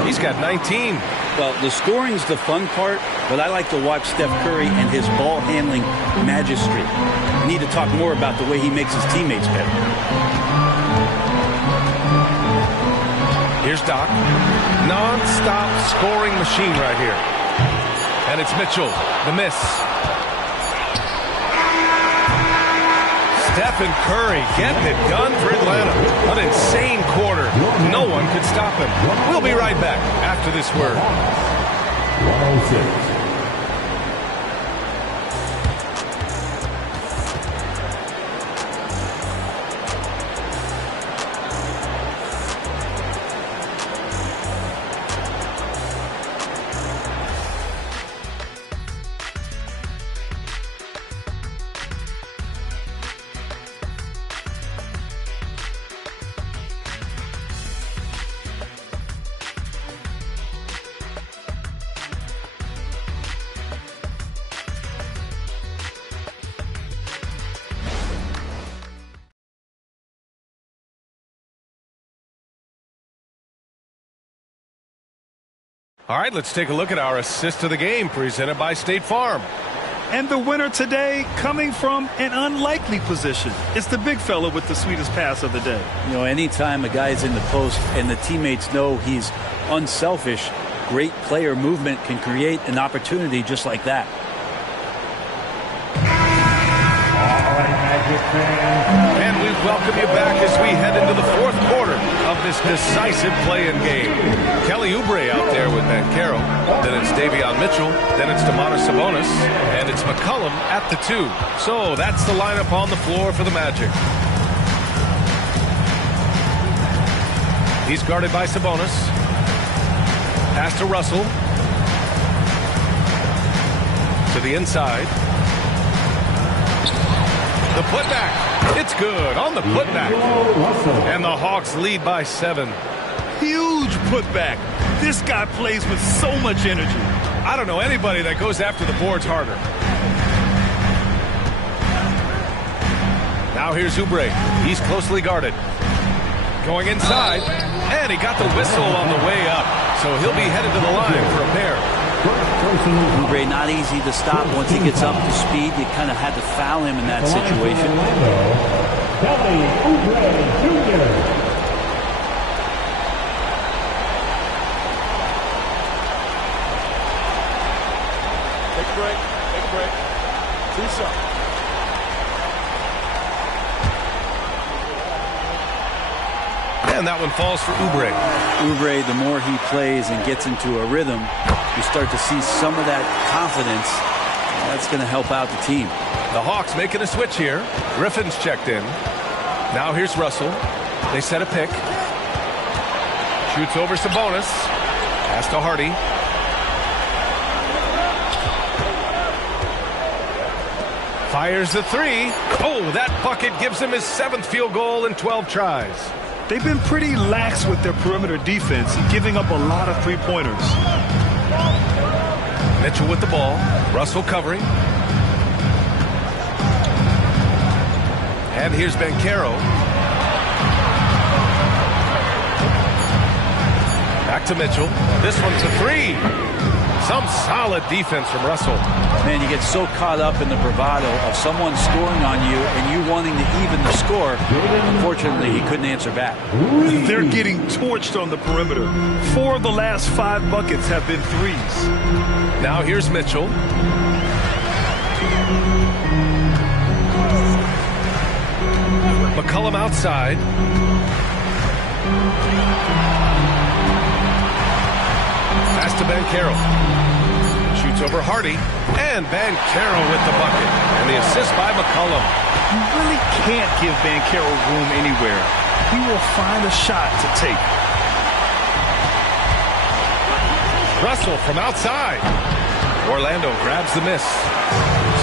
He's got 19. Well, the scoring's the fun part, but I like to watch Steph Curry and his ball handling magistry. We need to talk more about the way he makes his teammates better. Here's Doc. Non-stop scoring machine right here. And it's Mitchell. The miss. Steph and Curry getting it done for Atlanta. An insane quarter. No one could stop him. We'll be right back after this word. 106. All right, let's take a look at our assist of the game presented by State Farm. And the winner today coming from an unlikely position. It's the big fella with the sweetest pass of the day. You know, anytime a guy's in the post and the teammates know he's unselfish, great player movement can create an opportunity just like that. And we welcome you back as we head into the fourth quarter of this decisive play-in game. Kelly Oubre out there with Banchero. Then it's Davion Mitchell. Then it's Domantas Sabonis. And it's McCollum at the 2. So that's the lineup on the floor for the Magic. He's guarded by Sabonis. Pass to Russell. To the inside. The putback. It's good on the putback. And the Hawks lead by 7. Huge putback. This guy plays with so much energy. I don't know anybody that goes after the boards harder. Now here's Oubre. He's closely guarded. Going inside. And he got the whistle on the way up. So he'll be headed to the line for a pair. Oubre not easy to stop once he gets up to speed. You kind of had to foul him in that situation. Kelly Oubre Jr. Take a break. Take a break. 2 shots. And that one falls for Oubre. Oubre, the more he plays and gets into a rhythm, you start to see some of that confidence. That's going to help out the team. The Hawks making a switch here. Griffin's checked in. Now here's Russell. They set a pick. Shoots over Sabonis. Pass to Hardy. Fires the 3. Oh, that bucket gives him his 7th field goal in 12 tries. They've been pretty lax with their perimeter defense, giving up a lot of three-pointers. Mitchell with the ball. Russell covering. And here's Banchero. Back to Mitchell. This one's a three. Some solid defense from Russell. Man, you get so caught up in the bravado of someone scoring on you and you wanting to even the score. Unfortunately, he couldn't answer back. They're getting torched on the perimeter. 4 of the last 5 buckets have been threes. Now here's Mitchell. McCollum outside. Pass to Banchero. Shoots over Hardy. And Banchero with the bucket. And the assist by McCollum. You really can't give Banchero room anywhere. He will find a shot to take. Russell from outside. Orlando grabs the miss.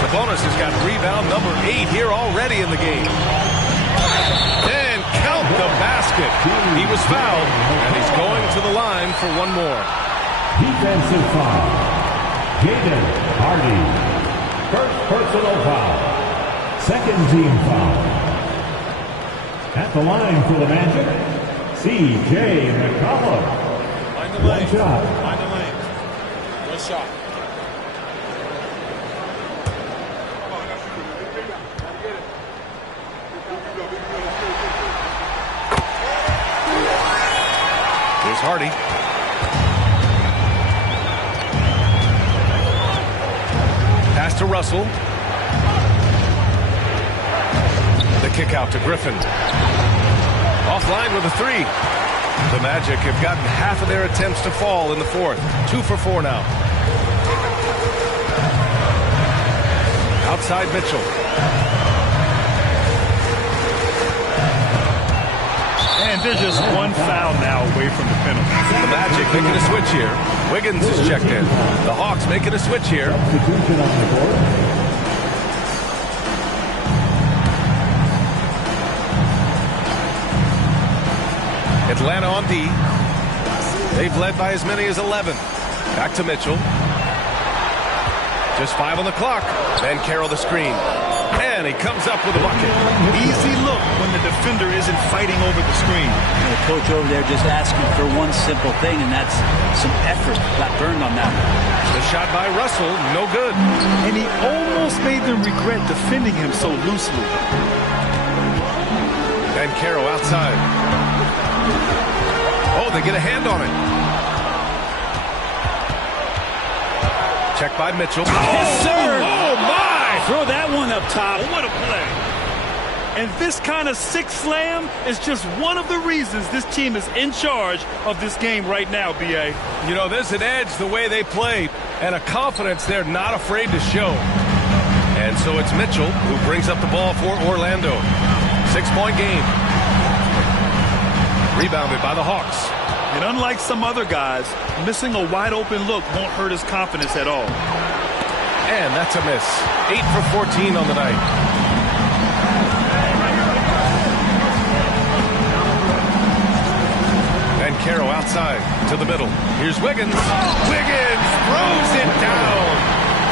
Sabonis has got rebound number 8 here already in the game. And count the basket. He was fouled, and he's going to the line for one more. Defensive foul. Jaden Hardy. First personal foul. Second team foul. At the line for the Magic, C.J. McCollum. Find the lane. One shot. Find the lane. One shot. Here's Hardy. Pass to Russell. The kick out to Griffin. Offline with a three. The Magic have gotten half of their attempts to fall in the fourth. 2 for 4 now. Outside Mitchell. And there's just one foul now away from the penalty. The Magic making a switch here. Wiggins is checked in. The Hawks making a switch here. Substitution on the board. Atlanta on D. They've led by as many as 11. Back to Mitchell. Just 5 on the clock. Banchero the screen. And he comes up with a bucket. Easy look when the defender isn't fighting over the screen. And the coach over there just asking for one simple thing, and that's some effort. Got burned on that one. The shot by Russell, no good. And he almost made them regret defending him so loosely. Banchero outside. Oh, they get a hand on it. Check by Mitchell. Yes, sir. Oh, my! Throw that one up top. What a play. And this kind of sick slam is just one of the reasons this team is in charge of this game right now, B.A. You know, there's an edge the way they play and a confidence they're not afraid to show. And so it's Mitchell who brings up the ball for Orlando. 6-point game. Rebounded by the Hawks. And unlike some other guys, missing a wide-open look won't hurt his confidence at all. And that's a miss. 8 for 14 on the night. Banchero outside to the middle. Here's Wiggins. Wiggins throws it down.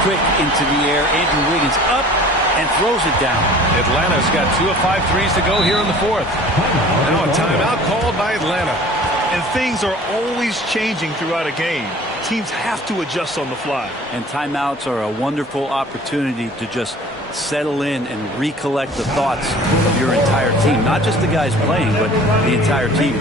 Quick into the air. Andrew Wiggins up and throws it down. Atlanta's got 2 of 5 threes to go here in the fourth. Now a timeout called by Atlanta. And things are always changing throughout a game. Teams have to adjust on the fly. And timeouts are a wonderful opportunity to just settle in and recollect the thoughts of your entire team. Not just the guys playing, but the entire team.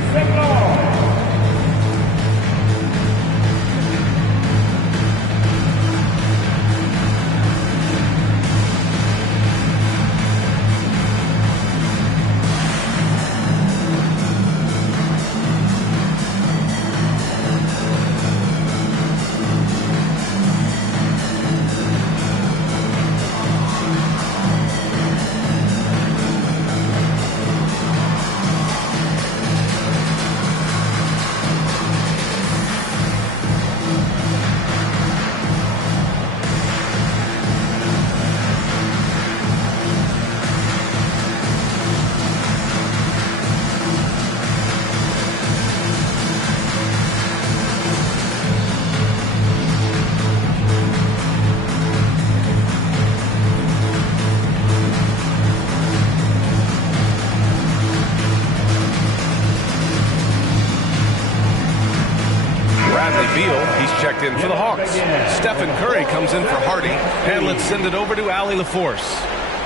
Beal. He's checked in for the Hawks. Stephen Curry comes in for Hardy. And let's send it over to Allie LaForce.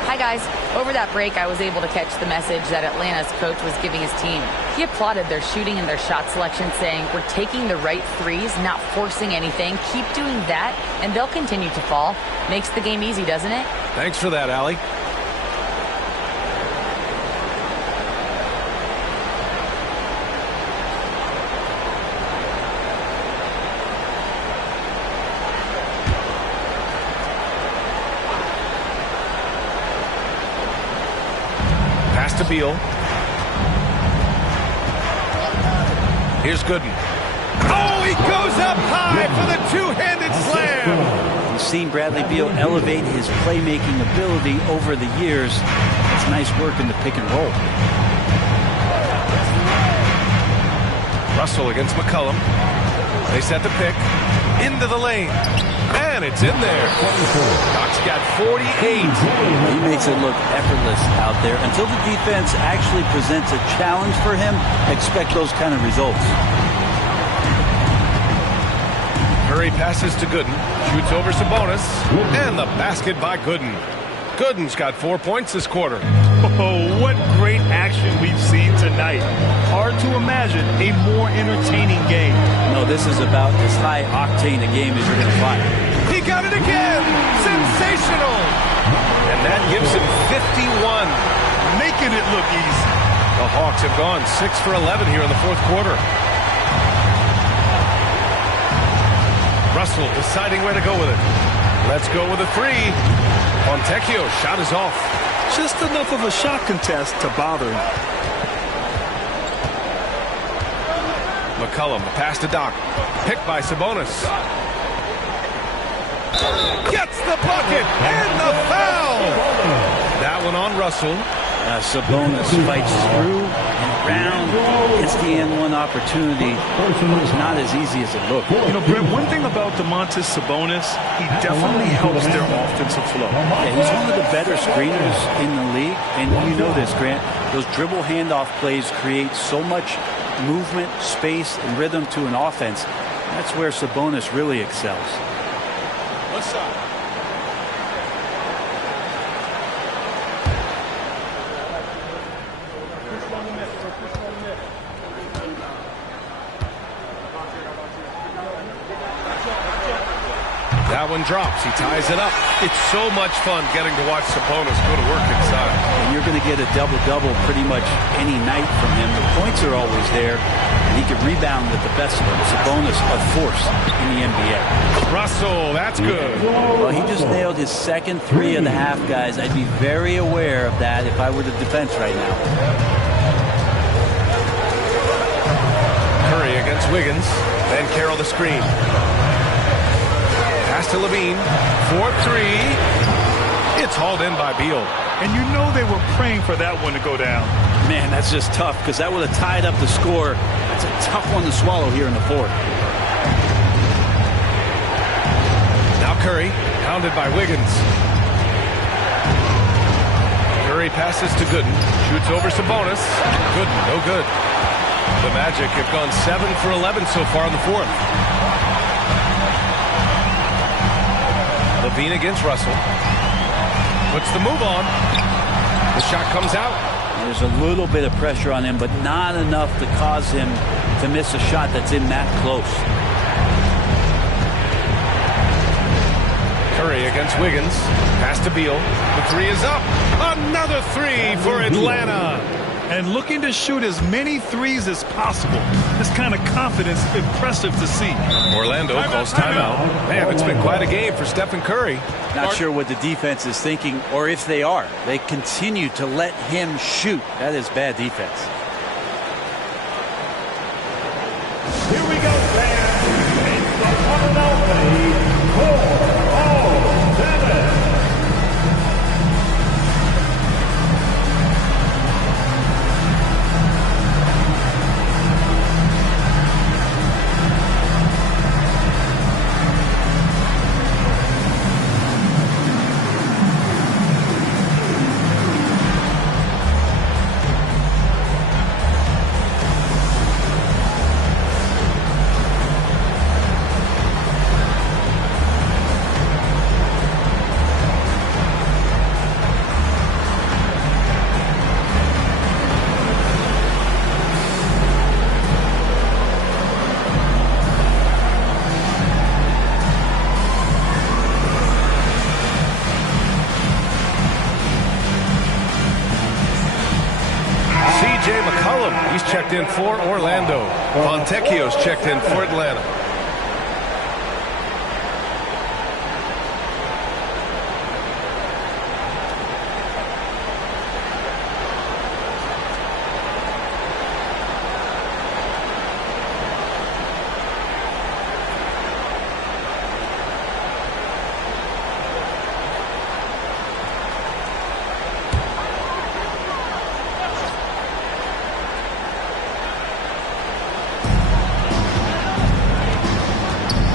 Hi, guys. Over that break, I was able to catch the message that Atlanta's coach was giving his team. He applauded their shooting and their shot selection, saying, we're taking the right threes, not forcing anything. Keep doing that, and they'll continue to fall. Makes the game easy, doesn't it? Thanks for that, Allie. To Beal. Here's Gooden. Oh, he goes up high for the two-handed slam. You've seen Bradley Beal elevate his playmaking ability over the years. It's nice work in the pick and roll. Russell against McCollum. They set the pick into the lane. And it's in there. Doc's got 48. He makes it look effortless out there. Until the defense actually presents a challenge for him, expect those kind of results. Curry passes to Gooden. Shoots over Sabonis. And the basket by Gooden. Gooden's got 4 points this quarter. Oh, what great action we've seen tonight. Hard to imagine a more entertaining game. No, this is about as high octane a game as you're going to find. He got it again! Sensational! And that gives him 51. Making it look easy. The Hawks have gone 6 for 11 here in the fourth quarter. Russell deciding where to go with it. Let's go with a three. Fontecchio's shot is off. Just enough of a shot contest to bother him. McCollum, the pass to Doc. Picked by Sabonis. Gets the bucket and the foul. That one on Russell. Sabonis fights through and around. Gets the N1 opportunity. It's not as easy as it looks. You know, Brent, one thing about Domantas Sabonis, he definitely helps their offensive flow. Yeah, he's one of the better screeners in the league. And you know this, Grant. Those dribble handoff plays create so much movement, space, and rhythm to an offense. That's where Sabonis really excels. What's up? That one drops. He ties it up. It's so much fun getting to watch Sabonis go to work inside. And you're going to get a double-double pretty much any night from him. The points are always there. And he can rebound with the best of them. Sabonis, a force in the NBA. Russell, that's good. Well, he just nailed his second three of the half, guys. I'd be very aware of that if I were the defense right now. Curry against Wiggins. Then Carroll the screen. Pass to Levine. 4-3. It's hauled in by Beal. And you know they were praying for that one to go down. Man, that's just tough because that would have tied up the score. That's a tough one to swallow here in the fourth. Now Curry, pounded by Wiggins. Curry passes to Gooden. Shoots over Sabonis. Gooden, no good. The Magic have gone 7 for 11 so far in the fourth. Levine against Russell. Puts the move on. The shot comes out. There's a little bit of pressure on him, but not enough to cause him to miss a shot that's in that close. Curry against Wiggins. Pass to Beal. The three is up. Another three for Atlanta. And looking to shoot as many threes as possible. This kind of confidence, impressive to see. Orlando calls timeout. Man, it's been quite a game for Stephen Curry. Not sure what the defense is thinking, or if they are. They continue to let him shoot. That is bad defense. Here we go, fans. It's the Philadelphia 4-0-7. checked in for Orlando. Fontecchio's checked in for Atlanta.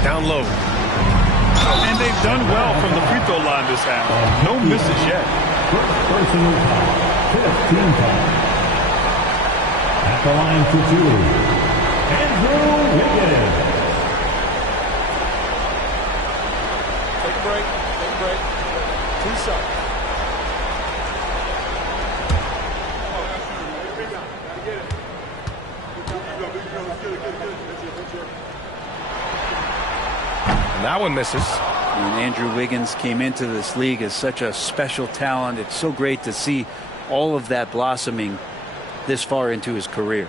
Down low. And they've done well from the free throw line this half. No misses yet. First personal foul. 15 foul. At the line for two, Andrew Wiggins. Take a break. Take a break. 2 shots. That one misses. And Andrew Wiggins came into this league as such a special talent. It's so great to see all of that blossoming this far into his career.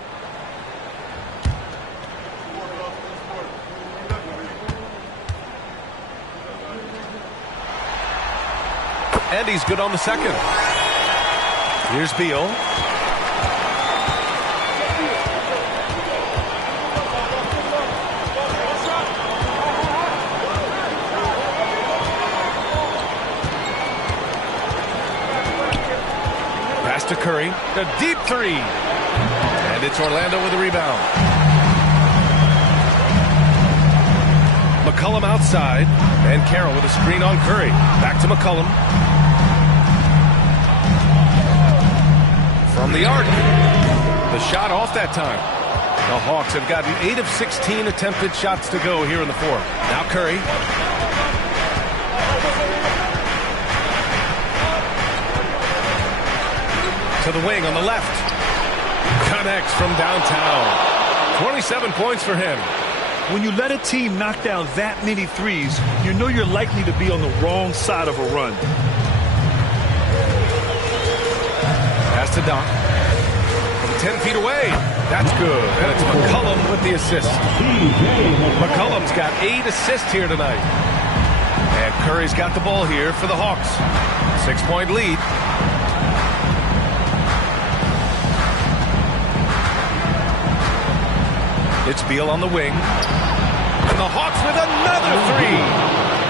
And he's good on the second. Here's Beal. Pass to Curry. A deep three. And it's Orlando with a rebound. McCollum outside. And Carroll with a screen on Curry. Back to McCollum. From the arc. The shot off that time. The Hawks have gotten 8 of 16 attempted shots to go here in the fourth. Now Curry. To the wing on the left. Connects from downtown. 27 points for him. When you let a team knock down that many threes, you know you're likely to be on the wrong side of a run. Pass to Doc. From 10 feet away. That's good. And it's McCollum with the assist. McCollum's got 8 assists here tonight. And Curry's got the ball here for the Hawks. 6-point lead. It's Beal on the wing. And the Hawks with another three.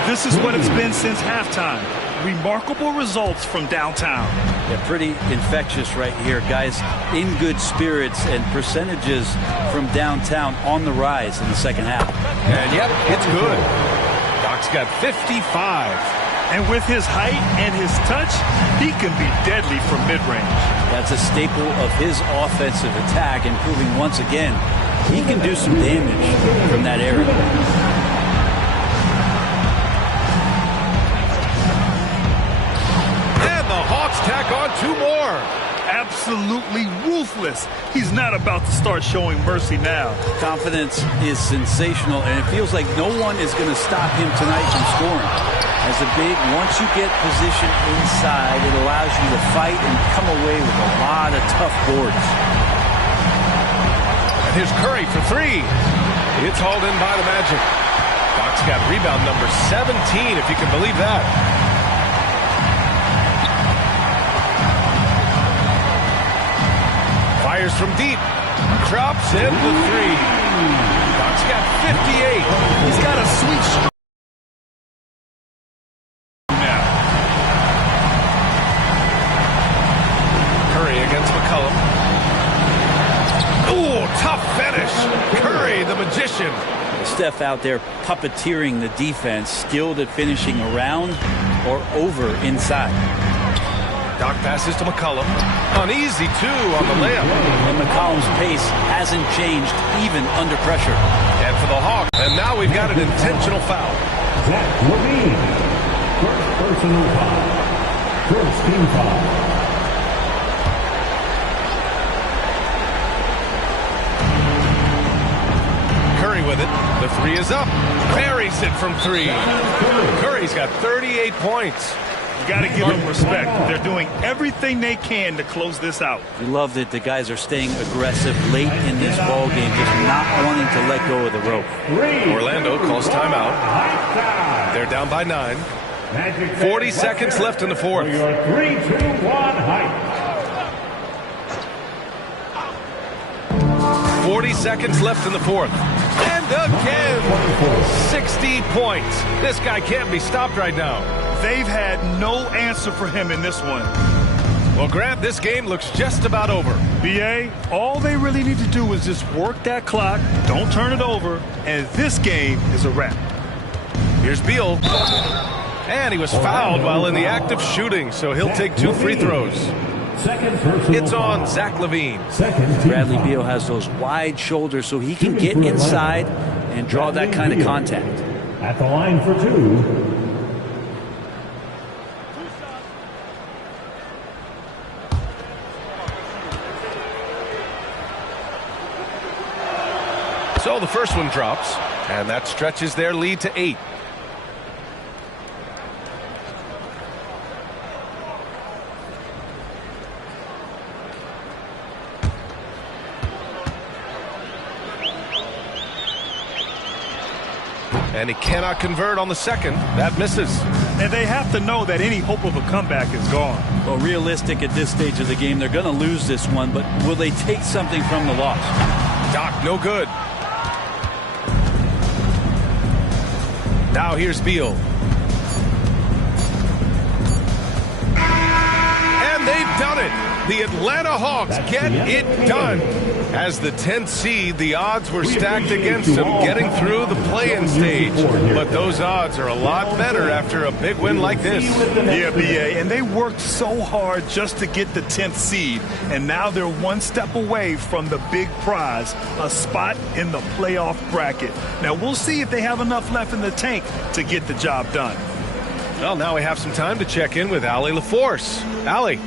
This is what it's been since halftime. Remarkable results from downtown. Yeah, pretty infectious right here. Guys in good spirits and percentages from downtown on the rise in the second half. And yep, it's good. Doc's got 55. And with his height and his touch, he can be deadly from mid-range. That's a staple of his offensive attack, and proving once again he can do some damage from that area. And the Hawks tack on 2 more. Absolutely ruthless. He's not about to start showing mercy now. Confidence is sensational, and it feels like no one is going to stop him tonight from scoring. As a big, once you get position inside, it allows you to fight and come away with a lot of tough boards. Here's Curry for 3. It's hauled in by the Magic. Doc's got rebound number 17, if you can believe that. Fires from deep. Drops in the 3. Doc's got 58. He's got a sweet shot. Now. Curry against McCollum. Ooh, tough finish. Curry, the magician. Steph out there puppeteering the defense, skilled at finishing around or over inside. Doc passes to McCollum. An easy 2 on the layup. And McCollum's pace hasn't changed even under pressure. And for the Hawks. And now we've got an intentional foul. Zach Levine. First personal foul. First team foul. With it. The 3 is up. Buries it from 3. Curry's got 38 points. You got to give them respect. They're doing everything they can to close this out. We love that the guys are staying aggressive late in this ball game, just not wanting to let go of the rope. Orlando calls timeout. They're down by 9. 40 seconds left in the fourth. 3-2-1 height. 40 seconds left in the fourth. And again, 60 points. This guy can't be stopped right now. They've had no answer for him in this one. Well, Grant, this game looks just about over. B.A., all they really need to do is just work that clock, don't turn it over, and this game is a wrap. Here's Beal. And he was fouled while in the act of shooting, so he'll take 2 free throws. It's on Zach LaVine. Bradley Beal has those wide shoulders, so he can get inside and draw that kind of contact. At the line for 2. So the first one drops, and that stretches their lead to 8. And he cannot convert on the second. That misses. And they have to know that any hope of a comeback is gone. Well, realistic at this stage of the game, they're going to lose this one, but will they take something from the loss? Doc, no good. Now here's Beal. And they've done it. The Atlanta Hawks get it done. As the 10th seed, the odds were stacked against them getting through the play-in stage. But those odds are a lot better after a big win like this. Yeah, B.A., and they worked so hard just to get the 10th seed. And now they're one step away from the big prize, a spot in the playoff bracket. Now, we'll see if they have enough left in the tank to get the job done. Well, now we have some time to check in with Allie LaForce. Allie.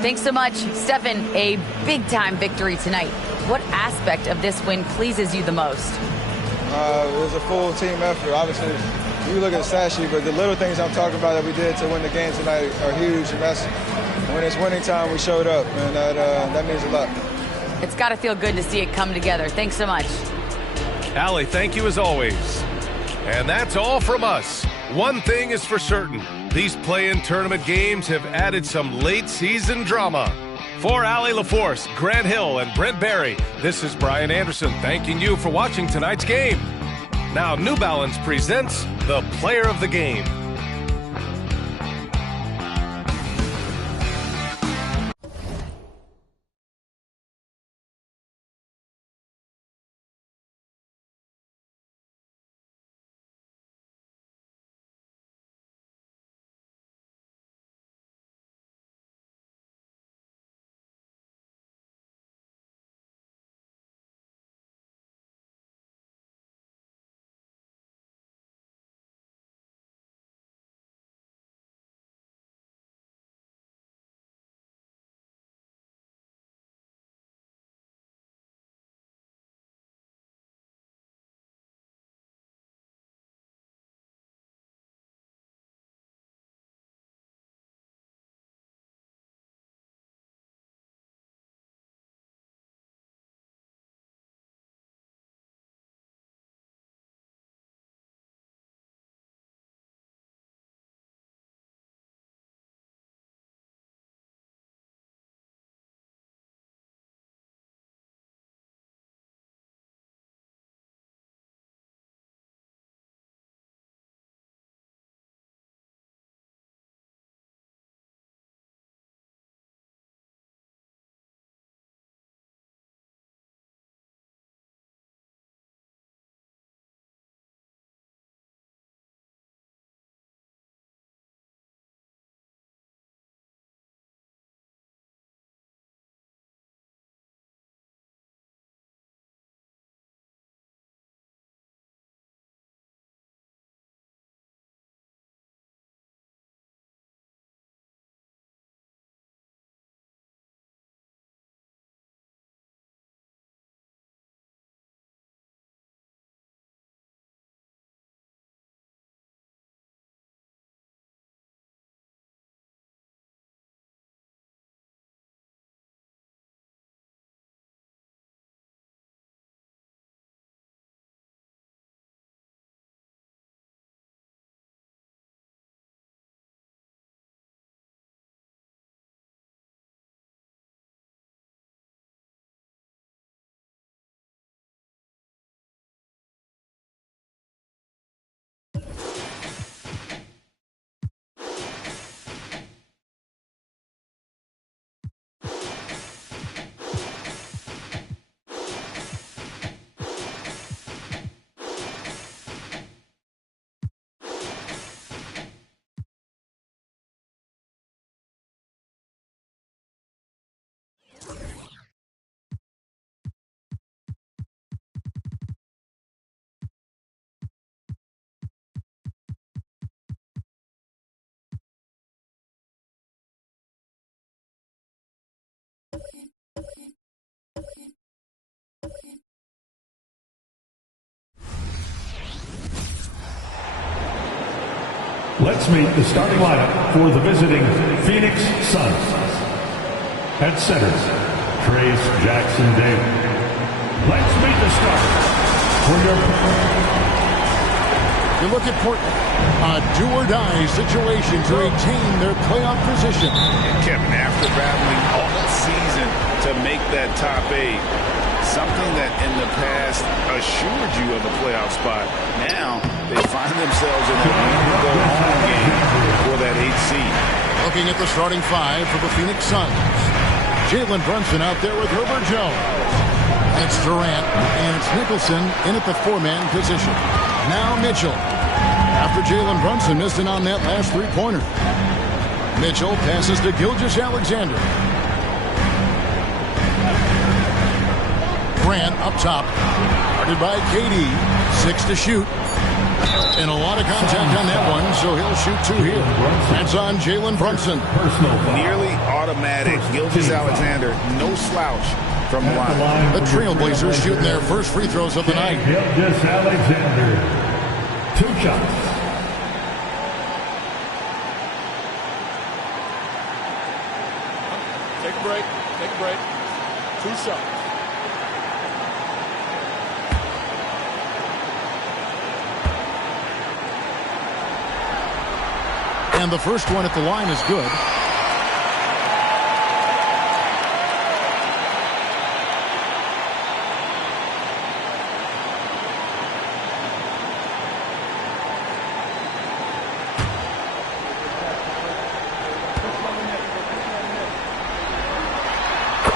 Thanks so much. Stephen, a big-time victory tonight. What aspect of this win pleases you the most? It was a full team effort. Obviously, you look at the stat sheet, but the little things I'm talking about that we did to win the game tonight are huge. And that's when it's winning time, we showed up, and that means a lot. It's got to feel good to see it come together. Thanks so much. Allie, thank you as always. And that's all from us. One thing is for certain. These play-in tournament games have added some late-season drama. For Allie LaForce, Grant Hill, and Brent Barry, this is Brian Anderson thanking you for watching tonight's game. Now, New Balance presents the Player of the Game. Let's meet the starting lineup for the visiting Phoenix Suns. At center, Trace Jackson-Davis. Let's meet the starters for your... You look at Portland, a do-or-die situation to retain their playoff position. And Kevin, after battling all season to make that top 8, something that in the past assured you of a playoff spot, now they find themselves in a win-to-go-home game for that 8th seed. Looking at the starting 5 for the Phoenix Suns. Jalen Brunson out there with Herbert Jones. It's Durant, and it's Nicholson in at the 4-man position. Now Mitchell. After Jalen Brunson missed it on that last 3-pointer. Mitchell passes to Gilgeous-Alexander. Grant up top. Guarded by KD. 6 to shoot. And a lot of contact on that one, so he'll shoot 2 here. That's on Jalen Brunson. Nearly automatic. Gilgeous-Alexander, no slouch from the line. The Trailblazers shooting their first free throws of the night. Gilgeous-Alexander. 2 shots. Take a break. Take a break. 2 shots. And the first one at the line is good.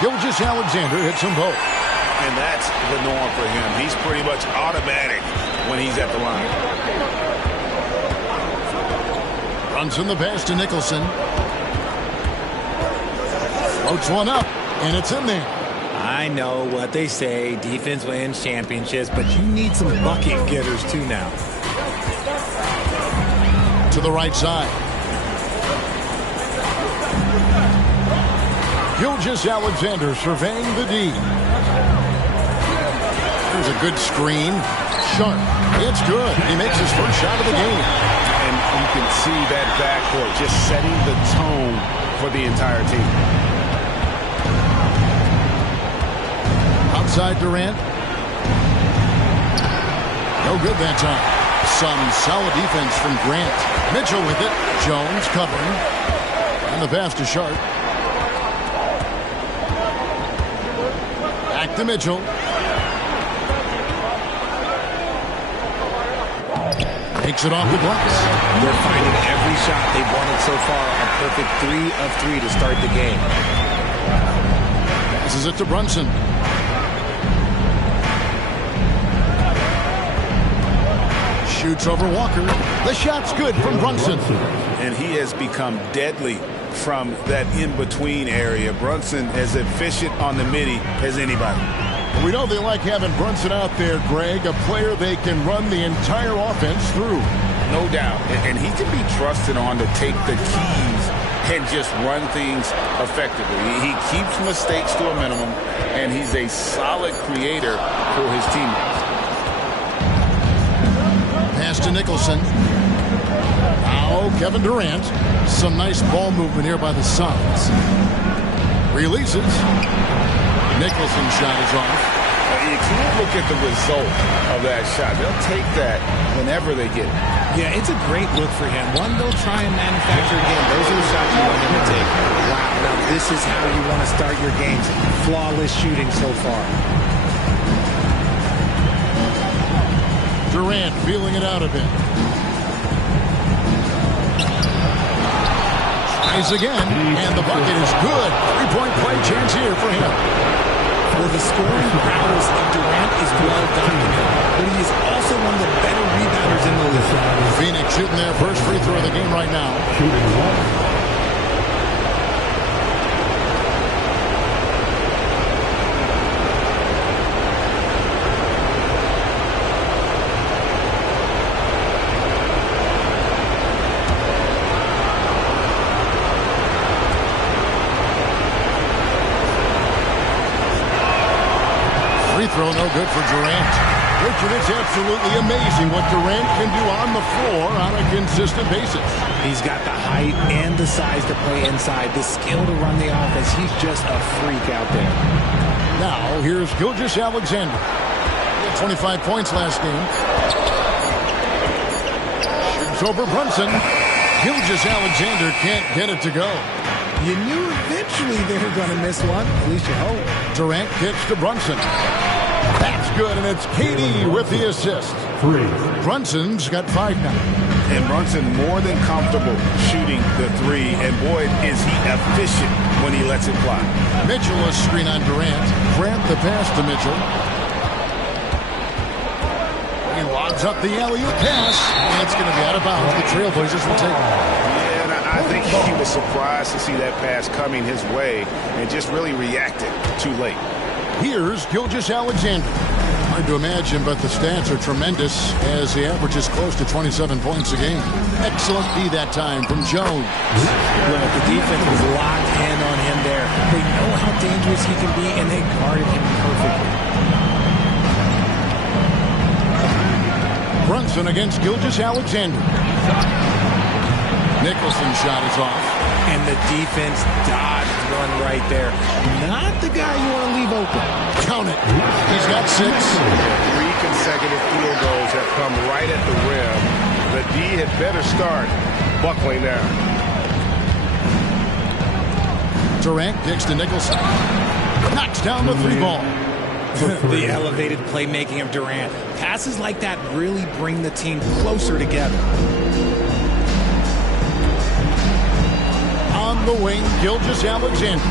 Gilgeous-Alexander hits them both. And that's the norm for him. He's pretty much automatic when he's at the line. Brunson the pass to Nicholson. Floats one up, and it's in there. I know what they say, defense wins championships, but you need some bucket getters too now. To the right side. Gilgeous-Alexander surveying the D. There's a good screen. Sharp. It's good. He makes his first shot of the game. And you can see that backcourt just setting the tone for the entire team. Outside Durant. No good that time. Some solid defense from Grant. Mitchell with it. Jones covering. And the pass to Sharp. Back to Mitchell. Takes it off the glass. They're finding every shot they've wanted so far. A perfect 3 of 3 to start the game. Passes it to Brunson. Shoots over Walker. The shot's good from Brunson. And he has become deadly from that in-between area. Brunson as efficient on the midi as anybody. We know they like having Brunson out there, Greg, a player they can run the entire offense through. No doubt. And he can be trusted on to take the keys and just run things effectively. He keeps mistakes to a minimum, and he's a solid creator for his teammates. Pass to Nicholson. Now Kevin Durant. Some nice ball movement here by the Suns. Releases. Nicholson's shot is off. You can't look at the result of that shot. They'll take that whenever they get it. Yeah, it's a great look for him. One, they'll try and manufacture again. Those are the shots you want him to take. Wow, now this is how you want to start your games. Flawless shooting so far. Durant feeling it out a bit. Tries again, and the bucket is good. 3-point play chance here for him. Well, the scoring prowess of Durant is well documented, but he is also one of the better rebounders in the league. Phoenix shooting their first free throw of the game right now. Shooting 1. Free throw no good for Durant. Richard, it's absolutely amazing what Durant can do on the floor on a consistent basis. He's got the height and the size to play inside, the skill to run the offense. He's just a freak out there. Now, here's Gilgeous-Alexander. He had 25 points last game. Shoots over Brunson. Gilgeous-Alexander can't get it to go. You knew eventually they were going to miss one. At least you hope. Durant kicks to Brunson. That's good, and it's KD with the assist. 3. Brunson's got 5 now. And Brunson more than comfortable shooting the 3, and boy, is he efficient when he lets it fly. Mitchell a screen on Durant. Grant the pass to Mitchell. He lobs up the alley-oop pass, and it's going to be out of bounds. The Trailblazers will take it. Yeah, and I think he was surprised to see that pass coming his way and just really reacted too late. Here's Gilgeous-Alexander. Hard to imagine, but the stats are tremendous as he averages close to 27 points a game. Excellent D that time from Jones. Well, the defense was locked in on him there. They know how dangerous he can be, and they guarded him perfectly. Brunson against Gilgeous-Alexander. Nicholson's shot is off. And the defense dodged one right there. Not the guy you want to leave open. Count it. He's got 6. 3 consecutive field goals have come right at the rim. The D had better start buckling down. Durant kicks to Nicholson. Knocks down the 3 ball. The elevated playmaking of Durant. Passes like that really bring the team closer together. On the wing, Gilgeous-Alexander.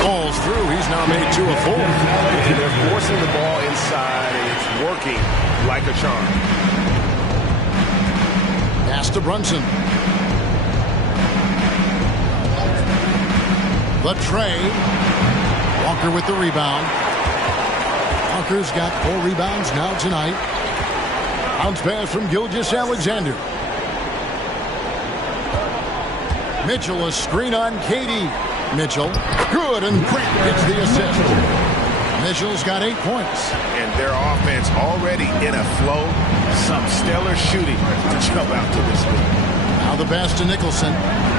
Balls through. He's now made 2 of 4. And they're forcing the ball inside, and it's working like a charm. Pass to Brunson. The tray. Walker with the rebound. Walker's got 4 rebounds now tonight. Bounce pass from Gilgeous-Alexander. Mitchell a screen on KD. Mitchell, good, and Grant gets the assist. Mitchell's got 8 points. And their offense already in a flow. Some stellar shooting to jump out to this lead. Now the pass to Nicholson.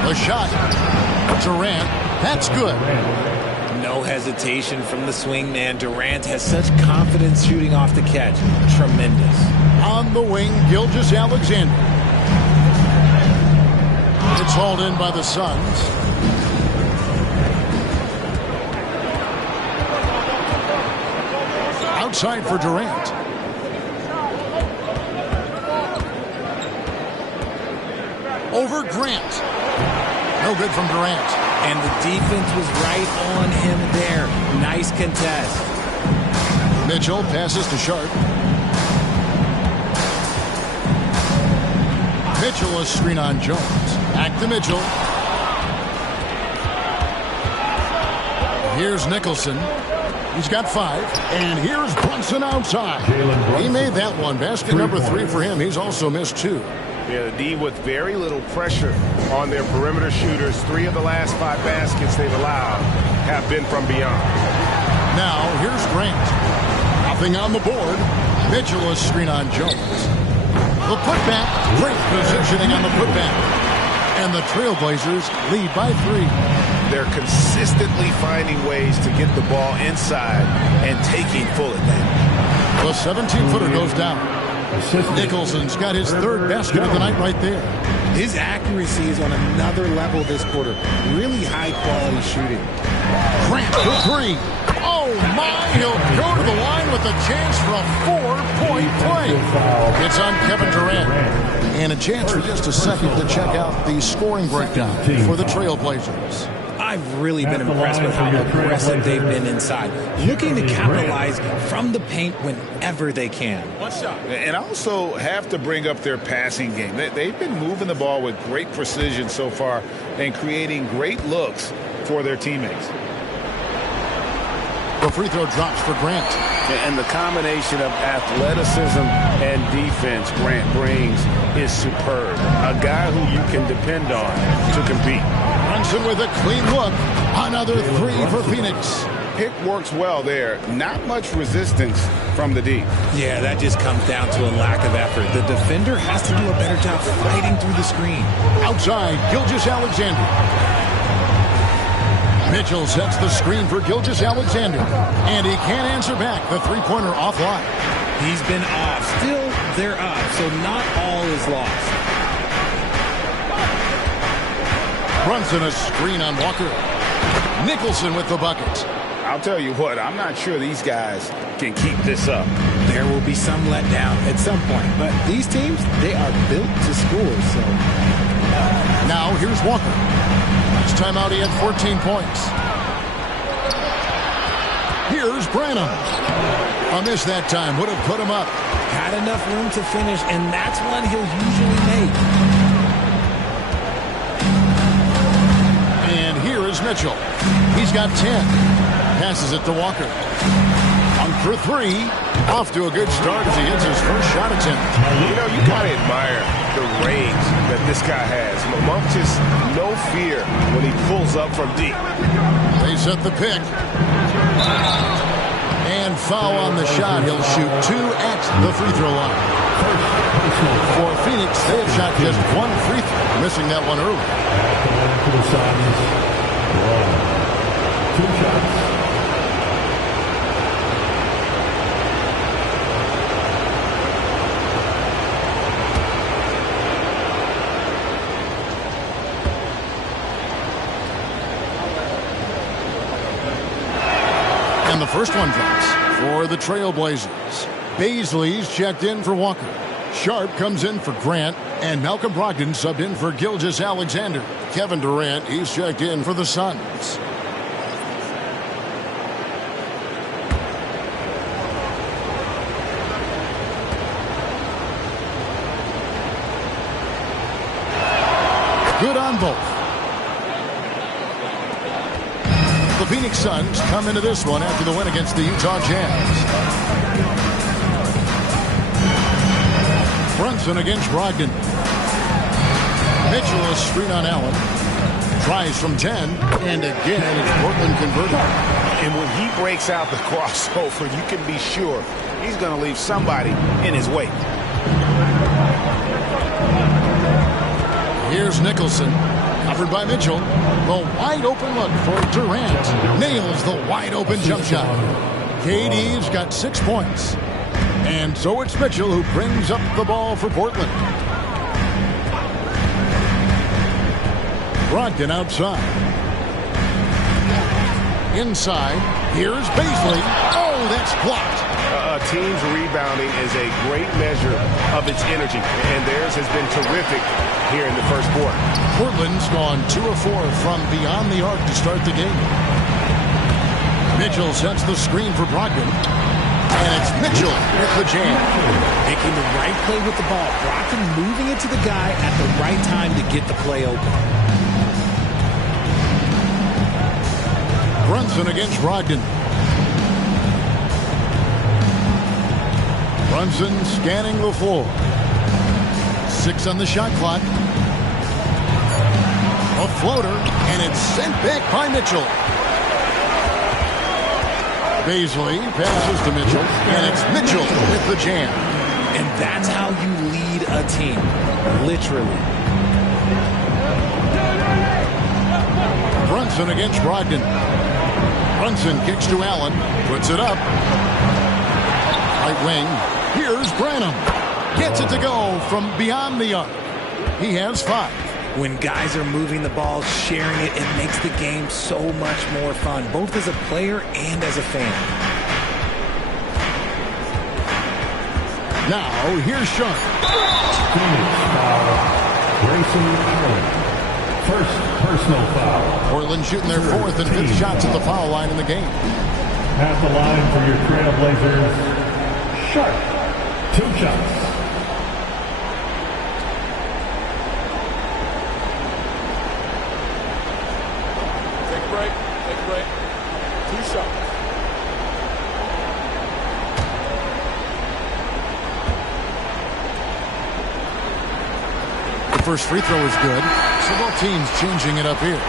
The shot. Durant, that's good. No hesitation from the swing man. Durant has such confidence shooting off the catch. Tremendous. On the wing, Gilgeous-Alexander. It's hauled in by the Suns. Outside for Durant. Over Grant. No good from Durant. And the defense was right on him there. Nice contest. Mitchell passes to Sharp. Mitchell a screen on Jones. Back to Mitchell. Here's Nicholson. He's got 5. And here's Brunson outside. He made that one. Basket number 3 for him. He's also missed 2. Yeah, the D with very little pressure on their perimeter shooters. 3 of the last 5 baskets they've allowed have been from beyond. Now, here's Grant. Nothing on the board. Mitchell a screen on Jones. The putback. Great positioning on the putback. And the Trailblazers lead by 3. They're consistently finding ways to get the ball inside and taking full advantage. The 17-footer goes down. Nicholson's got his 3rd basket of the night right there. His accuracy is on another level this quarter. Really high-quality shooting. Grant for 3. Oh, my. He'll go to the line with a chance for a 4-point play. It's on Kevin Durant. And a chance for just a second to check out the scoring breakdown for the Trailblazers. I've really been impressed with how aggressive they've been inside, looking to capitalize from the paint whenever they can. And also have to bring up their passing game. They've been moving the ball with great precision so far and creating great looks for their teammates. The free throw drops for Grant. And the combination of athleticism and defense Grant brings is superb. A guy who you can depend on to compete. Brunson with a clean look. Another 3 for Phoenix. pick works well there. Not much resistance from the D. Yeah, that just comes down to a lack of effort. The defender has to do a better job fighting through the screen. Outside, Gilgeous-Alexander. Mitchell sets the screen for Gilgeous-Alexander, and he can't answer back. The three-pointer offline. He's been off. Still, they're up, so not all is lost. Brunson a screen on Walker. Nicholson with the bucket. I'll tell you what, I'm not sure these guys can keep this up. There will be some letdown at some point, but these teams, they are built to score, so. Now here's Walker. This time out he had 14 points. Here's Branham. A miss that time would have put him up. Had enough room to finish, and that's one he'll usually make. And here is Mitchell. He's got 10. Passes it to Walker. On for three. Off to a good start as he hits his first shot attempt. You know, you got to admire the range that this guy has. Just no fear when he pulls up from deep. They set the pick. And foul on the shot. He'll shoot 2 at the free throw line. For Phoenix, they have shot just 1 free throw, missing that one early. Two shots. And the first one drops for the Trailblazers. Baisley's checked in for Walker. Sharp comes in for Grant, and Malcolm Brogdon subbed in for Gilgeous-Alexander. Kevin Durant, he's checked in for the Suns. Good on both. The Phoenix Suns come into this one after the win against the Utah Jazz. Brunson against Brogdon. Mitchell a screen on Allen. Tries from 10, and again it's Portland converted. And when he breaks out the crossover, you can be sure he's going to leave somebody in his wake. Here's Nicholson. Covered by Mitchell. The wide open look for Durant. Nails the wide open jump shot. KD's got 6 points. And so it's Mitchell who brings up the ball for Portland. Brogdon outside. Inside. Here's Baisley. Oh, that's blocked. A team's rebounding is a great measure of its energy, and theirs has been terrific here in the first quarter. Portland's gone 2 of 4 from beyond the arc to start the game. Mitchell sets the screen for Brogdon. And it's Mitchell with the jam. Making the right play with the ball. Brogdon moving it to the guy at the right time to get the play open. Brunson against Brogdon. Brunson scanning the floor. 6 on the shot clock. A floater, and it's sent back by Mitchell. Baisley passes to Mitchell, and it's Mitchell with the jam. And that's how you lead a team, literally. Brunson against Brogdon. Brunson kicks to Allen, puts it up. Right wing, here's Branham. Gets it to go from beyond the arc. He has 5. When guys are moving the ball, sharing it, it makes the game so much more fun, both as a player and as a fan. Now, here's Sharp. Grayson Allen. First personal foul. Portland shooting their 4th and 5th shots at the foul line in the game. At the line for your Trailblazers, Sharp. 2 shots. First free throw is good, so both teams changing it up here.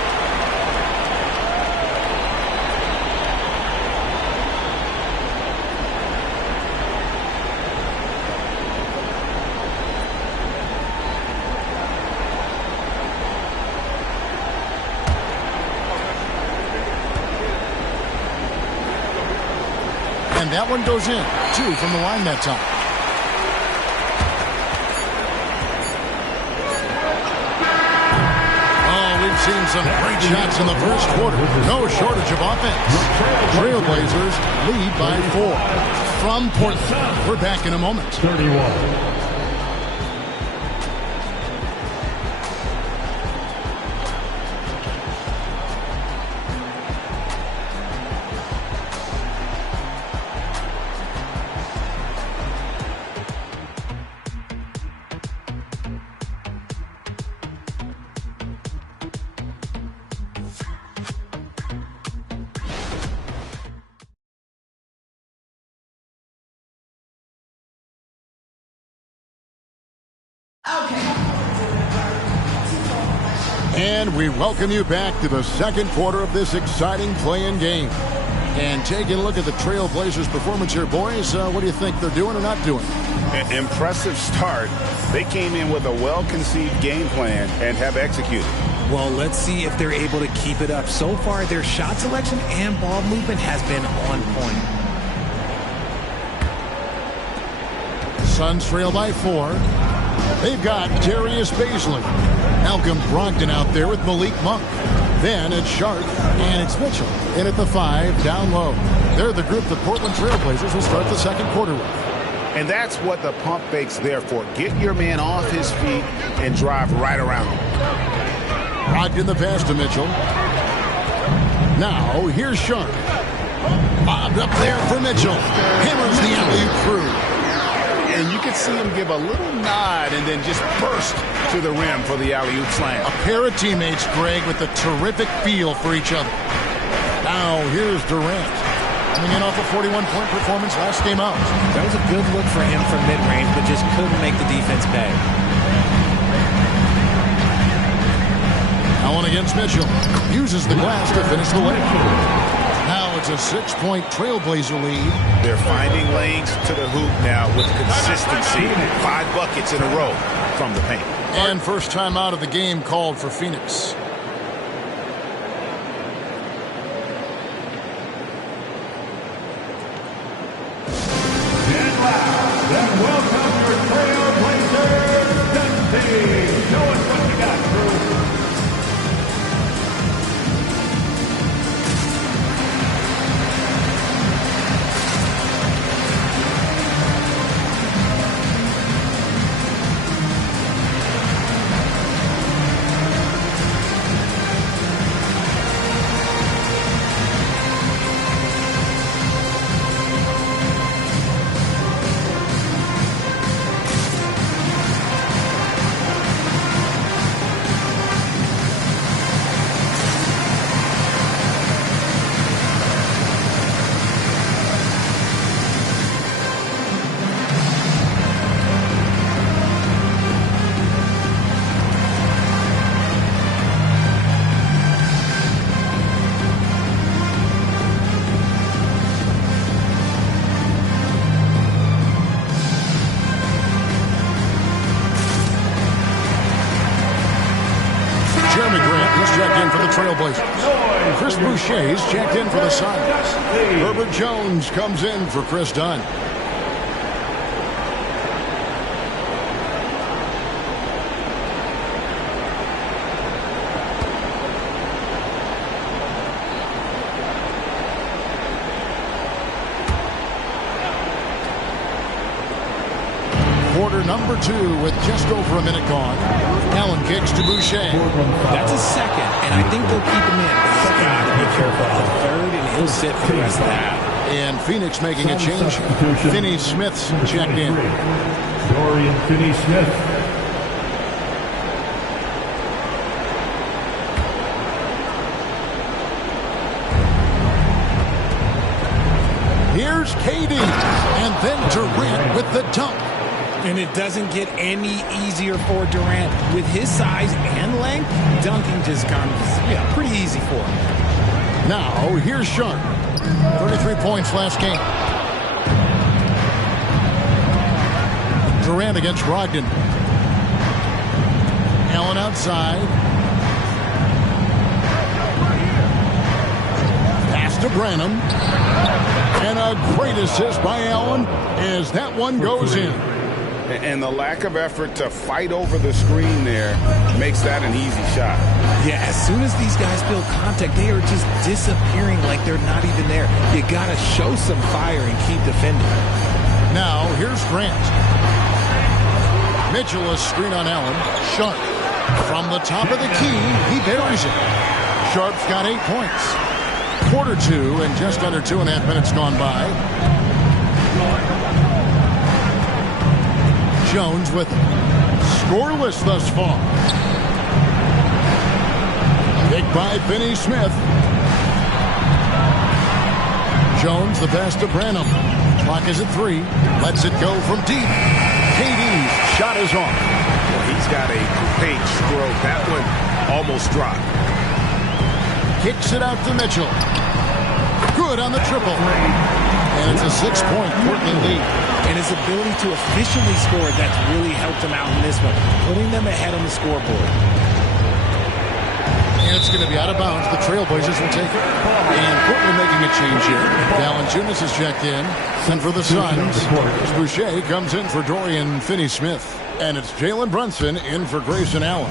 And that one goes in. 2 from the line that time. We've seen some great shots in the first quarter. No shortage of offense. Trailblazers lead by 4. From Portland, we're back in a moment. 31. And we welcome you back to the second quarter of this exciting play-in game. And taking a look at the Trailblazers' performance here, boys, what do you think they're doing or not doing? An impressive start. They came in with a well-conceived game plan and have executed. Well, let's see if they're able to keep it up. So far, their shot selection and ball movement has been on point. Suns trail by 4. They've got Darius Bazley. Malcolm Brogdon out there with Malik Monk. Then it's Sharp and it's Mitchell. In at the 5, down low. They're the group the Portland Trailblazers will start the second quarter with. And that's what the pump fake's there for. Get your man off his feet and drive right around him. Brogdon the pass to Mitchell. Now here's Sharp. Bobbed up there for Mitchell. Hammers the alley-oop through. And you can see him give a little nod and then just burst to the rim for the alley-oop slam. A pair of teammates, Greg, with a terrific feel for each other. Now here's Durant. Coming in off a 41-point performance last game out. That was a good look for him from mid-range, but just couldn't make the defense pay. Allen against Mitchell. Uses the glass to finish the layup. Now it's a 6-point Trailblazer lead. They're finding lanes to the hoop now with consistency. 5 buckets in a row from the paint. And first time out of the game called for Phoenix. And loud, and welcome your Trailblazers, Dusty. Show us what you got, crew. Trailblazers. Chris Boucher's checked in for the Suns. Herbert Jones comes in for Chris Dunn. Quarter number 2 with just over a minute gone. Allen kicks to Boucher. That's a second, and I think they'll keep him in. But he's got to be careful of the third, and he'll sit for the rest of that. And Phoenix making a change. Finney-Smith's checked in. Dorian Finney-Smith. Here's KD, and then Durant with the dunk. And it doesn't get any easier for Durant. With his size and length, dunking just comes pretty easy for him. Now, here's Sharp. 33 points last game. Durant against Brogdon. Allen outside. Pass to Branham. And a great assist by Allen as that one goes in. And the lack of effort to fight over the screen there makes that an easy shot. Yeah, as soon as these guys feel contact, they are just disappearing like they're not even there. You got to show some fire and keep defending. Now, here's Grant. Mitchell, a screen on Allen. Sharp. From the top of the key, he buries it. Sharp's got 8 points. Quarter 2 and just under 2.5 minutes gone by. Jones with it. Scoreless thus far. Picked by Finney Smith. Jones the pass to Branham. Clock is at 3. Lets it go from deep. KD's shot is off. Well, he's got a great stroke. That one almost dropped. Kicks it out to Mitchell. Good on the triple. And it's a 6-point Portland lead. And his ability to efficiently score, that's really helped him out in this one, putting them ahead on the scoreboard. And it's going to be out of bounds. The Trailblazers will take it. And Portland making a change here. Valanciunas is checked in. And for the Suns, Boucher comes in for Dorian Finney-Smith. And it's Jalen Brunson in for Grayson Allen.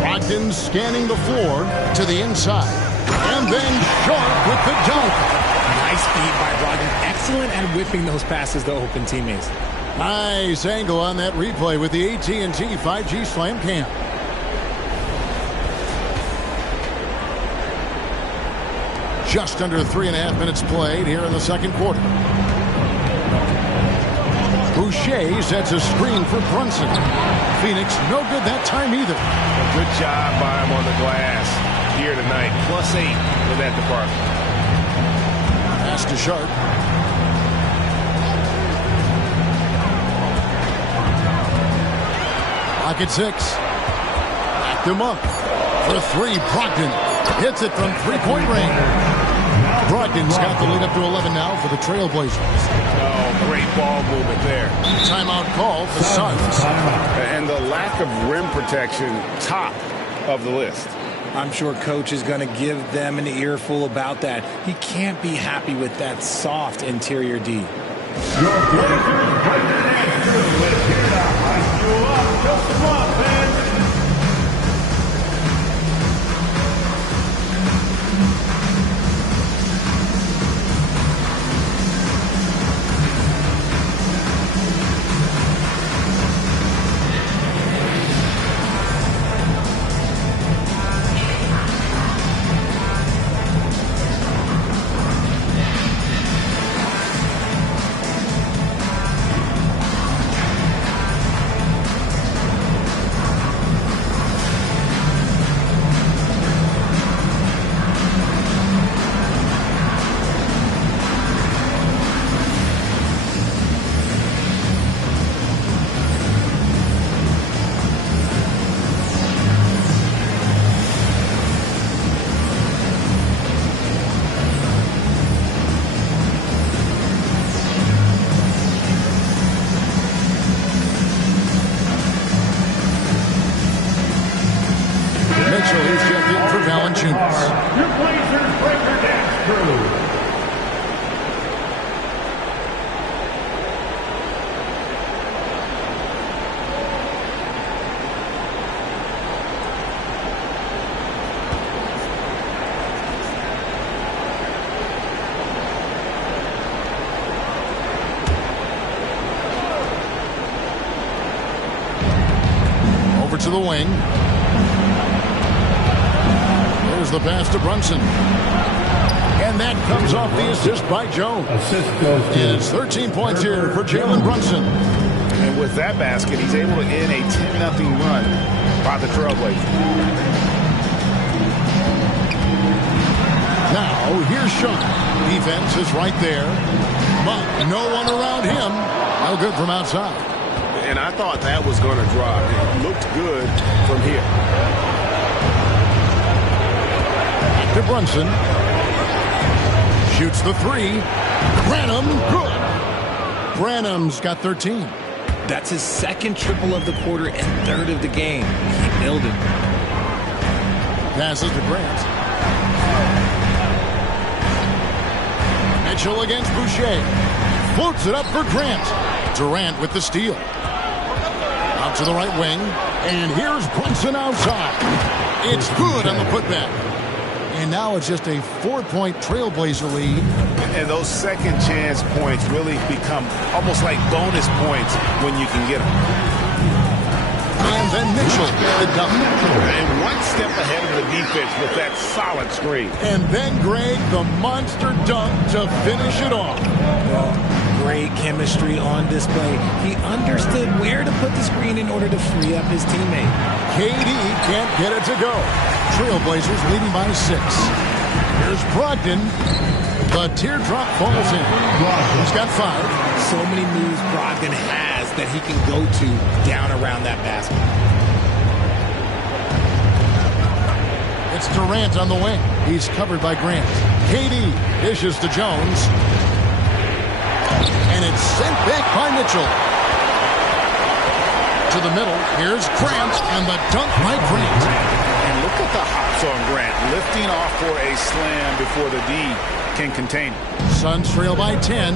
Brogdon scanning the floor to the inside. And then Sharp with the dunk. Nice feed by Brogdon. Excellent at whipping those passes to open teammates. Nice angle on that replay with the AT&T 5G Slam Cam. Just under 3.5 minutes played here in the second quarter. Boucher sets a screen for Brunson. Phoenix no good that time either. A good job by him on the glass here tonight. +8 in that department. Pass to Sharp. Clock at 6. Backed him up for 3. Brogdon hits it from 3-point range. Brogdon's got the lead up to 11 now for the Trailblazers. Oh, great ball movement there. Timeout call for Suns. And the lack of rim protection, top of the list. I'm sure Coach is going to give them an earful about that. He can't be happy with that soft interior D. Your Blazers President Andrew is here to hype you up. Just come on, fans. Your Blazers Breaker Dance Crew. Over to the wing. There's the pass to Brunson. And that comes off the assist by Jones. And it's 13 points here for Jalen Brunson. And with that basket, he's able to end a 10-0 run by the Trailblazers. Now, here's Sean. Defense is right there. But no one around him. No good from outside. And I thought that was going to drop. It looked good from here. To Brunson. Shoots the 3. Branham, good. Branham's got 13. That's his second triple of the quarter and third of the game. Keep building. Passes to Grant. Mitchell against Boucher. Floats it up for Grant. Durant with the steal. Out to the right wing. And here's Brunson outside. It's good on the putback. And now it's just a 4-point Trailblazer lead. And those second chance points really become almost like bonus points when you can get them. And then Mitchell the dunk. And one step ahead of the defense with that solid screen. And then Greg, the monster dunk to finish it off. Well, great chemistry on display. He understood where to put the screen in order to free up his teammate. KD can't get it to go. Trailblazers leading by 6. Here's Brogdon. The teardrop falls in. He's got 5. So many moves Brogdon has that he can go to down around that basket. It's Durant on the wing. He's covered by Grant. KD dishes to Jones. And it's sent back by Mitchell. To the middle. Here's Grant and the dunk by Grant. And look at the hops on Grant. Lifting off for a slam before the D can contain it. Suns trail by 10.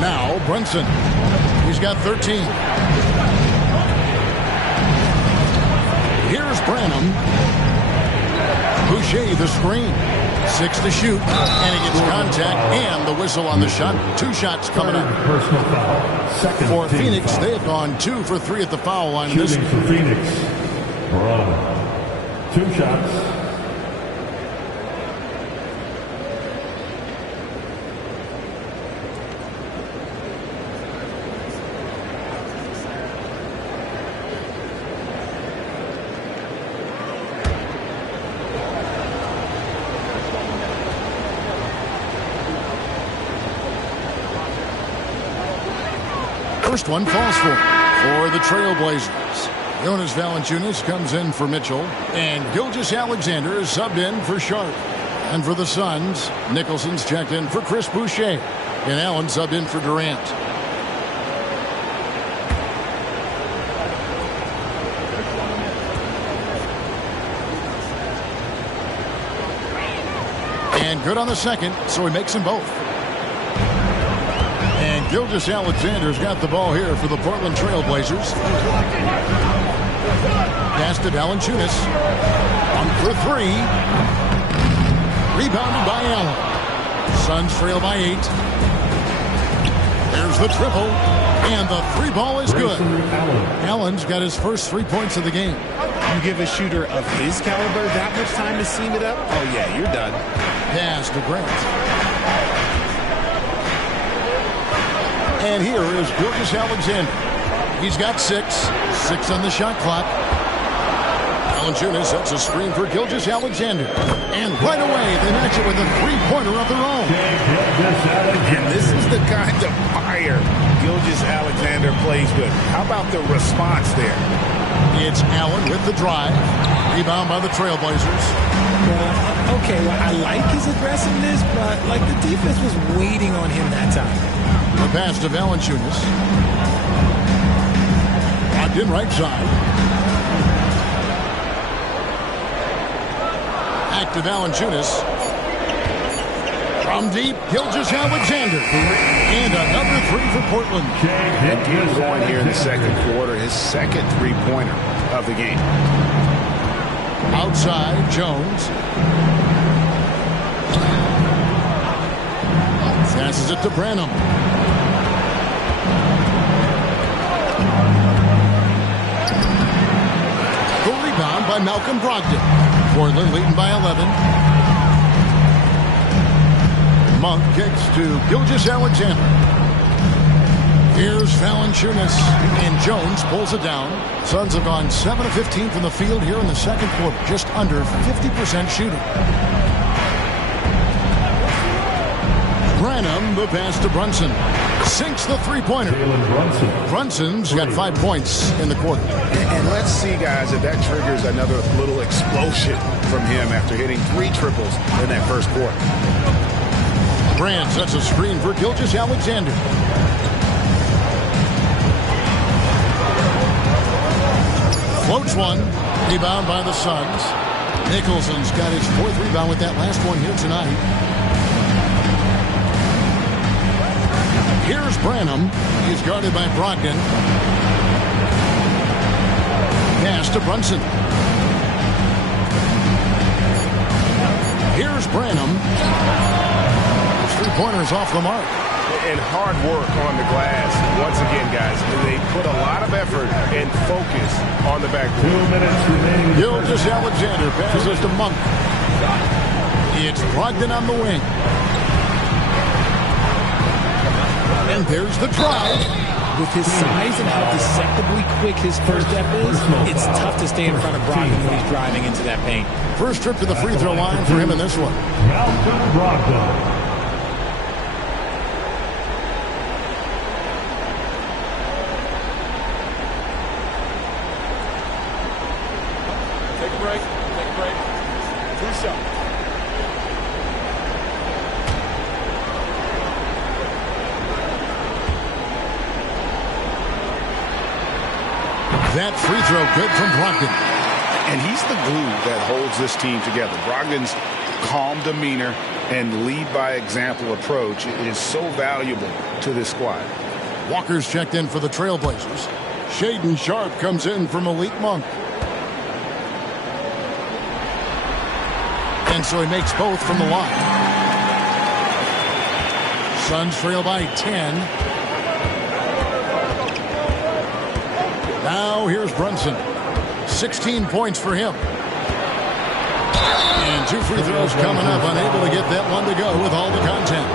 Now Brunson. He's got 13. Here's Branham. Boucher the screen. 6 to shoot. And he gets contact and the whistle on the shot. 2 shots coming up. Personal foul. For Phoenix, they've gone 2 for 3 at the foul line. Shooting for Phoenix. Braun. 2 shots. First one falls for the Trailblazers. Jonas Valanciunas comes in for Mitchell, and Gilgeous-Alexander is subbed in for Sharp. And for the Suns, Nicholson's checked in for Chris Boucher, and Allen subbed in for Durant. And good on the second, so he makes them both. And Gilgeous-Alexander's got the ball here for the Portland Trailblazers. Pass to Valanciunas. 1 for 3. Rebounded by Allen. Suns trail by 8. There's the triple. And the 3 ball is good. Allen's got his first 3 points of the game. You give a shooter of his caliber that much time to seam it up? Oh, yeah, you're done. Pass to Grant. And here is Gilgeous-Alexander. He's got 6. 6 on the shot clock. Valanciunas sets a screen for Gilgeous-Alexander. And right away, they match it with a 3-pointer of their own. And this is the kind of fire Gilgeous-Alexander plays with. How about the response there? It's Allen with the drive. Rebound by the Trailblazers. Well, okay, well, I like his aggressiveness, but like the defense was waiting on him that time. The pass to Valanciunas. Locked in right side. Back to Valanciunas. From deep, Gilgeous-Alexander. And another 3 for Portland. And getting going here in the second quarter. His second 3-pointer of the game. Outside, Jones. Passes it to Branham. The rebound by Malcolm Brogdon. Portland leading by 11. Monk kicks to Gilgeous-Alexander. Here's Valanciunas, and Jones pulls it down. Suns have gone 7 of 15 from the field here in the second quarter, just under 50% shooting. Branham, the pass to Brunson. Sinks the 3-pointer. Brunson's got 5 points in the quarter. And let's see, guys, if that triggers another little explosion from him after hitting 3 triples in that first quarter. Brand sets a screen for Gilgeous-Alexander. Floats one. Rebound by the Suns. Nicholson's got his 4th rebound with that last one here tonight. Here's Branham. He's guarded by Brogdon. Pass to Brunson. Here's Branham. His 3-pointers off the mark. And hard work on the glass. Once again, guys, they put a lot of effort and focus on the backcourt. 2 minutes remaining. Gilgeous-Alexander passes to Monk. It's Brogdon on the wing. And there's the drive. With his size and how deceptively quick his first step is, it's tough to stay in front of Brogdon when he's driving into that paint. First trip to the free throw line for him in this one. Malcolm Brogdon. Take a break. Take a break. 2 shots. That free throw good from Brogdon. And he's the glue that holds this team together. Brogdon's calm demeanor and lead by example approach is so valuable to this squad. Walker's checked in for the Trailblazers. Shaedon Sharpe comes in for Malik Monk. And so he makes both from the line. Suns trail by 10. Now here's Brunson. 16 points for him. And 2 free throws coming up. Unable to get that one to go with all the content.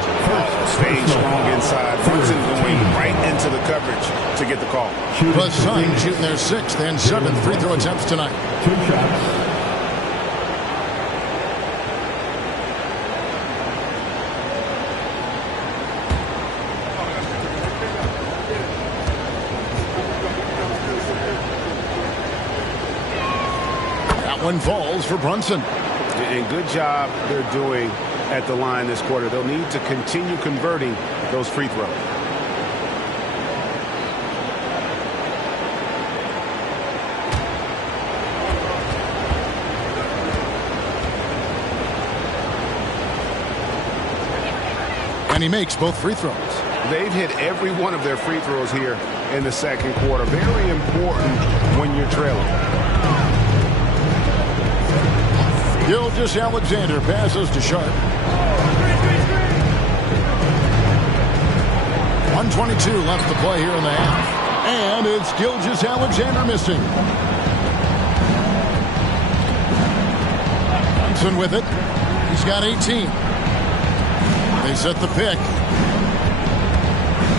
Staying strong inside. Brunson going right into the coverage to get the call. The Suns shooting their 6th and 7th free throw attempts tonight. 2 shots. One falls for Brunson. And good job they're doing at the line this quarter. They'll need to continue converting those free throws. And he makes both free throws. They've hit every one of their free throws here in the second quarter. Very important when you're trailing. Gilgeous-Alexander passes to Sharpe. 1:22 left to play here in the half. And it's Gilgeous-Alexander missing. Brunson with it. He's got 18. They set the pick.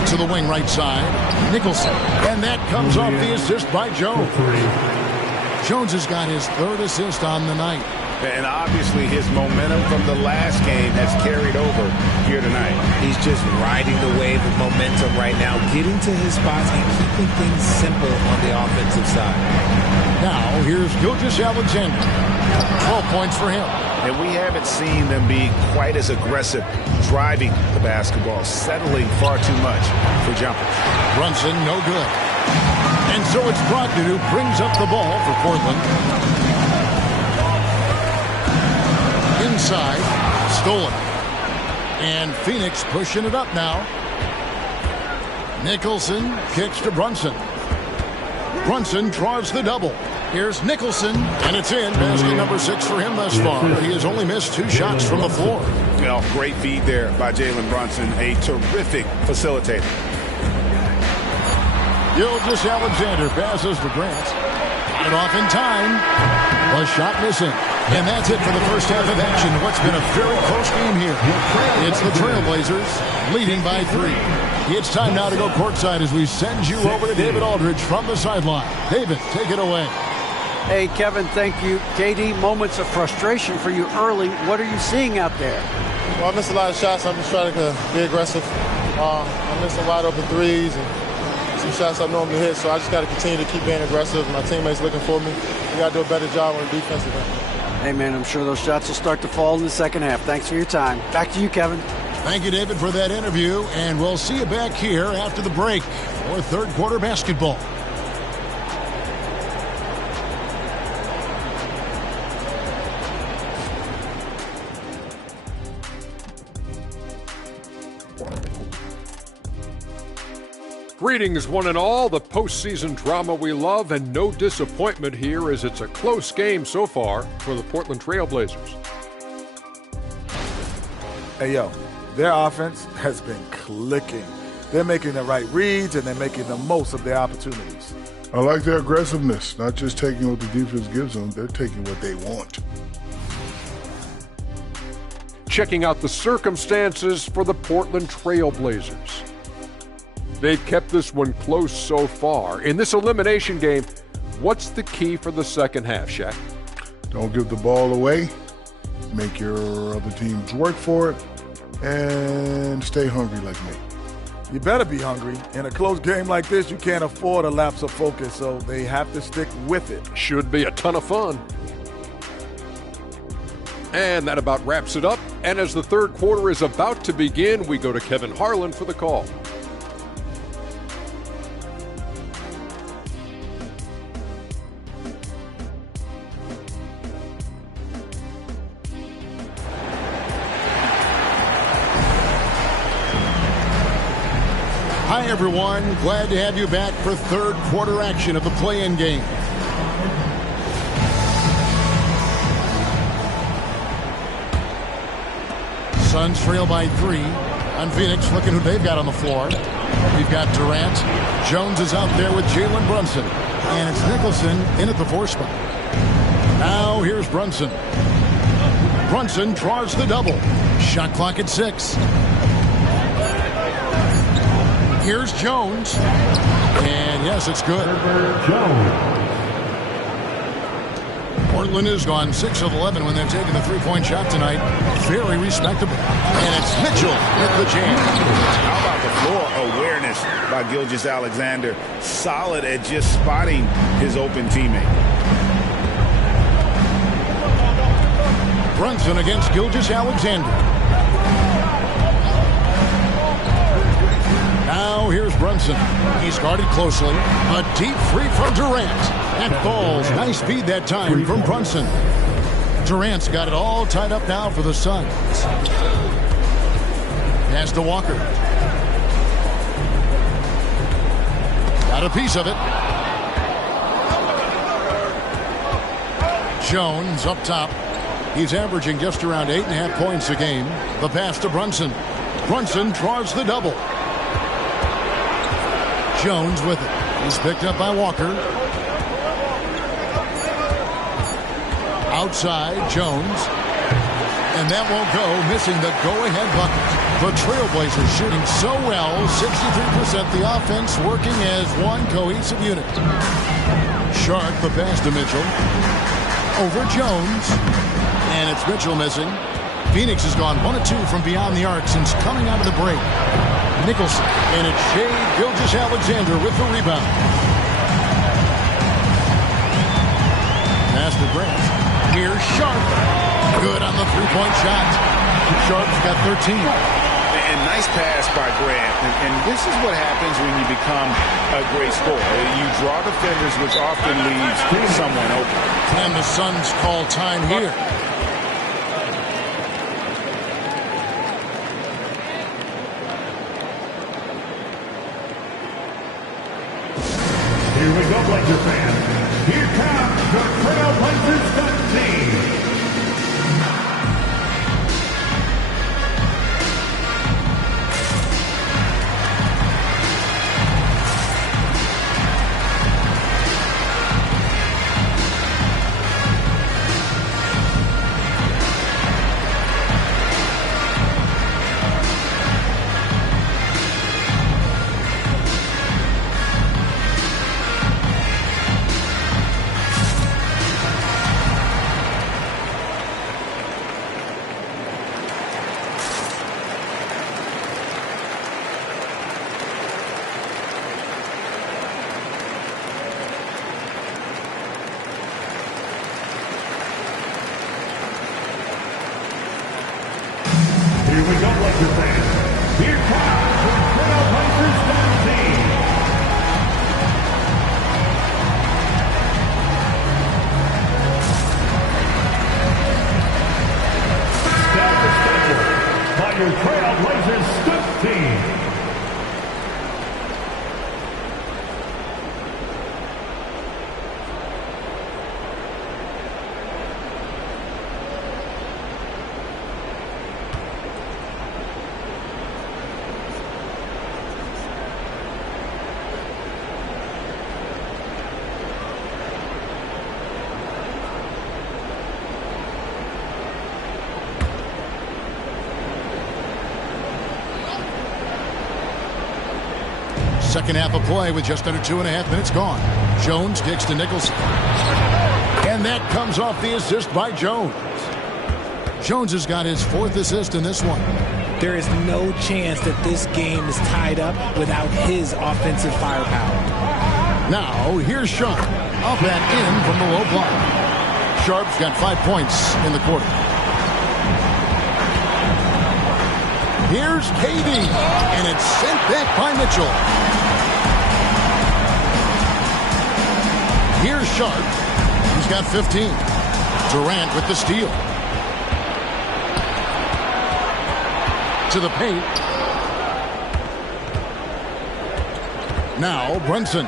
To the wing right side. Nicholson. And that comes off the assist by Jones. Jones has got his 3rd assist on the night. And obviously his momentum from the last game has carried over here tonight. He's just riding the wave of momentum right now, getting to his spots and keeping things simple on the offensive side. Now, here's Gilgeous-Alexander. 12 points for him. And we haven't seen them be quite as aggressive driving the basketball, settling far too much for jumpers. Brunson, no good. And so it's Brogdon who brings up the ball for Portland. Inside, stolen. And Phoenix pushing it up now. Nicholson kicks to Brunson. Brunson draws the double. Here's Nicholson, and it's in. Basket number 6 for him thus far. He has only missed 2 shots from the floor. You know, great feed there by Jalen Brunson, a terrific facilitator. Gilgeous-Alexander passes to Grant. Got it off in time. A shot missing. And that's it for the first half of action. What's been a very close game here. It's the Trailblazers leading by 3. It's time now to go courtside as we send you over to David Aldridge from the sideline. David, take it away. Hey, Kevin, thank you. KD, moments of frustration for you early. What are you seeing out there? Well, I missed a lot of shots. I'm just trying to be aggressive. I missed some wide open threes and some shots I normally hit, so I just got to continue to keep being aggressive. My teammates looking for me. We got to do a better job on the defensive end. Hey, man, I'm sure those shots will start to fall in the second half. Thanks for your time. Back to you, Kevin. Thank you, David, for that interview, and we'll see you back here after the break for third quarter basketball. Greetings, one and all. The postseason drama we love, and no disappointment here as it's a close game so far for the Portland Trail Blazers. Hey, yo, their offense has been clicking. They're making the right reads, and they're making the most of their opportunities. I like their aggressiveness, not just taking what the defense gives them, they're taking what they want. Checking out the circumstances for the Portland Trail Blazers. They've kept this one close so far. In this elimination game, what's the key for the second half, Shaq? Don't give the ball away. Make your other teams work for it. And stay hungry like me. You better be hungry. In a close game like this, you can't afford a lapse of focus, so they have to stick with it. Should be a ton of fun. And that about wraps it up. And as the third quarter is about to begin, we go to Kevin Harlan for the call. Hi, everyone. Glad to have you back for third quarter action of the play-in game. Suns trail by 3 on Phoenix. Looking who they've got on the floor. We've got Durant. Jones is out there with Jalen Brunson. And it's Nicholson in at the 4 spot. Now here's Brunson. Brunson draws the double. Shot clock at 6. Here's Jones. And yes, it's good. Portland has gone 6 of 11 when they've taken the three-point shot tonight. Very respectable. And it's Mitchell with the jam. How about the floor awareness by Gilgeous-Alexander? Solid at just spotting his open teammate. Brunson against Gilgeous-Alexander. Now here's Brunson. He's guarded closely. A deep three from Durant. And falls. Nice feed that time from Brunson. Durant's got it all tied up now for the Suns. Pass to Walker. Got a piece of it. Jones up top. He's averaging just around 8.5 points a game. The pass to Brunson. Brunson draws the double. Jones with it. He's picked up by Walker. Outside, Jones. And that won't go, missing the go-ahead bucket. The Trailblazers shooting so well, 63%. The offense working as one cohesive unit. Sharp, the pass to Mitchell. Over Jones. And it's Mitchell missing. Phoenix has gone 1 of 2 from beyond the arc since coming out of the break. Nicholson, and it's Shai Gilgeous-Alexander with the rebound. Pass to Grant. Here's Sharp. Good on the three-point shot. Sharp's got 13. And nice pass by Grant. And this is what happens when you become a great scorer. You draw defenders, which often leaves someone open. And the Suns call time here. Here we go, Blazer fans. Here comes the Trailblazers team. Here we go, Blazer fans. Here comes the Trailblazers team. Start the schedule by your Trailblazers team. Second half of play with just under 2.5 minutes gone. Jones kicks to Nicholson. And that comes off the assist by Jones. Jones has got his 4th assist in this one. There is no chance that this game is tied up without his offensive firepower. Now, here's Sharp. Up and in from the low block. Sharp's got 5 points in the quarter. Here's KD, and it's sent back by Mitchell. Here's Sharp. He's got 15. Durant with the steal. To the paint. Now Brunson.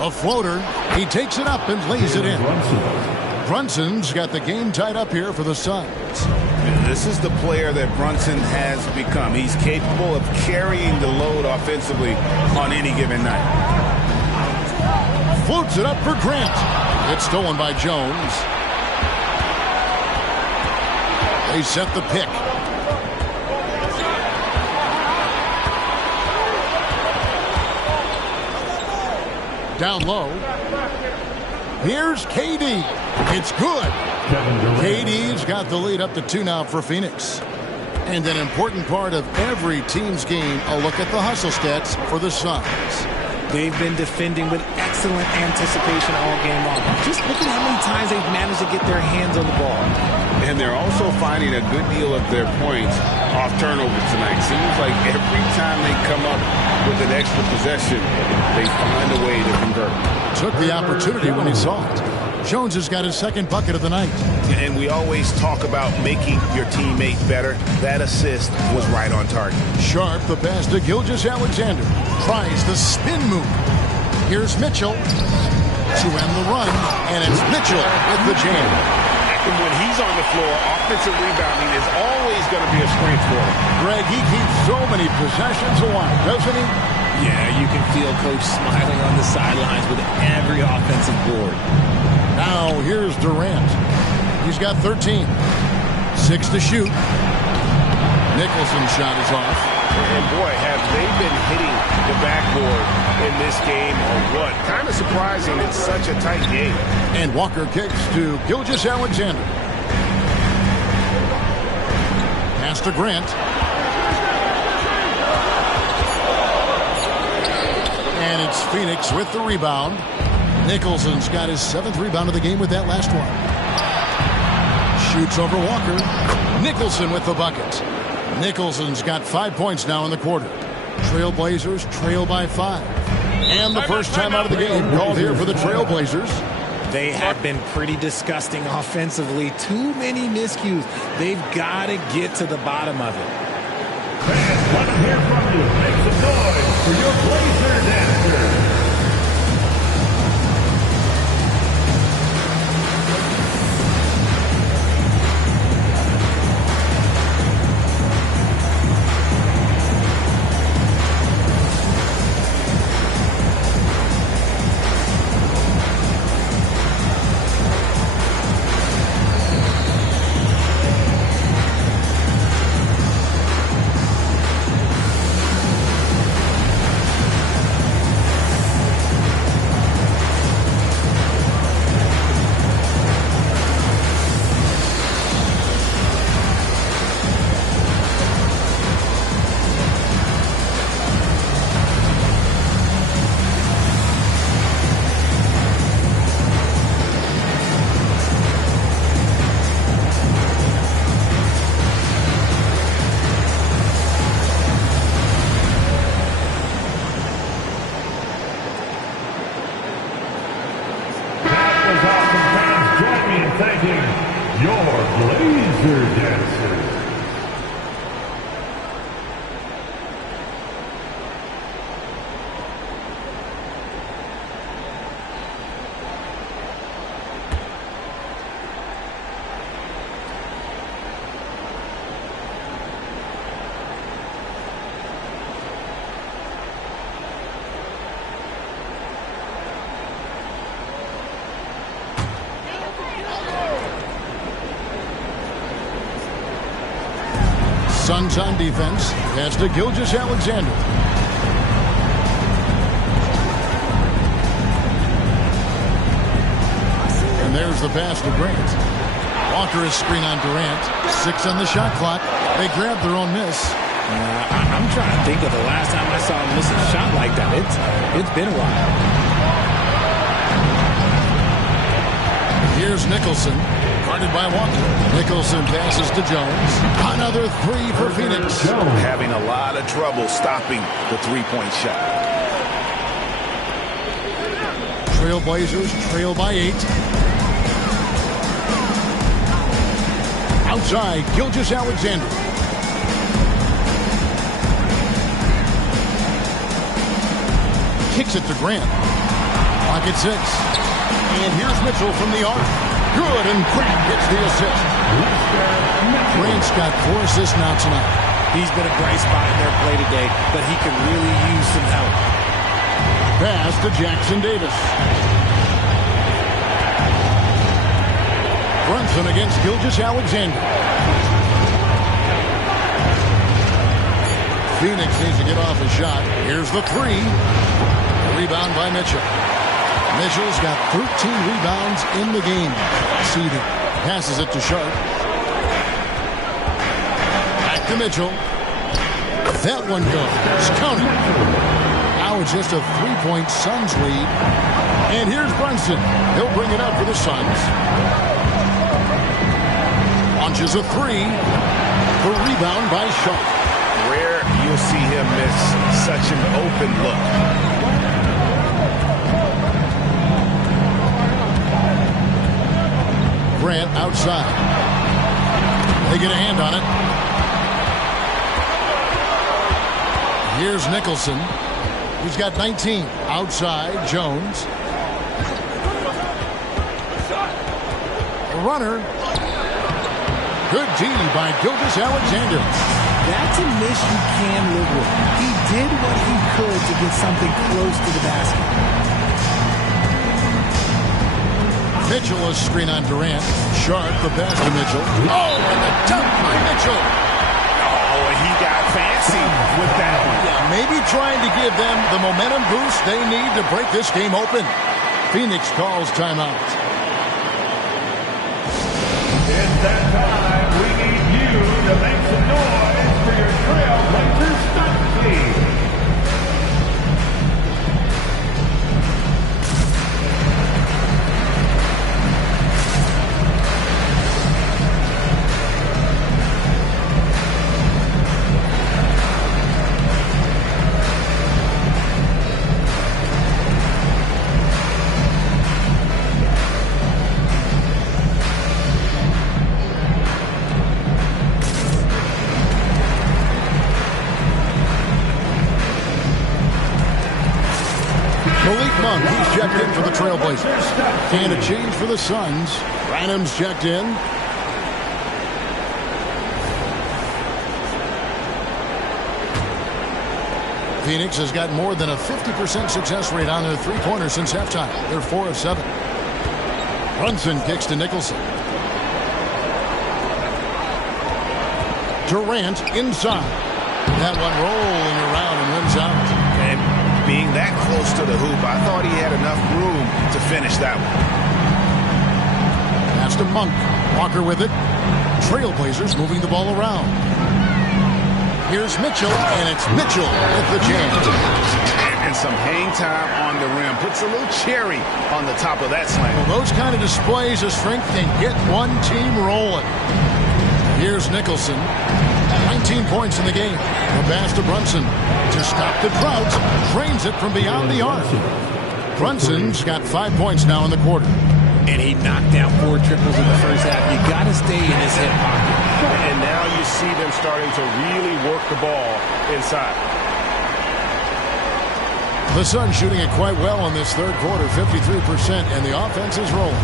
A floater. He takes it up and lays it in. Brunson's got the game tied up here for the Suns. This is the player that Brunson has become. He's capable of carrying the load offensively on any given night. Floats it up for Grant. It's stolen by Jones. They set the pick. Down low. Here's KD. It's good. KD's got the lead up to 2 now for Phoenix. And an important part of every team's game, a look at the hustle stats for the Suns. They've been defending with excellent anticipation all game long. Just look at how many times they've managed to get their hands on the ball. And they're also finding a good deal of their points off turnovers tonight. Seems like every time they come up with an extra possession, they find a way to convert. Took the opportunity when he saw it. Jones has got his 2nd bucket of the night. And we always talk about making your teammate better. That assist was right on target. Sharp, the pass to Gilgeous-Alexander. Tries the spin move. Here's Mitchell to end the run, and it's Mitchell with the jam. And when he's on the floor, offensive rebounding is always going to be a strength for him. Greg, he keeps so many possessions alive, doesn't he? Yeah, you can feel Coach smiling on the sidelines with every offensive board. Now here's Durant. He's got 13. 6 to shoot. Nicholson's shot is off. And boy, have they been hitting the backboard in this game or what? Kind of surprising. It's such a tight game. And Walker kicks to Gilgeous-Alexander. Pass to Grant. And it's Phoenix with the rebound. Nicholson's got his 7th rebound of the game with that last one. Shoots over Walker. Nicholson with the bucket. Nicholson's got 5 points now in the quarter. Trailblazers trail by 5. And the first time out of the game called here for the Trailblazers. They have been pretty disgusting offensively. Too many miscues. They've got to get to the bottom of it. Fans want to hear from you. Make some noise for your Blazer dancers. Your Blazer dancers. Suns on defense. Pass to Gilgeous-Alexander. And there's the pass to Grant. Walker is screen on Durant. 6 on the shot clock. They grab their own miss. I'm trying to think of the last time I saw him miss a shot like that. It's been a while. Here's Nicholson, guarded by Walker. Nicholson passes to Jones. Another 3 for Phoenix. Having a lot of trouble stopping the three-point shot. Trailblazers trail by 8. Outside, Gilgeous-Alexander. Kicks it to Grant. Clock at 6. And here's Mitchell from the arc. Good, and Grant gets the assist. Grant's got 4 assists now tonight. He's been a bright spot in their play today, but he could really use some help. Pass to Jackson Davis. Brunson against Gilgeous-Alexander. Phoenix needs to get off a shot. Here's the 3. Rebound by Mitchell. Mitchell's got 13 rebounds in the game. Seeding. Passes it to Sharp. Back to Mitchell. That one goes. Counting. Now it's just a 3-point Suns lead. And here's Brunson. He'll bring it up for the Suns. Launches a 3. The rebound by Sharp. Rare you'll see him miss such an open look. Grant outside. They get a hand on it. Here's Nicholson. He's got 19. Outside, Jones. A runner. Good D by Gilgeous-Alexander. That's a miss you can live with. He did what he could to get something close to the basket. Mitchell is screen on Durant. Sharp, the pass to Mitchell. Oh, and the dunk by Mitchell. Oh, and he got fancy with that one. Yeah, maybe trying to give them the momentum boost they need to break this game open. Phoenix calls timeout. It's that time. We need you to make some noise for your Trailblazers Stunt Team. He's checked in for the Trailblazers. And a change for the Suns. Branham's checked in. Phoenix has got more than a 50% success rate on their three-pointers since halftime. They're 4 of 7. Brunson kicks to Nicholson. Durant inside. That one rolling around and wins out. And being that close to the hoop, I thought he had enough room to finish that one. Pass to Monk. Walker with it. Trailblazers moving the ball around. Here's Mitchell, and it's Mitchell with the jam. And some hang time on the rim. Puts a little cherry on the top of that slam. Well, those kind of displays of strength can get one team rolling. Here's Nicholson. 19 points in the game. The pass to Brunson to stop the drought. Drains it from beyond the arc. Brunson's got 5 points now in the quarter. And he knocked down 4 triples in the first half. You got to stay in his hip pocket. And now you see them starting to really work the ball inside. The Suns shooting it quite well in this third quarter, 53%, and the offense is rolling.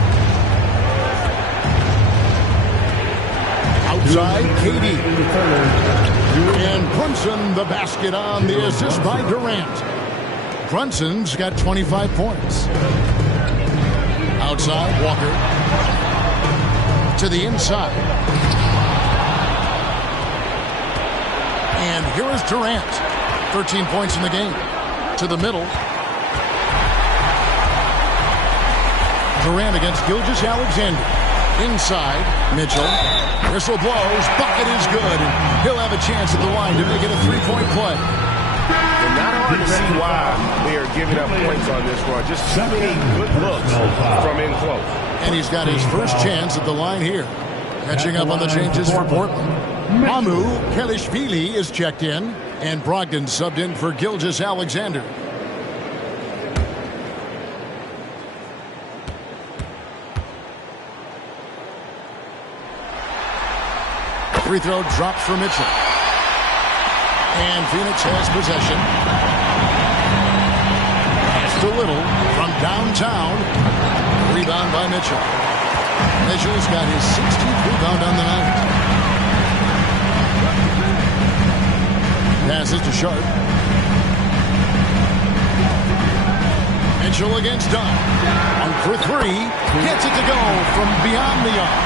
Outside, KD. And Brunson, the basket on the assist by Durant. Brunson's got 25 points. Outside, Walker. To the inside. And here is Durant. 13 points in the game. To the middle. Durant against Gilgeous-Alexander. Inside, Mitchell. Whistle blows. Bucket is good. And he'll have a chance at the line to make it a three-point play. And not hard to see why they are giving up points on this run. Just too many good looks from in close. And he's got his first chance at the line here. Catching up on the changes for Portland. Mamu Kelishvili is checked in. And Brogdon subbed in for Gilgeous-Alexander. Free throw drops for Mitchell. And Phoenix has possession. Pass to Little from downtown. Rebound by Mitchell. Mitchell's got his 16th rebound on the night. Passes to Sharp. Mitchell against Dunn. On for three. Gets it to go from beyond the arc.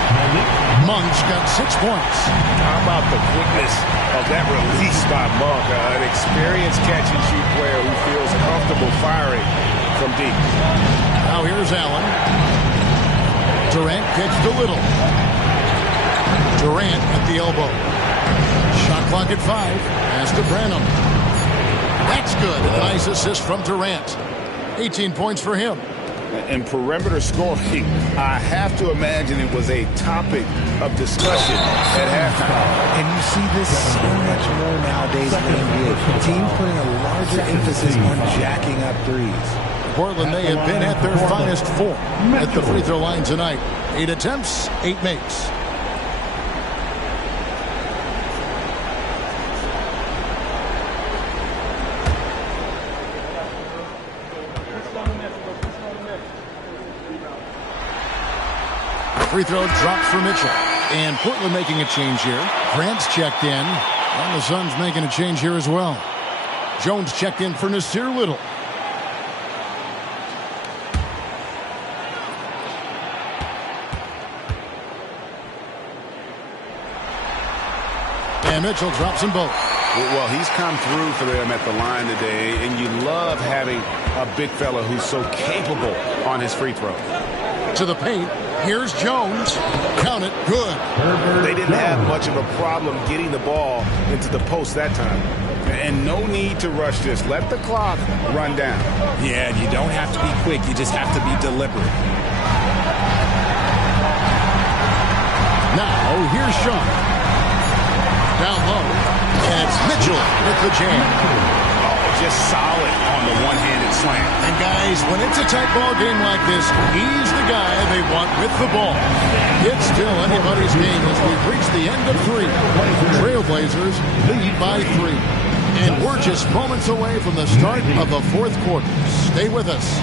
Monk's got 6 points. How about the quickness of that release by Monk? An experienced catch-and-shoot player who feels comfortable firing from deep. Now here's Allen. Durant kicks to Little. Durant at the elbow. Shot clock at 5. Pass to Branham. That's good. A nice assist from Durant. 18 points for him. And perimeter scoring, I have to imagine it was a topic of discussion at halftime. And you see this so much more nowadays in the NBA. Teams putting a larger emphasis on jacking up threes. Portland, they have been at their finest form at the free throw line tonight. 8 attempts, 8 makes. Free throw drops for Mitchell. And Portland making a change here. Grant's checked in. And the Suns making a change here as well. Jones checked in for Nasir Little. And Mitchell drops them both. Well, he's come through for them at the line today, and you love having a big fella who's so capable on his free throw. To the paint. Here's Jones. Count it. Good. They didn't have much of a problem getting the ball into the post that time. And no need to rush this. Let the clock run down. Yeah, you don't have to be quick. You just have to be deliberate. Now, here's Sean. Down low. And it's Mitchell with the jam. Just solid on the one-handed slam. And guys, when it's a tight ball game like this, he's the guy they want with the ball. It's still anybody's game as we've reached the end of 3. Trailblazers lead by 3. And we're just moments away from the start of the 4th quarter. Stay with us.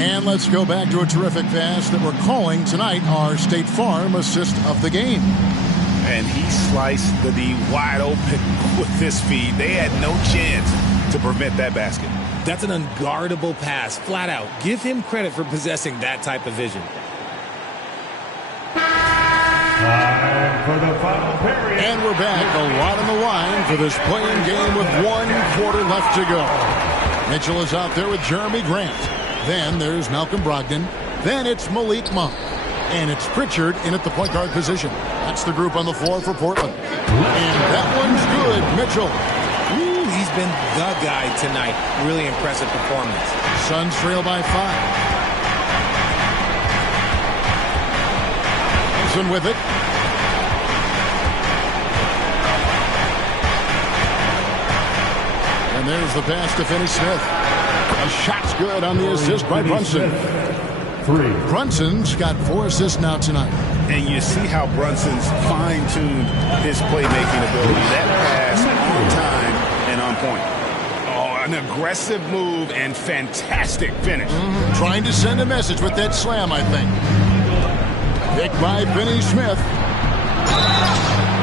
And let's go back to a terrific pass that we're calling tonight our State Farm assist of the game. And he sliced the D wide open with this feed. They had no chance to prevent that basket. That's an unguardable pass, flat out. Give him credit for possessing that type of vision. Time for the final period. And we're back. A lot on the line for this playing game with 1 quarter left to go. Mitchell is out there with Jeremy Grant. Then there's Malcolm Brogdon. Then it's Malik Monk. And it's Pritchard in at the point guard position. That's the group on the floor for Portland. And that one's good. Mitchell. Ooh, he's been the guy tonight. Really impressive performance. Suns trail by 5. Wilson with it. And there's the pass to Finney Smith. A shot's good on the assist by Brunson. 3. Brunson's got 4 assists now tonight. And you see how Brunson's fine-tuned his playmaking ability. That pass on time and on point. Oh, an aggressive move and fantastic finish. Trying to send a message with that slam, I think. Picked by Finney Smith.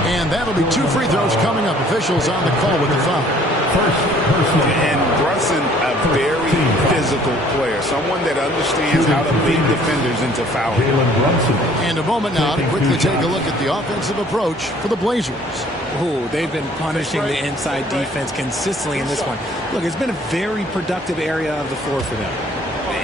And that'll be 2 free throws coming up. Officials on the call with the foul. And Brunson, a very physical player, someone that understands how to bait defenders into fouling. And a moment now to quickly take a look at the offensive approach for the Blazers. Oh, they've been punishing the inside defense consistently in this one. Look, it's been a very productive area of the floor for them.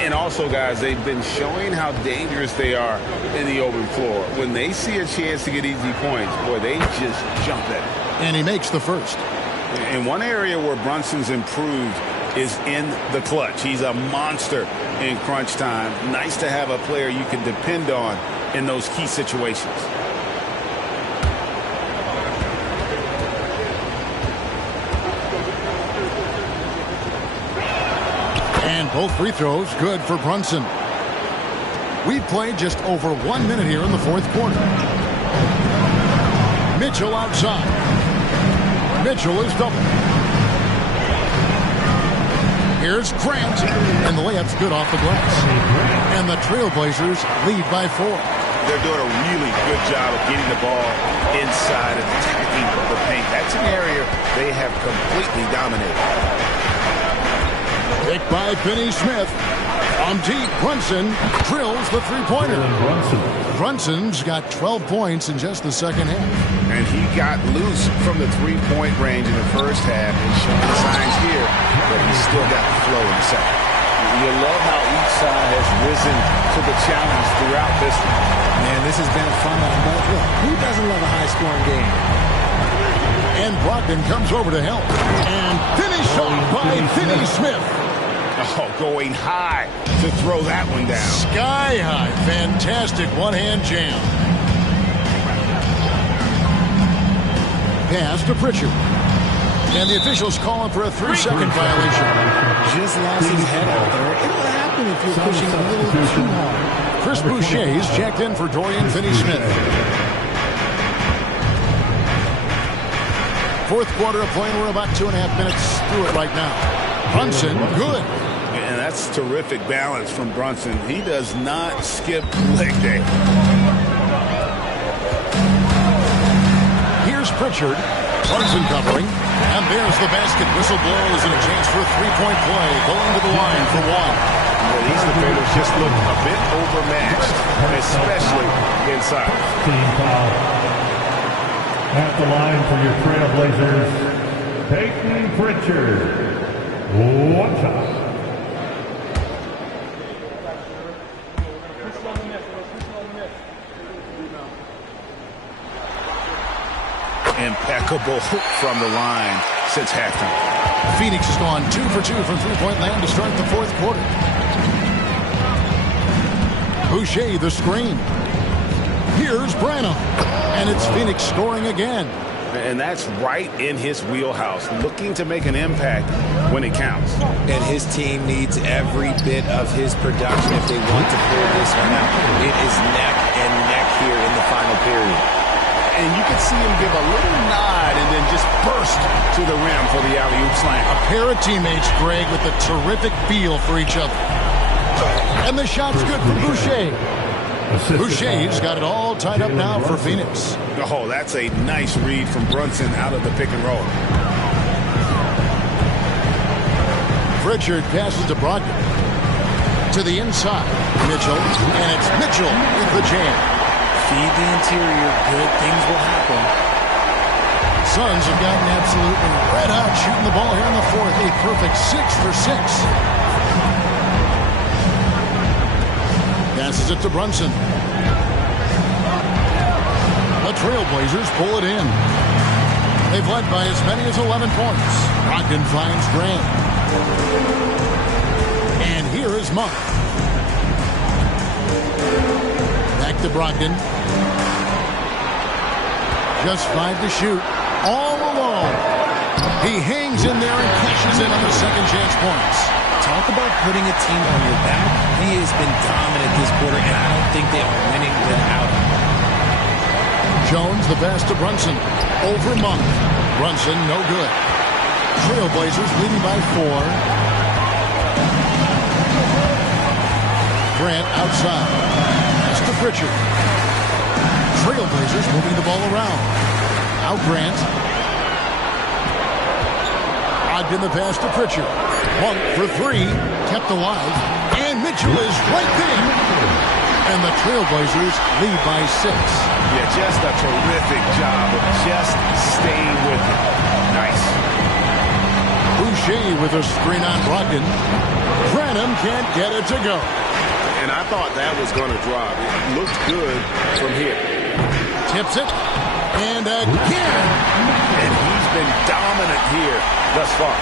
And also, guys, they've been showing how dangerous they are in the open floor. When they see a chance to get easy points, boy, they just jump at it. And he makes the first. And one area where Brunson's improved is in the clutch. He's a monster in crunch time. Nice to have a player you can depend on in those key situations. And both free throws good for Brunson. We've played just over 1 minute here in the fourth quarter. Mitchell outside. Mitchell is double. Here's Grant, and the layup's good off the glass. And the Trailblazers lead by 4. They're doing a really good job of getting the ball inside and attacking the paint. That's an area they have completely dominated. Picked by Finney Smith. On deep, Brunson drills the three-pointer. Brunson's got 12 points in just the second half. And he got loose from the three-point range in the first half and showing signs here that he's still got the flow in the second. You love how each side has risen to the challenge throughout this one. Man, this has been a fun one. But look, who doesn't love a high-scoring game? And Brogdon comes over to help. And finished off by Finney Smith. Oh, going high to throw that one down. Sky high. Fantastic one-hand jam. Pass to Pritchard. And the officials calling for a 3-second violation. Just lost his head out there. It'll happen if you're pushing a little too hard. Chris Boucher's checked in for Dorian Finney-Smith. Fourth quarter of play, we're about 2.5 minutes through it right now. Brunson, good. And that's terrific balance from Brunson. He does not skip leg day. Here's Pritchard. Brunson covering. And there's the basket. Whistle blows and a chance for a three-point play. Going to the line for 1. Well, these defenders just look a bit overmatched, especially inside. Team foul. At the line for your Trailblazers, Peyton Pritchard. 1 shot. Impeccable from the line since halftime. Phoenix has gone 2 for 2 from three-point land to start the fourth quarter. Boucher the screen. Here's Branham. And it's Phoenix scoring again. And that's right in his wheelhouse, looking to make an impact when it counts. And his team needs every bit of his production if they want to pull this one out. It is neck and neck here in the final period. And you can see him give a little nod and then just burst to the rim for the alley-oop slam. A pair of teammates, Greg, with a terrific feel for each other. And the shot's good for Boucher. Boucher's got it all tied up now for Phoenix. Oh, that's a nice read from Brunson out of the pick and roll. Pritchard passes to Brogdon. To the inside, Mitchell. And it's Mitchell with the jam. Feed the interior, good things will happen. Suns have gotten absolutely red hot shooting the ball here in the fourth. A perfect 6 for 6. Passes it to Brunson. The Trailblazers pull it in. They've led by as many as 11 points. Brogdon finds Grant. And here is Monk. Back to Brogdon. Just 5 to shoot. All alone. He hangs in there and cashes in on the second chance points. Talk about putting a team on your back. He has been dominant this quarter, and I don't think they are winning without him. Jones, the pass to Brunson. Over Monk. Brunson, no good. Trailblazers leading by 4. Grant outside. That's to Pritchard. Trailblazers moving the ball around. Out Grant. Ogden the pass to Pritchard. Monk for 3. Kept alive. And Mitchell is right there. And the Trailblazers lead by 6. Yeah, just a terrific job of just staying with it. Nice. Boucher with a screen on Brogdon. Branham can't get it to go. And I thought that was going to drop. It looked good from here. Tips it. And again. And he's been dominant here thus far.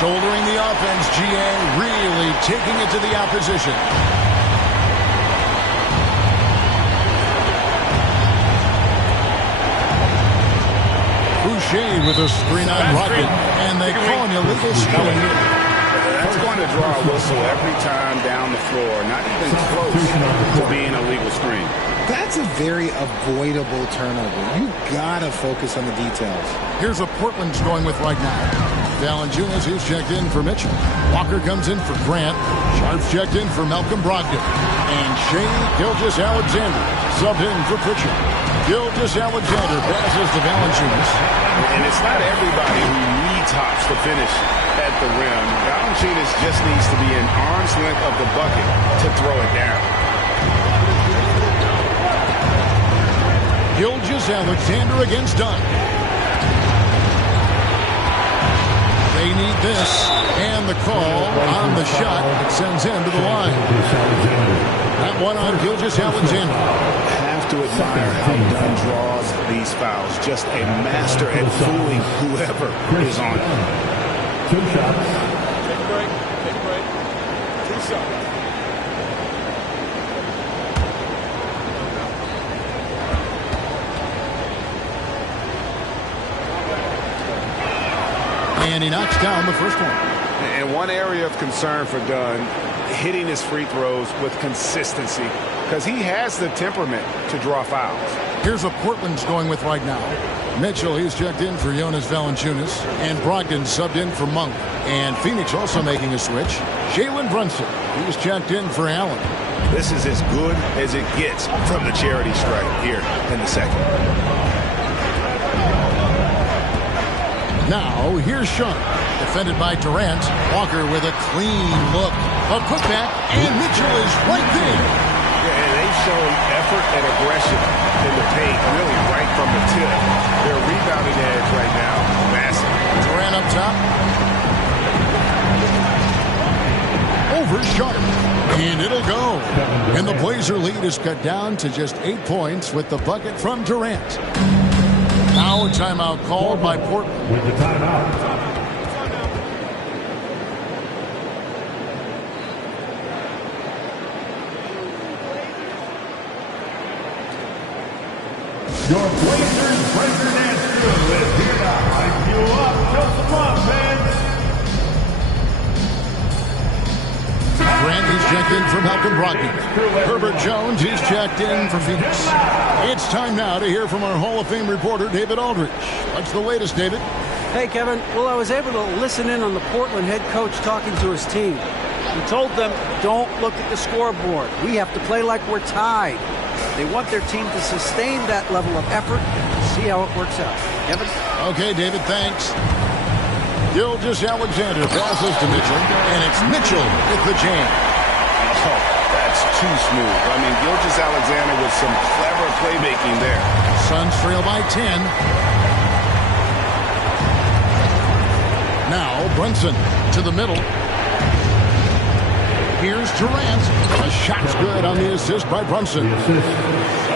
Shouldering the offense, GA really taking it to the opposition. Boucher with a screen on Brogdon. And they call an illegal screen. That's going to draw a whistle every time down the floor. Not even close to being a legal screen. That's a very avoidable turnover. You gotta focus on the details. Here's what Portland's going with right now. Valanciunas, who's checked in for Mitchell. Walker comes in for Grant. Sharp's checked in for Malcolm Brogdon. And Shea Gilgeous-Alexander subbed in for Pritchard. Gilgeous-Alexander passes to Valanciunas. And it's not everybody who needs hops to finish at the rim. Valanciunas just needs to be an arm's length of the bucket to throw it down. Gilgeous-Alexander against Dunn. They need this. And the call on the shot. It sends him to the line. That one on Gilgeous-Alexander. Have to admire how Dunn draws these fouls. Just a master at fooling whoever is on it. 2 shots. Take a break. Take a break. 2 shots. And he knocks down the first one. And one area of concern for Dunn, hitting his free throws with consistency, because he has the temperament to draw fouls. Here's what Portland's going with right now. Mitchell, he's checked in for Jonas Valanciunas. And Brogdon subbed in for Monk. And Phoenix also making a switch. Jalen Brunson, he's checked in for Allen. This is as good as it gets from the charity stripe here in the second. Now, here's Sharp. Defended by Durant. Walker with a clean look. A putback, and Mitchell is right there. Yeah, and they've shown effort and aggression in the paint, really right from the tip. Their rebounding edge right now, massive. Durant up top. Over Sharp. And it'll go. And the Blazer lead is cut down to just 8 points with the bucket from Durant. Now a timeout called by Portland. With the timeout. Your Blazers breaker dance crew is here to hype you up. Tilt them up, man. Grant, he's checked in for Malcolm Brogdon. Herbert Jones, he's checked in for Phoenix. It's time now to hear from our Hall of Fame reporter, David Aldridge. What's the latest, David? Hey, Kevin. Well, I was able to listen in on the Portland head coach talking to his team. He told them, don't look at the scoreboard. We have to play like we're tied. They want their team to sustain that level of effort and see how it works out. Kevin? Okay, David, thanks. Gilgeous-Alexander passes to Mitchell, and it's Mitchell with the jam. Oh, that's too smooth. I mean, Gilgeous-Alexander with some clever playmaking there. Suns trail by 10. Now Brunson to the middle. Here's Durant. The shot's good on the assist by Brunson.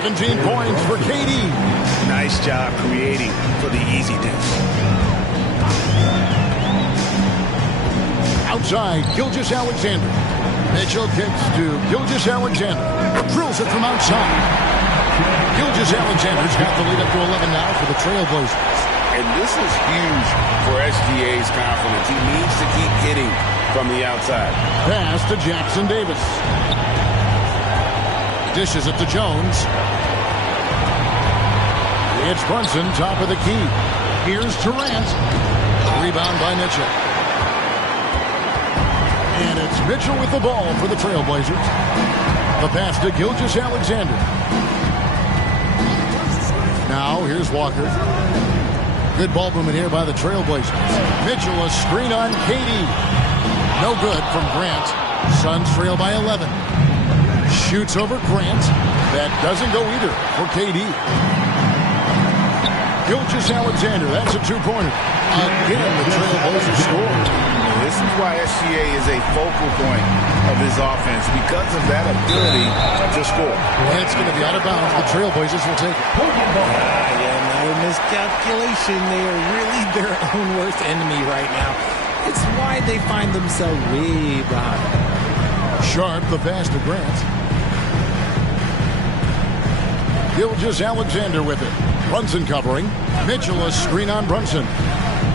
17 points for KD. Nice job creating for the easy deuce. Outside, Gilgeous-Alexander. Mitchell kicks to Gilgeous-Alexander. Drills it from outside. Gilgeous-Alexander's got the lead up to 11 now for the Trailblazers. And this is huge for SGA's confidence. He needs to keep hitting from the outside. Pass to Jackson Davis. Dishes it to Jones. It's Brunson, top of the key. Here's Durant. Rebound by Mitchell. And it's Mitchell with the ball for the Trailblazers. The pass to Gilgeous-Alexander. Now here's Walker. Good ball movement here by the Trailblazers. Mitchell, a screen on KD. No good from Grant. Suns trail by 11. Shoots over Grant. That doesn't go either for KD. Gilgeous-Alexander, that's a two-pointer. Again, the Trailblazers score. This is why SGA is a focal point of his offense, because of that ability to score. And it's going to be out of bounds. The Trailblazers will take it. Another miscalculation. They are really their own worst enemy right now. It's why they find themselves way behind. Sharp, the pass to Grant. Gilgeous-Alexander with it. Brunson covering. Mitchell, a screen on Brunson.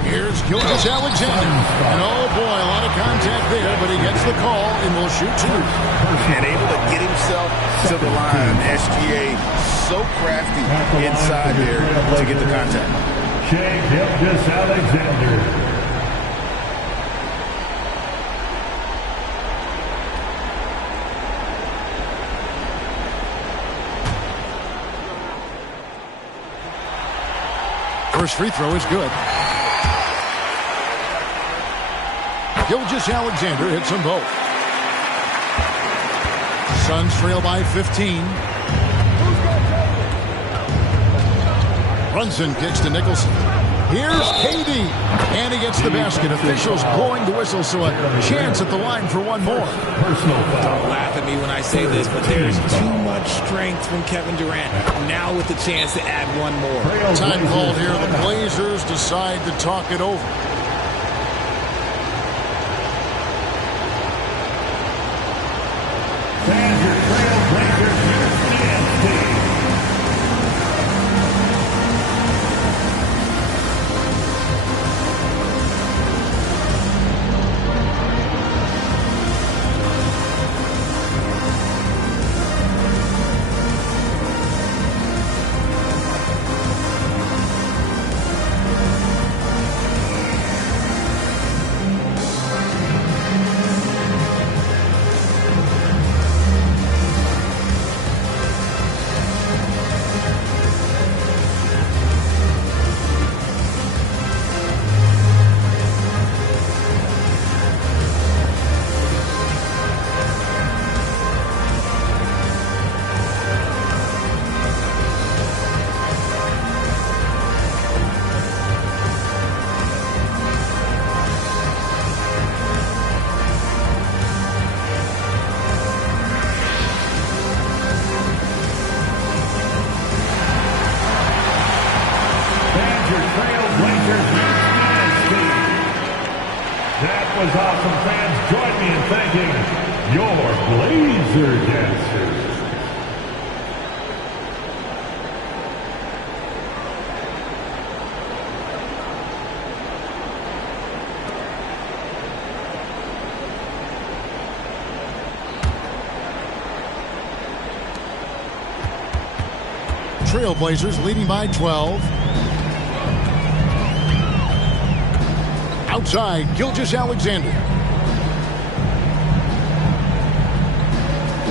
Here's Gilgeous-Alexander. And oh boy, a lot of contact there, but he gets the call and will shoot two. And able to get himself to the line. SGA so crafty inside there to get the contact. Gilgeous-Alexander. First free throw is good. Gilgeous-Alexander hits them both. Suns trail by 15. Brunson kicks to Nicholson. Here's KD. And he gets the basket. Officials blowing the whistle, so a chance at the line for one more. Don't laugh at me when I say this, but there's too much strength from Kevin Durant. Now with the chance to add one more. Time called here. The Blazers decide to talk it over. That was awesome, fans. Join me in thanking your Blazer dancers. Trailblazers leading by 12. Outside, Gilgeous-Alexander.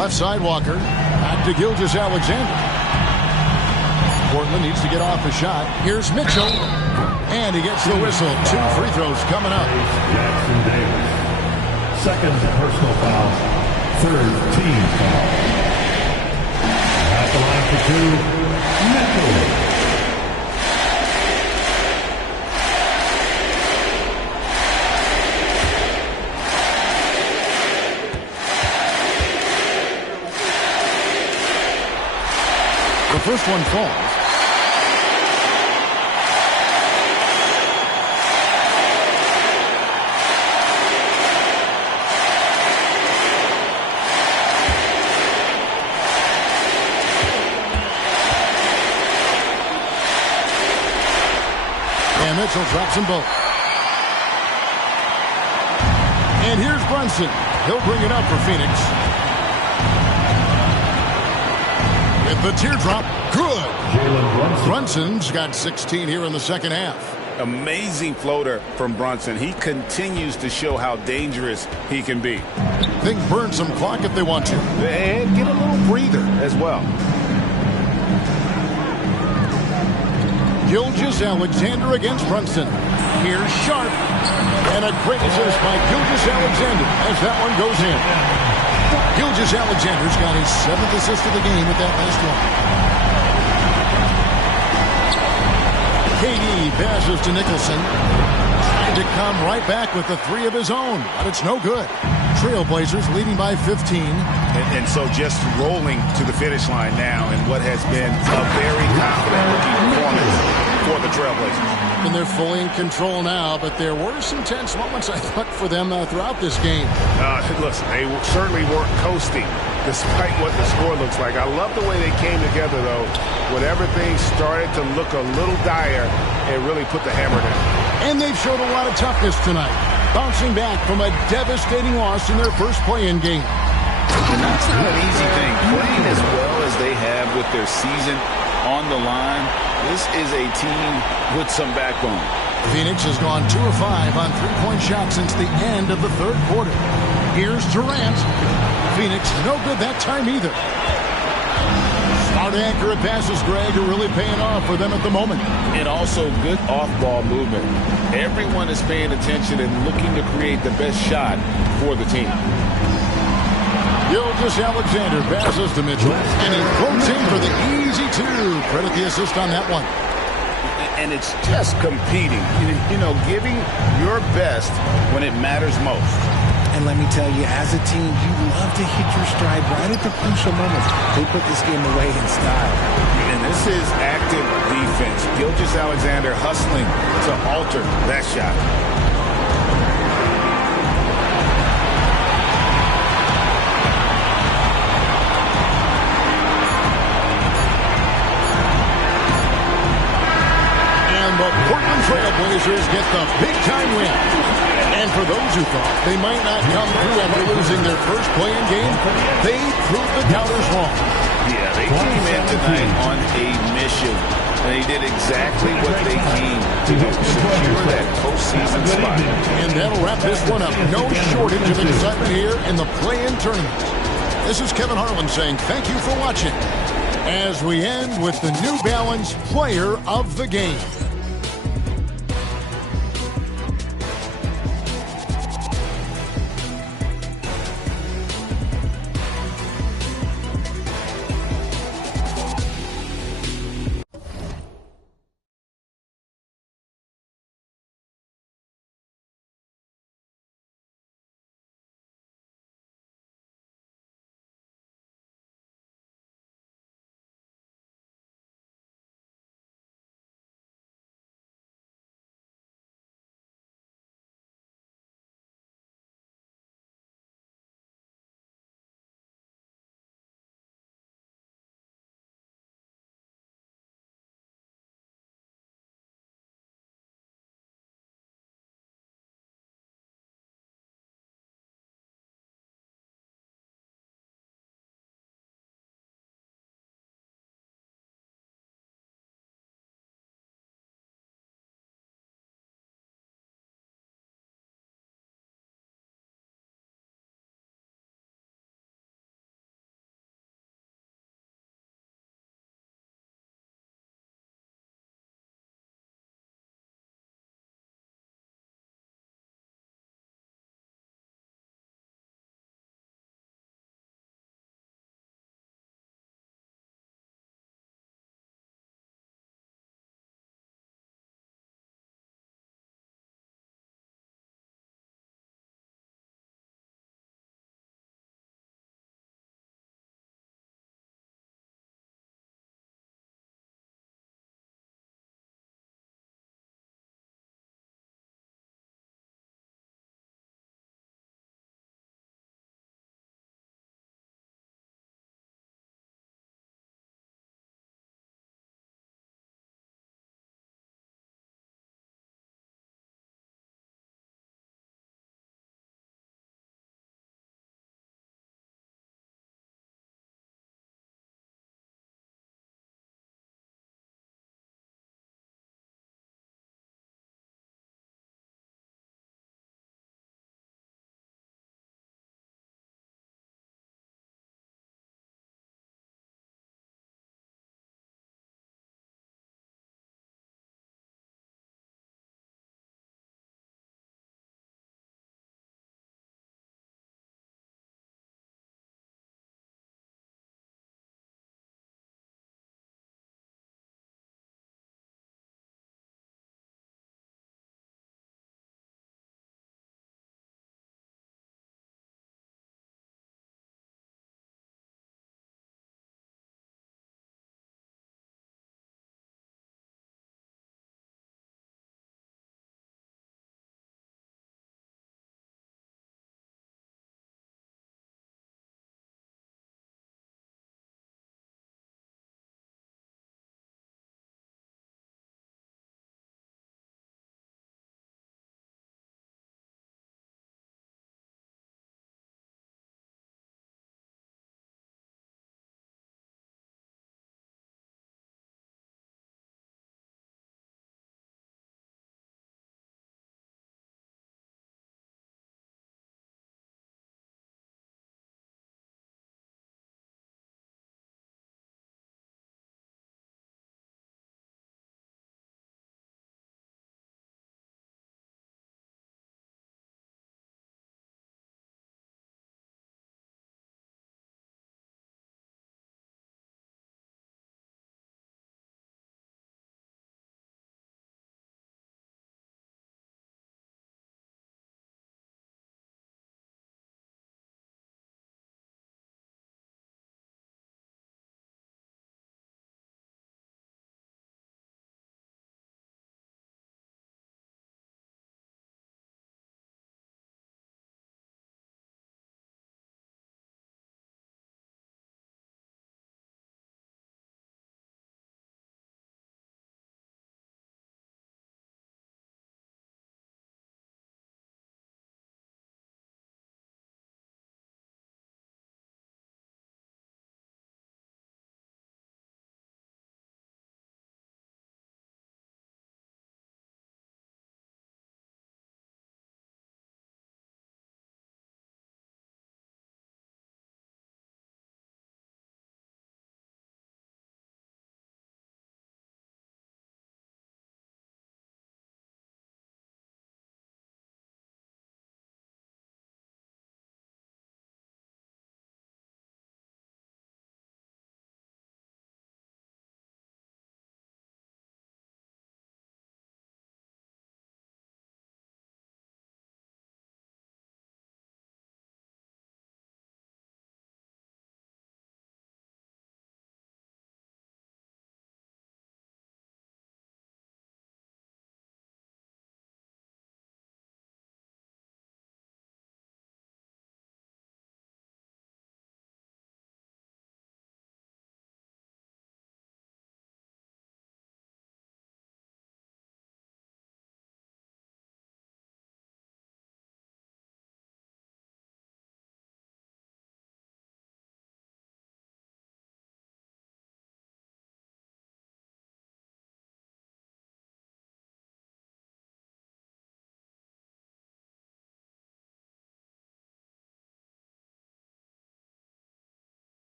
Left side, Walker. Back to Gilgeous-Alexander. Portland needs to get off a shot. Here's Mitchell. And he gets the whistle. 2 free throws coming up. Jackson Davis. Second personal foul. Third team foul. At the line for 2, Mitchell. The first one falls. And Mitchell drops them both. And here's Brunson. He'll bring it up for Phoenix. With the teardrop, good. Brunson's got 16 here in the second half. Amazing floater from Brunson. He continues to show how dangerous he can be. They can burn some clock if they want to. And get a little breather as well. Gilgeous-Alexander against Brunson. Here's Sharp. And a great assist by Gilgeous-Alexander as that one goes in. Gilgeous-Alexander's got his 7th assist of the game with that last one. KD passes to Nicholson. Trying to come right back with the 3 of his own, but it's no good. Trailblazers leading by 15. And so just rolling to the finish line now in what has been a very confident-looking performance for the Trailblazers. And they're fully in control now, but there were some tense moments, I thought, for them throughout this game. Listen, they certainly weren't coasting despite what the score looks like. I love the way they came together, though. When everything started to look a little dire, it really put the hammer down. And they've showed a lot of toughness tonight, bouncing back from a devastating loss in their first play-in game. And that's not an easy thing. Playing as well as they have with their season on the line, this is a team with some backbone. Phoenix has gone 2 of 5 on three-point shots since the end of the third quarter. Here's Durant. Phoenix no good that time either. Smart accurate passes, Greg, are really paying off for them at the moment. And also good off-ball movement. Everyone is paying attention and looking to create the best shot for the team. Gilgeous-Alexander passes to Mitchell, and he floats in for the easy 2. Credit the assist on that one. And it's just competing, giving your best when it matters most. And let me tell you, as a team, you love to hit your stride right at the crucial moments. They put this game away in style. And this is active defense. Gilgeous-Alexander hustling to alter that shot. The Portland Trailblazers get the big-time win. And for those who thought they might not come through after losing their first play-in game, they proved the doubters wrong. Yeah, they came in tonight on a mission. And they did exactly what they came to do, secure that postseason spot. And that'll wrap this one up. No shortage of excitement here in the play-in tournament. This is Kevin Harlan saying thank you for watching as we end with the New Balance Player of the Game.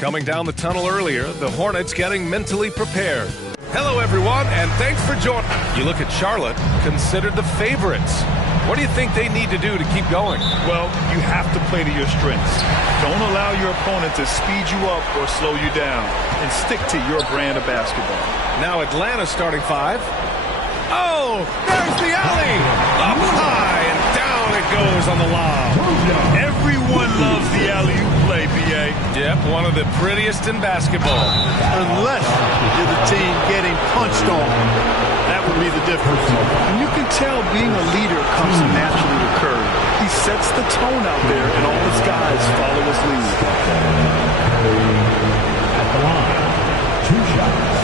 Coming down the tunnel earlier, the Hornets getting mentally prepared. Hello, everyone, and thanks for joining. You look at Charlotte, considered the favorites. What do you think they need to do to keep going? Well, you have to play to your strengths. Don't allow your opponent to speed you up or slow you down, and stick to your brand of basketball. Now Atlanta starting five. Oh, there's the alley. Up high and down it goes on the lob. Everyone loves the alley-oop play, B.A. Yep, one of the prettiest in basketball. Unless you're the team getting punched on. That would be the difference. And you can tell being a leader comes naturally to Curry. He sets the tone out there, and all his guys follow his lead. At the line, 2 shots.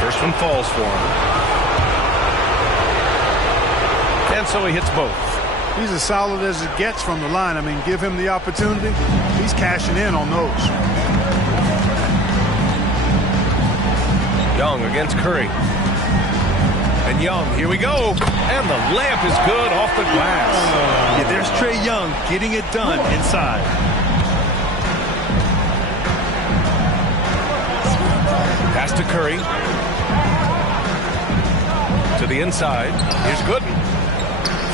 First one falls for him. And so he hits both. He's as solid as it gets from the line. I mean, give him the opportunity. He's cashing in on those. Young against Curry. And Young, here we go. And the layup is good off the glass. Yeah, there's Trae Young getting it done inside. Pass to Curry. To the inside. Here's Gooden.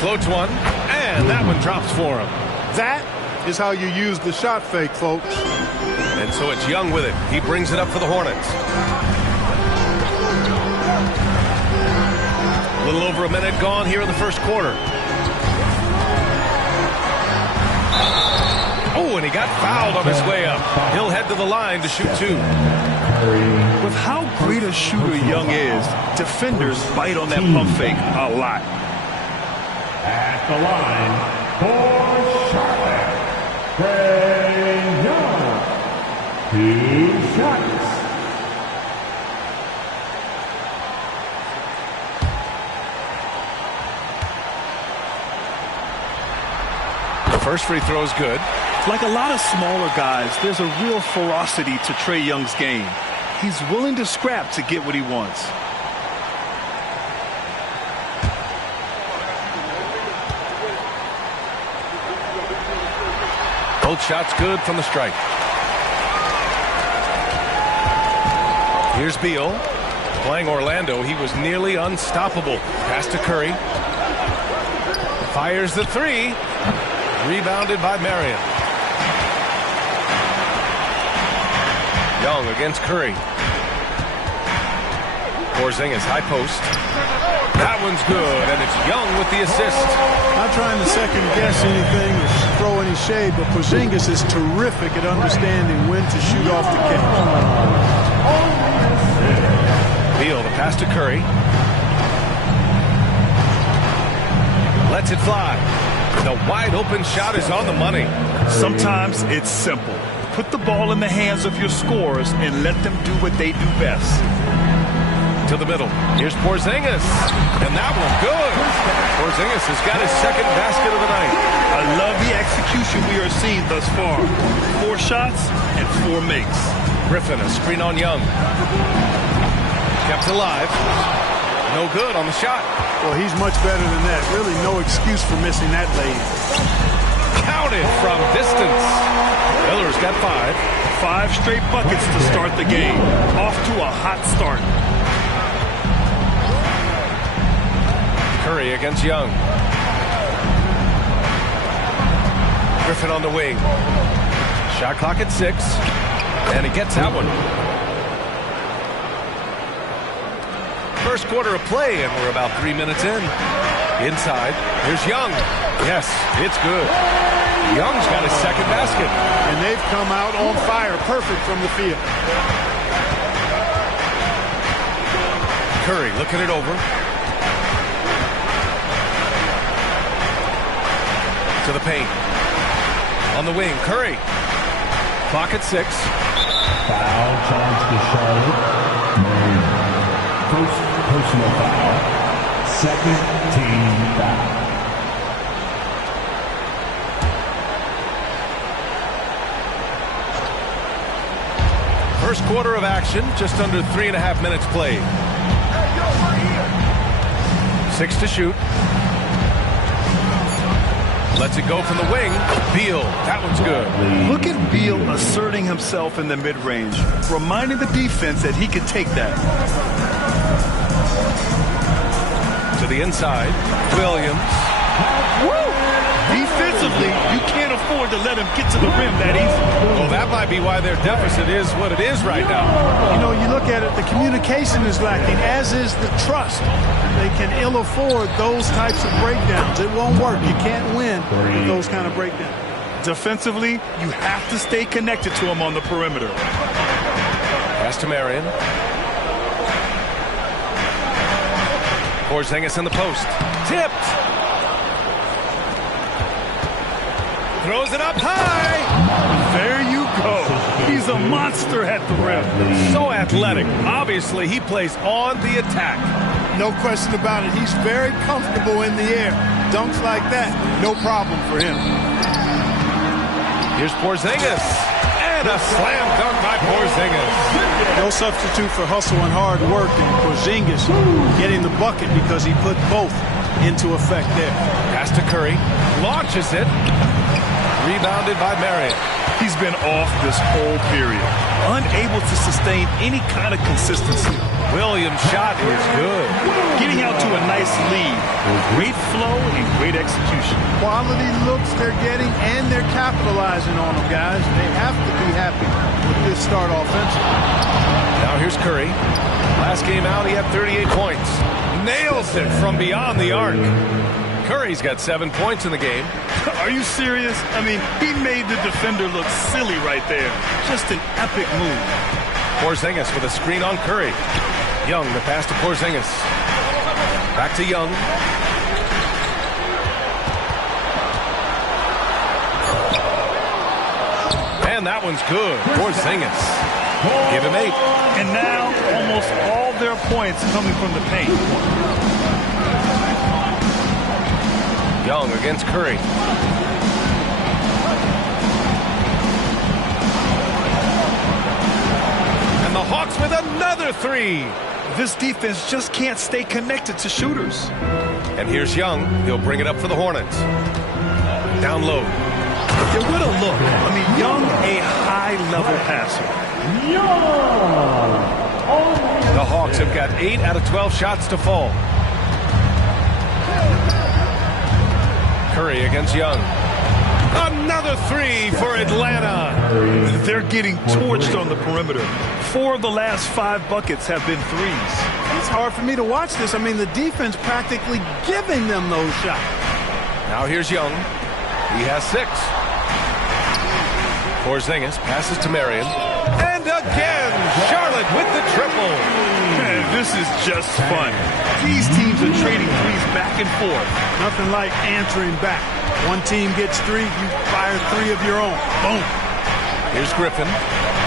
Floats one. And that one drops for him. That is how you use the shot fake, folks. And so it's Young with it. He brings it up for the Hornets. A little over a minute gone here in the first quarter. Oh, and he got fouled on his way up. He'll head to the line to shoot 2. With how great a shooter Young is, defenders bite on that pump fake a lot. At the line for Charlotte, Trae Young. 2 shots. The first free throw is good. Like a lot of smaller guys, there's a real ferocity to Trae Young's game. He's willing to scrap to get what he wants. Both shots good from the stripe. Here's Beal. Playing Orlando, he was nearly unstoppable. Pass to Curry. Fires the 3. Rebounded by Marion. Young against Curry. Porzingis, high post. That one's good, and it's Young with the assist. Not trying to second guess anything or throw any shade, but Porzingis is terrific at understanding when to shoot off the catch. Beal, the pass to Curry. Lets it fly. The wide open shot is on the money. Sometimes it's simple. Put the ball in the hands of your scorers and let them do what they do best. To the middle. Here's Porzingis. And that one good. Porzingis has got his second basket of the night. I love the execution we are seeing thus far. 4 shots and 4 makes. Griffin, a screen on Young. Kept alive. No good on the shot. Well, he's much better than that. Really no excuse for missing that lane. Counted from distance. Miller's got 5. 5 straight buckets to start the game. Off to a hot start. Curry against Young. Griffin on the wing. Shot clock at 6. And he gets that one. First quarter of play, and we're about 3 minutes in. Inside. Here's Young. Yes, it's good. Young's got his second basket. And they've come out on fire. Perfect from the field. Curry looking it over. To the paint. On the wing, Curry. Clock at 6. Foul charge to Charlotte. First personal foul. Second team foul. First quarter of action, just under 3.5 minutes played. 6 to shoot. Lets it go from the wing. Beal, that one's good. Look at Beal asserting himself in the mid-range, reminding the defense that he could take that. To the inside, Williams. Woo! Defensively, you can't afford to let him get to the rim that easy. Well, that might be why their deficit is what it is right now. You know, you look at it, the communication is lacking, as is the trust. They can ill afford those types of breakdowns. It won't work. You can't win with those kind of breakdowns. Defensively, you have to stay connected to him on the perimeter. Pass to Marion. Porzingis in the post. Tipped. Throws it up high. There you go. He's a monster at the rim. So athletic. Obviously, he plays on the attack. No question about it. He's very comfortable in the air. Dunks like that, no problem for him. Here's Porzingis. And a slam dunk by Porzingis. No substitute for hustle and hard work. And Porzingis getting the bucket because he put both into effect there. Pass to Curry. Launches it. Rebounded by Marion. He's been off this whole period. Unable to sustain any kind of consistency. Williams' shot is good. Getting out to a nice lead. Great flow and great execution. Quality looks they're getting, and they're capitalizing on them, guys. They have to be happy with this start offensively. Now here's Curry. Last game out, he had 38 points. Nails it from beyond the arc. Curry's got 7 points in the game. Are you serious? I mean, he made the defender look silly right there. Just an epic move. Porzingis with a screen on Curry. Young, the pass to Porzingis. Back to Young. And that one's good. Porzingis. Give him 8. And now almost all their points coming from the paint. Young against Curry. And the Hawks with another 3. This defense just can't stay connected to shooters. And here's Young. He'll bring it up for the Hornets. Down low. Yeah, what a look. I mean, Young, a high-level passer. The Hawks have got 8 out of 12 shots to fall. Curry against Young. Another 3 for Atlanta. They're getting torched on the perimeter. 4 of the last 5 buckets have been threes. It's hard for me to watch this. I mean, the defense practically giving them those shots. Now here's Young. He has 6. Porzingis passes to Marion. And again, Charlotte with the triple. Man, this is just fun. These teams are trading threes back and forth. Nothing like answering back. One team gets 3, you fire 3 of your own. Boom. Here's Griffin.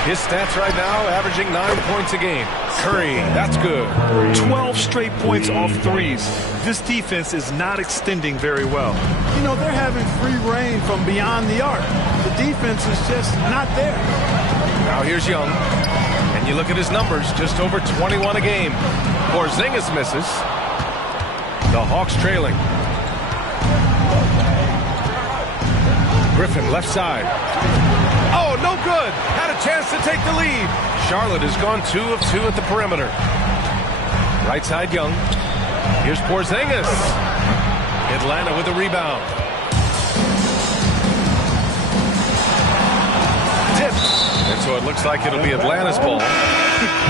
His stats right now averaging 9 points a game. Curry, that's good. 12 straight points off threes. This defense is not extending very well. You know, they're having free reign from beyond the arc. The defense is just not there. Now here's Young. And you look at his numbers, just over 21 a game. Porzingis misses. The Hawks trailing. Griffin left side. Oh, no good. Had a chance to take the lead. Charlotte has gone 2 of 2 at the perimeter. Right side Young. Here's Porzingis. Atlanta with the rebound. Tipped. And so it looks like it'll be Atlanta's ball.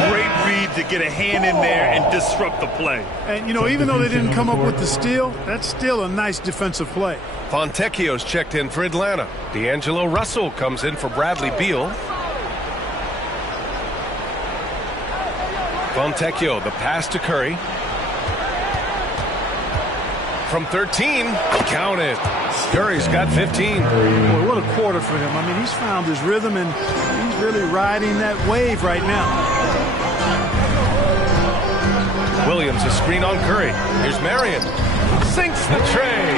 Great read to get a hand in there and disrupt the play. And, you know, even though they didn't come up with the steal, that's still a nice defensive play. Fontecchio's checked in for Atlanta. D'Angelo Russell comes in for Bradley Beal. Fontecchio, the pass to Curry. From 13, count it. Curry's got 15. Boy, what a quarter for him. I mean, he's found his rhythm, and he's really riding that wave right now. Williams, a screen on Curry. Here's Marion. Sinks the tray.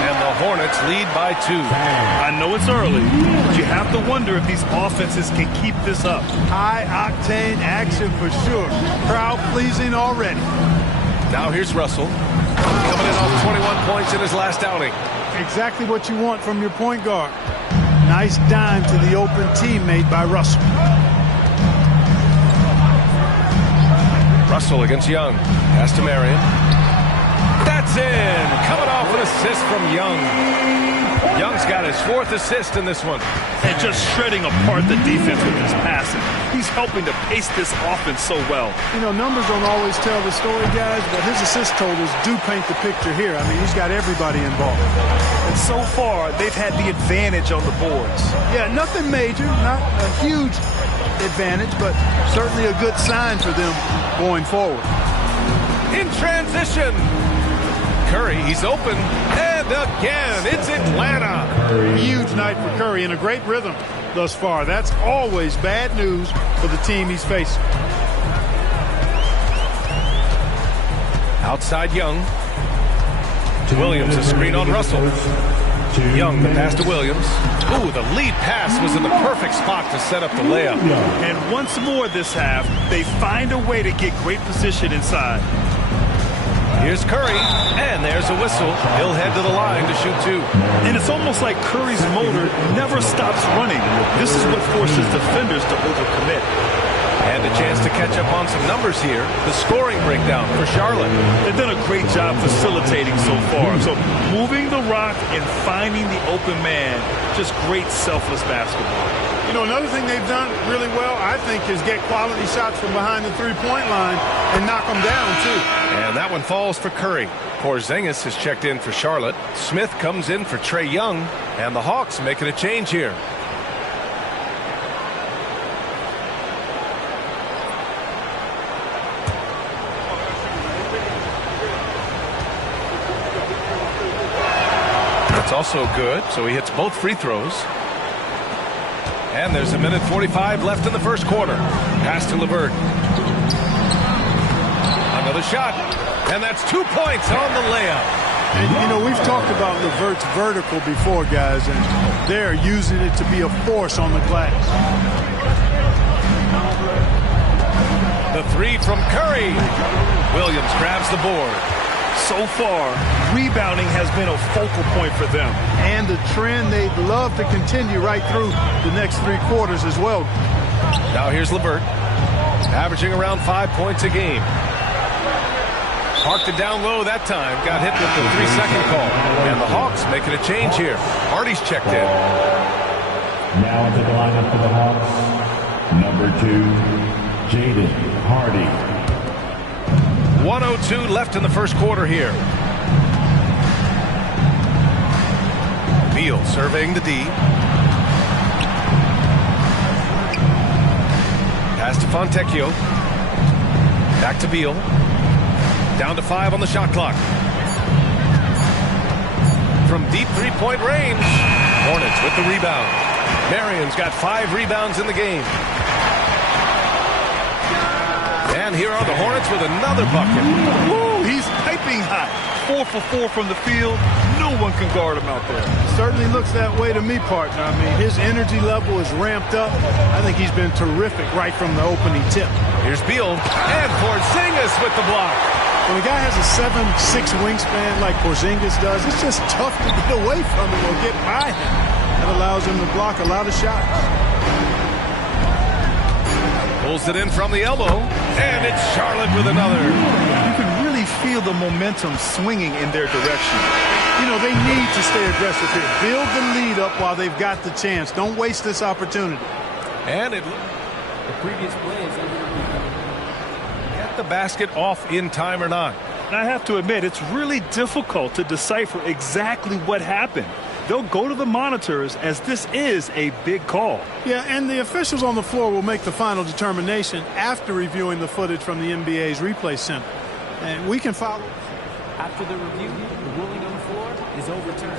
And the Hornets lead by 2. I know it's early, but you have to wonder if these offenses can keep this up. High-octane action for sure. Crowd-pleasing already. Now here's Russell, coming in off 21 points in his last outing. Exactly what you want from your point guard. Nice dime to the open teammate by Russell. Russell against Young. Pass to Marion. That's in. Coming off an assist from Young. Young's got his 4th assist in this one. And just shredding apart the defense with his passing. He's helping to pace this offense so well. You know, numbers don't always tell the story, guys, but his assist totals do paint the picture here. I mean, he's got everybody involved. And so far, they've had the advantage on the boards. Yeah, nothing major, not a huge advantage, but certainly a good sign for them going forward. In transition. Curry, he's open. And again, it's Atlanta. Huge night for Curry and a great rhythm thus far. That's always bad news for the team he's facing. Outside Young. Williams, a screen on Russell. Young, the pass to Williams. Ooh, the lead pass was in the perfect spot to set up the layup. And once more this half, they find a way to get great position inside. Here's Curry, and there's a whistle. He'll head to the line to shoot 2. And it's almost like Curry's motor never stops running. This is what forces defenders to overcommit. And a chance to catch up on some numbers here. The scoring breakdown for Charlotte. They've done a great job facilitating so far. So moving the rock and finding the open man, just great selfless basketball. You know, another thing they've done really well, I think, is get quality shots from behind the three-point line and knock them down, too. And that one falls for Curry. Porzingis has checked in for Charlotte. Smith comes in for Trae Young. And the Hawks making a change here. That's also good, so he hits both free throws. And there's 1:45 left in the first quarter. Pass to LeVert. Another shot. And that's 2 points on the layup. And, you know, we've talked about LeVert's vertical before, guys, and they're using it to be a force on the glass. The 3 from Curry. Williams grabs the board. So far, rebounding has been a focal point for them. And the trend they'd love to continue right through the next 3 quarters as well. Now here's LeVert, averaging around 5 points a game. Parked it down low that time, got hit with the 3-second call. And the Hawks making a change here. Hardy's checked in. Now into the lineup for the Hawks, number 2, Jaden Hardy. 1:02 left in the first quarter here. Beal surveying the D. Pass to Fontecchio. Back to Beal. Down to 5 on the shot clock. From deep three-point range. Hornets with the rebound. Marion's got 5 rebounds in the game. And here are the Hornets with another bucket. Woo, he's piping hot. 4 for 4 from the field. No one can guard him out there. Certainly looks that way to me, partner. I mean, his energy level is ramped up. I think he's been terrific right from the opening tip. Here's Beal. And Porzingis with the block. When a guy has a 7'6" wingspan like Porzingis does, it's just tough to get away from him or get by him. That allows him to block a lot of shots. Pulls it in from the elbow, and it's Charlotte with another. You can really feel the momentum swinging in their direction. You know, they need to stay aggressive here. Build the lead up while they've got the chance. Don't waste this opportunity. And the previous play is get the basket off in time or not. And I have to admit, it's really difficult to decipher exactly what happened. They'll go to the monitors as this is a big call. Yeah, and the officials on the floor will make the final determination after reviewing the footage from the NBA's replay center. And we can follow. After the review, the ruling on the floor is overturned.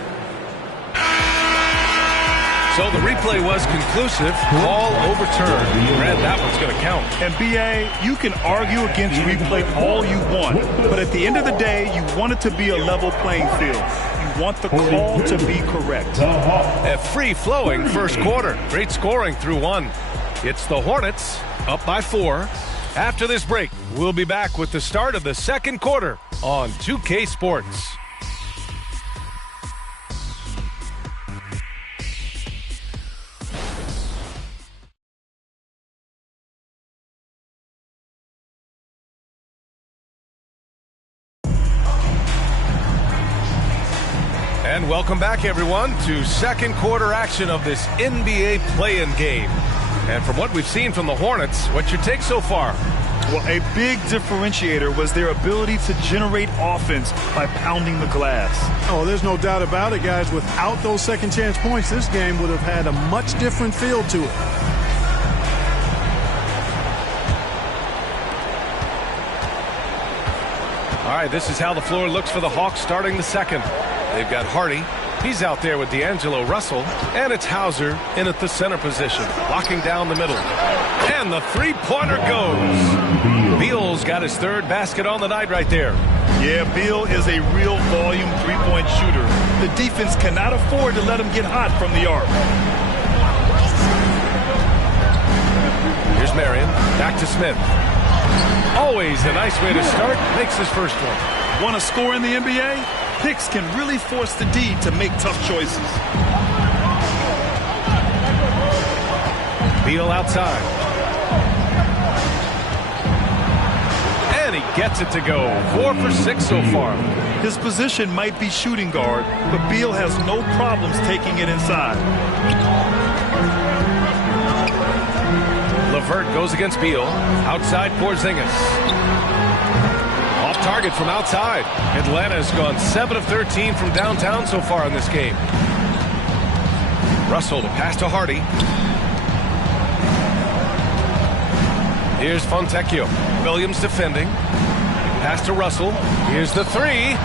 So the replay was conclusive, all overturned. Red, that one's going to count. And BA, you can argue against replay all you want, but at the end of the day, you want it to be a level playing field. You want the call to be correct. A free-flowing first quarter. Great scoring through one. It's the Hornets up by 4. After this break, we'll be back with the start of the second quarter on 2K Sports. And welcome back, everyone, to second quarter action of this NBA play-in game. And from what we've seen from the Hornets, what's your take so far? Well, a big differentiator was their ability to generate offense by pounding the glass. Oh, there's no doubt about it, guys. Without those second chance points, this game would have had a much different feel to it. All right, this is how the floor looks for the Hawks starting the second. They've got Hardy. He's out there with D'Angelo Russell. And it's Hauser in at the center position, locking down the middle. And the three-pointer goes. Beal's got his third basket on the night right there. Yeah, Beal is a real volume three-point shooter. The defense cannot afford to let him get hot from the arc. Here's Marion. Back to Smith. Always a nice way to start. Makes his first one. Want to score in the NBA? Picks can really force the D to make tough choices. Beal outside. And he gets it to go. 4 for 6 so far. His position might be shooting guard, but Beal has no problems taking it inside. LeVert goes against Beal. Outside Porzingis. Off target from outside. Atlanta's gone 7 of 13 from downtown so far in this game. Russell to pass to Hardy. Here's Fontecchio. Williams defending. Pass to Russell. Here's the three.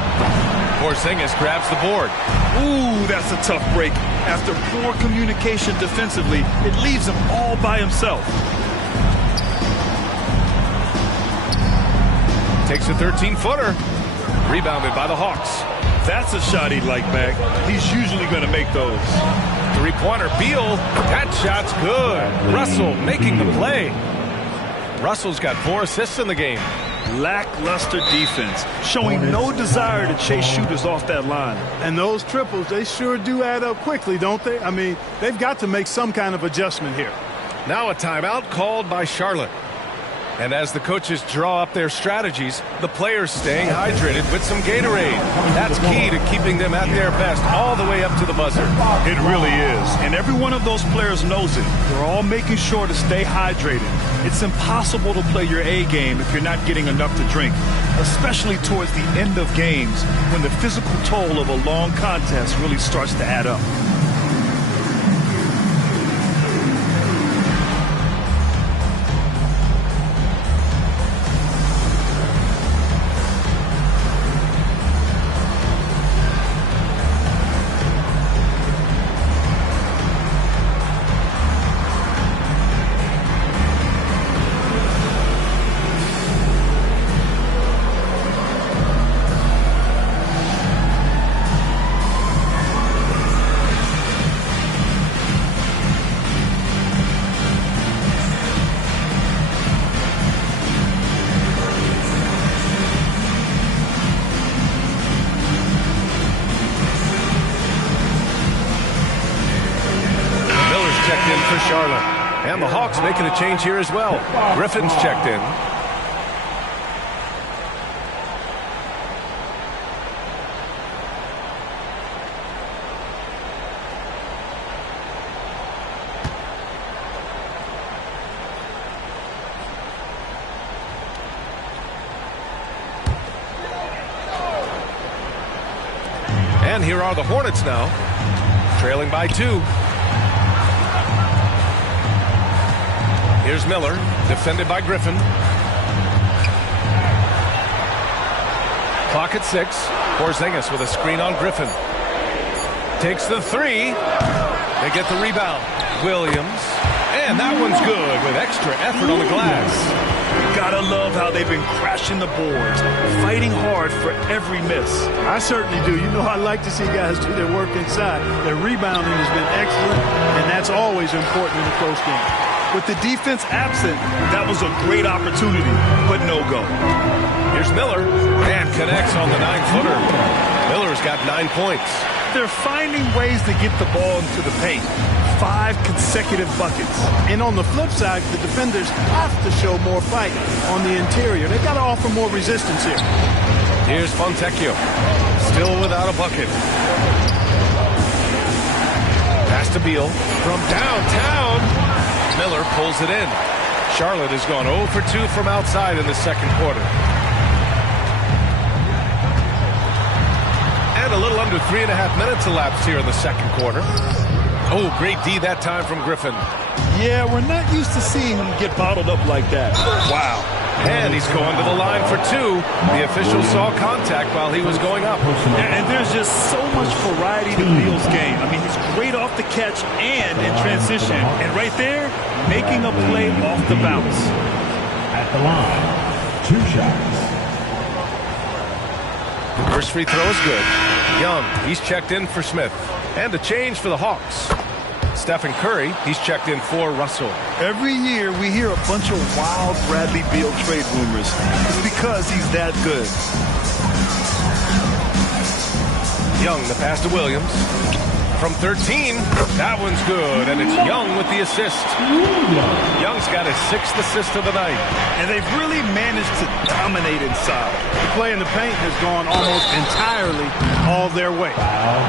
Porzingis grabs the board. Ooh, that's a tough break. After poor communication defensively, it leaves him all by himself. Takes a 13-footer. Rebounded by the Hawks. That's a shot he'd like back. He's usually going to make those. Three-pointer. Beal. That shot's good. Russell making the play. Russell's got 4 assists in the game. Lackluster defense, showing no desire to chase shooters off that line. And those triples, they sure do add up quickly, don't they? I mean, they've got to make some kind of adjustment here. Now a timeout called by Charlotte. And as the coaches draw up their strategies, the players staying hydrated with some Gatorade. That's key to keeping them at their best all the way up to the buzzer. It really is. And every one of those players knows it. They're all making sure to stay hydrated. It's impossible to play your A game if you're not getting enough to drink, especially towards the end of games when the physical toll of a long contest really starts to add up. For Charlotte. And the Hawks making a change here as well. Griffin's checked in. And here are the Hornets now, trailing by 2. Here's Miller, defended by Griffin. Clock at 6. Porzingis with a screen on Griffin. Takes the 3. They get the rebound. Williams. And that one's good with extra effort on the glass. Gotta love how they've been crashing the boards, fighting hard for every miss. I certainly do. You know, I like to see guys do their work inside. Their rebounding has been excellent, and that's always important in a close game. With the defense absent, that was a great opportunity, but no go. Here's Miller, and connects on the 9-footer. Miller's got 9 points. They're finding ways to get the ball into the paint. 5 consecutive buckets. And on the flip side, the defenders have to show more fight on the interior. They've got to offer more resistance here. Here's Fontecchio, still without a bucket. Pass to Beal from downtown. Miller pulls it in. Charlotte has gone 0 for 2 from outside in the second quarter. And a little under 3.5 minutes elapsed here in the second quarter. Oh, great D that time from Griffin. Yeah, we're not used to seeing him get bottled up like that. Wow. And he's going to the line for 2. The official saw contact while he was going up. And there's just so much variety to Beal's game. I mean, he's great off the catch and in transition. And right there, making a play off the bounce. At the line, 2 shots. First free throw is good. Young, he's checked in for Smith. And a change for the Hawks. Stephen Curry, he's checked in for Russell. Every year we hear a bunch of wild Bradley Beal trade rumors. It's because he's that good. Young, the pass to Williams. From 13, that one's good, and it's Young with the assist. Young's got his 6th assist of the night. And they've really managed to dominate inside. The play in the paint has gone almost entirely all their way.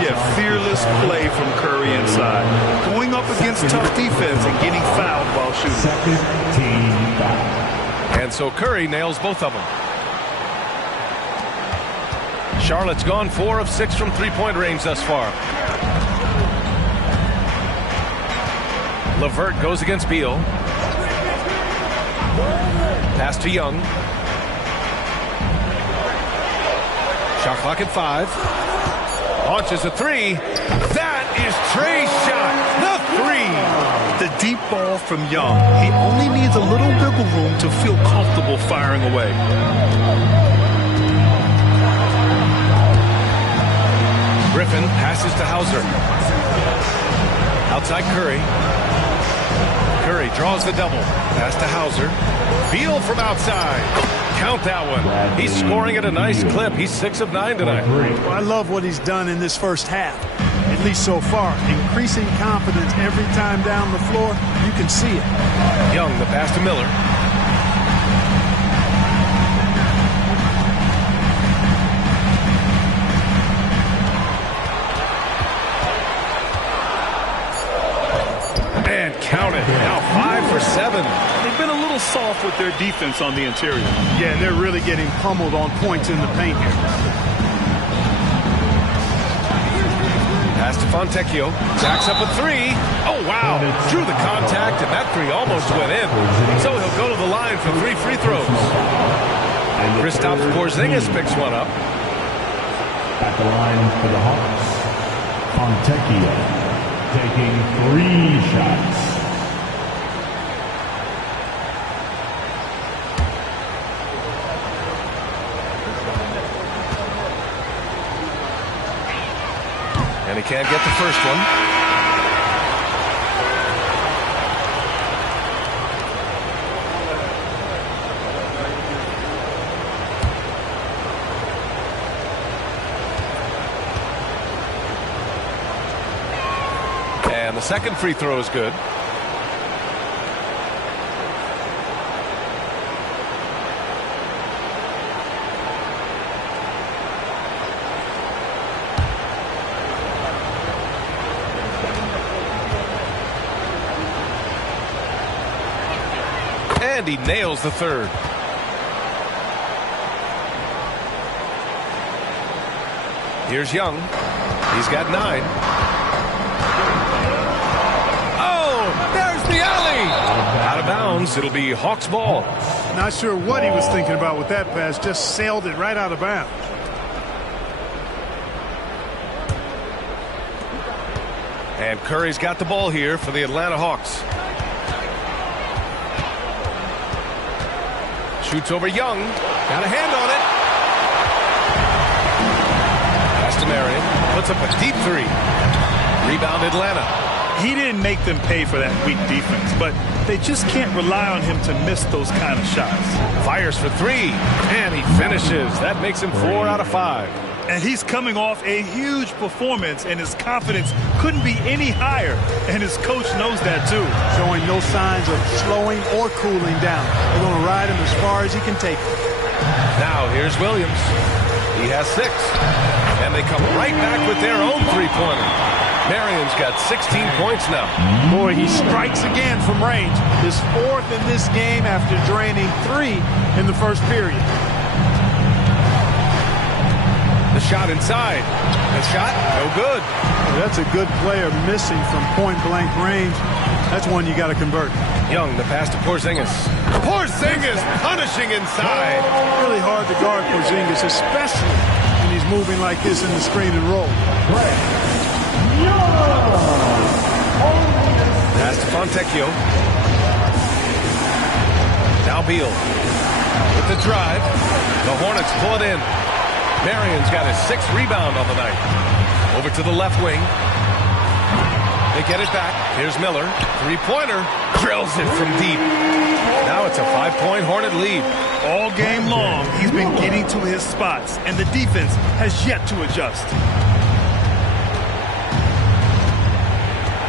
Yeah, fearless play from Curry inside. Going up against tough defense and getting fouled while shooting. Second team foul. And so Curry nails both of them. Charlotte's gone 4 of 6 from three-point range thus far. LeVert goes against Beal. Pass to Young. Shot clock at 5. Launches a 3. That is Trey's shot. The 3. The deep ball from Young. He only needs a little wiggle room to feel comfortable firing away. Griffin passes to Hauser. Outside Curry. Curry draws the double. Pass to Hauser. Beal from outside. Count that one. He's scoring at a nice clip. He's 6 of 9 tonight. Well, I love what he's done in this first half, at least so far. Increasing confidence every time down the floor. You can see it. Young, the pass to Miller. And count it. Now 5 for 7. They've been a little soft with their defense on the interior. Yeah, and they're really getting pummeled on points in the paint here. Pass to Fontecchio. Jacks up a 3. Oh, wow. Drew the contact, and that 3 almost went in. So he'll go to the line for 3 free throws. Kristaps Porzingis picks one up. At the line for the Hawks, Fontecchio taking 3 shots. And he can't get the first one. And the second free throw is good. And he nails the third. Here's Young. He's got 9. Oh, there's the alley. Out of bounds. It'll be Hawks ball. Not sure what he was thinking about with that pass. Just sailed it right out of bounds. And Curry's got the ball here for the Atlanta Hawks. Shoots over Young. Got a hand on it. Pass to Marion. Puts up a deep three. Rebound Atlanta. He didn't make them pay for that weak defense, but they just can't rely on him to miss those kind of shots. Fires for three, and he finishes. That makes him 4 out of 5. And he's coming off a huge performance, and his confidence couldn't be any higher, and his coach knows that too. Showing no signs of slowing or cooling down. They're going to ride him as far as he can take him. Now here's Williams. He has 6, and they come right back with their own three-pointer. Marion's got 16 points now. Boy, he strikes again from range. His 4th in this game after draining 3 in the first period. The shot inside. The shot, no good. Well, that's a good player missing from point-blank range. That's one you got to convert. Young, the pass to Porzingis. Porzingis punishing inside. Really hard to guard Porzingis, especially when he's moving like this in the screen and roll. Pass to Fontecchio. Now Beal with the drive. The Hornets pull it in. Marion's got his 6th rebound on the night. Over to the left wing. They get it back. Here's Miller. Three-pointer. Drills it from deep. Now it's a 5-point Hornet lead. All game long, he's been getting to his spots, and the defense has yet to adjust.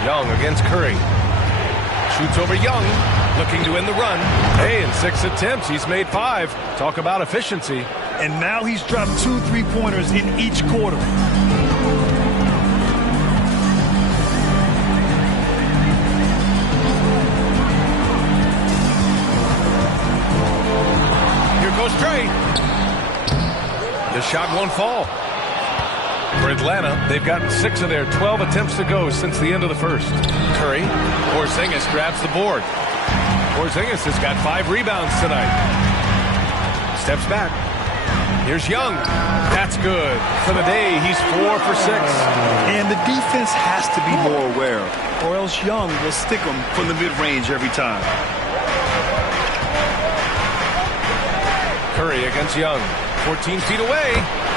Young against Curry. Shoots over Young. Looking to end the run. Hey, in 6 attempts, he's made 5. Talk about efficiency. And now he's dropped 2 3-pointers in each quarter. Here goes Trey. The shot won't fall. For Atlanta, they've gotten 6 of their 12 attempts to go since the end of the first. Curry, Porzingis grabs the board. Porzingis has got 5 rebounds tonight. Steps back. Here's Young. That's good. For the day, he's 4 for 6. And the defense has to be more aware, or else Young will stick them from the mid-range every time. Curry against Young. 14 feet away.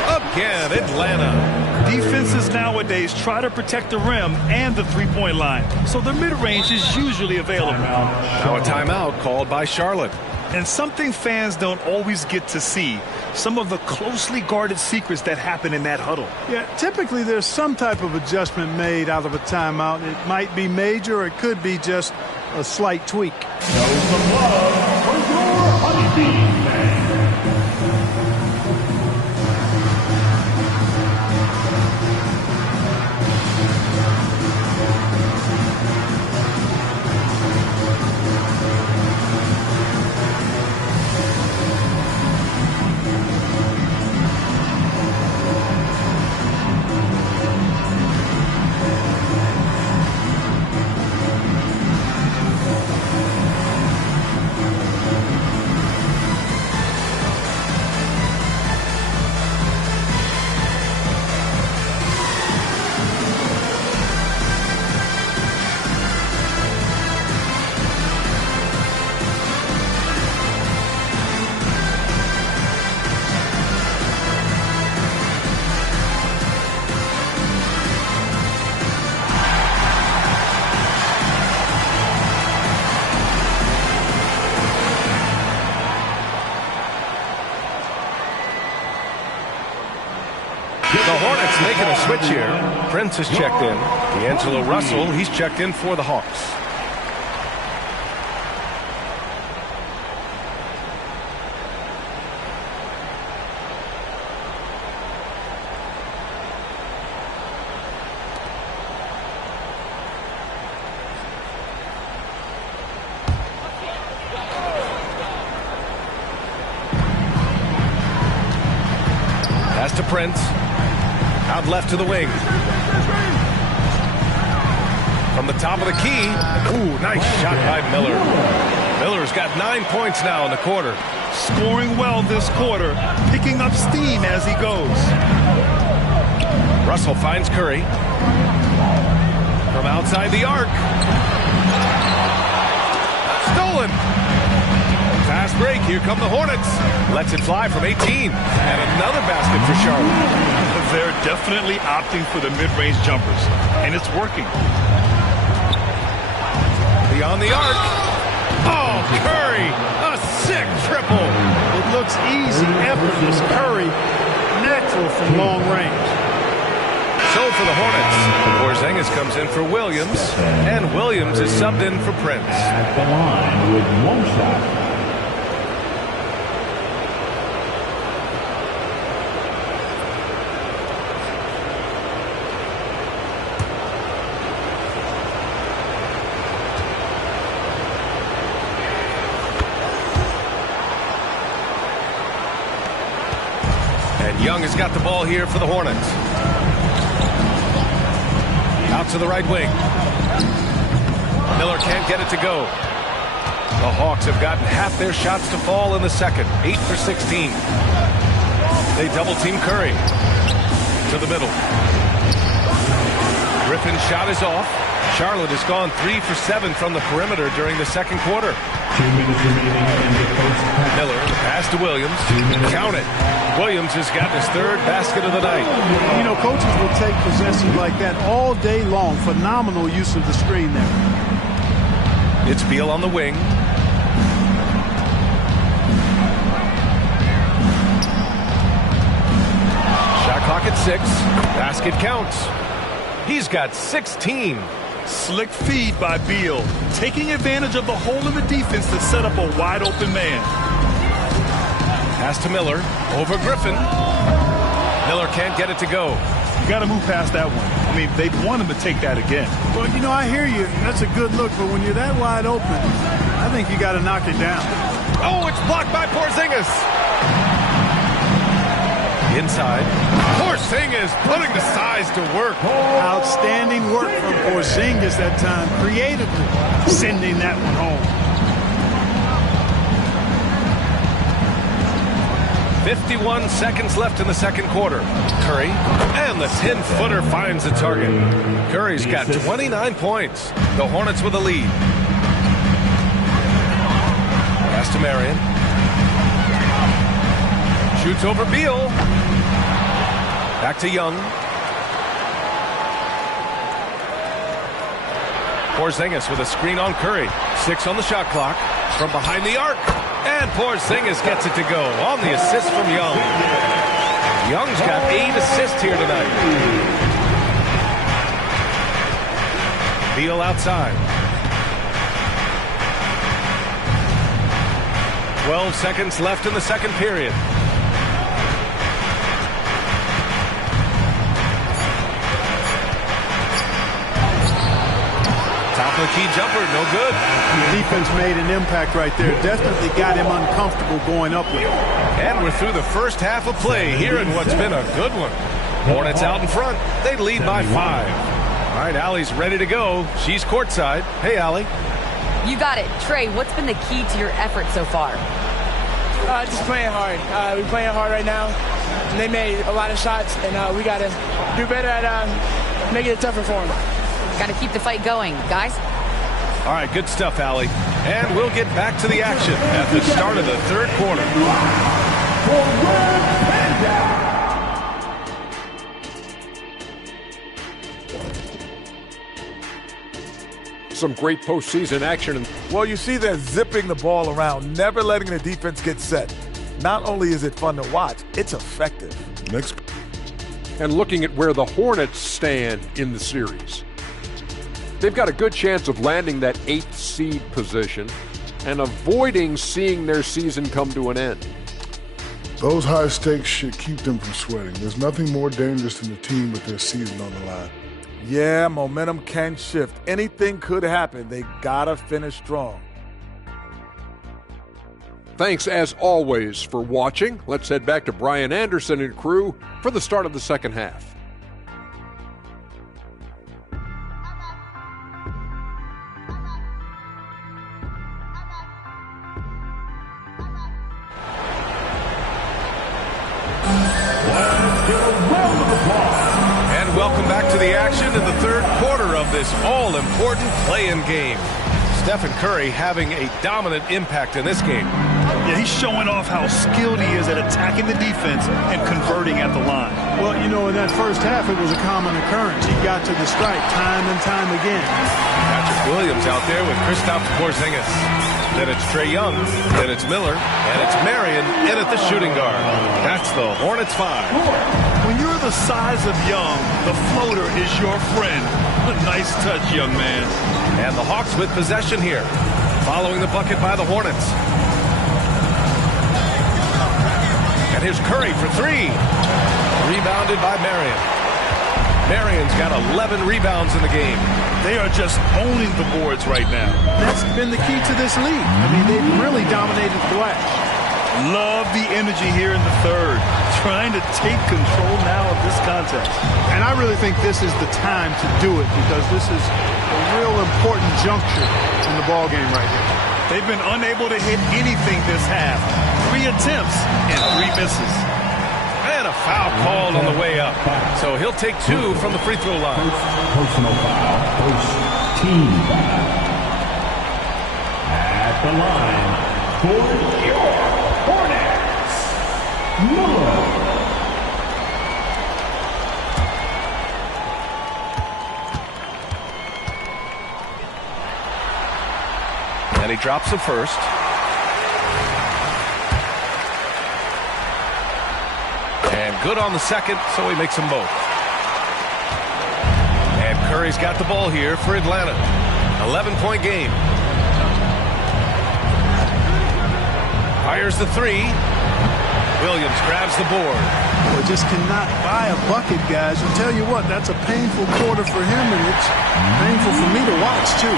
Again, Atlanta. Defenses nowadays try to protect the rim and the three-point line, so the mid-range is usually available. Now a timeout called by Charlotte. And something fans don't always get to see, some of the closely guarded secrets that happen in that huddle. Yeah, typically there's some type of adjustment made out of a timeout. It might be major, or it could be just a slight tweak. Show some love for your Honeybee fans. The Hornets making a switch here. Prince has checked in. D'Angelo Russell, he's checked in for the Hawks. Pass to Prince. Out left to the wing. From the top of the key. Ooh, nice shot by Miller. Miller's got 9 points now in the quarter. Scoring well this quarter, picking up steam as he goes. Russell finds Curry. From outside the arc. Stolen. Fast break Here come the Hornets. Lets it fly from 18. And another basket for Charlotte. They're definitely opting for the mid-range jumpers, and it's working. Beyond the arc. Oh, Curry, a sick triple. It looks easy, effortless. Curry, natural from long range. So for the Hornets, Porzingis comes in for Williams, and Williams is subbed in for Prince. At the line with one shot. Young has got the ball here for the Hornets. Out to the right wing. Miller can't get it to go. The Hawks have gotten half their shots to fall in the second. 8 for 16. They double team Curry. To the middle. Griffin's shot is off. Charlotte has gone 3 for 7 from the perimeter during the second quarter. 2 minutes remaining in the first half. Miller, pass to Williams. Count it. Williams has got his third basket of the night. You know, coaches will take possessions like that all day long. Phenomenal use of the screen there. It's Beal on the wing. Shot clock at 6. Basket counts. He's got 16. Slick feed by Beal, taking advantage of the hole in the defense to set up a wide open man. Pass to Miller, over Griffin. Miller can't get it to go. You got to move past that one. I mean, they want him to take that again. Well, you know, I hear you. That's a good look, but when you're that wide open, I think you got to knock it down. Oh, it's blocked by Porzingis. Inside. Porzingis putting the size to work. Outstanding work from Porzingis that time, creatively sending that one home. 51 seconds left in the second quarter. Curry, and the 10-footer finds the target. Curry's got 29 points. The Hornets with a lead. Pass to Marion. Shoots over Beal. Back to Young. Porzingis with a screen on Curry. 6 on the shot clock. From behind the arc. And Porzingis gets it to go on the assist from Young. Young's got 8 assists here tonight. Beal outside. 12 seconds left in the second period. Top of the key jumper, no good. The defense made an impact right there. Definitely got him uncomfortable going up with it. And we're through the first half of play here in what's been a good one. Hornets out in front. They lead by 5. All right, Allie's ready to go. She's courtside. Hey, Allie. You got it. Trey, what's been the key to your effort so far? Just playing hard. We're playing hard right now. They made a lot of shots, and we got to do better at making it tougher for them. Got to keep the fight going, guys. All right, good stuff, Allie. And we'll get back to the action at the start of the third quarter. Some great postseason action. Well, you see they're zipping the ball around, never letting the defense get set. Not only is it fun to watch, it's effective. Next. And looking at where the Hornets stand in the series. They've got a good chance of landing that 8th seed position and avoiding seeing their season come to an end. Those high stakes should keep them from sweating. There's nothing more dangerous than a team with their season on the line. Yeah, momentum can shift. Anything could happen. They gotta finish strong. Thanks, as always, for watching. Let's head back to Brian Anderson and crew for the start of the second half. And welcome back to the action in the third quarter of this all-important play-in game. Stephen Curry having a dominant impact in this game. Yeah, he's showing off how skilled he is at attacking the defense and converting at the line. Well, you know, in that first half, it was a common occurrence. He got to the stripe time and time again. Patrick Williams out there with Kristaps Porzingis. Then it's Trae Young. Then it's Miller. And it's Marion in at the shooting guard. That's the Hornets 5. When you're the size of Young, the floater is your friend. A nice touch, young man. And the Hawks with possession here, following the bucket by the Hornets. And here's Curry for 3. Rebounded by Marion. Marion's got 11 rebounds in the game. They are just owning the boards right now. That's been the key to this league. I mean, they've really dominated the glass. Love the energy here in the third. Trying to take control now of this contest. And I really think this is the time to do it because this is a real important juncture in the ball game right here. They've been unable to hit anything this half. 3 attempts and 3 misses. And a foul called on the way up. So he'll take 2 from the free throw line. Personal foul. First team foul. At the line for your Hornets, Miller. And he drops the first. And good on the second, so he makes them both. And Curry's got the ball here for Atlanta. 11-point game. Fires the 3. Williams grabs the board. Well, just cannot buy a bucket, guys. I tell you what, that's a painful quarter for him, and it's painful for me to watch, too.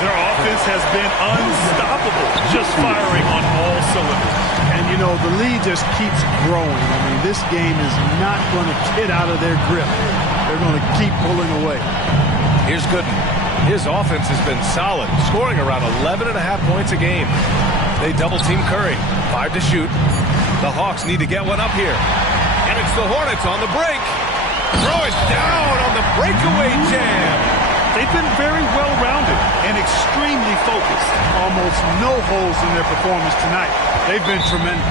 Their offense has been unstoppable, just firing on all cylinders. And, you know, the lead just keeps growing. I mean, this game is not going to get out of their grip. They're going to keep pulling away. Here's Gooden. His offense has been solid, scoring around 11.5 points a game. They double-team Curry. 5 to shoot. The Hawks need to get one up here. And it's the Hornets on the break. Throw it down on the breakaway jam. They've been very well-rounded and extremely focused. Almost no holes in their performance tonight. They've been tremendous.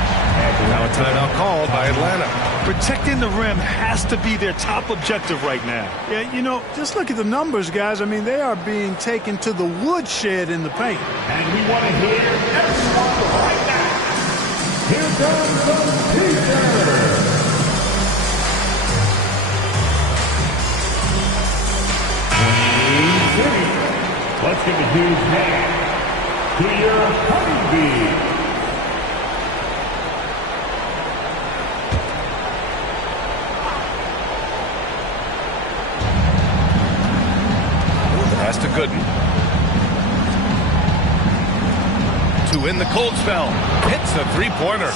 Now a timeout called by Atlanta. Protecting the rim has to be their top objective right now. Yeah, you know, just look at the numbers, guys. I mean, they are being taken to the woodshed in the paint. And we want to hear everyone right now. Here comes the teaser. Let's give a huge hand to your honeybees. Pass to Gooden. To win the cold spell. Hits a 3-pointer.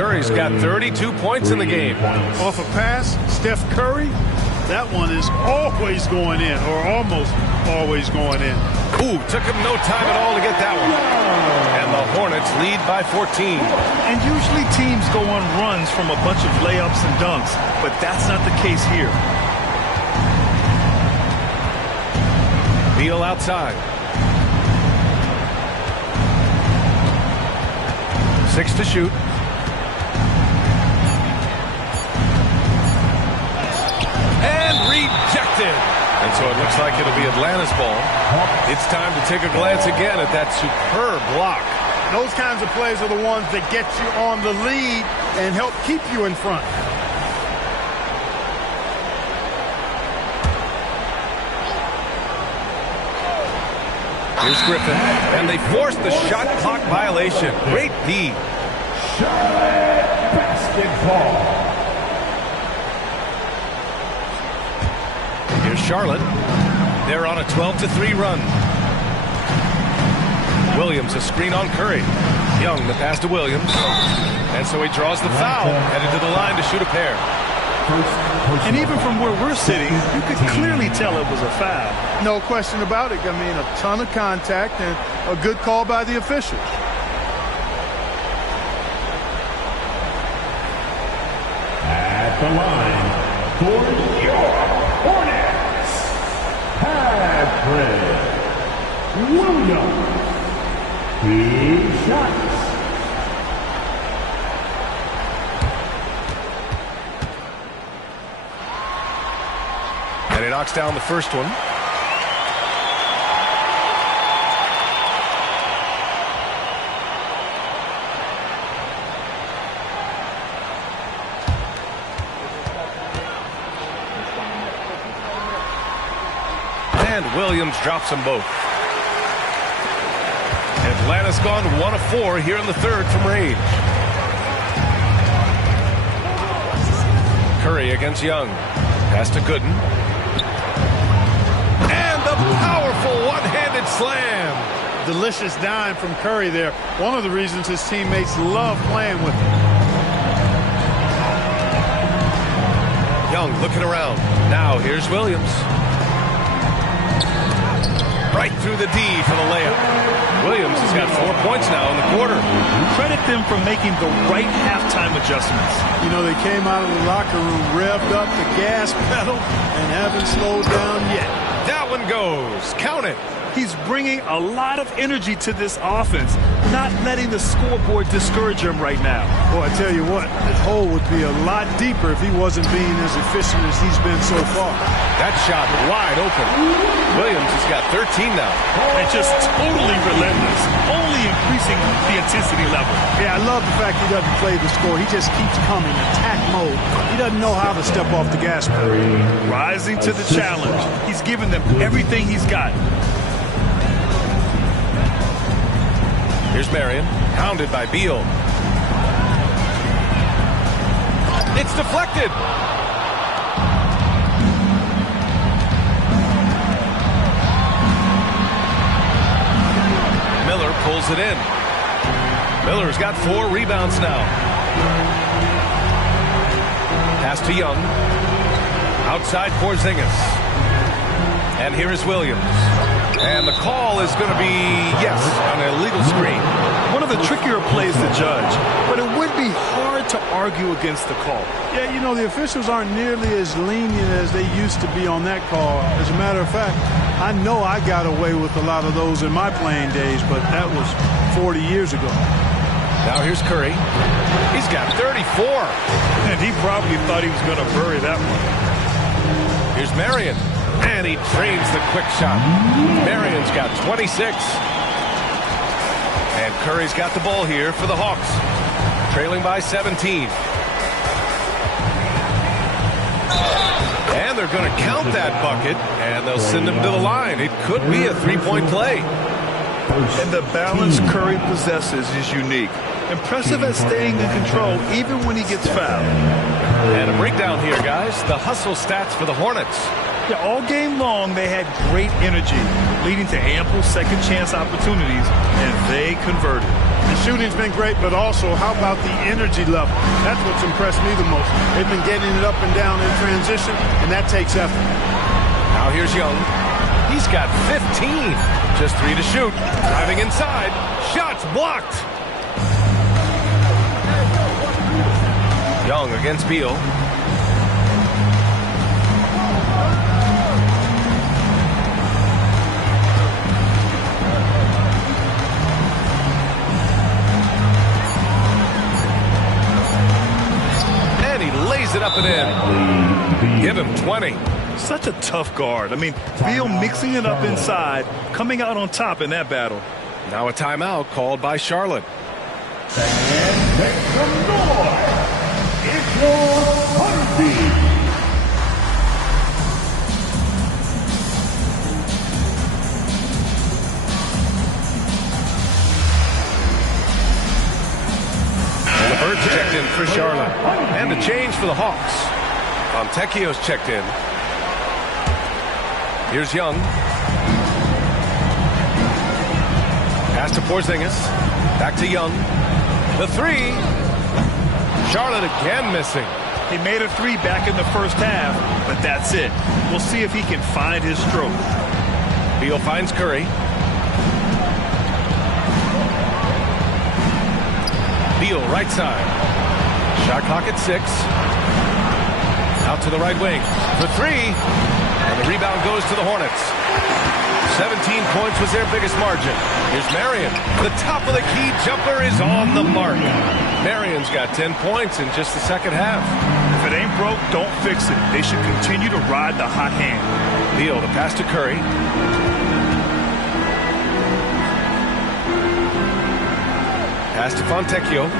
Curry's got 32 points in the game. Off a pass, Steph Curry. That one is always going in, or almost always going in. Ooh, took him no time at all to get that one. And the Hornets lead by 14. And usually teams go on runs from a bunch of layups and dunks, but that's not the case here. Beal outside. 6 to shoot. And rejected. And so it looks like it'll be Atlanta's ball. It's time to take a glance again at that superb block. Those kinds of plays are the ones that get you on the lead and help keep you in front. Here's Griffin, and they forced the shot clock violation. Great D. Charlotte basketball. Here's Charlotte. They're on a 12-3 run. Williams, a screen on Curry. Young, the pass to Williams. And so he draws the foul, headed to the line to shoot a pair. And even from where we're sitting, you could clearly tell it was a foul. No question about it. I mean, a ton of contact and a good call by the officials. At the line for your Hornets, Patrick Williams. 2 shots. knocks down the first one. And Williams drops them both. Atlanta's gone 1 of 4 here in the third from range. Curry against Young. Pass to Gooden. And the powerful one-handed slam. Delicious dime from Curry there. One of the reasons his teammates love playing with him. Young looking around. Now here's Williams. Right through the D for the layup. Williams has got 4 points now in the quarter. Credit them for making the right halftime adjustments. You know, they came out of the locker room, revved up the gas pedal, and haven't slowed down yet. That one goes. Count it. He's bringing a lot of energy to this offense, not letting the scoreboard discourage him right now. Boy, I tell you what, his hole would be a lot deeper if he wasn't being as efficient as he's been so far. That shot wide open. Williams has got 13 now. And just totally relentless, only increasing the intensity level. Yeah, I love the fact he doesn't play the score. He just keeps coming, attack mode. He doesn't know how to step off the gas pedal. Rising to the challenge. He's given them everything he's got. Here's Marion, pounded by Beal. It's deflected. Miller pulls it in. Miller's got 4 rebounds now. Pass to Young. Outside Porzingis. And here is Williams. And the call is going to be, yes, an illegal screen. One of the trickier plays to judge, but it would be hard to argue against the call. Yeah, you know, the officials aren't nearly as lenient as they used to be on that call. As a matter of fact, I know I got away with a lot of those in my playing days, but that was 40 years ago. Now here's Curry. He's got 34. And he probably thought he was going to bury that one. Here's Marion. And he drains the quick shot. Marion's got 26. And Curry's got the ball here for the Hawks. Trailing by 17. And they're going to count that bucket, and they'll send him to the line. It could be a three-point play. And the balance Curry possesses is unique. Impressive at staying in control even when he gets fouled. And a breakdown here, guys. The hustle stats for the Hornets. Yeah, all game long, they had great energy, leading to ample second chance opportunities, and they converted. The shooting's been great, but also, how about the energy level? That's what's impressed me the most. They've been getting it up and down in transition, and that takes effort. Now here's Young. He's got 15. Just 3 to shoot. Driving inside. Shots blocked. Young against Beal. It up and in. Give him 20. Such a tough guard. I mean, Beal mixing it up inside, coming out on top in that battle. Now a timeout called by Charlotte. And make some noise. It's your party. Bird's checked in for Charlotte. And a change for the Hawks. Fontecchio's checked in. Here's Young. Pass to Porzingis. Back to Young. The 3. Charlotte again missing. He made a 3 back in the first half, but that's it. We'll see if he can find his stroke. Beal finds Curry. Beal, right side. Shot clock at 6. Out to the right wing. The 3. And the rebound goes to the Hornets. 17 points was their biggest margin. Here's Marion. The top of the key jumper is on the mark. Marion's got 10 points in just the second half. If it ain't broke, don't fix it. They should continue to ride the hot hand. Beal, the pass to Curry. Pass to Fontecchio.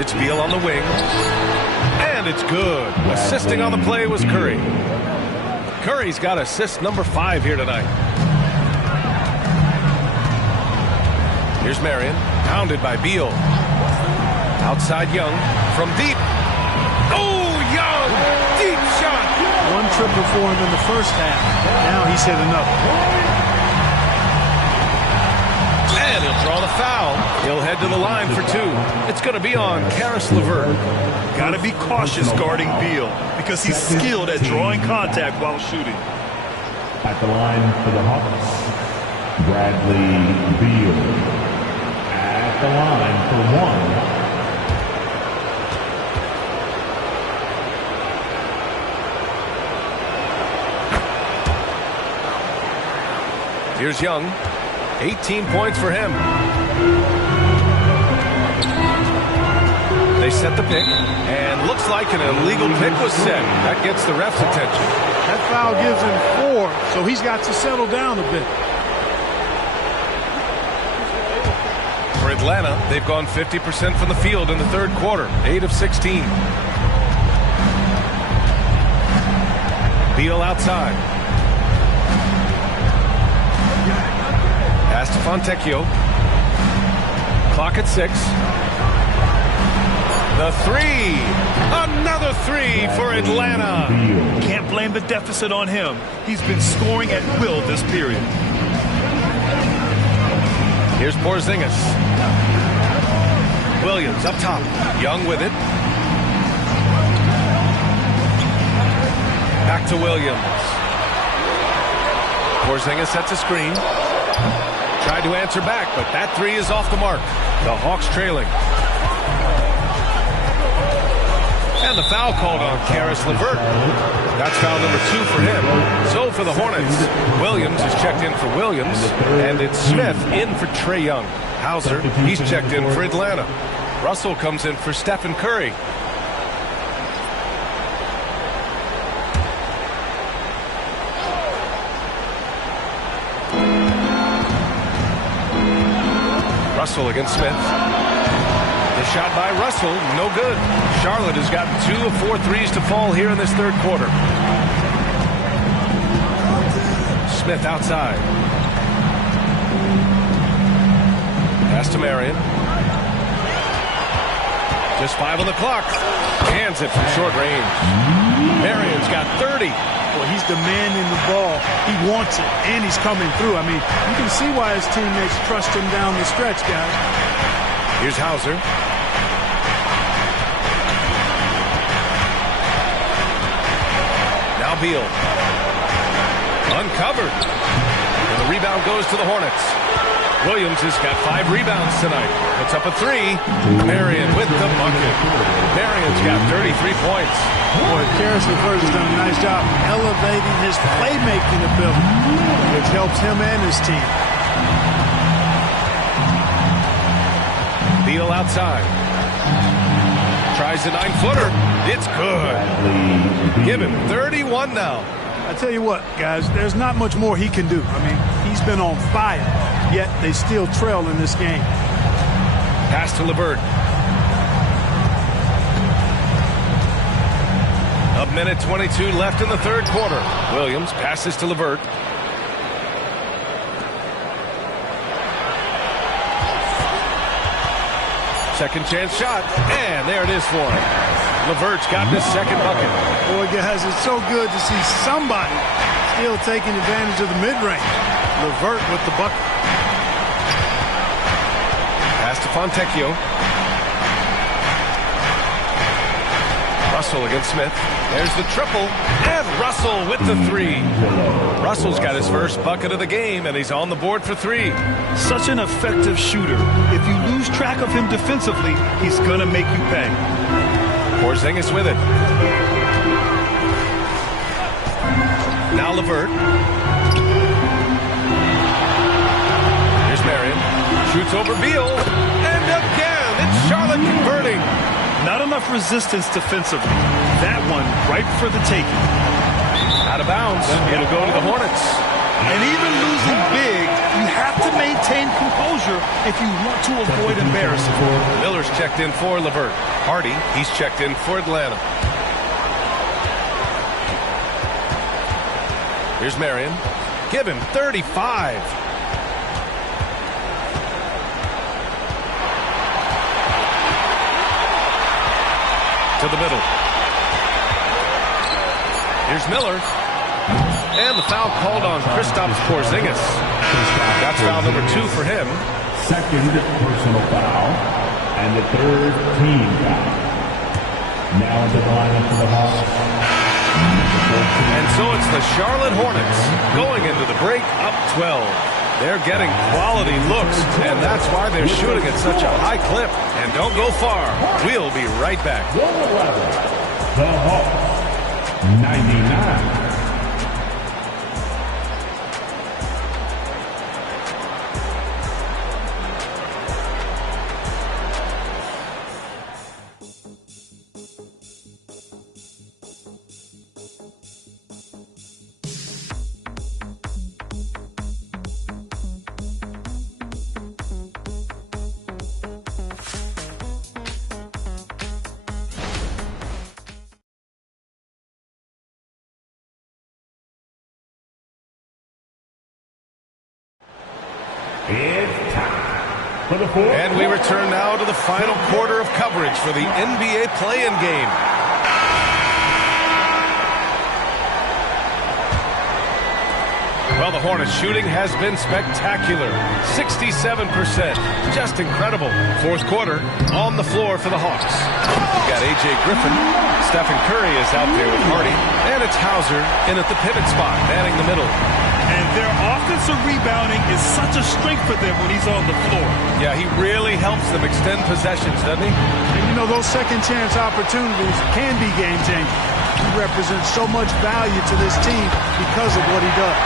It's Beal on the wing. And it's good. Assisting on the play was Curry. Curry's got assist number 5 here tonight. Here's Marion, pounded by Beal. Outside Young, from deep. Oh, Young! Deep shot! One triple for him in the first half. Now he's hit another. And he'll draw the foul. He'll head to the line for 2. It's going to be on Caris LeVert. Got to be cautious guarding Beal because he's skilled at drawing contact while shooting. At the line for the Hawks, Bradley Beal. At the line for 1. Here's Young. 18 points for him. They set the pick, and looks like an illegal pick was set. That gets the ref's attention. That foul gives him 4, so he's got to settle down a bit. For Atlanta, they've gone 50% from the field in the third quarter, 8 of 16. Beal outside. Pass to Fontecchio. Clock at 6. The 3. Another 3 for Atlanta. Can't blame the deficit on him. He's been scoring at will this period. Here's Porzingis. Williams up top. Young with it. Back to Williams. Porzingis sets a screen. Tried to answer back, but that 3 is off the mark. The Hawks trailing. And the foul called on Caris LeVert. That's foul number 2 for him. So for the Hornets, Williams is checked in for Williams, and it's Smith in for Trae Young. Hauser, he's checked in for Atlanta. Russell comes in for Stephen Curry. Russell against Smith. The shot by Russell, no good. Charlotte has gotten 2 of 4 threes to fall here in this third quarter. Smith outside. Pass to Marion. Just 5 on the clock. Hands it from short range. Marion's got 30. Well, he's demanding the ball. He wants it, and he's coming through. I mean, you can see why his teammates trust him down the stretch, guys. Here's Hauser. Now Beal. Uncovered. And the rebound goes to the Hornets. Williams has got 5 rebounds tonight. Puts up a 3. Marion with the bucket. Marion's got 33 points. Boy, Caris LeVert has done a nice job elevating his playmaking ability, which helps him and his team. Beal outside. Tries the 9-footer. It's good. Give him 31 now. I tell you what, guys, there's not much more he can do. I mean, he's been on fire, yet they still trail in this game. Pass to LeVert. A minute 22 left in the third quarter. Williams passes to LeVert. Second chance shot, and there it is for him. LeVert's got his second bucket. Boy, guys, it's so good to see somebody still taking advantage of the mid-range. LeVert with the bucket. Pass to Fontecchio. Russell against Smith. There's the triple, and Russell with the 3. Russell's got his first bucket of the game, and he's on the board for 3. Such an effective shooter. If you lose track of him defensively, he's going to make you pay. Porzingis with it. Now LeVert. Here's Marion. Shoots over Beal. And again, it's Charlotte converting. Not enough resistance defensively. That one ripe for the taking. Out of bounds. It'll go to the Hornets. And even losing big, you have to maintain composure if you want to avoid embarrassment. Miller's checked in for LeVert. Hardy, he's checked in for Atlanta. Here's Marion. Give him 35. To the middle. Here's Miller. And the foul called on Kristaps Porzingis. That's foul number 2 for him. Second personal foul. And the third team foul. Now into the lineup for the Hawks. And so it's the Charlotte Hornets going into the break up 12. They're getting quality looks, and that's why they're shooting at such a high clip. And don't go far. We'll be right back. The Hawks, 99. It's time for the fourth. And we return now to the final quarter of coverage for the NBA play-in game. Well, the Hornets shooting has been spectacular. 67%. Just incredible. Fourth quarter on the floor for the Hawks. We've got A.J. Griffin. Stephen Curry is out there with Hardy. And it's Hauser in at the pivot spot, manning the middle. And their offensive rebounding is such a strength for them when he's on the floor. Yeah, he really helps them extend possessions, doesn't he? And you know, those second chance opportunities can be game changing. He represents so much value to this team because of what he does.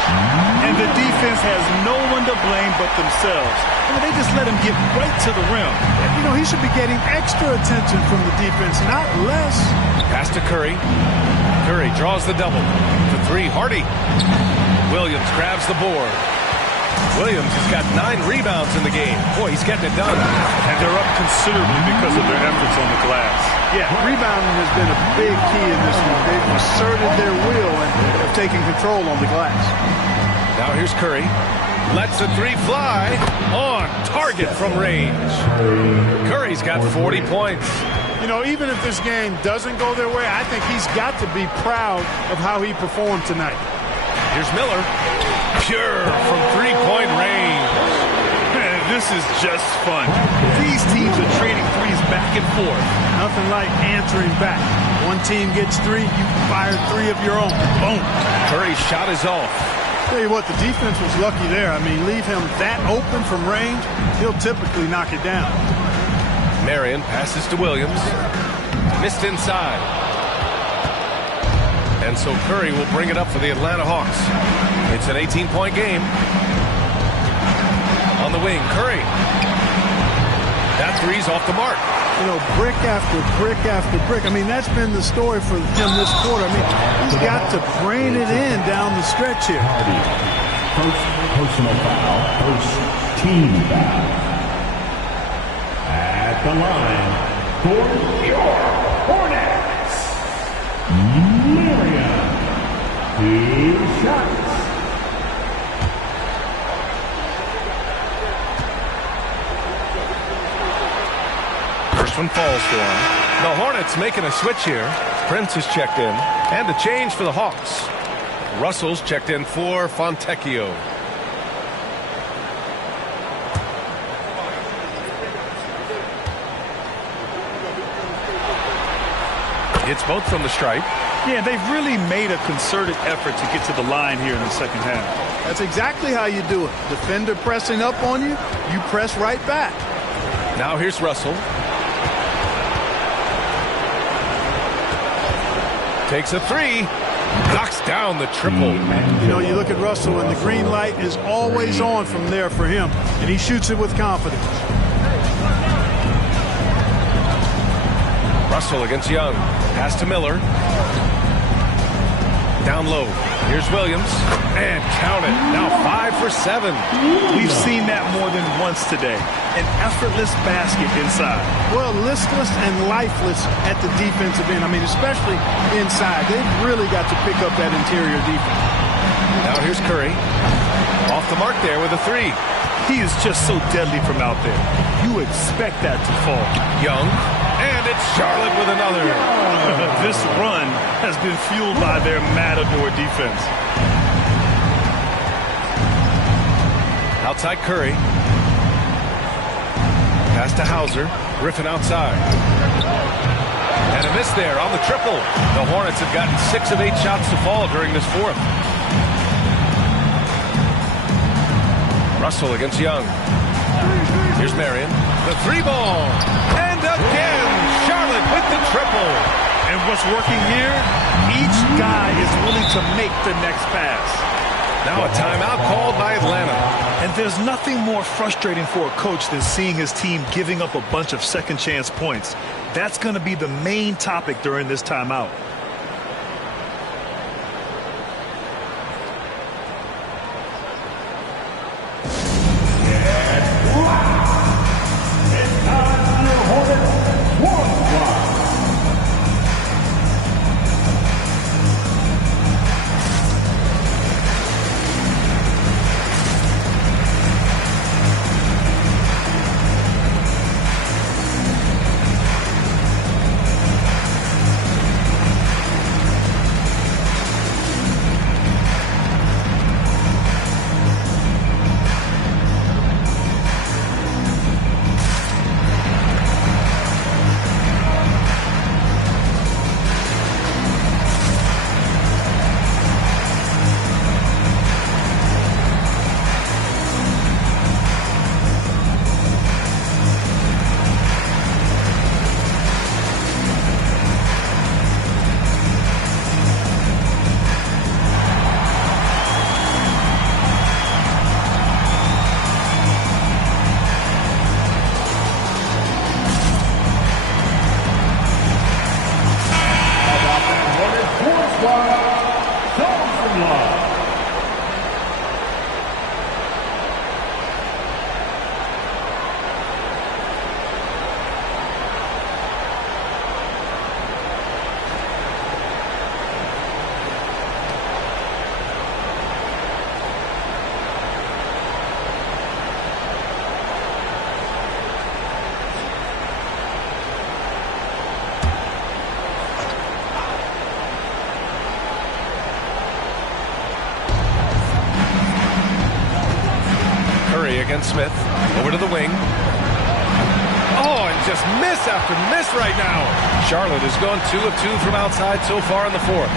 And the defense has no one to blame but themselves. I mean, they just let him get right to the rim. You know, he should be getting extra attention from the defense, not less. Pass to Curry. Curry draws the double. For 3, Hardy. Williams grabs the board. Williams has got 9 rebounds in the game. Boy, he's getting it done. And they're up considerably because of their efforts on the glass. Yeah, rebounding has been a big key in this one. They've asserted their will and have taken control on the glass. Now here's Curry. Lets the 3 fly. On target from range. Curry's got 40 points. You know, even if this game doesn't go their way, I think he's got to be proud of how he performed tonight. Here's Miller. Pure from 3-point range. Man, this is just fun. These teams are trading threes back and forth. Nothing like answering back. One team gets 3, you fire 3 of your own. Boom. Curry's shot is off. Tell you what, the defense was lucky there. I mean, leave him that open from range, he'll typically knock it down. Marion passes to Williams. Missed inside. And so Curry will bring it up for the Atlanta Hawks. It's an 18-point game. On the wing, Curry. That 3's off the mark. You know, brick after brick after brick. I mean, that's been the story for him this quarter. I mean, he's got to brain it in down the stretch here. First personal foul, first team foul. At the line for your Hornets, Marion. 2 shots. First one falls for him. The Hornets making a switch here. Prince is checked in. And a change for the Hawks. Russell's checked in for Fontecchio. It's both from the stripe. Yeah, they've really made a concerted effort to get to the line here in the second half. That's exactly how you do it. Defender pressing up on you, you press right back. Now here's Russell. Takes a 3. Knocks down the triple. You know, you look at Russell, and the green light is always on from there for him, and he shoots it with confidence. Russell against Young. Pass to Miller. Down low. Here's Williams. And count it. Now 5 for 7. We've seen that more than once today. An effortless basket inside. Well, listless and lifeless at the defensive end. I mean, especially inside. They've really got to pick up that interior defense. Now here's Curry. Off the mark there with a 3. He is just so deadly from out there. You expect that to fall. Young. And it's Charlotte with another. This run has been fueled by their Matador defense. Outside Curry. Pass to Hauser. Griffin outside. And a miss there on the triple. The Hornets have gotten 6 of 8 shots to fall during this fourth. Russell against Young. Here's Marion. The 3-ball. And again, Charlotte with the triple. And what's working here? Each guy is willing to make the next pass. Now a timeout called by Atlanta. And there's nothing more frustrating for a coach than seeing his team giving up a bunch of second chance points. That's going to be the main topic during this timeout. Against Smith. Over to the wing. Oh, and just miss after miss right now. Charlotte has gone 2 of 2 from outside so far in the fourth.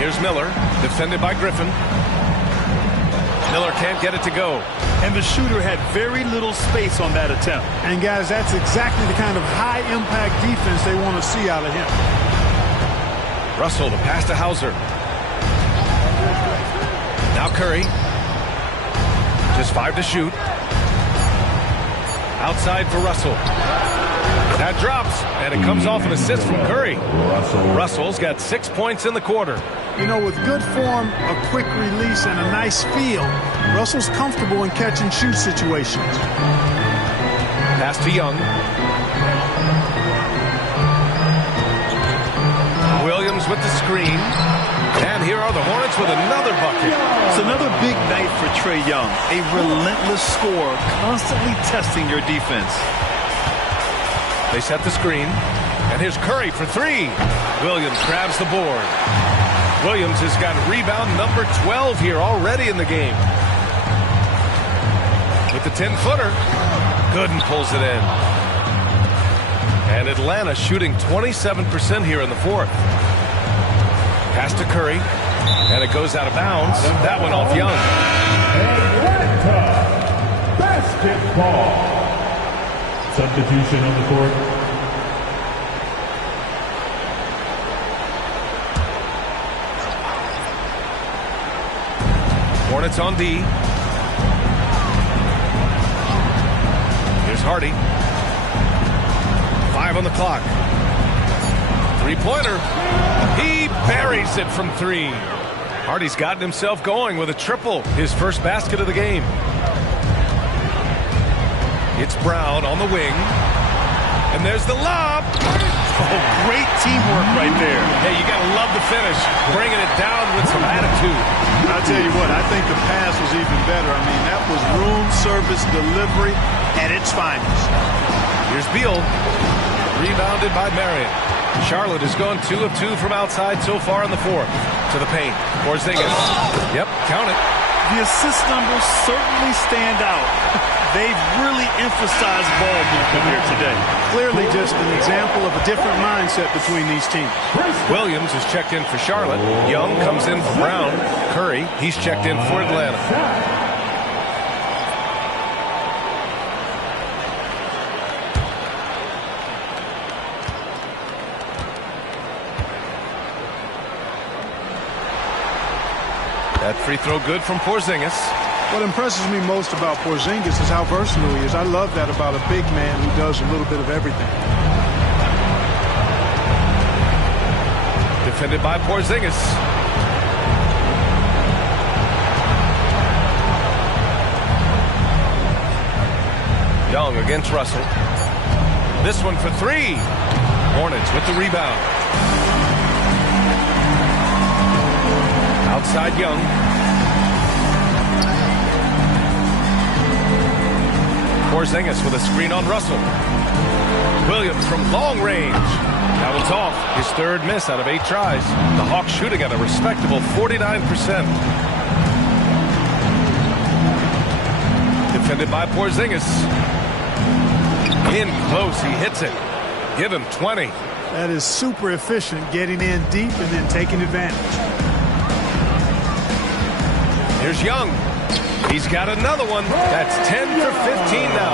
Here's Miller, defended by Griffin. Miller can't get it to go. And the shooter had very little space on that attempt. And guys, that's exactly the kind of high-impact defense they want to see out of him. Russell, the pass to Hauser. Now Curry. Just 5 to shoot. Outside for Russell. That drops, and it comes off an assist from Curry. Russell's got 6 points in the quarter. You know, with good form, a quick release, and a nice feel, Russell's comfortable in catch and shoot situations. Pass to Young. Williams with the screen. And here are the Hornets with another bucket. It's another big night for Trae Young. A relentless scorer, constantly testing your defense. They set the screen. And here's Curry for 3. Williams grabs the board. Williams has got rebound number 12 here already in the game. With the 10-footer. Gooden pulls it in. And Atlanta shooting 27% here in the fourth. Pass to Curry, and it goes out of bounds. That one off Young. Atlanta basketball. Substitution on the court. Hornets on D. Here's Hardy. 5 on the clock. Three-pointer. He buries it from 3. Hardy's gotten himself going with a triple, his first basket of the game. It's Brown on the wing. And there's the lob. Oh, great teamwork right there. Hey, you got to love the finish. Bringing it down with some attitude. I'll tell you what, I think the pass was even better. I mean, that was room service delivery at its finest. Here's Beal. Rebounded by Marion. Charlotte has gone 2 of 2 from outside so far in the fourth. To the paint. Porzingis. Yep, count it. The assist numbers certainly stand out. They've really emphasized ball movement here today. Clearly just an example of a different mindset between these teams. Williams is checked in for Charlotte. Young comes in for Brown. Curry, he's checked in for Atlanta. That free throw good from Porzingis. What impresses me most about Porzingis is how versatile he is. I love that about a big man who does a little bit of everything. Defended by Porzingis. Young against Russell. This one for 3. Hornets with the rebound. Outside Young. Porzingis with a screen on Russell. Williams from long range. That one's off. His third miss out of 8 tries. The Hawks shooting at a respectable 49%. Defended by Porzingis. In close, he hits it. Give him 20. That is super efficient, getting in deep and then taking advantage. Here's Young. He's got another one. That's 10 for 15 now.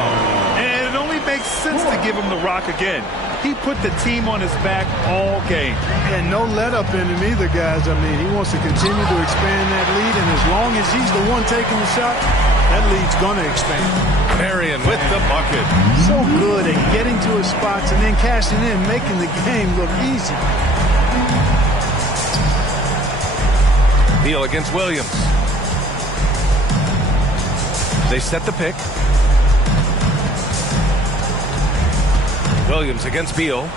And it only makes sense to give him the rock again. He put the team on his back all game. And no let up in him either, guys. I mean, he wants to continue to expand that lead, and as long as he's the one taking the shot, that lead's going to expand. Marion with the bucket. So good at getting to his spots and then cashing in, making the game look easy. Beal against Williams. They set the pick. Williams against Beal.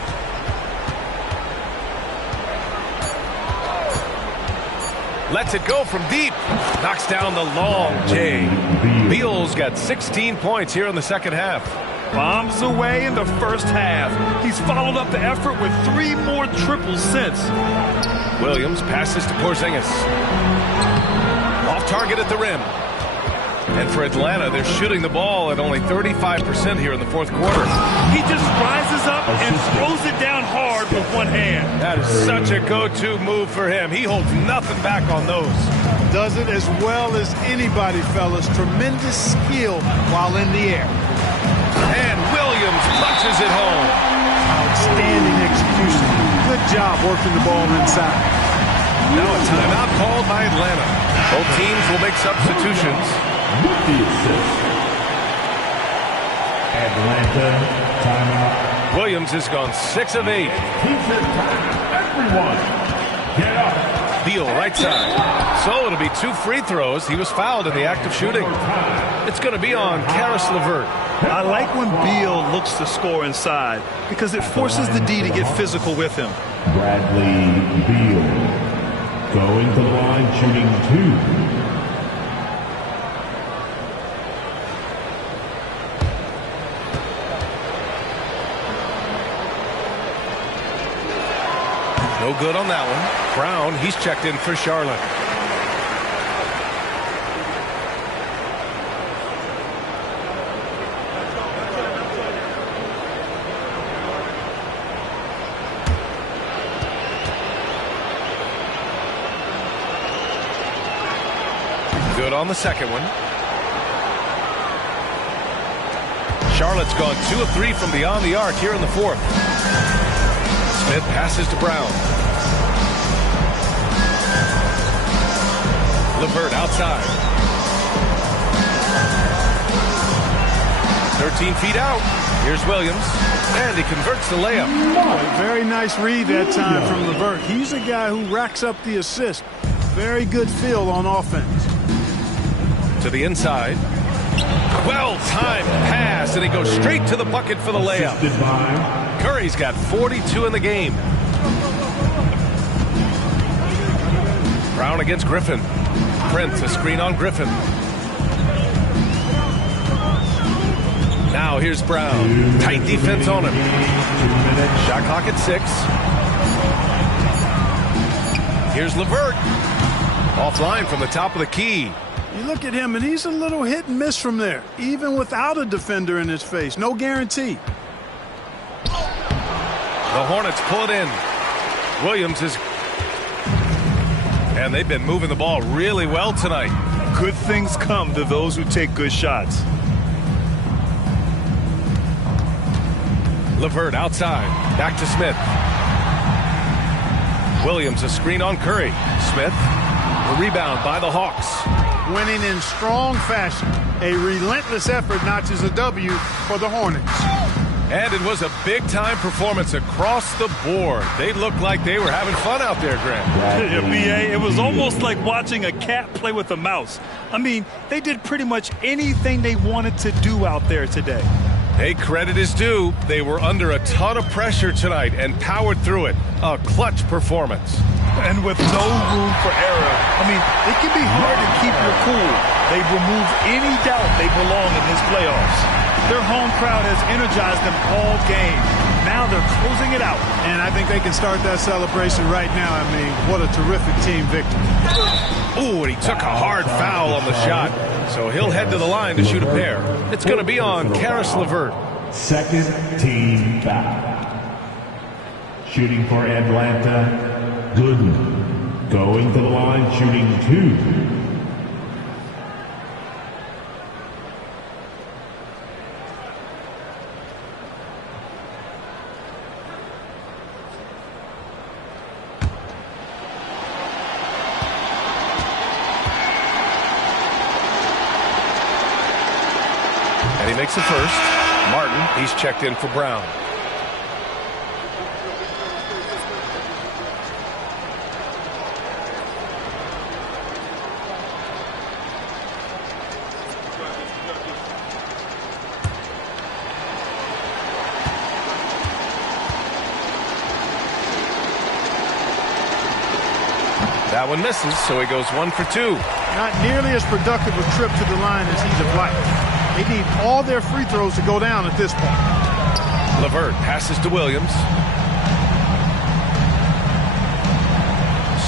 Lets it go from deep. Knocks down the long J. Beal's got 16 points here in the second half. Bombs away in the first half. He's followed up the effort with 3 more triples since. Williams passes to Porzingis. Off target at the rim. And for Atlanta, they're shooting the ball at only 35% here in the fourth quarter. He just rises up and throws it down hard with one hand. That is such a go-to move for him. He holds nothing back on those. Does it as well as anybody, fellas. Tremendous skill while in the air. And Williams punches it home. Outstanding execution. Good job working the ball inside. Now a timeout called by Atlanta. Both teams will make substitutions. With the assist. Atlanta timeout. Williams has gone 6 of 8. Everyone, get up. Beal right side. So it'll be 2 free throws. He was fouled in the act of shooting. It's going to be on Karis LeVert. I like when Beal looks to score inside because it forces the D to get physical with him. Bradley Beal going to the line, shooting 2. No good on that one. Brown, he's checked in for Charlotte. Good on the second one. Charlotte's gone 2 of 3 from beyond the arc here in the fourth. Smith passes to Brown. LeVert outside. 13 feet out. Here's Williams, and he converts the layup. A very nice read that time from LeVert. He's a guy who racks up the assist. Very good feel on offense. To the inside. Well-timed pass, and he goes straight to the bucket for the layup. Curry's got 42 in the game. Brown against Griffin. Prince, a screen on Griffin. Now here's Brown. Tight defense on him. Shot clock at 6. Here's LeVert. Offline from the top of the key. You look at him, and he's a little hit and miss from there, even without a defender in his face. No guarantee. The Hornets pull it in. Williams is... And they've been moving the ball really well tonight. Good things come to those who take good shots. LeVert outside. Back to Smith. Williams, a screen on Curry. Smith, the rebound by the Hawks. Winning in strong fashion. A relentless effort notches a W for the Hornets. And it was a big-time performance across the board. They looked like they were having fun out there, Grant. Yeah, B.A., it was almost like watching a cat play with a mouse. I mean, they did pretty much anything they wanted to do out there today. Hey, credit is due. They were under a ton of pressure tonight and powered through it. A clutch performance. And with no room for error. I mean, it can be hard to keep your cool. They've removed any doubt they belong in this playoffs. Their home crowd has energized them all game. Now they're closing it out. And I think they can start that celebration right now. I mean, what a terrific team victory. Ooh, and he took a hard foul on the shot. So he'll head to the line to shoot a pair. It's going to be on Karis LeVert. Second team foul. Shooting for Atlanta, Gooden. Going to the line, shooting 2. And he makes the first. Martin, he's checked in for Brown. That one misses, so he goes 1 for 2. Not nearly as productive a trip to the line as he'd have liked. They need all their free throws to go down at this point. LeVert passes to Williams.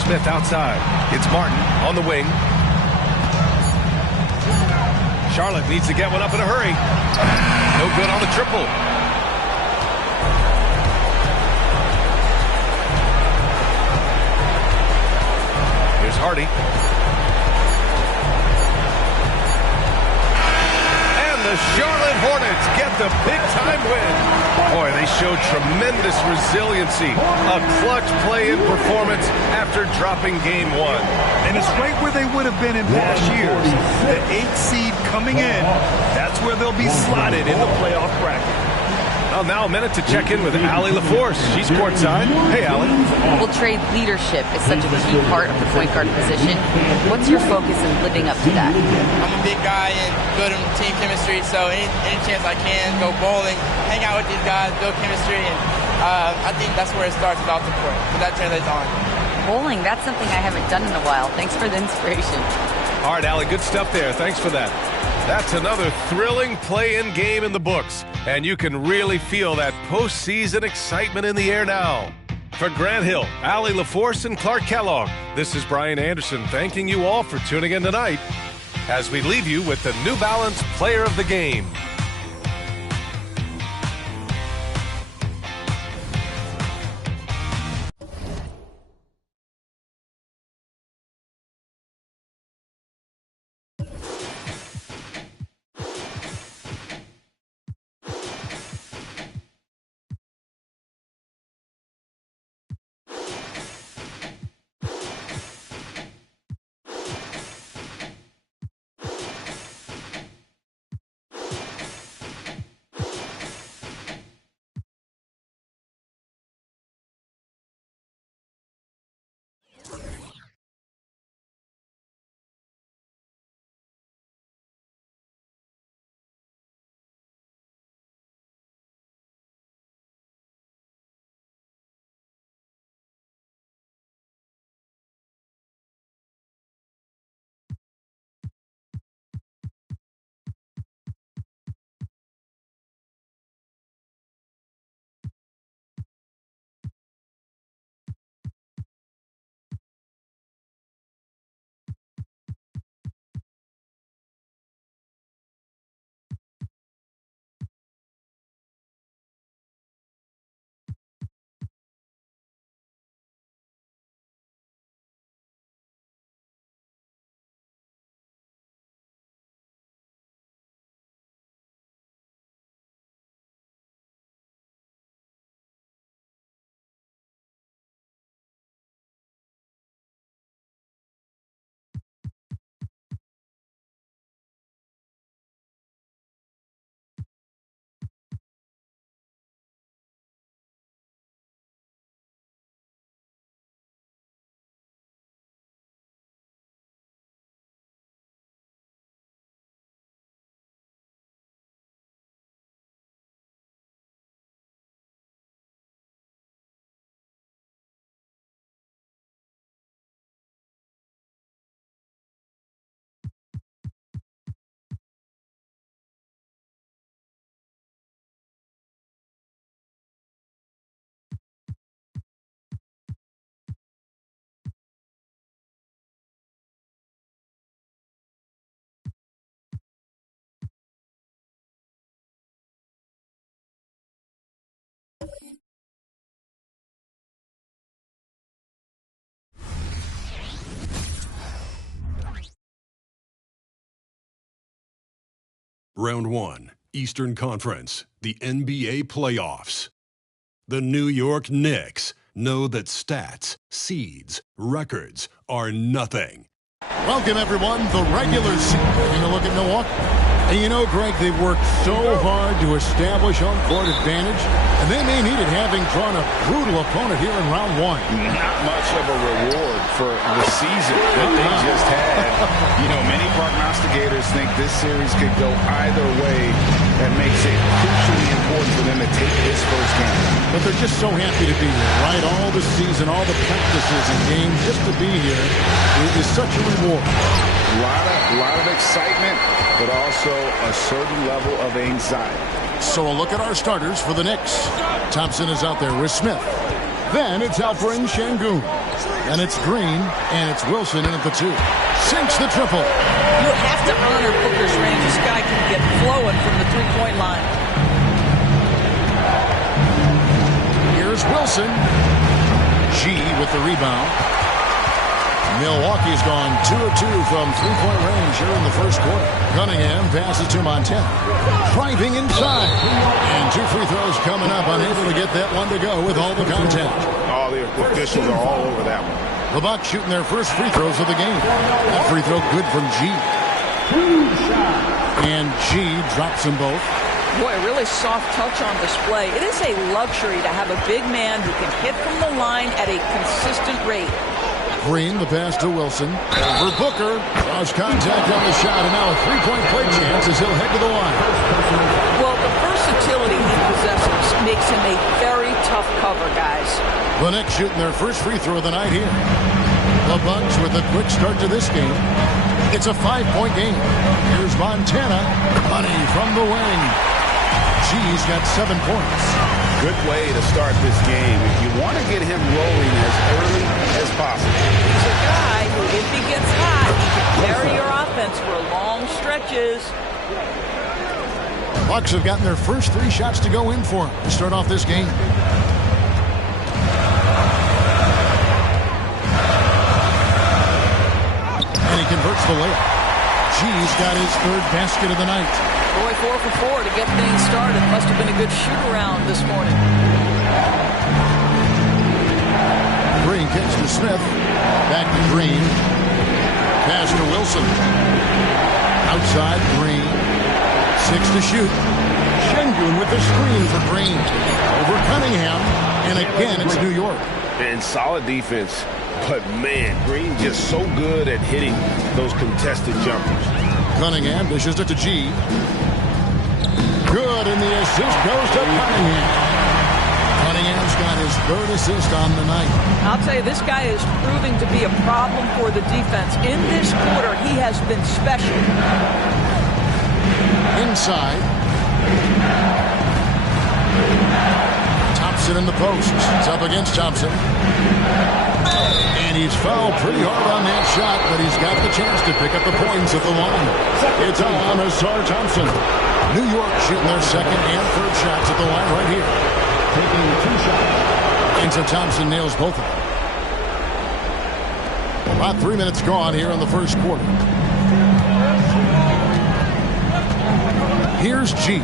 Smith outside. It's Martin on the wing. Charlotte needs to get one up in a hurry. No good on the triple. Here's Hardy. The Charlotte Hornets get the big-time win. Boy, they showed tremendous resiliency. A clutch play-in performance after dropping game 1. And it's right where they would have been in past years. The 8th seed coming in, that's where they'll be slotted in the playoff bracket. Well, now a minute to check in with Allie LaForce. She's courtside. Hey, Allie. Well, Trey, leadership is such a key part of the point guard position. What's your focus in living up to that? I'm a big guy and good in team chemistry, so any chance I can, go bowling, hang out with these guys, build chemistry, and I think that's where it starts without the court, but that translates on. Bowling, that's something I haven't done in a while. Thanks for the inspiration. All right, Allie, good stuff there. Thanks for that. That's another thrilling play-in game in the books, and you can really feel that postseason excitement in the air now. For Grant Hill, Allie LaForce, and Clark Kellogg, this is Brian Anderson thanking you all for tuning in tonight as we leave you with the New Balance Player of the Game. Round 1, Eastern Conference, the NBA playoffs. The New York Knicks know that stats, seeds, records are nothing. Welcome, everyone. The regular season. Taking a look at Milwaukee. And you know, Greg, they've worked so hard to establish home court advantage, and they may need it having drawn a brutal opponent here in round 1. Not much of a reward for the season that they just had. You know, many prognosticators think this series could go either way. That makes it crucially important for them to take this first game. But they're just so happy to be here, right? All the season, all the practices and games, just to be here is such a reward. A lot of excitement, but also a certain level of anxiety. So a look at our starters for the Knicks. Thompson is out there with Smith. Then it's Alperen Şengün. Then it's Green, and it's Wilson in at the 2. Sinks the triple. You have to honor Booker's range. This guy can get flowing from the three-point line. Here's Wilson. G with the rebound. Milwaukee's gone 2 of 2 from three-point range here in the first quarter. Cunningham passes to Montana. Driving inside. And 2 free throws coming up. Unable to get that one to go with all the contact. All the officials are all over that one. The Bucks shooting their first free throws of the game. That free throw good from G. And G drops them both. Boy, really soft touch on display. It is a luxury to have a big man who can hit from the line at a consistent rate. Green, the pass to Wilson. Over Booker. Draws contact on the shot, and now a three-point play chance as he'll head to the line. Well, the versatility he possesses makes him a very tough cover, guys. The Knicks shooting their first free throw of the night here. The Bucks with a quick start to this game. It's a 5-point game. Here's Montana. Money from the wing. G's got 7 points. Good way to start this game. If you want to get him rolling as early as possible. He's a guy who, if he gets hot, he can carry your offense for long stretches. Bucks have gotten their first 3 shots to go in for him to start off this game. And he converts the layup. G's got his 3rd basket of the night. Boy, 4 for 4 to get things started. Must have been a good shoot-around this morning. Green kicks to Smith. Back to Green. Pass to Wilson. Outside, Green. 6 to shoot. Şengün with the screen for Green. Over Cunningham. And again, it's New York. And solid defense. But, man, Green just so good at hitting those contested jumpers. Cunningham dishes it to G. Good, and the assist goes to Cunningham. Cunningham's got his 3rd assist on the night. I'll tell you, this guy is proving to be a problem for the defense. In this quarter, he has been special. Inside. Thompson in the post. It's up against Thompson. And he's fouled pretty hard on that shot, but he's got the chance to pick up the points at the line. It's on Asar Thompson. New York shooting their 2nd and 3rd shots at the line right here. Taking 2 shots. And so Thompson nails both of them. About 3 minutes gone here in the first quarter. Here's G.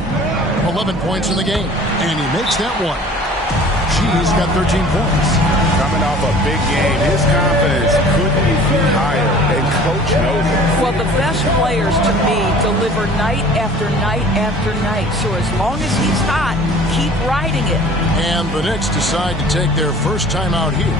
11 points in the game. And he makes that one. G's got 13 points. Coming off a big game, his confidence couldn't be higher, and Coach knows it. Well, the best players, to me, deliver night after night after night. So as long as he's hot, keep riding it. And the Knicks decide to take their first time out here.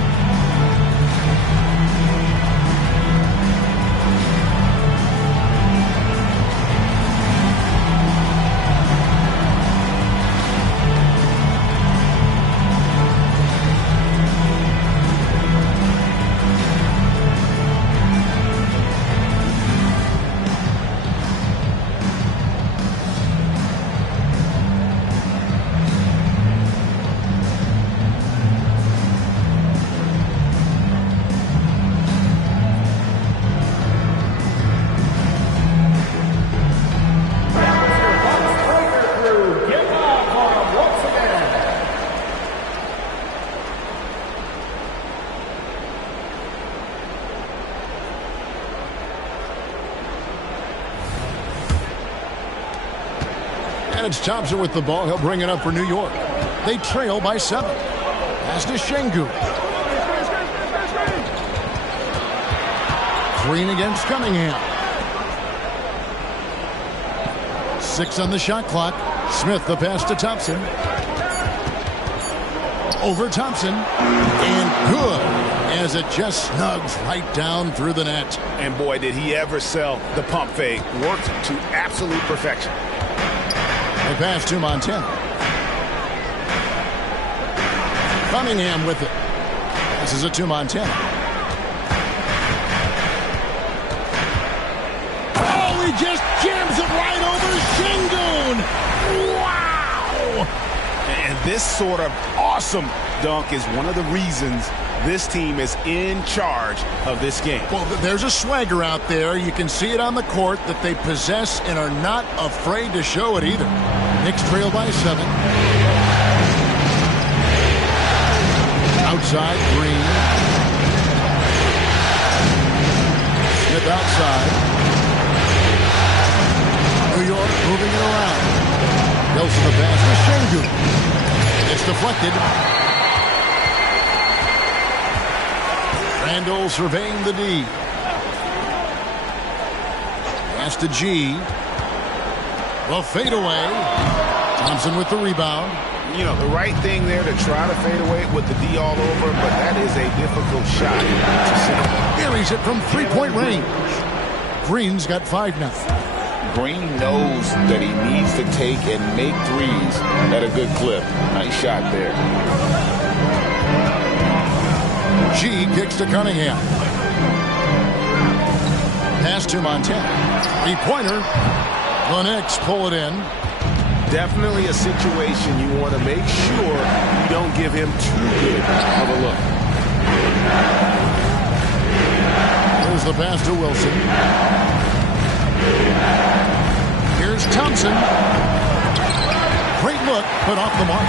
And it's Thompson with the ball. He'll bring it up for New York. They trail by 7. Pass to Şengün. Green against Cunningham. 6 on the shot clock. Smith the pass to Thompson. Over Thompson. And good, as it just snugs right down through the net. And boy, did he ever sell the pump fake. Worked to absolute perfection. The pass to Montana. Cunningham with it. This is it to Montana. Oh, he just jams it right over Şengün. Wow! And this sort of awesome dunk is one of the reasons this team is in charge of this game. Well, there's a swagger out there. You can see it on the court that they possess and are not afraid to show it either. Knicks trail by 7. Outside, Green. Smith outside. New York moving it around. Nelson the pass to Şengün. It's deflected. Randall surveying the D. Pass to G. The fadeaway. Thompson with the rebound. You know, the right thing there to try to fade away with the D all over, but that is a difficult shot to see. Buries it from 3-point range. Green's got 5 now. Green knows that he needs to take and make threes at a good clip. Nice shot there. G kicks to Cunningham. Pass to Montana. 3-pointer. The Knicks pull it in. Definitely a situation you want to make sure you don't give him too good of a look. Here's the pass to Wilson. Here's Thompson. Great look, but off the mark.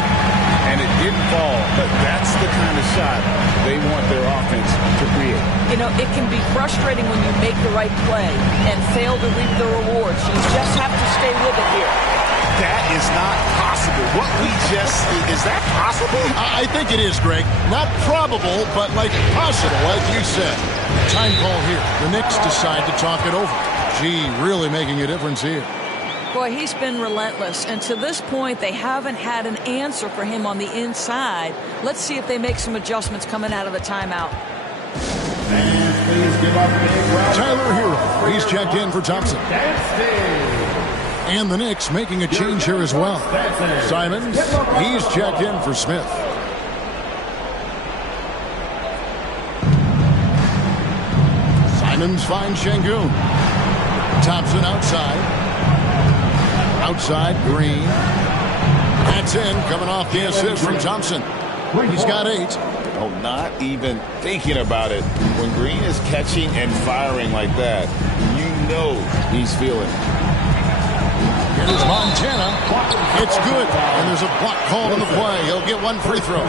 And it didn't fall, but that's the kind of shot they want their offense to create. You know, it can be frustrating when you make the right play and fail to reap the rewards. You just have to stay with it here. That is not possible. What we just see, is that possible? I think it is, Greg. Not probable, but like possible, as you said. Time call here. The Knicks decide to talk it over. Gee, really making a difference here. Boy, he's been relentless, and to this point, they haven't had an answer for him on the inside. Let's see if they make some adjustments coming out of the timeout. Tyler Hero, he's checked in for Thompson. And the Knicks making a change here as well. Simons, he's checked in for Smith. Simons finds Şengün. Thompson outside. Outside, Green. That's in, coming off the assist from Thompson. He's got 8. Oh, not even thinking about it. When Green is catching and firing like that, you know he's feeling it. Here's Montana. It's good. And there's a block called on the play. He'll get 1 free throw.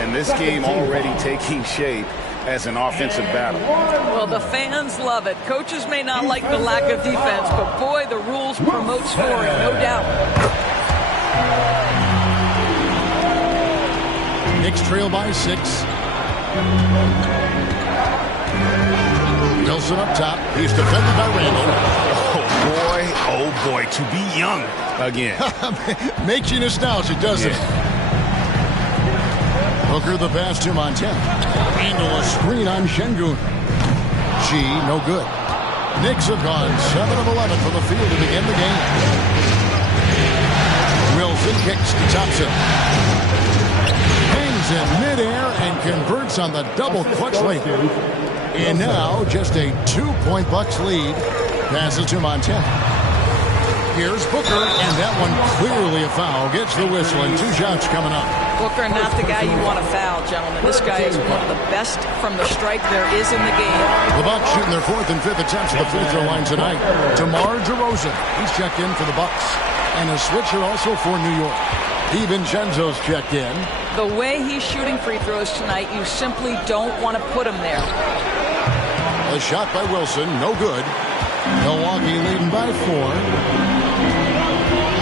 And this game already taking shape as an offensive battle. Well, the fans love it. Coaches may not like the lack of defense, but boy, the rules promote scoring, no doubt. Knicks trail by 6. Wilson up top. He's defended by Randall. Oh boy, to be young again. Makes you nostalgic, doesn't it? Hooker the pass to Montana. Randall a screen on Şengün. G, no good. Knicks have gone 7 of 11 from the field to begin the game. Wilson kicks to Thompson. Hangs in midair and converts on the double clutch lane. And now just a 2-point Bucks lead. Passes to Montana. Here's Booker, and that one clearly a foul. Gets the whistle, and 2 shots coming up. Booker, not the guy you want to foul, gentlemen. This guy is one of the best from the stripe there is in the game. The Bucks shooting their 4th and 5th attempts at the free throw line tonight. DeMar DeRozan, he's checked in for the Bucks. And a switcher also for New York. DiVincenzo's checked in. The way he's shooting free throws tonight, you simply don't want to put him there. A shot by Wilson, no good. Milwaukee Milwaukee leading by 4.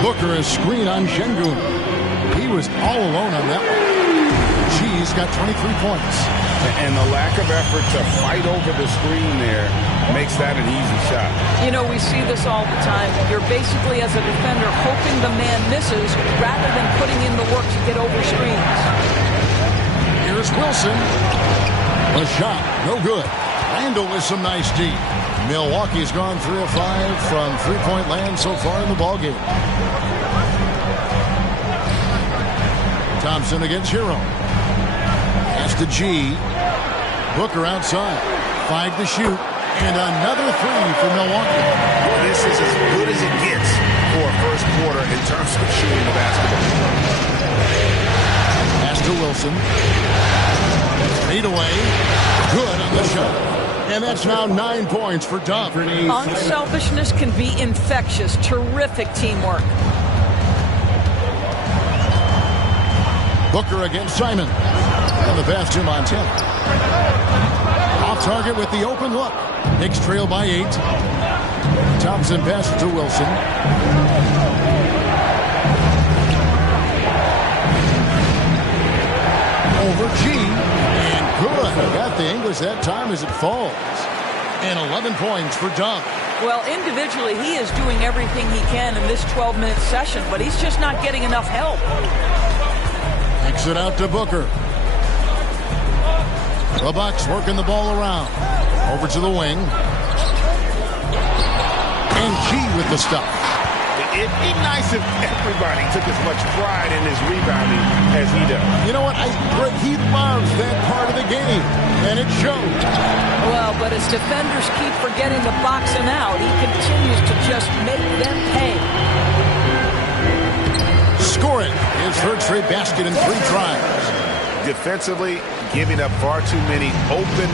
Booker is screen on Şengün. He was all alone on that one. G's got 23 points. And the lack of effort to fight over the screen there makes that an easy shot. You know, we see this all the time. You're basically, as a defender, hoping the man misses rather than putting in the work to get over screens. Here's Wilson. A shot, no good. Randall with some nice D. Milwaukee's gone 3 of 5 from three-point land so far in the ballgame. Thompson against Hero. Pass to G. Booker outside. 5 to shoot. And another 3 for Milwaukee. Well, this is as good as it gets for a first quarter in terms of shooting the basketball. Pass to Wilson. 8 away. Good on the shot. And that's now 9 points for Dub. Unselfishness can be infectious. Terrific teamwork. Booker against Simon. And the pass to Montana. Off target with the open look. Knicks trail by 8. Thompson passes to Wilson. Over G. And good. Got the English that time as it falls. And 11 points for Dub. Well, individually, he is doing everything he can in this 12-minute session, but he's just not getting enough help. Kicks it out to Booker. The Bucks working the ball around. Over to the wing. And G with the stop. It'd be nice if everybody took as much pride in his rebounding as he does. You know what? He loves that part of the game, and it shows. Well, but as defenders keep forgetting to box him out, he continues to just make them pay. Scoring his third straight basket in 3 tries. Defensively, giving up far too many open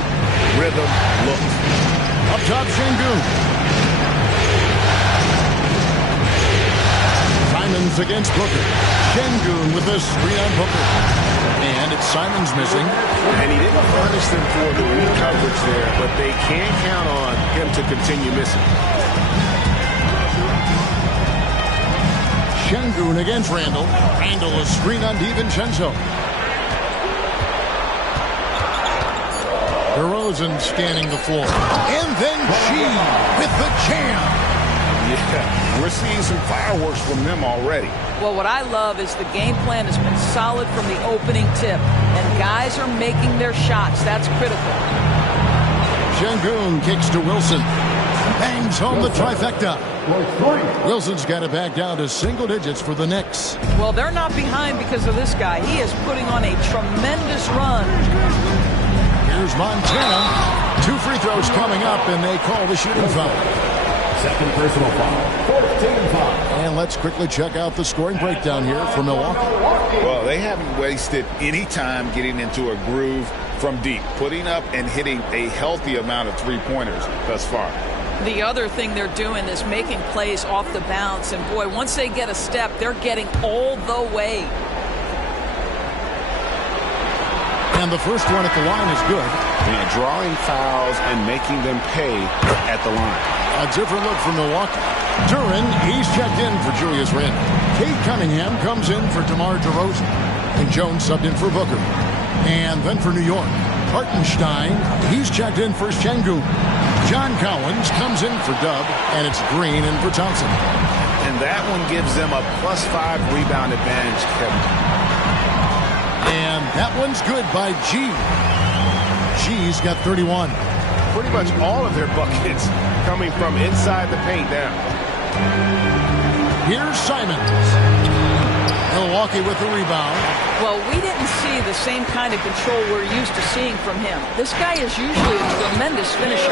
rhythm looks. Up top, Şengün. Simons against Booker. Şengün with a screen on Booker. And it's Simons missing. And he didn't punish them for the weak coverage there, but they can't count on him to continue missing. Şengün against Randall. Randall a screen on DiVincenzo. DeRozan scanning the floor. And then G with the jam. Yeah, we're seeing some fireworks from them already. Well, what I love is the game plan has been solid from the opening tip, and guys are making their shots. That's critical. Şengün kicks to Wilson. Bangs home the trifecta. Wilson's got it back down to single digits for the Knicks. Well, they're not behind because of this guy. He is putting on a tremendous run. Here's Montana. 2 free throws coming up, and they call the shooting foul. Second personal foul. 14 foul. And let's quickly check out the scoring breakdown here for Milwaukee. Well, they haven't wasted any time getting into a groove from deep, putting up and hitting a healthy amount of three-pointers thus far. The other thing they're doing is making plays off the bounce. And, boy, once they get a step, they're getting all the way. And the first one at the line is good. And drawing fouls and making them pay at the line. A different look for Milwaukee. Duren, he's checked in for Julius Randle. Kate Cunningham comes in for DeMar DeRozan. And Jones subbed in for Booker. And then for New York, Hartenstein, he's checked in for Şengün. John Collins comes in for Dub, and it's Green in for Thompson. And that one gives them a +5 rebound advantage, Kevin. And that one's good by G. G's got 31. Pretty much all of their buckets coming from inside the paint now. Here's Simons. Milwaukee with the rebound. Well, we didn't see the same kind of control we're used to seeing from him. This guy is usually a tremendous finisher.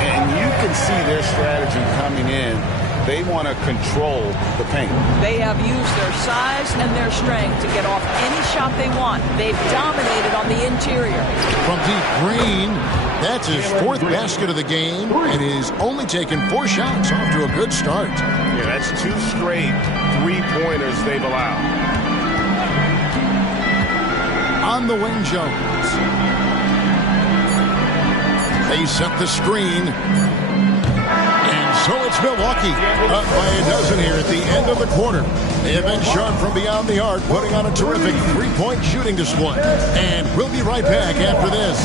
And you can see their strategy coming in. They want to control the paint. They have used their size and their strength to get off any shot they want. They've dominated on the interior. From deep, Green. That's his 4th basket of the game, and he's only taken 4 shots off to a good start. Yeah, that's 2 straight three-pointers they've allowed. On the wing, Jones. They set the screen. And so it's It's Milwaukee up by a dozen here at the end of the quarter. They have been sharp from beyond the arc, putting on a terrific three-point shooting display. And we'll be right back after this.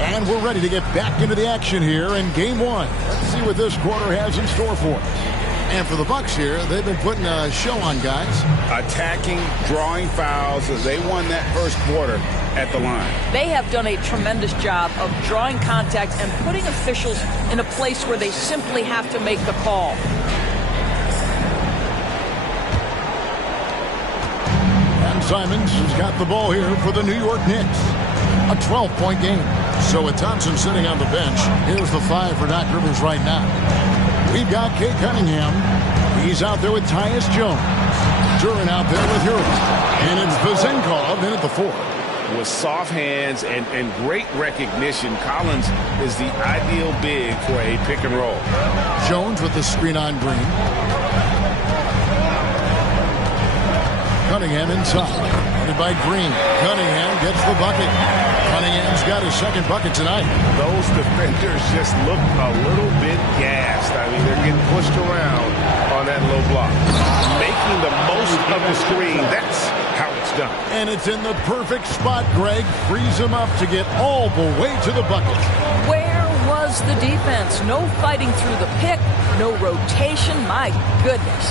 And we're ready to get back into the action here in game one. Let's see what this quarter has in store for us. And for the Bucks here, they've been putting a show on, guys. Attacking, drawing fouls as they won that first quarter at the line. They have done a tremendous job of drawing contact and putting officials in a place where they simply have to make the call. And Simons has got the ball here for the New York Knicks. A 12-point game. So with Thompson sitting on the bench, here's the 5 for Doc Rivers right now. We've got Kay Cunningham. He's out there with Tyus Jones. Duran out there with Hero. And it's Vezenkov in at the 4. With soft hands and great recognition, Collins is the ideal big for a pick and roll. Jones with the screen on Green. Cunningham inside. Guarded by Green. Cunningham gets the bucket. Cunningham's got his second bucket tonight. Those defenders just look a little bit gassed. I mean, they're getting pushed around on that low block. Making the most of the screen. That's how it's done. And it's in the perfect spot, Greg. Frees him up to get all the way to the bucket. Where was the defense? No fighting through the pick. No rotation. My goodness.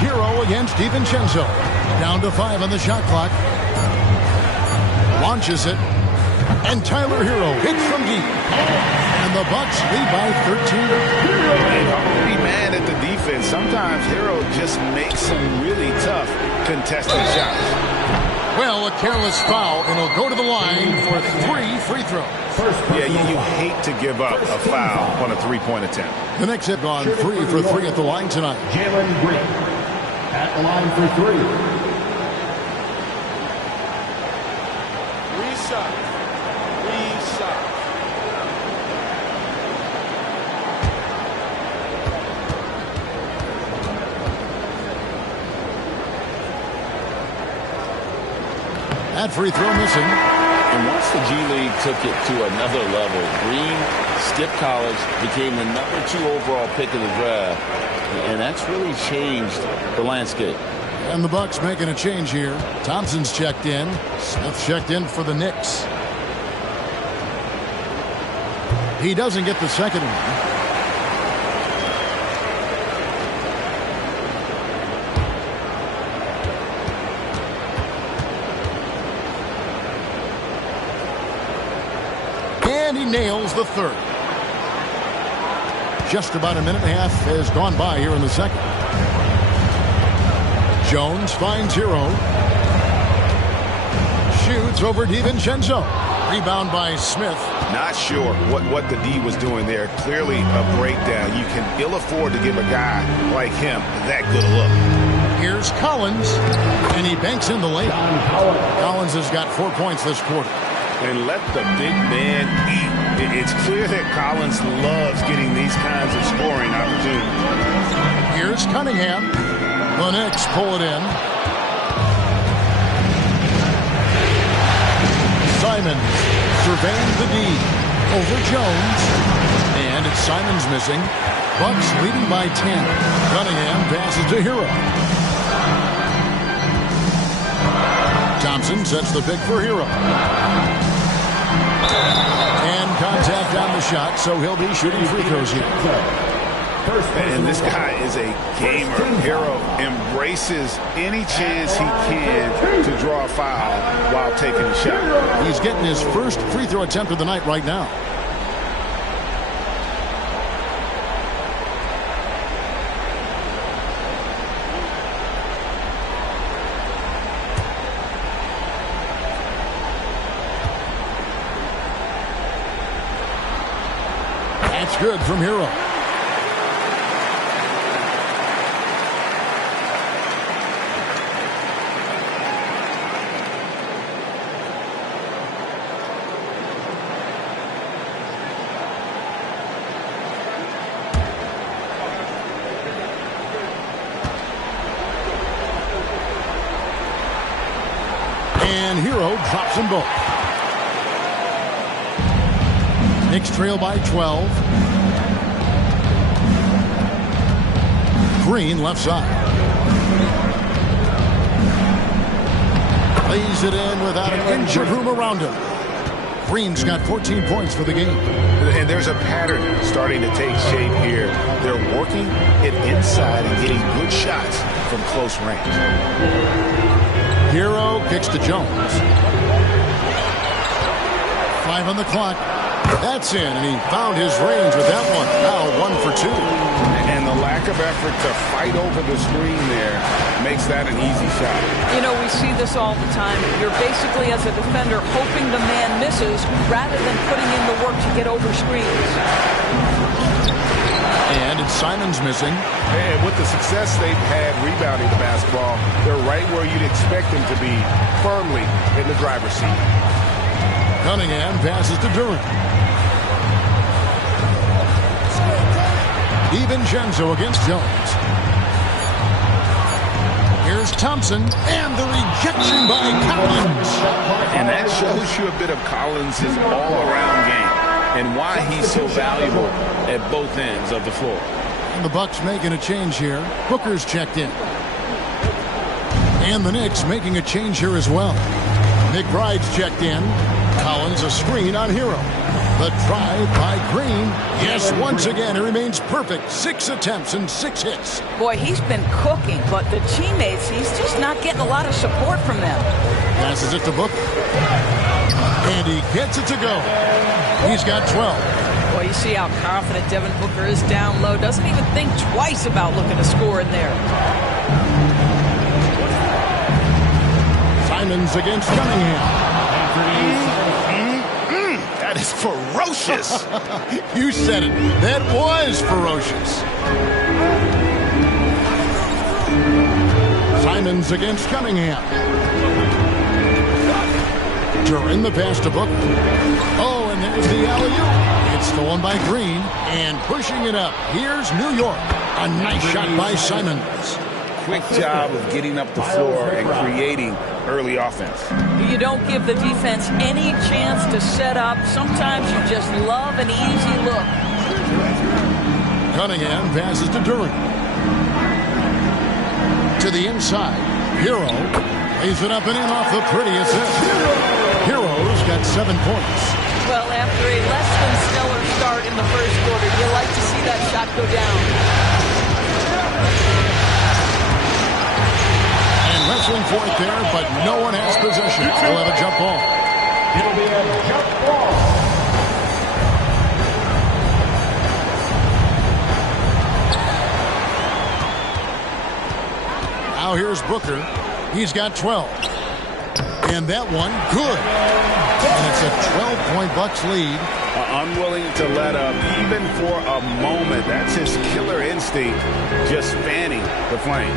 Hero against DiVincenzo. Down to 5 on the shot clock. Launches it. And Tyler Hero hits from deep. And the Bucks lead by 13. And don't be mad at the defense. Sometimes Hero just makes some really tough contested shots. Well, a careless foul, and he'll go to the line for 3 free throws. Yeah, you hate to give up a foul on a three-point attempt. The Knicks have gone 3 for 3 at the line tonight. Jalen Green at the line for 3. That free throw missing. And once the G League took it to another level, Green skipped college, became the #2 overall pick of the draft, and that's really changed the landscape. And the Bucks making a change here. Thompson's checked in. Smith checked in for the Knicks. He doesn't get the second one. And he nails the third. Just about a minute and a half has gone by here in the second. Jones finds Hero. Shoots over DiVincenzo. Rebound by Smith. Not sure what the D was doing there. Clearly a breakdown. You can ill afford to give a guy like him that good a look. Here's Collins. And he banks in the layup. Collins has got 4 points this quarter. And let the big man eat. It's clear that Collins loves getting these kinds of scoring opportunities. Here's Cunningham. The Knicks pull it in. Simons surveying the D over Jones. And it's Simons missing. Bucks leading by 10. Cunningham passes to Hero. Thompson sets the pick for Hero. And contact on the shot, so he'll be shooting free throws here. And this guy is a gamer. Hero embraces any chance he can to draw a foul while taking a shot. He's getting his first free throw attempt of the night right now. That's good from Hero. And Hero drops them both. Knicks trail by 12. Green left side. Lays it in without an inch of room around him. Green's got 14 points for the game. And there's a pattern starting to take shape here. They're working it inside and getting good shots from close range. Hero kicks to Jones. 5 on the clock. That's in, and he found his range with that one. Now 1 for 2. And the lack of effort to fight over the screen there makes that an easy shot. You know, we see this all the time. You're basically, as a defender, hoping the man misses rather than putting in the work to get over screens. And it's Simons missing. And with the success they've had rebounding the basketball, they're right where you'd expect them to be, firmly in the driver's seat. Cunningham passes to Durant. DiVincenzo against Jones. Here's Thompson, and the rejection by Collins. And that shows you a bit of Collins' all-around game and why he's so valuable at both ends of the floor. And the Bucks making a change here. Booker's checked in. And the Knicks making a change here as well. McBride's checked in. Collins a screen on Hero. The drive by Green. Yes, once again, he remains perfect. 6 attempts and 6 hits. Boy, he's been cooking, but the teammates, he's just not getting a lot of support from them. Passes it to Booker. And he gets it to go. He's got 12. Boy, you see how confident Devin Booker is down low. Doesn't even think twice about looking to score in there. Simons against Cunningham. That is ferocious. You said it. That was ferocious. Simons against Cunningham. During the pass to Booker. Oh, and there's the alley-oop. It's stolen by Green and pushing it up. Here's New York. A nice shot by Simons. Quick job of getting up the floor and creating early offense. You don't give the defense any chance to set up. Sometimes you just love an easy look. Cunningham passes to Durant. To the inside. Hero lays it up and in off the prettiest hit. Hero's got 7 points. Well, after a less than stellar start in the first quarter, you like to see that shot go down. Wrestling for it there, but no one has possession. We'll have a jump ball. It'll be a jump ball. Now here's Booker. He's got 12. And that one, good. And it's a 12-point Bucks lead. Unwilling to let up, even for a moment. That's his killer instinct, just fanning the flame.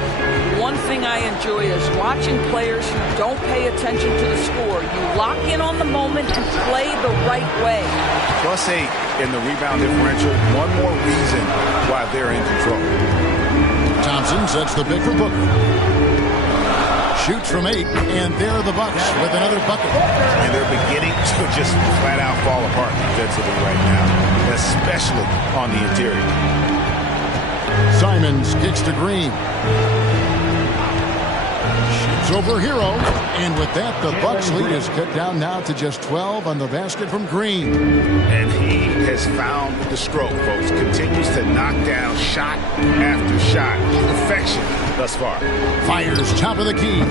One thing I enjoy is watching players who don't pay attention to the score. You lock in on the moment and play the right way. +8 in the rebound differential. One more reason why they're in control. Thompson sets the pick for Booker. Shoots from 8, and there are the Bucks with another bucket. And they're beginning to just flat out fall apart defensively right now, especially on the interior. Simons kicks to Green. Shoots It's over Hero. And with that, the Bucks lead is cut down now to just 12 on the basket from Green. And he has found the stroke, folks. Continues to knock down shot after shot. Perfection thus far. Fires top of the key.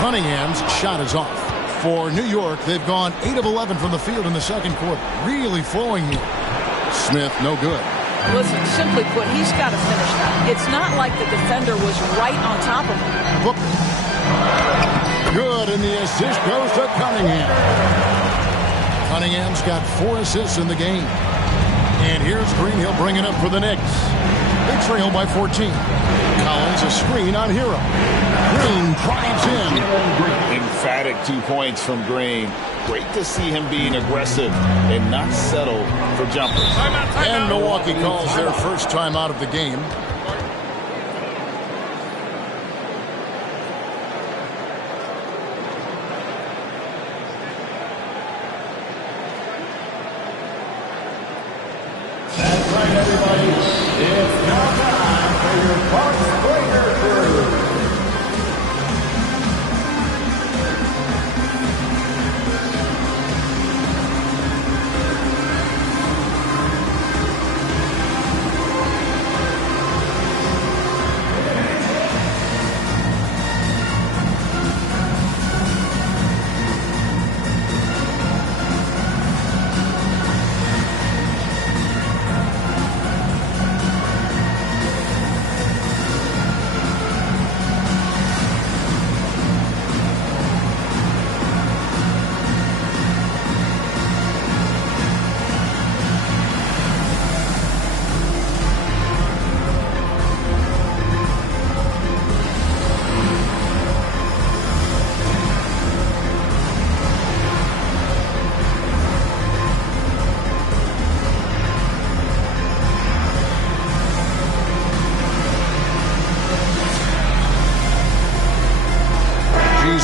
Cunningham's shot is off. For New York, they've gone 8 of 11 from the field in the second quarter. Really flowing here. Smith, no good. Listen, simply put, he's got to finish that. It's not like the defender was right on top of him. Good, and the assist goes to Cunningham. Cunningham's got 4 assists in the game. And here's Green. He'll bring it up for the Knicks. They trail by 14. Collins a screen on Hero. Green drives in. Emphatic 2 points from Green. Great to see him being aggressive and not settle for jumpers. And Milwaukee calls their first time out of the game. That's right, everybody. It's now time for your Bucks Breaker crew.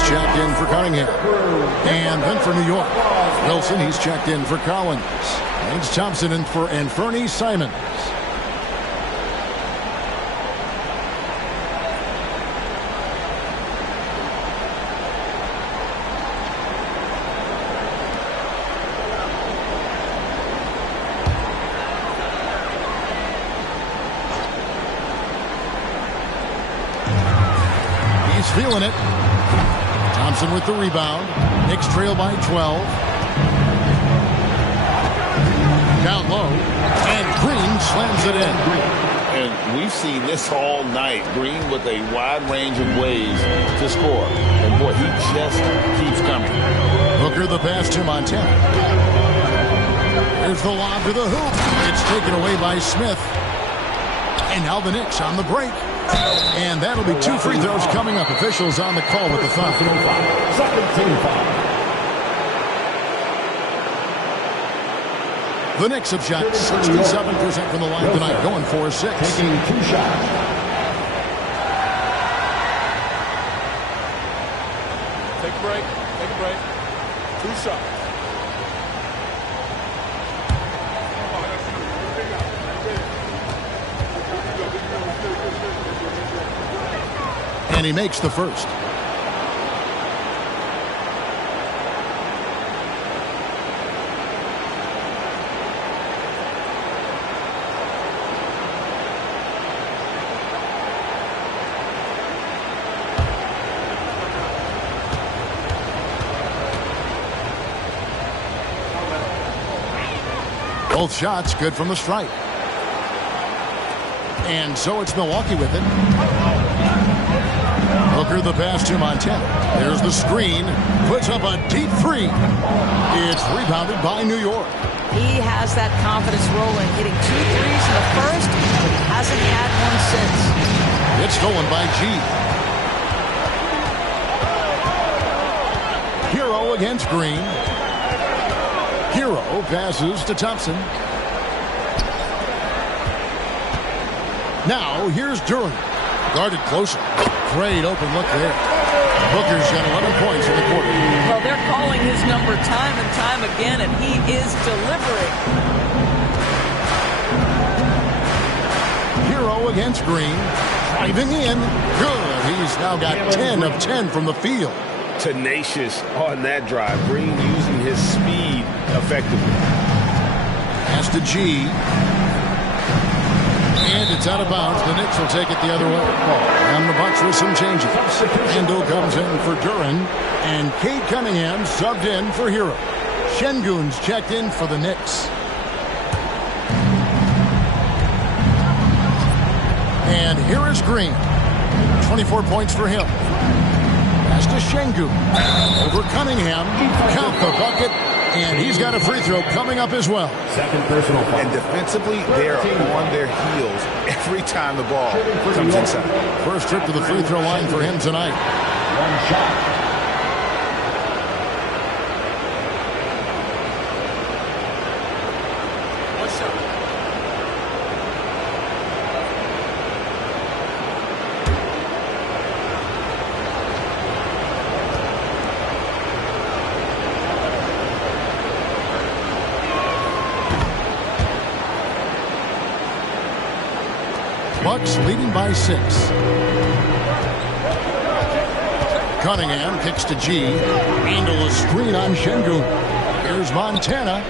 Checked in for Cunningham. And then for New York, Wilson, he's checked in for Collins. And it's Thompson in for Fernie Simons. He's feeling it. Thompson with the rebound. Knicks trail by 12. Down low. And Green slams it in. And we've seen this all night. Green with a wide range of ways to score. And boy, he just keeps coming. Booker the pass to Montana. There's the lob to the hoop. It's taken away by Smith. And now the Knicks on the break. And that'll be 2 free throws coming up. Officials on the call with the foul. Second team foul. The Knicks have shot 67% from the line tonight, going 4-6. Taking 2 shots. Take a break. Take a break. 2 shots. And he makes the first. Both shots good from the stripe. And so it's Milwaukee with it. Booker the pass to Montana. There's the screen. Puts up a deep 3. It's rebounded by New York. He has that confidence rolling, hitting 2 threes in the first, but he hasn't had one since. It's stolen by G. Hero against Green. Hero passes to Thompson. Now here's Duran. Guarded closer. Great open look there. Booker's got 11 points in the quarter. Well, they're calling his number time and time again, and he is delivering. Hero go against Green. Driving in. Good. He's now got 10 of 10 from the field. Tenacious on that drive. Green using his speed effectively. Pass to G. And it's out of bounds. The Knicks will take it the other way. And the Bucks with some changes. Ando comes in for Duran. And Cade Cunningham subbed in for Hero. Şengün's checked in for the Knicks. And here is Green. 24 points for him. Pass to Şengün. Over Cunningham. Count the bucket. And he's got a free throw coming up as well. Second personal foul. And defensively, they're on their heels every time the ball comes inside. First trip to the free throw line for him tonight. One shot. Bucks leading by 6. Cunningham kicks to G. Handle a screen on Şengün. Here's Montana.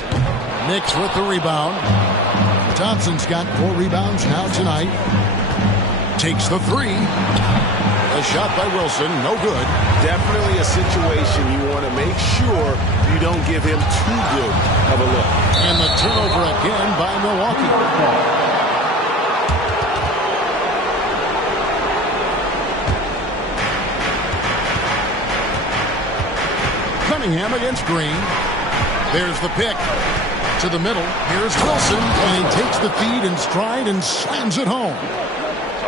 Knicks with the rebound. Thompson's got 4 rebounds now tonight. Takes the 3. A shot by Wilson, no good. Definitely a situation you want to make sure you don't give him too good of a look. And the turnover again by Milwaukee. Cunningham against Green. There's the pick. To the middle. Here's Wilson. And he takes the feed in stride and slams it home.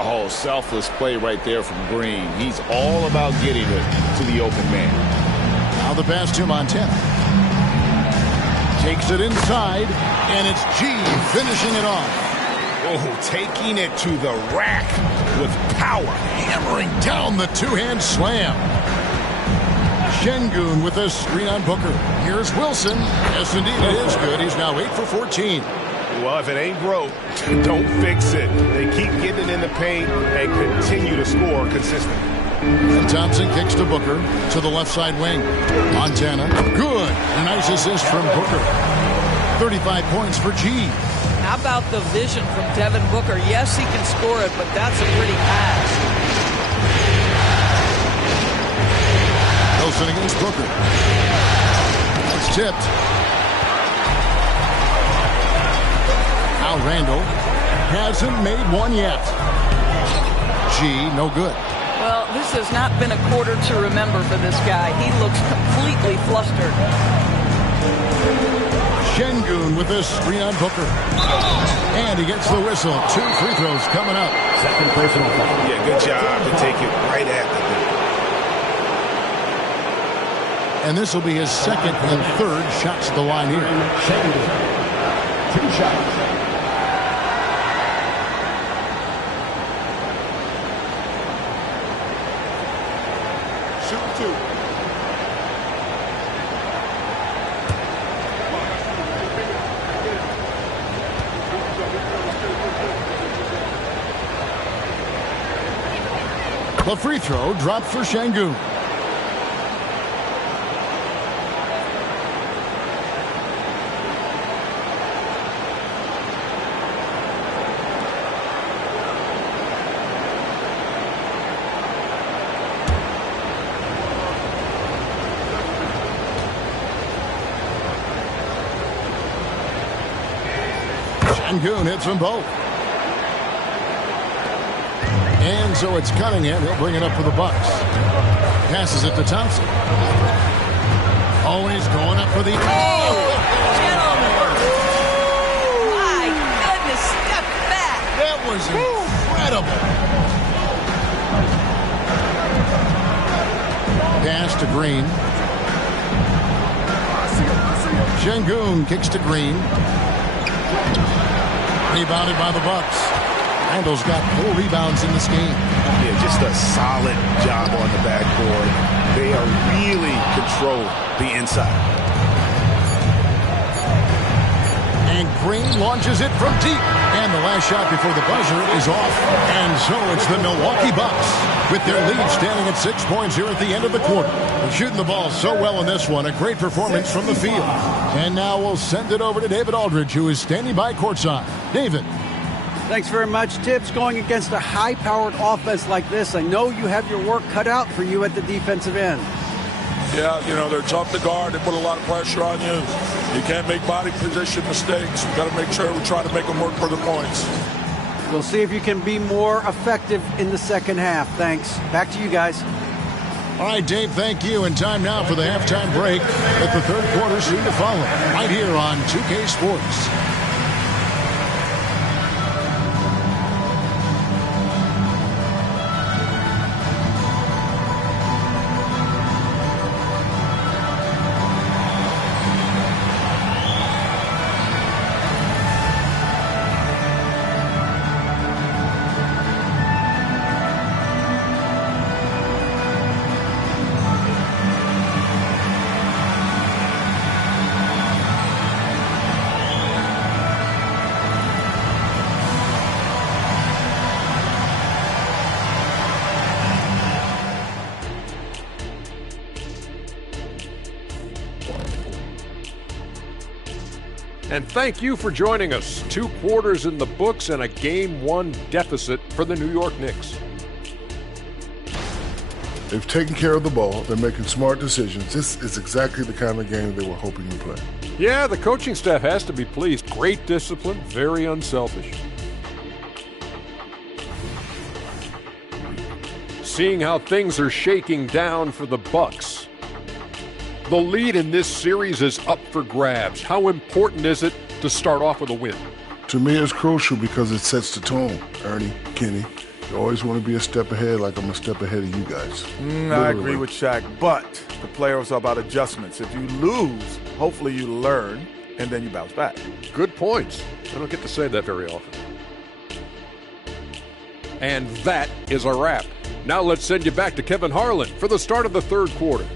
Oh, selfless play right there from Green. He's all about getting it to the open man. Now the pass to Montana. Takes it inside. And it's G finishing it off. Oh, taking it to the rack with power. Hammering down the two-hand slam. Şengün with a screen on Booker. Here's Wilson. Yes, indeed, it is good. He's now 8 for 14. Well, if it ain't broke, don't fix it. They keep getting it in the paint and continue to score consistently. And Thompson kicks to Booker to the left side wing. Montana, good. A nice assist from Booker. 35 points for G. How about the vision from Devin Booker? Yes, he can score it, but that's a pretty pass. Wilson against Booker. It's tipped. Now Randall hasn't made one yet. G, no good. Well, this has not been a quarter to remember for this guy. He looks completely flustered. Şengün with a screen on Booker. And he gets the whistle. 2 free throws coming up. Second personal foul. Yeah, good job to take it right at the net. And this will be his second and third shots at the line here. 2 shots. Shoot 2. The free throw dropped for Şengün. Şengün hits them both. And so it's Cunningham. He'll bring it up for the Bucks. Passes it to Thompson. Oh, he's going up for the... Oh! Gentlemen! My goodness, step back! That was incredible. Pass to Green. Şengün kicks to Green. Rebounded by the Bucks. Randall's got 4 rebounds in this game. Yeah, just a solid job on the backboard. They are really control the inside. And Green launches it from deep. And the last shot before the buzzer is off. And so it's the Milwaukee Bucks with their lead standing at 6 points here at the end of the quarter. They're shooting the ball so well in this one. A great performance from the field. And now we'll send it over to David Aldridge, who is standing by courtside. David. Thanks very much, Tibbs. Going against a high-powered offense like this, I know you have your work cut out for you at the defensive end. Yeah, they're tough to guard. They put a lot of pressure on you. You can't make body position mistakes. We've got to make sure we try to make them work for the points. We'll see if you can be more effective in the second half. Thanks. Back to you guys. All right, Dave, thank you. And time now for the halftime break with the third quarter soon to follow right here on 2K Sports. And thank you for joining us. 2 quarters in the books and a Game 1 deficit for the New York Knicks. They've taken care of the ball. They're making smart decisions. This is exactly the kind of game they were hoping to play. Yeah, the coaching staff has to be pleased. Great discipline, very unselfish. Seeing how things are shaking down for the Bucks. The lead in this series is up for grabs. How important is it to start off with a win? To me, it's crucial because it sets the tone. Ernie, Kenny, you always want to be a step ahead, like I'm a step ahead of you guys. I agree with Shaq, but the playoffs are about adjustments. If you lose, hopefully you learn, and then you bounce back. Good points. I don't get to say that very often. And that is a wrap. Now let's send you back to Kevin Harlan for the start of the third quarter.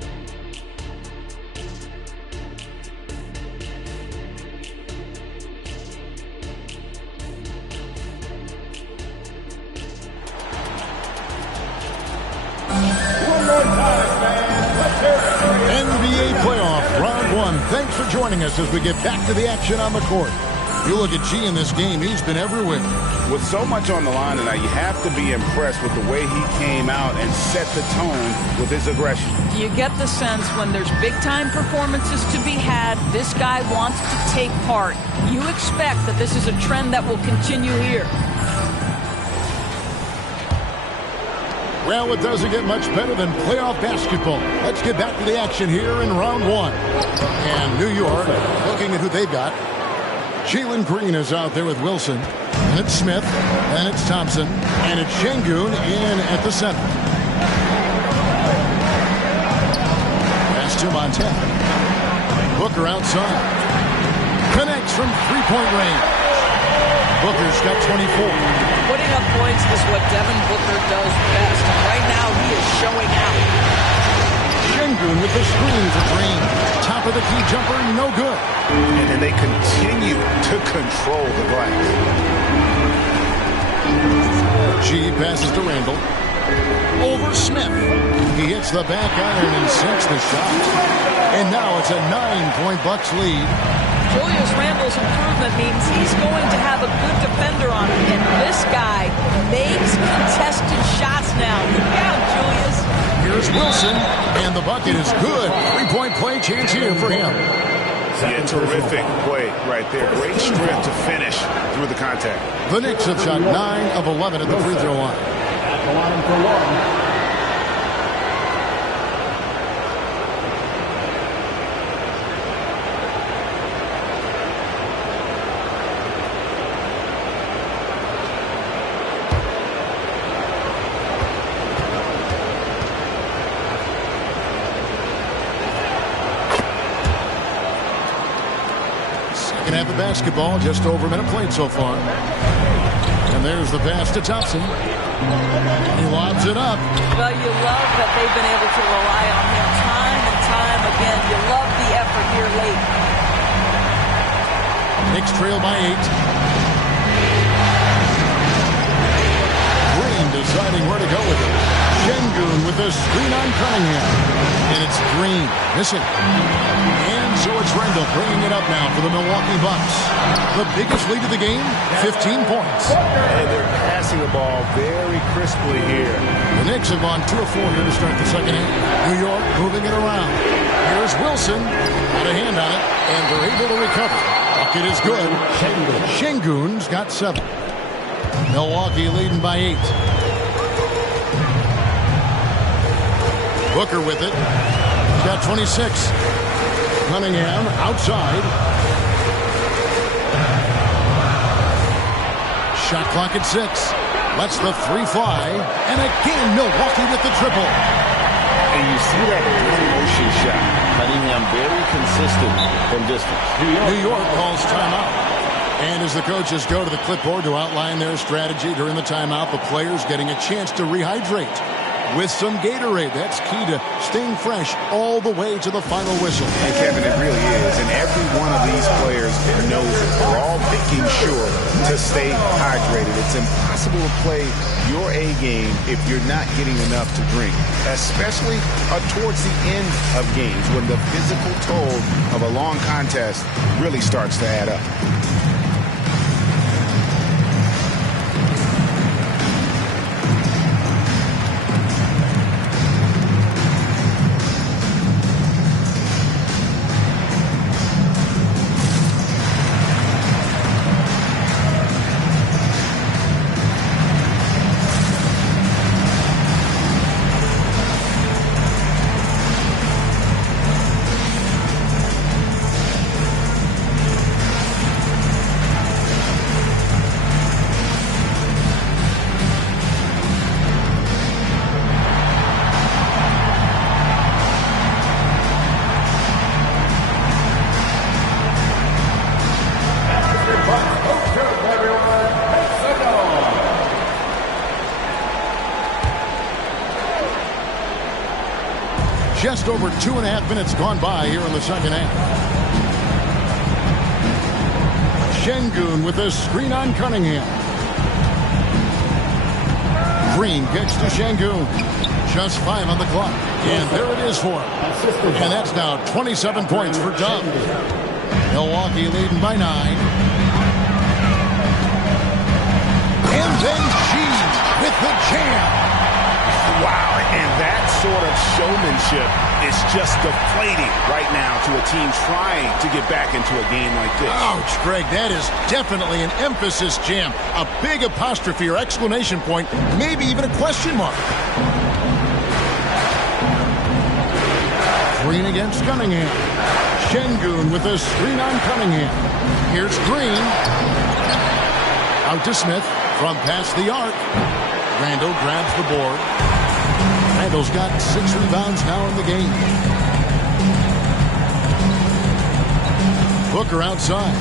NBA playoff round 1. Thanks for joining us as we get back to the action on the court. You look at G in this game, he's been everywhere. With so much on the line tonight, you have to be impressed with the way he came out and set the tone with his aggression. You get the sense when there's big-time performances to be had, this guy wants to take part. You expect that this is a trend that will continue here. Well, it doesn't get much better than playoff basketball. Let's get back to the action here in round 1. And New York, looking at who they've got. Jalen Green is out there with Wilson. And it's Smith. And it's Thompson. And it's Şengün in at the center. Pass to Montana. Booker outside. Connects from three-point range. Booker's got 24. Putting up points is what Devin Booker does best. And right now, he is showing out. Şengün with the screen for Green. Top of the key jumper, no good. And then they continue to control the glass. G passes to Randall. Over Smith. He hits the back iron and sinks the shot. And now it's a 9-point Bucks lead. Julius Randle's improvement means he's going to have a good defender on him. And this guy makes contested shots now. Look out, Julius. Here's Wilson, and the bucket is good. 3-point play chance here for him. Yeah, terrific play right there. Great strength to finish through the contact. The Knicks have shot 9 of 11 at the free throw line. At the line for one. Second half of basketball, just over a minute played so far. And there's the pass to Thompson. He lobs it up. Well, you love that they've been able to rely on him time and time again. You love the effort here late. Knicks trail by 8. deciding where to go with it. Şengün with the screen on Cunningham. And it's Green missing. And so it's Randall bringing it up now for the Milwaukee Bucks. The biggest lead of the game, 15 points. And they're passing the ball very crisply here. The Knicks have gone 2 of 4 here to start the second half. New York moving it around. Here's Wilson. Got a hand on it, and they're able to recover. Bucket is good. Şengün's got 7. Milwaukee leading by 8. Booker with it. He's got 26. Cunningham outside. Shot clock at 6. Lets the 3 fly. And again, Milwaukee with the triple. And you see that motion shot. Cunningham very consistent from distance. New York calls timeout. And as the coaches go to the clipboard to outline their strategy during the timeout, the players getting a chance to rehydrate with some Gatorade. That's key to staying fresh all the way to the final whistle. And Kevin, it really is. And every one of these players knows it. They're all making sure to stay hydrated. It's impossible to play your A game if you're not getting enough to drink, especially towards the end of games when the physical toll of a long contest really starts to add up. Just over 2.5 minutes gone by here in the second half. Şengün with a screen on Cunningham. Green kicks to Şengün. Just 5 on the clock. And there it is for him. And that's now 27 points for Dub. Milwaukee leading by 9. And then G with the jam. Wow, and that sort of showmanship is just deflating right now to a team trying to get back into a game like this. Ouch, Greg, that is definitely an emphasis jam. A big apostrophe or exclamation point, maybe even a question mark. Green against Cunningham. Şengün with a screen on Cunningham. Here's Green. Out to Smith from past the arc. Randall grabs the board. Randall's got 6 rebounds now in the game. Booker outside.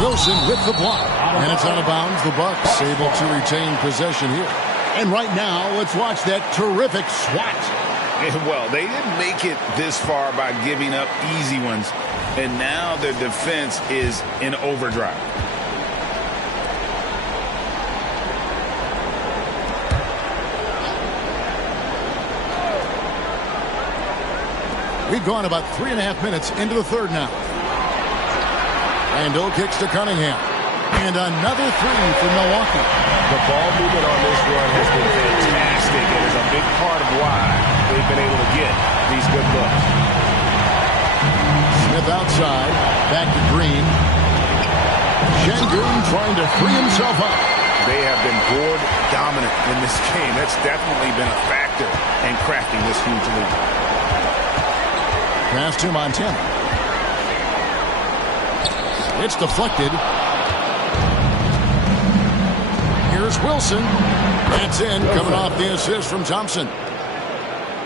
Wilson with the block. And it's out of bounds. The Bucks able to retain possession here. And right now, let's watch that terrific swat. Well, they didn't make it this far by giving up easy ones. And now their defense is in overdrive. We've gone about 3.5 minutes into the third now. Randall kicks to Cunningham. And another 3 for Milwaukee. The ball movement on this run has been fantastic and is a big part of why they've been able to get these good looks. Smith outside. Back to Green. Şengün trying to free himself up. They have been board dominant in this game. That's definitely been a factor in cracking this huge lead. Pass to Montana. It's deflected. Here's Wilson. That's in, coming off the assist from Thompson.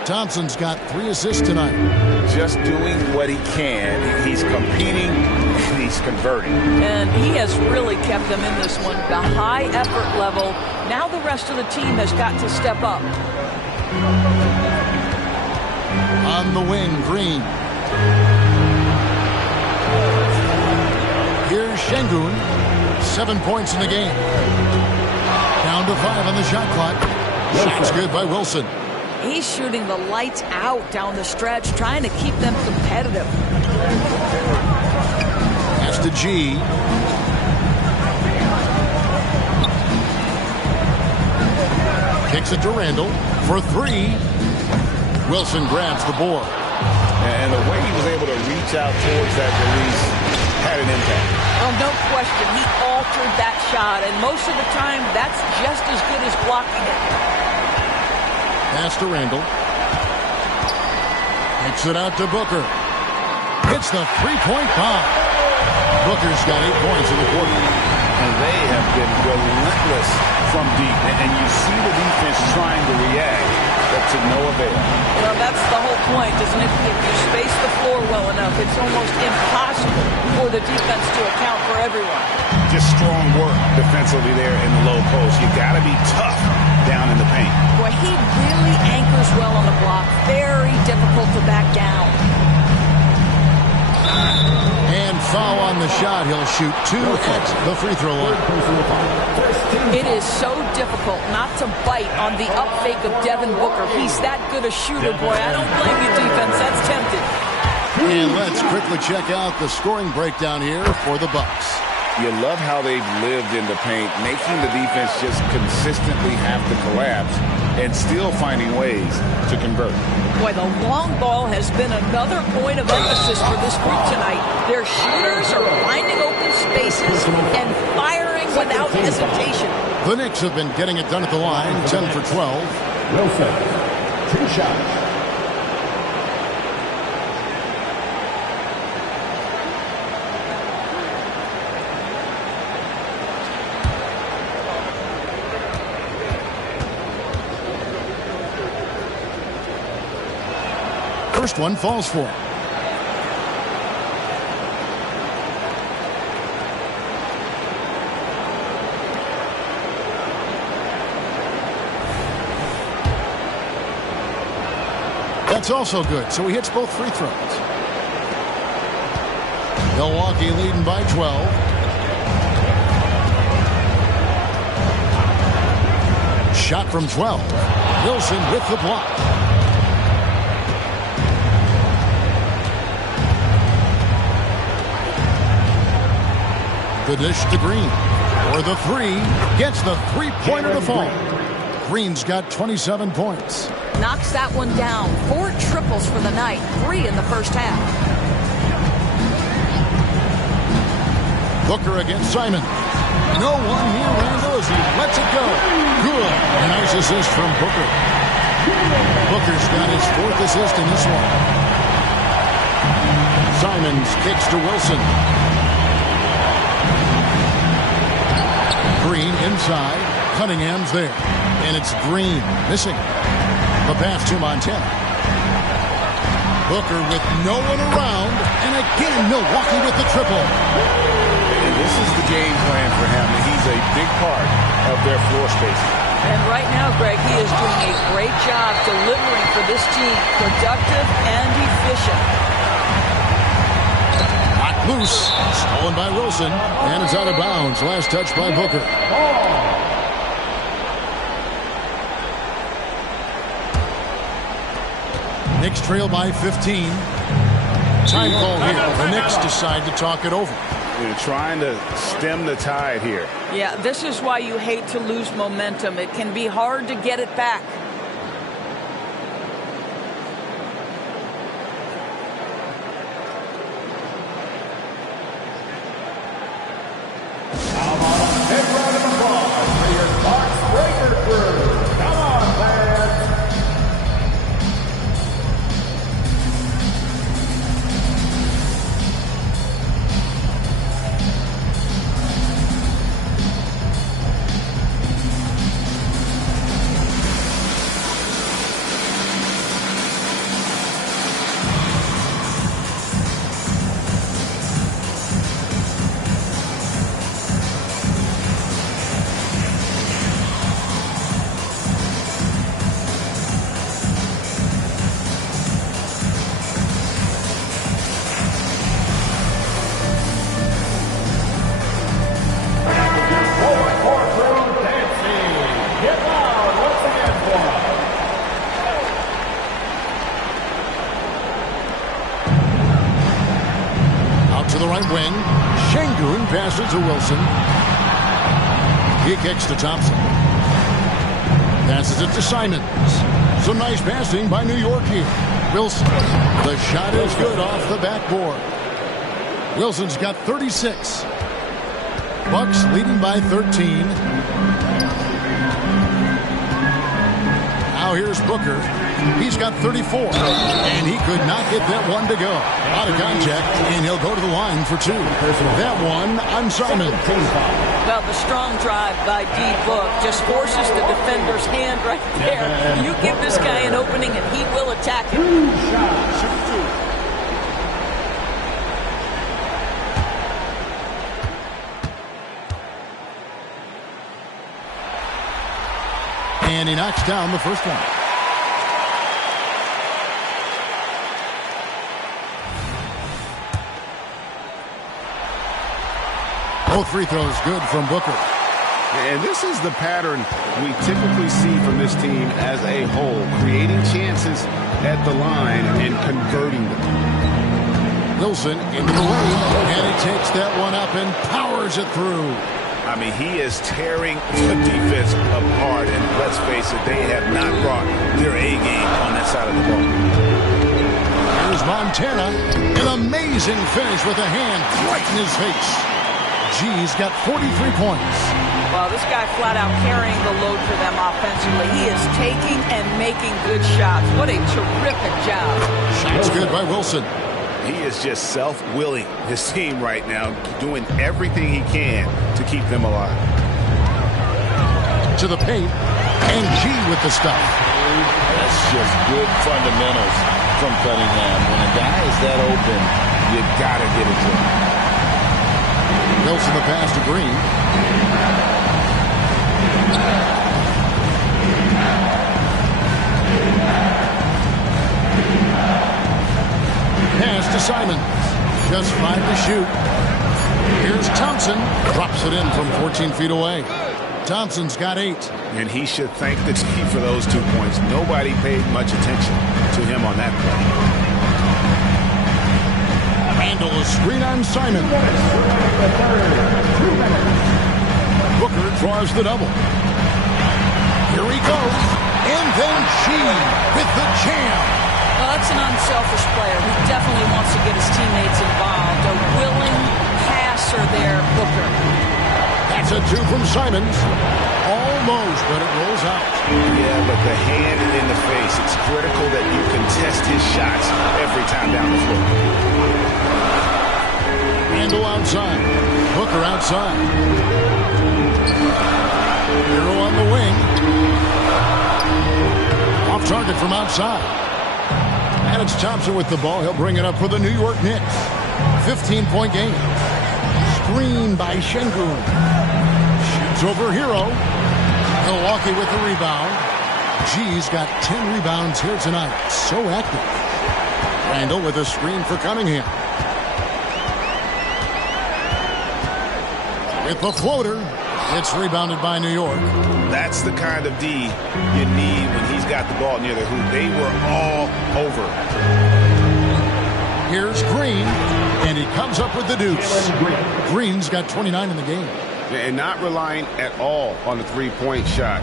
Thompson's got 3 assists tonight. Just doing what he can. He's competing and he's converting. And he has really kept them in this one. The high effort level. Now the rest of the team has got to step up. On the wing, Green. Here's Şengün. 7 points in the game. Down to 5 on the shot clock. Shot's good by Wilson. He's shooting the lights out down the stretch, trying to keep them competitive. That's to G. Kicks it to Randall for 3. Wilson grabs the board. And the way he was able to reach out towards that release had an impact. Oh, no question. He altered that shot, and most of the time, that's just as good as blocking it. Pass to Randall. Kicks it out to Booker. Hits the three-point bomb. Booker's got 8 points in the quarter. And they have been relentless from deep. And you see the defense trying to react, but to no avail. Well, that's the whole point, isn't it? If you space the floor well enough, it's almost impossible for the defense to account for everyone. Just strong work defensively there in the low post. You got to be tough down in the paint. Boy, he really anchors well on the block. Very difficult to back down. And foul on the shot. He'll shoot 2 at the free throw line. It is so difficult not to bite on the up fake of Devin Booker. He's that good a shooter, boy. I don't blame you, defense. That's tempted. And let's quickly check out the scoring breakdown here for the Bucks. You love how they've lived in the paint, making the defense just consistently have to collapse and still finding ways to convert. Boy, the long ball has been another point of emphasis for this group tonight. Their shooters are finding open spaces and firing without hesitation. The Knicks have been getting it done at the line, 10 for 12. Wilson, 2 shots. First one falls for him. That's also good, so he hits both free throws. Milwaukee leading by 12. Shot from 12. Wilson with the block. The dish to Green. For the 3. Gets the three-pointer to fall. Green's got 27 points. Knocks that one down. 4 triples for the night. 3 in the first half. Booker against Simon. No one near Randall as he lets it go. Good. A nice assist from Booker. Booker's got his 4th assist in this one. Simons kicks to Wilson. Green inside. Cunningham's there. And it's Green missing. The pass to Montana. Booker with no one around. And again, Milwaukee with the triple. And this is the game plan for him. He's a big part of their floor spacing. And right now, Greg, he is doing a great job delivering for this team. Productive and efficient. Loose. Stolen by Wilson. And it's out of bounds. Last touch by Booker. Knicks trail by 15. Time call here. The Knicks decide to talk it over. They're trying to stem the tide here. Yeah, this is why you hate to lose momentum. It can be hard to get it back. to the right wing. Şengün passes to Wilson. He kicks to Thompson. Passes it to Simons. Some nice passing by New York here. Wilson. The shot is good off the backboard. Wilson's got 36. Bucks leading by 13. Now here's Booker. He's got 34. And he could not get that one to go. Out of contact, and he'll go to the line for two. That one on Simon. Well, the strong drive by D-Book just forces the defender's hand right there. You give this guy an opening, and he will attack it. And he knocks down the first one. Both free throws good from Booker. And this is the pattern we typically see from this team as a whole, creating chances at the line and converting them. Wilson into the lane, and he takes that one up and powers it through. I mean, he is tearing the defense apart, and let's face it, they have not brought their A game on that side of the ball. Here's Montana, an amazing finish with a hand right in his face. G's got 43 points. Well, this guy flat out carrying the load for them offensively. He is taking and making good shots. What a terrific job. Shots good by Wilson. He is just self-willing, his team right now, doing everything he can to keep them alive. To the paint, and G with the stuff. That's just good fundamentals from Cunningham. When a guy is that open, you got to get it to him. Wilson the pass to Green. Pass to Simons. Just 5 to shoot. Here's Thompson. Drops it in from 14 feet away. Thompson's got 8. And he should thank the team for those 2 points. Nobody paid much attention to him on that play. Randall a screen on Simon. Booker draws the double. Here he goes. And then G with the jam. Well, that's an unselfish player who definitely wants to get his teammates involved. A willing passer there, Booker. That's a 2 from Simons. Almost, but it rolls out. Yeah, but the hand in the face, it's critical that you contest his shots every time down the floor. Randall outside. Booker outside. Hero on the wing. Off target from outside. And it's Thompson with the ball. He'll bring it up for the New York Knicks. 15-point game. Screen by Şengün. Shoots over Hero. Milwaukee with the rebound. G's got 10 rebounds here tonight. So active. Randall with a screen for Cunningham. With the floater, it's rebounded by New York. That's the kind of D you need when he's got the ball near the hoop. They were all over. Here's Green, and he comes up with the deuce. Green's got 29 in the game. And not relying at all on the three-point shot.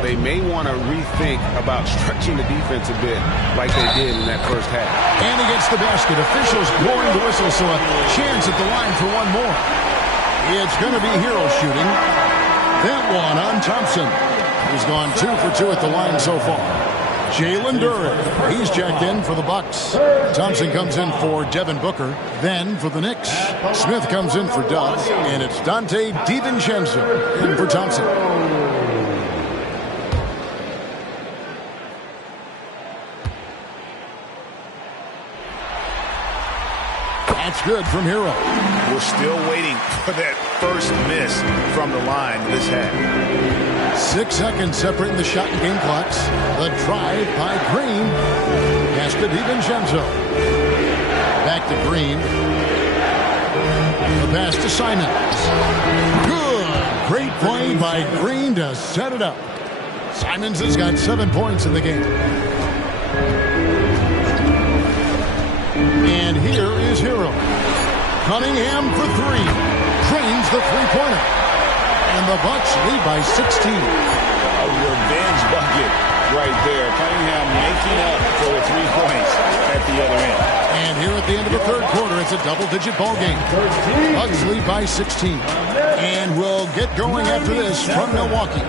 They may want to rethink about stretching the defense a bit like they did in that first half. And he gets the basket. Officials blowing the whistle, so a chance at the line for one more. It's going to be Hero shooting. That one on Thompson. He's gone 2 for 2 at the line so far. Jalen Duren, he's checked in for the Bucks. Thompson comes in for Devin Booker. Then for the Knicks, Smith comes in for Doug. And it's Dante DiVincenzo in for Thompson. That's good from Hero. We're still waiting for that first miss from the line this half. 6 seconds separating the shot and game clocks. The drive by Green. Pass to DiVincenzo. Back to Green. The pass to Simons. Good. Great play by Green to set it up. Simons has got 7 points in the game. And here is Hero. Cunningham for three. Drains the three-pointer. And the Bucks lead by 16. A revenge bucket right there. Cunningham making up for the 3 points at the other end. And here at the end of the third quarter, it's a double-digit ball game. Bucks lead by 16. And we'll get going after this from Milwaukee.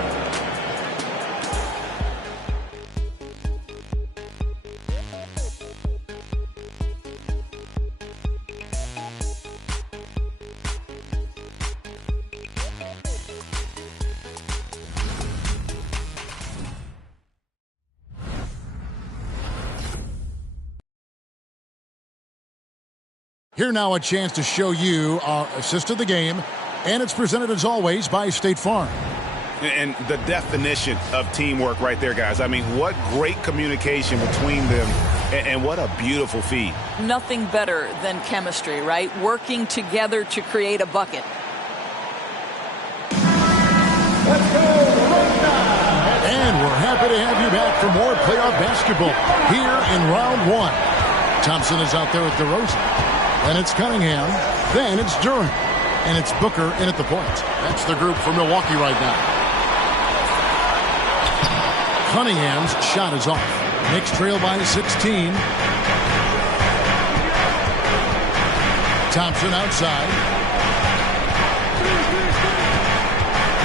Here now a chance to show you our assist of the game, and it's presented as always by State Farm. And the definition of teamwork right there, guys. I mean, what great communication between them, and what a beautiful feed. Nothing better than chemistry, right? Working together to create a bucket. And we're happy to have you back for more playoff basketball here in round one. Thompson is out there with DeRozan. Then it's Cunningham. Then it's Durant. And it's Booker in at the point. That's the group for Milwaukee right now. Cunningham's shot is off. Knicks trail by 16. Thompson outside.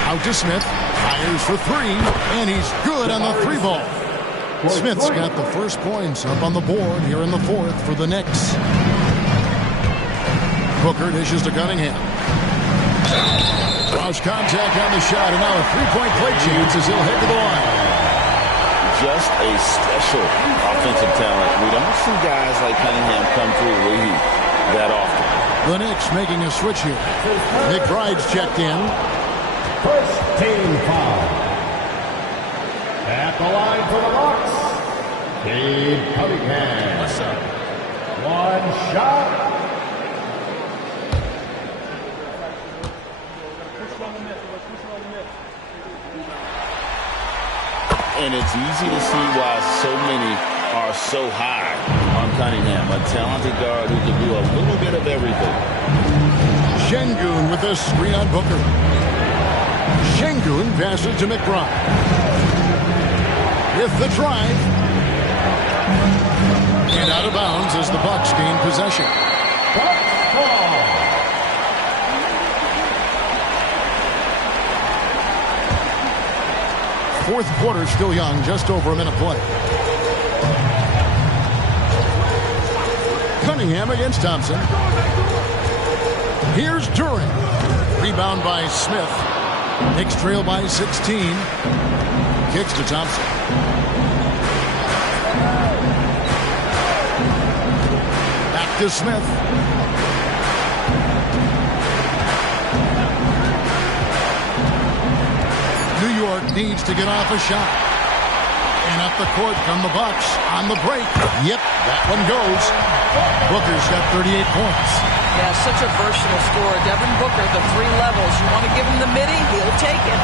Out to Smith. Fires for three. And he's good on the three ball. Smith's got the first points up on the board here in the fourth for the Knicks. Booker dishes to Cunningham. Cross contact on the shot, and now a three-point play chance as he'll head to the line. Just a special offensive talent. We don't see guys like Cunningham come through the league that often. The Knicks making a switch here. McBride's checked in. First team foul. At the line for the Bucks, Cade Cunningham. What's up? One shot. And it's easy to see why so many are so high on Cunningham. A talented guard who can do a little bit of everything. Şengün with a screen on Booker. Şengün passes to McBride. With the drive. And out of bounds as the Bucks gain possession. Bucks ball. Fourth quarter still young, just over a minute play. Cunningham against Thompson. Here's Durant. Rebound by Smith. Knicks trail by 16. Kicks to Thompson. Back to Smith. New York needs to get off a shot. And up the court come the Bucks on the break. Yep, that one goes. Booker's got 38 points. Yeah, such a versatile scorer. Devin Booker, the three levels. You want to give him the midi, he'll take it.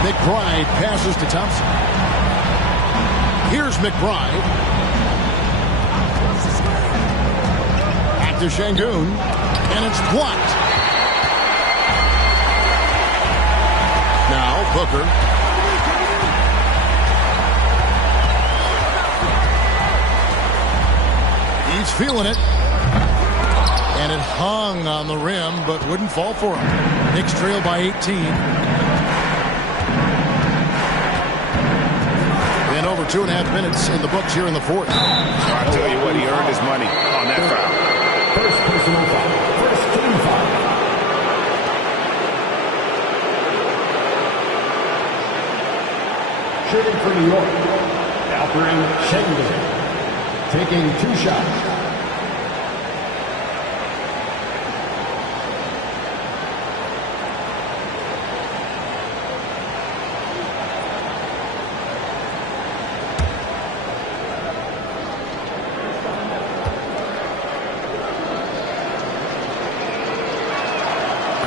McBride passes to Thompson. Here's McBride. Back to Şengün. And it's blocked. Now Booker. He's feeling it. And it hung on the rim, but wouldn't fall for him. Knicks trail by 18. And over 2.5 minutes in the books here in the fourth. I tell you what, he earned his money on that foul. First personal foul. First team foul. Shooting for New York, Alperen Şengün, taking 2 shots.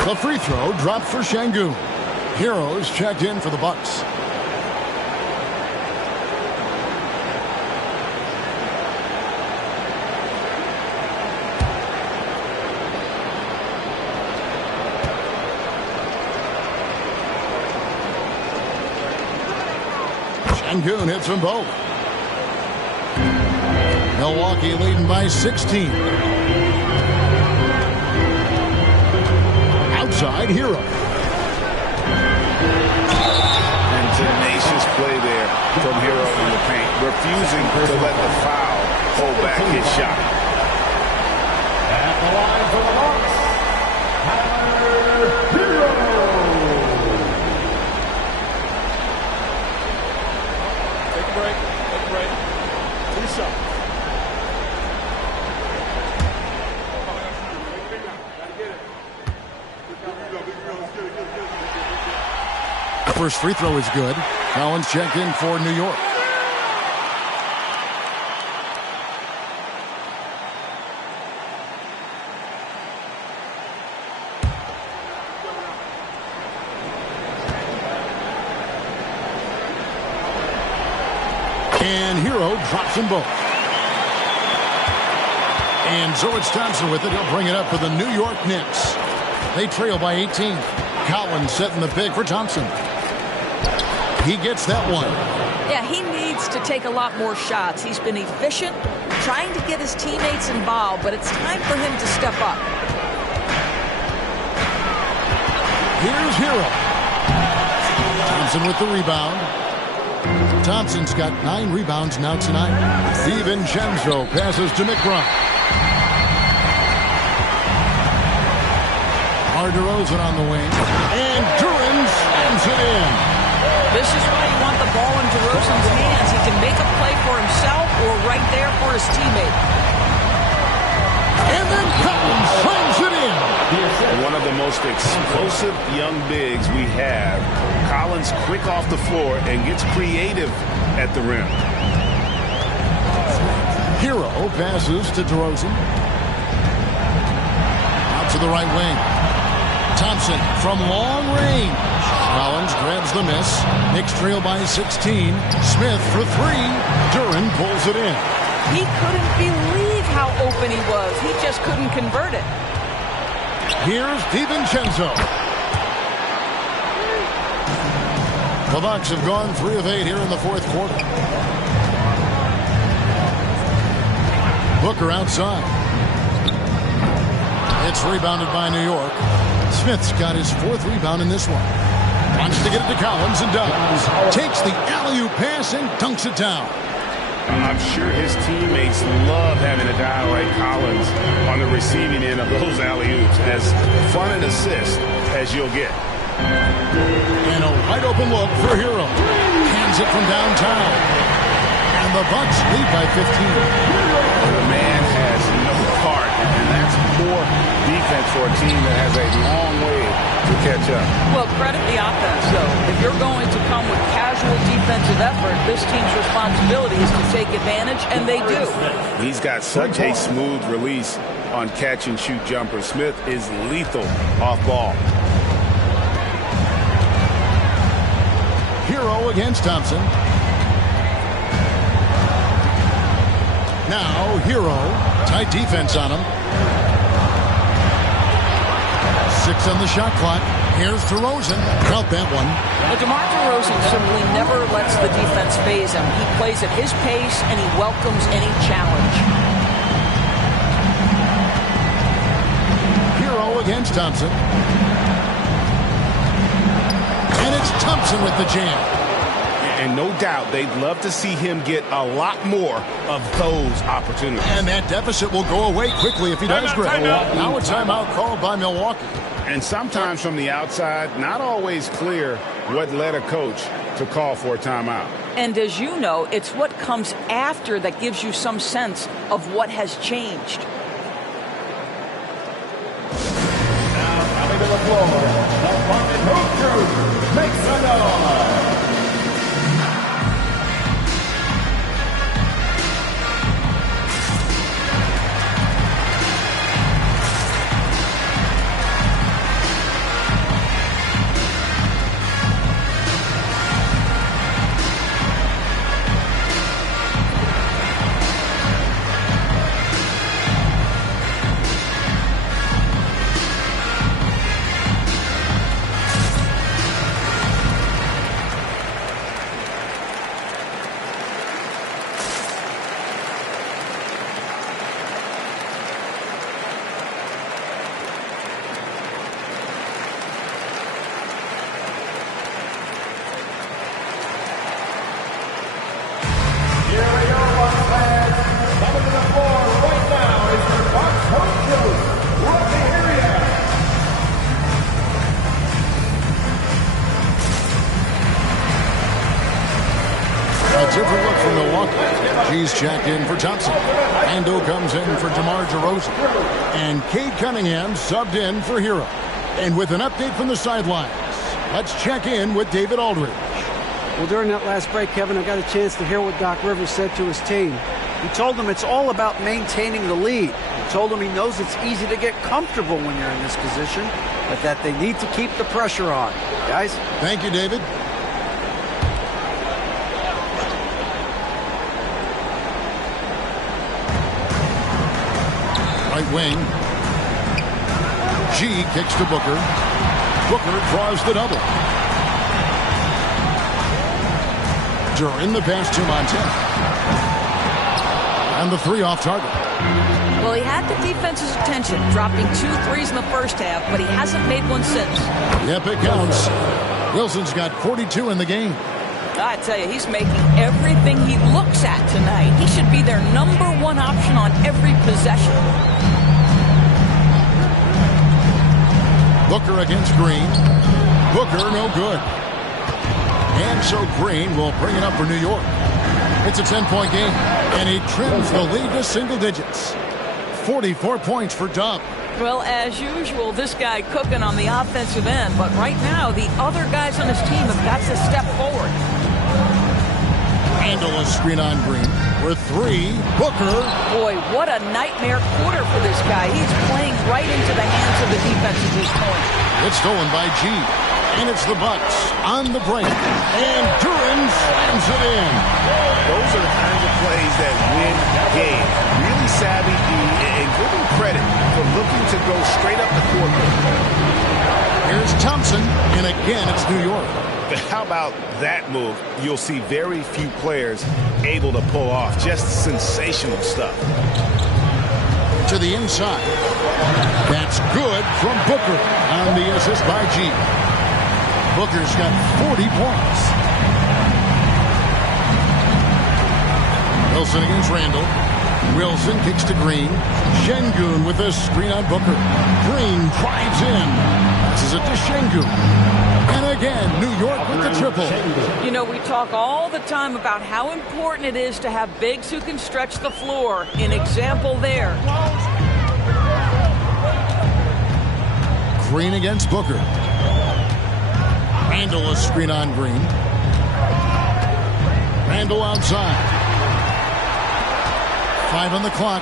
The free throw dropped for Şengün. Heroes checked in for the Bucks. Sengun hits them both. Milwaukee leading by 16. Outside, Hero. And tenacious play there from Hero in the paint, refusing to let the foul hold back his shot. At the line for the Hawks, Hero. Take a break. Take a break. 2 shots. First free throw is good. Collins checked in for New York. And Hero drops them both. And so it's Thompson with it. He'll bring it up for the New York Knicks. They trail by 18. Collins setting the pick for Thompson. He gets that one. Yeah, he needs to take a lot more shots. He's been efficient, trying to get his teammates involved, but it's time for him to step up. Here's Hero. Thompson with the rebound. Thompson's got 9 rebounds now tonight. DiVincenzo passes to McBride. DeRozan on the wing. And Duran slams it in. This is why you want the ball in DeRozan's hands. He can make a play for himself or right there for his teammate. And then Collins slams it in. One of the most explosive young bigs we have. Collins quick off the floor and gets creative at the rim. Hero passes to DeRozan. Out to the right wing. Thompson from long range. Collins grabs the miss. Knicks trail by 16. Smith for 3. Duran pulls it in. He couldn't believe how open he was. He just couldn't convert it. Here's DiVincenzo. The Bucks have gone 3 of 8 here in the fourth quarter. Booker outside. It's rebounded by New York. Smith's got his 4th rebound in this one. Wants to get it to Collins and does. Takes the alley-oop pass and dunks it down. I'm sure his teammates love having a guy like Collins on the receiving end of those alley-oops. As fun an assist as you'll get. And a wide-open look for Hero. Hands it from downtown. And the Bucks lead by 15. The man has no heart, and that's poor defense for a team that has a long way to catch up. Well, credit the offense, though. If you're going to come with casual defensive effort, this team's responsibility is to take advantage, and they do. He's got such a smooth release on catch-and-shoot jumpers. Smith is lethal off ball. Hero against Thompson. Now Hero. Tight defense on him. 6 on the shot clock. Here's DeRozan. Count that one. But DeMar DeRozan simply never lets the defense phase him. He plays at his pace, and he welcomes any challenge. Hero against Thompson. And it's Thompson with the jam. And no doubt they'd love to see him get a lot more of those opportunities. And that deficit will go away quickly if he does great. Now a timeout called by Milwaukee. And sometimes from the outside, not always clear what led a coach to call for a timeout. And as you know, it's what comes after that gives you some sense of what has changed. Now coming to the floor, the Bucket Hoop Crew makes some noise. He's checked in for Thompson. Ando comes in for DeMar DeRozan. And Cade Cunningham subbed in for Hero. And with an update from the sidelines, let's check in with David Aldridge. Well, during that last break, Kevin, I got a chance to hear what Doc Rivers said to his team. He told them it's all about maintaining the lead. He told them he knows it's easy to get comfortable when you're in this position, but that they need to keep the pressure on. Guys? Thank you, David. Right wing. G kicks to Booker. Booker draws the double. During the pass to Montana. And the three off target. Well, he had the defense's attention, dropping 2 threes in the first half, but he hasn't made one since. Yep, it counts. Wilson's got 42 in the game. I tell you, he's making everything he looks at tonight. He should be their #1 option on every possession. Booker against Green. Booker, no good. And so Green will bring it up for New York. It's a 10-point game, and he trims the lead to single digits. 44 points for Dub. Well, as usual, this guy cooking on the offensive end, but right now the other guys on his team have got to step forward. Handle a screen on Green. For 3, Booker. Boy, what a nightmare quarter for this guy. He's playing right into the hands of the defense at this point. It's stolen by G. And it's the Bucks on the break. And Duran slams it in. Those are the kinds of plays that win games. Really savvy D, and give him credit for looking to go straight up the court. Here's Thompson, and again it's New York. But how about that move? You'll see very few players able to pull off. Just sensational stuff. To the inside. That's good from Booker on the assist by G. Booker's got 40 points. Wilson against Randall. Wilson kicks to Green. Şengün with a screen on Booker. Green drives in. This is it to Şengün. And again, New York with the triple. You know, we talk all the time about how important it is to have bigs who can stretch the floor. An example there. Green against Booker. Randall a screen on Green. Randall outside. 5 on the clock.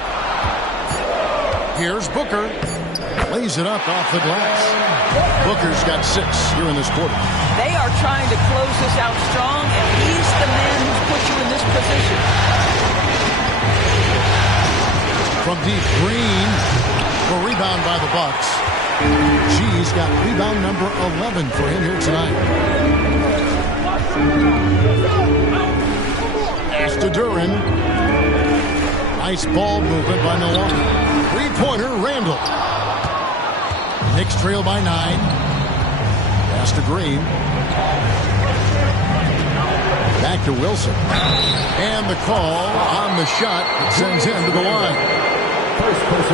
Here's Booker. Lays it up off the glass. Booker's got 6 here in this quarter. They are trying to close this out strong, and he's the man who's put you in this position. From deep, Green. A rebound by the Bucks. G's got rebound number 11 for him here tonight. Pass to Duran. Nice ball movement by Milwaukee. Three-pointer, Randall. Knicks trail by 9. Pass to Green. Back to Wilson. And the call on the shot that sends him to the line.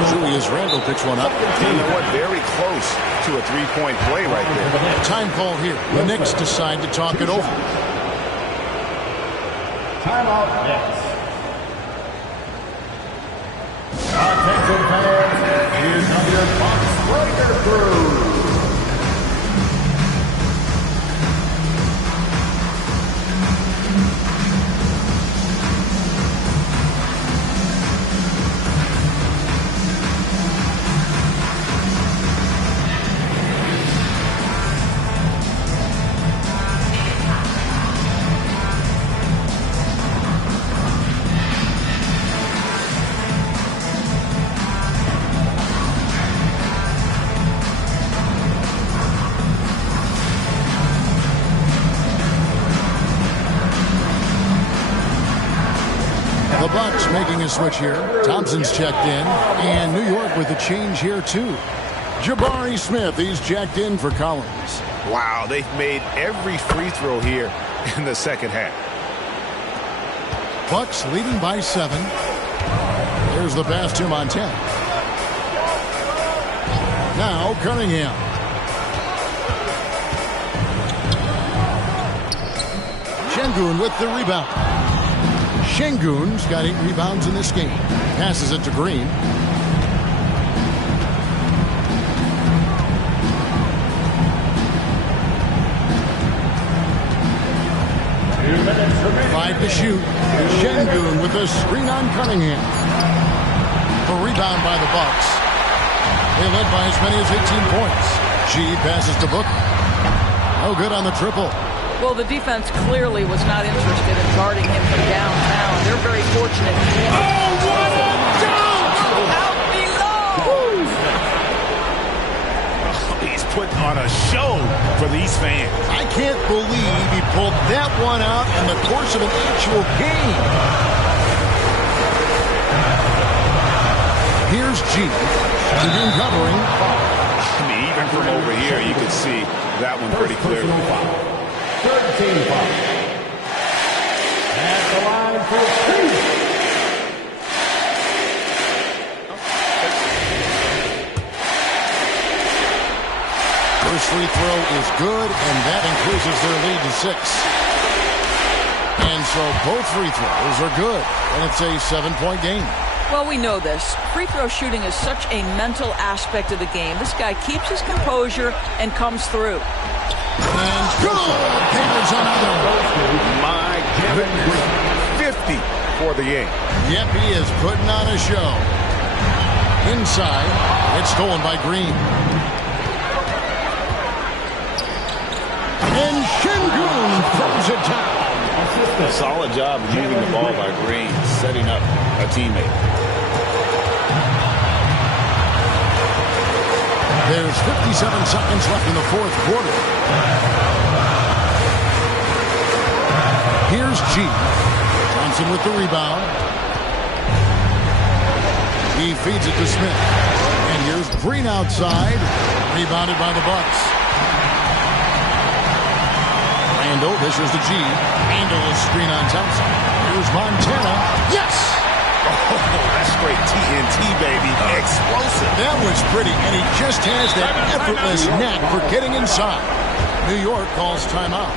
Julius Randle picks one up. You know what? Very close to a three-point play right there. Time call here. The Knicks decide to talk it over. Timeout Knicks. Attention fans, here's now your Bucks breaker crew. Making a switch here. Thompson's checked in. And New York with a change here, too. Jabari Smith, he's checked in for Collins. Wow, they've made every free throw here in the second half. Bucks leading by 7. There's the pass to Montana. Now Cunningham. Şengün with the rebound. Şengün's got 8 rebounds in this game. Passes it to Green. Five to shoot. Şengün with a screen on Cunningham. A rebound by the Bucks. They led by as many as 18 points. G passes to Booker. No good on the triple. Well, the defense clearly was not interested in guarding him from downtown. They're very fortunate. Oh, what a dunk! Out below! He's putting on a show for these fans. I can't believe he pulled that one out in the course of an actual game. Here's G. Begin covering. I mean, even from over here, you can see that one pretty clearly. Third team foul. At the line for 2. First free throw is good, and that increases their lead to 6. And so both free throws are good, and it's a 7-point game. Well, we know this. Free throw shooting is such a mental aspect of the game. This guy keeps his composure and comes through. And good! There's another. My goodness. 50 for the game. Yep, he is putting on a show. Inside, it's stolen by Green. And Şengün throws it down. Solid job moving the ball by Green, setting up a teammate. There's 57 seconds left in the fourth quarter. Here's G. Johnson with the rebound. He feeds it to Smith. And here's Green outside. Rebounded by the Bucks. Randall, this is the G. Randall is screen on Thompson. Here's Montana. Yes! Oh, that's straight TNT, baby. Explosive. That was pretty, and he just has that effortless knack for getting inside. New York calls timeout.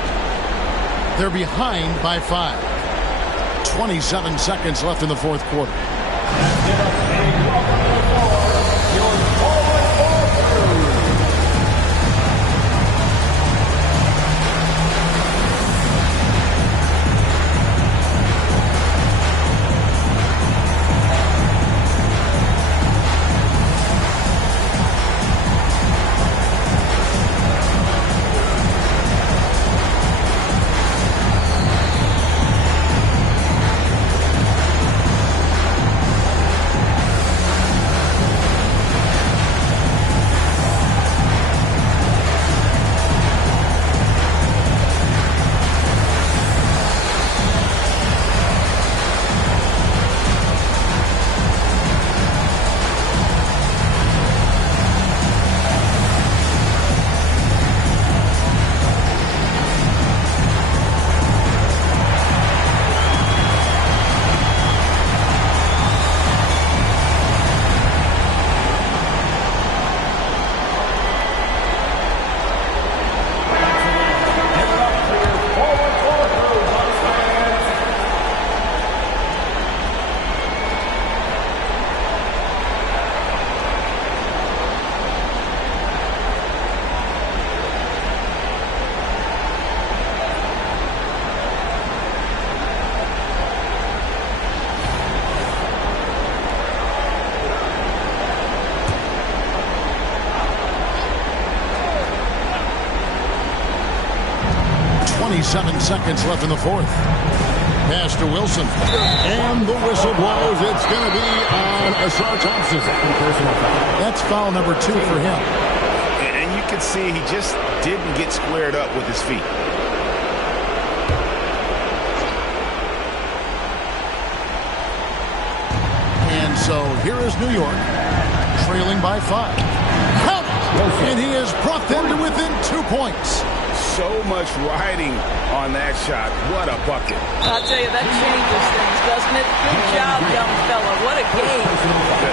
They're behind by 5. 27 seconds left in the fourth quarter. Seven seconds left in the fourth. Pass to Wilson. And the whistle blows. It's going to be on Asar Thompson. That's foul number 2 for him. And you can see he just didn't get squared up with his feet. And so here is New York, trailing by 5. Count it! And he has brought them to within 2 points. So much riding on that shot. What a bucket. I'll tell you, that changes things, doesn't it? Good job, young fella. What a game.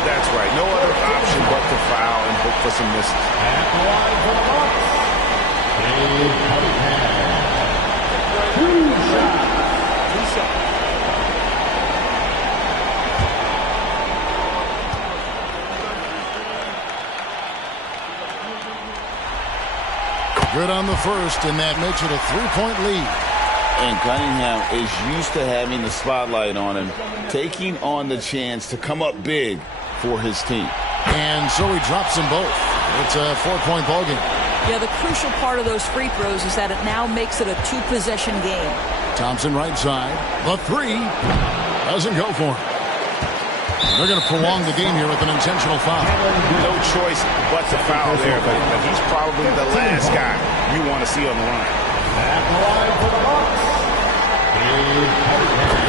That's right. No other option but to foul and hope for some misses. At the line for the Bucks, Dave Cunningham. 2 shots. Good on the first, and that makes it a 3-point lead. And Cunningham is used to having the spotlight on him, taking on the chance to come up big for his team. And so he drops them both. It's a 4-point ball game. Yeah, the crucial part of those free throws is that it now makes it a 2-possession game. Thompson right side. The three doesn't go for him. They're going to prolong the game here with an intentional foul. No choice but to foul there, but he's probably the last guy you want to see on the line.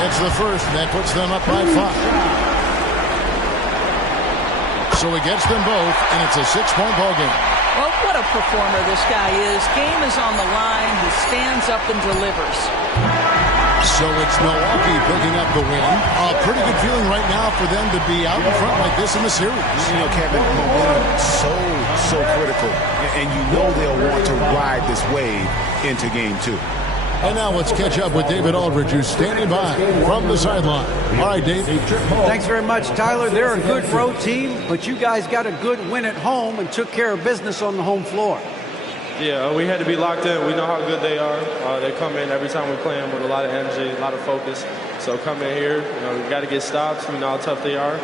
It's the first, and that puts them up by 5. So he gets them both, and it's a 6-point ball game. Well, what a performer this guy is. Game is on the line. He stands up and delivers. So it's Milwaukee picking up the win. A pretty good feeling right now for them to be out in front like this in the series. You know, Kevin, momentum so critical. And you know they'll want to ride this wave into game 2. And now let's catch up with David Aldridge, who's standing by from the sideline. All right, Dave. Thanks very much, Tyler. They're a good road team, but you guys got a good win at home and took care of business on the home floor. Yeah, we had to be locked in. We know how good they are. They come in every time we play them with a lot of energy, a lot of focus. So come in here, we got to get stops. We know how tough they are.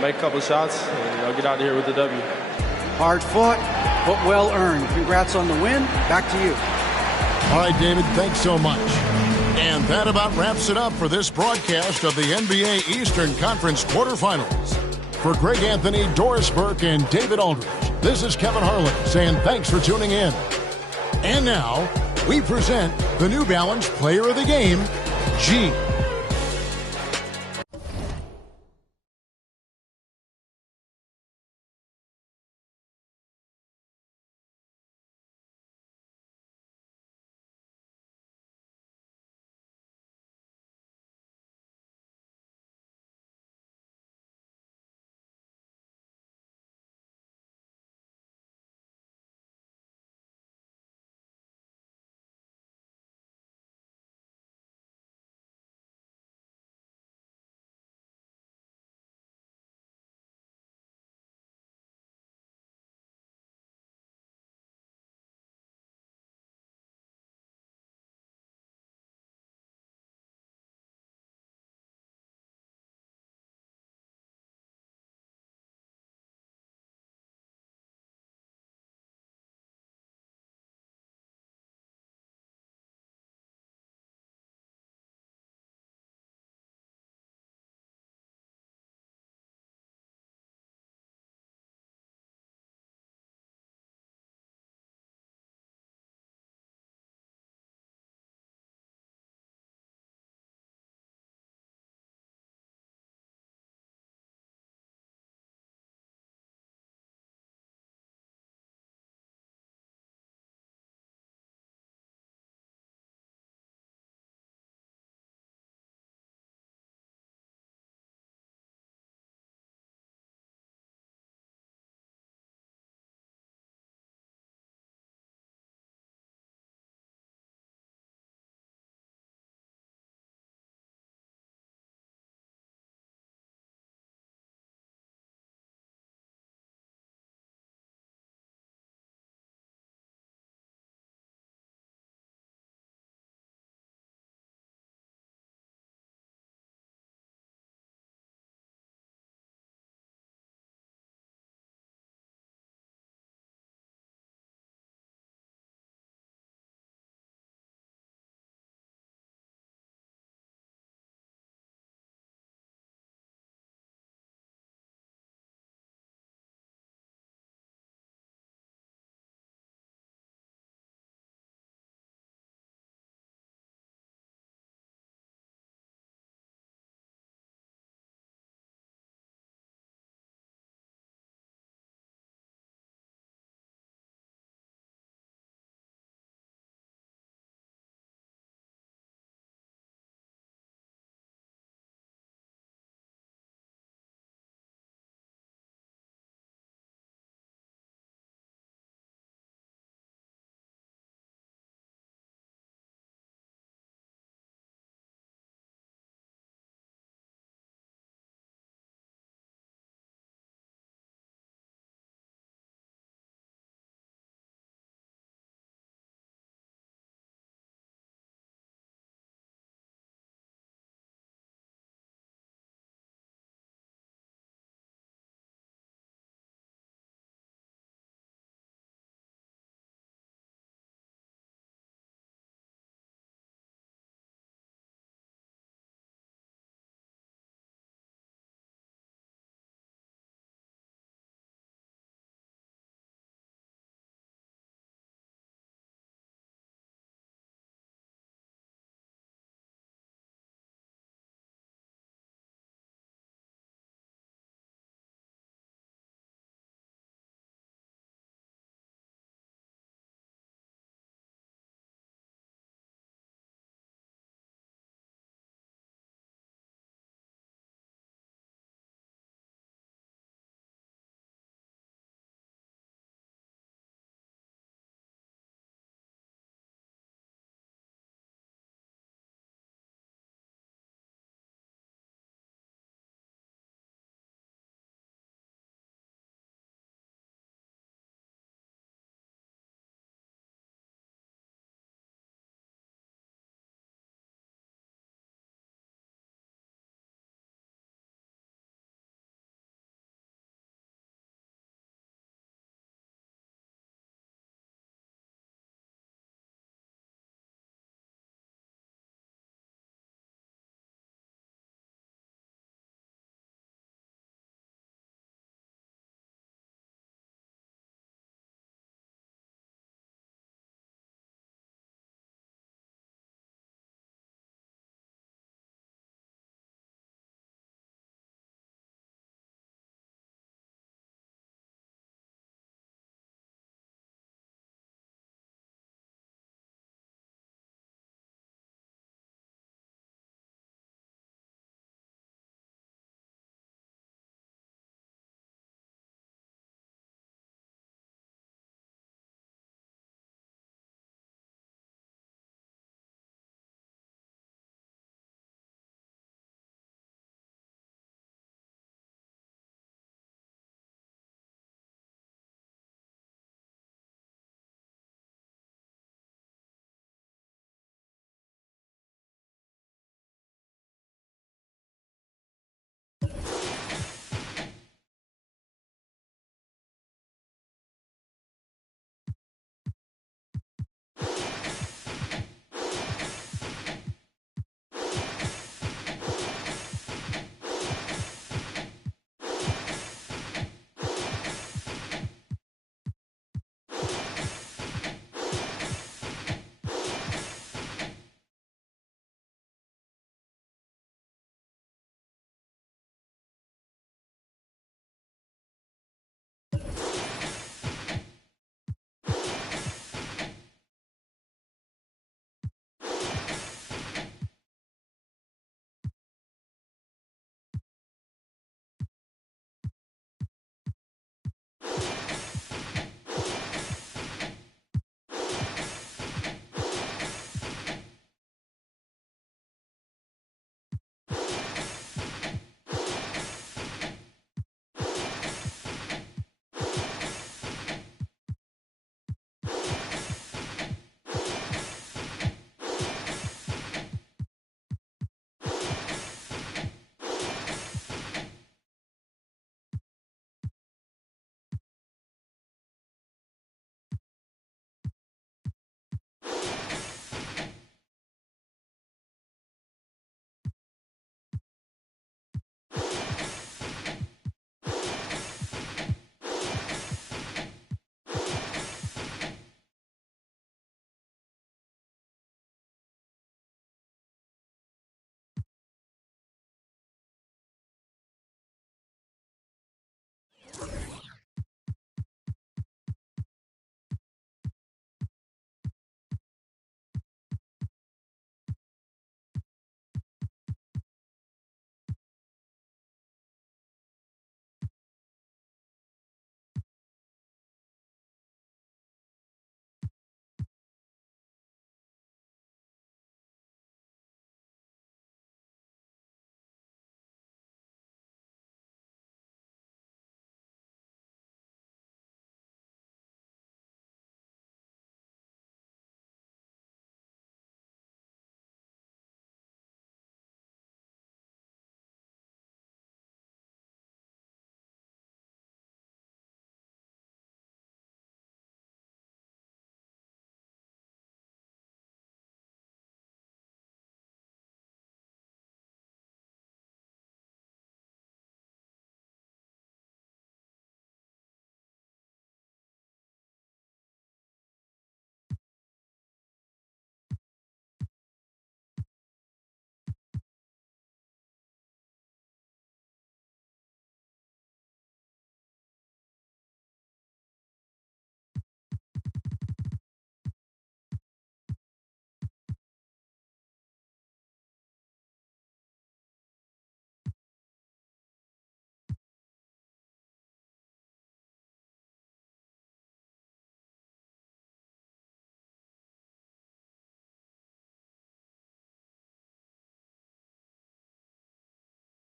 Make a couple shots and get out of here with the W. Hard fought, but well earned. Congrats on the win. Back to you. All right, David, thanks so much. And that about wraps it up for this broadcast of the NBA Eastern Conference quarterfinals. For Greg Anthony, Doris Burke, and David Aldridge, this is Kevin Harlan saying thanks for tuning in. And now, we present the New Balance Player of the Game, G.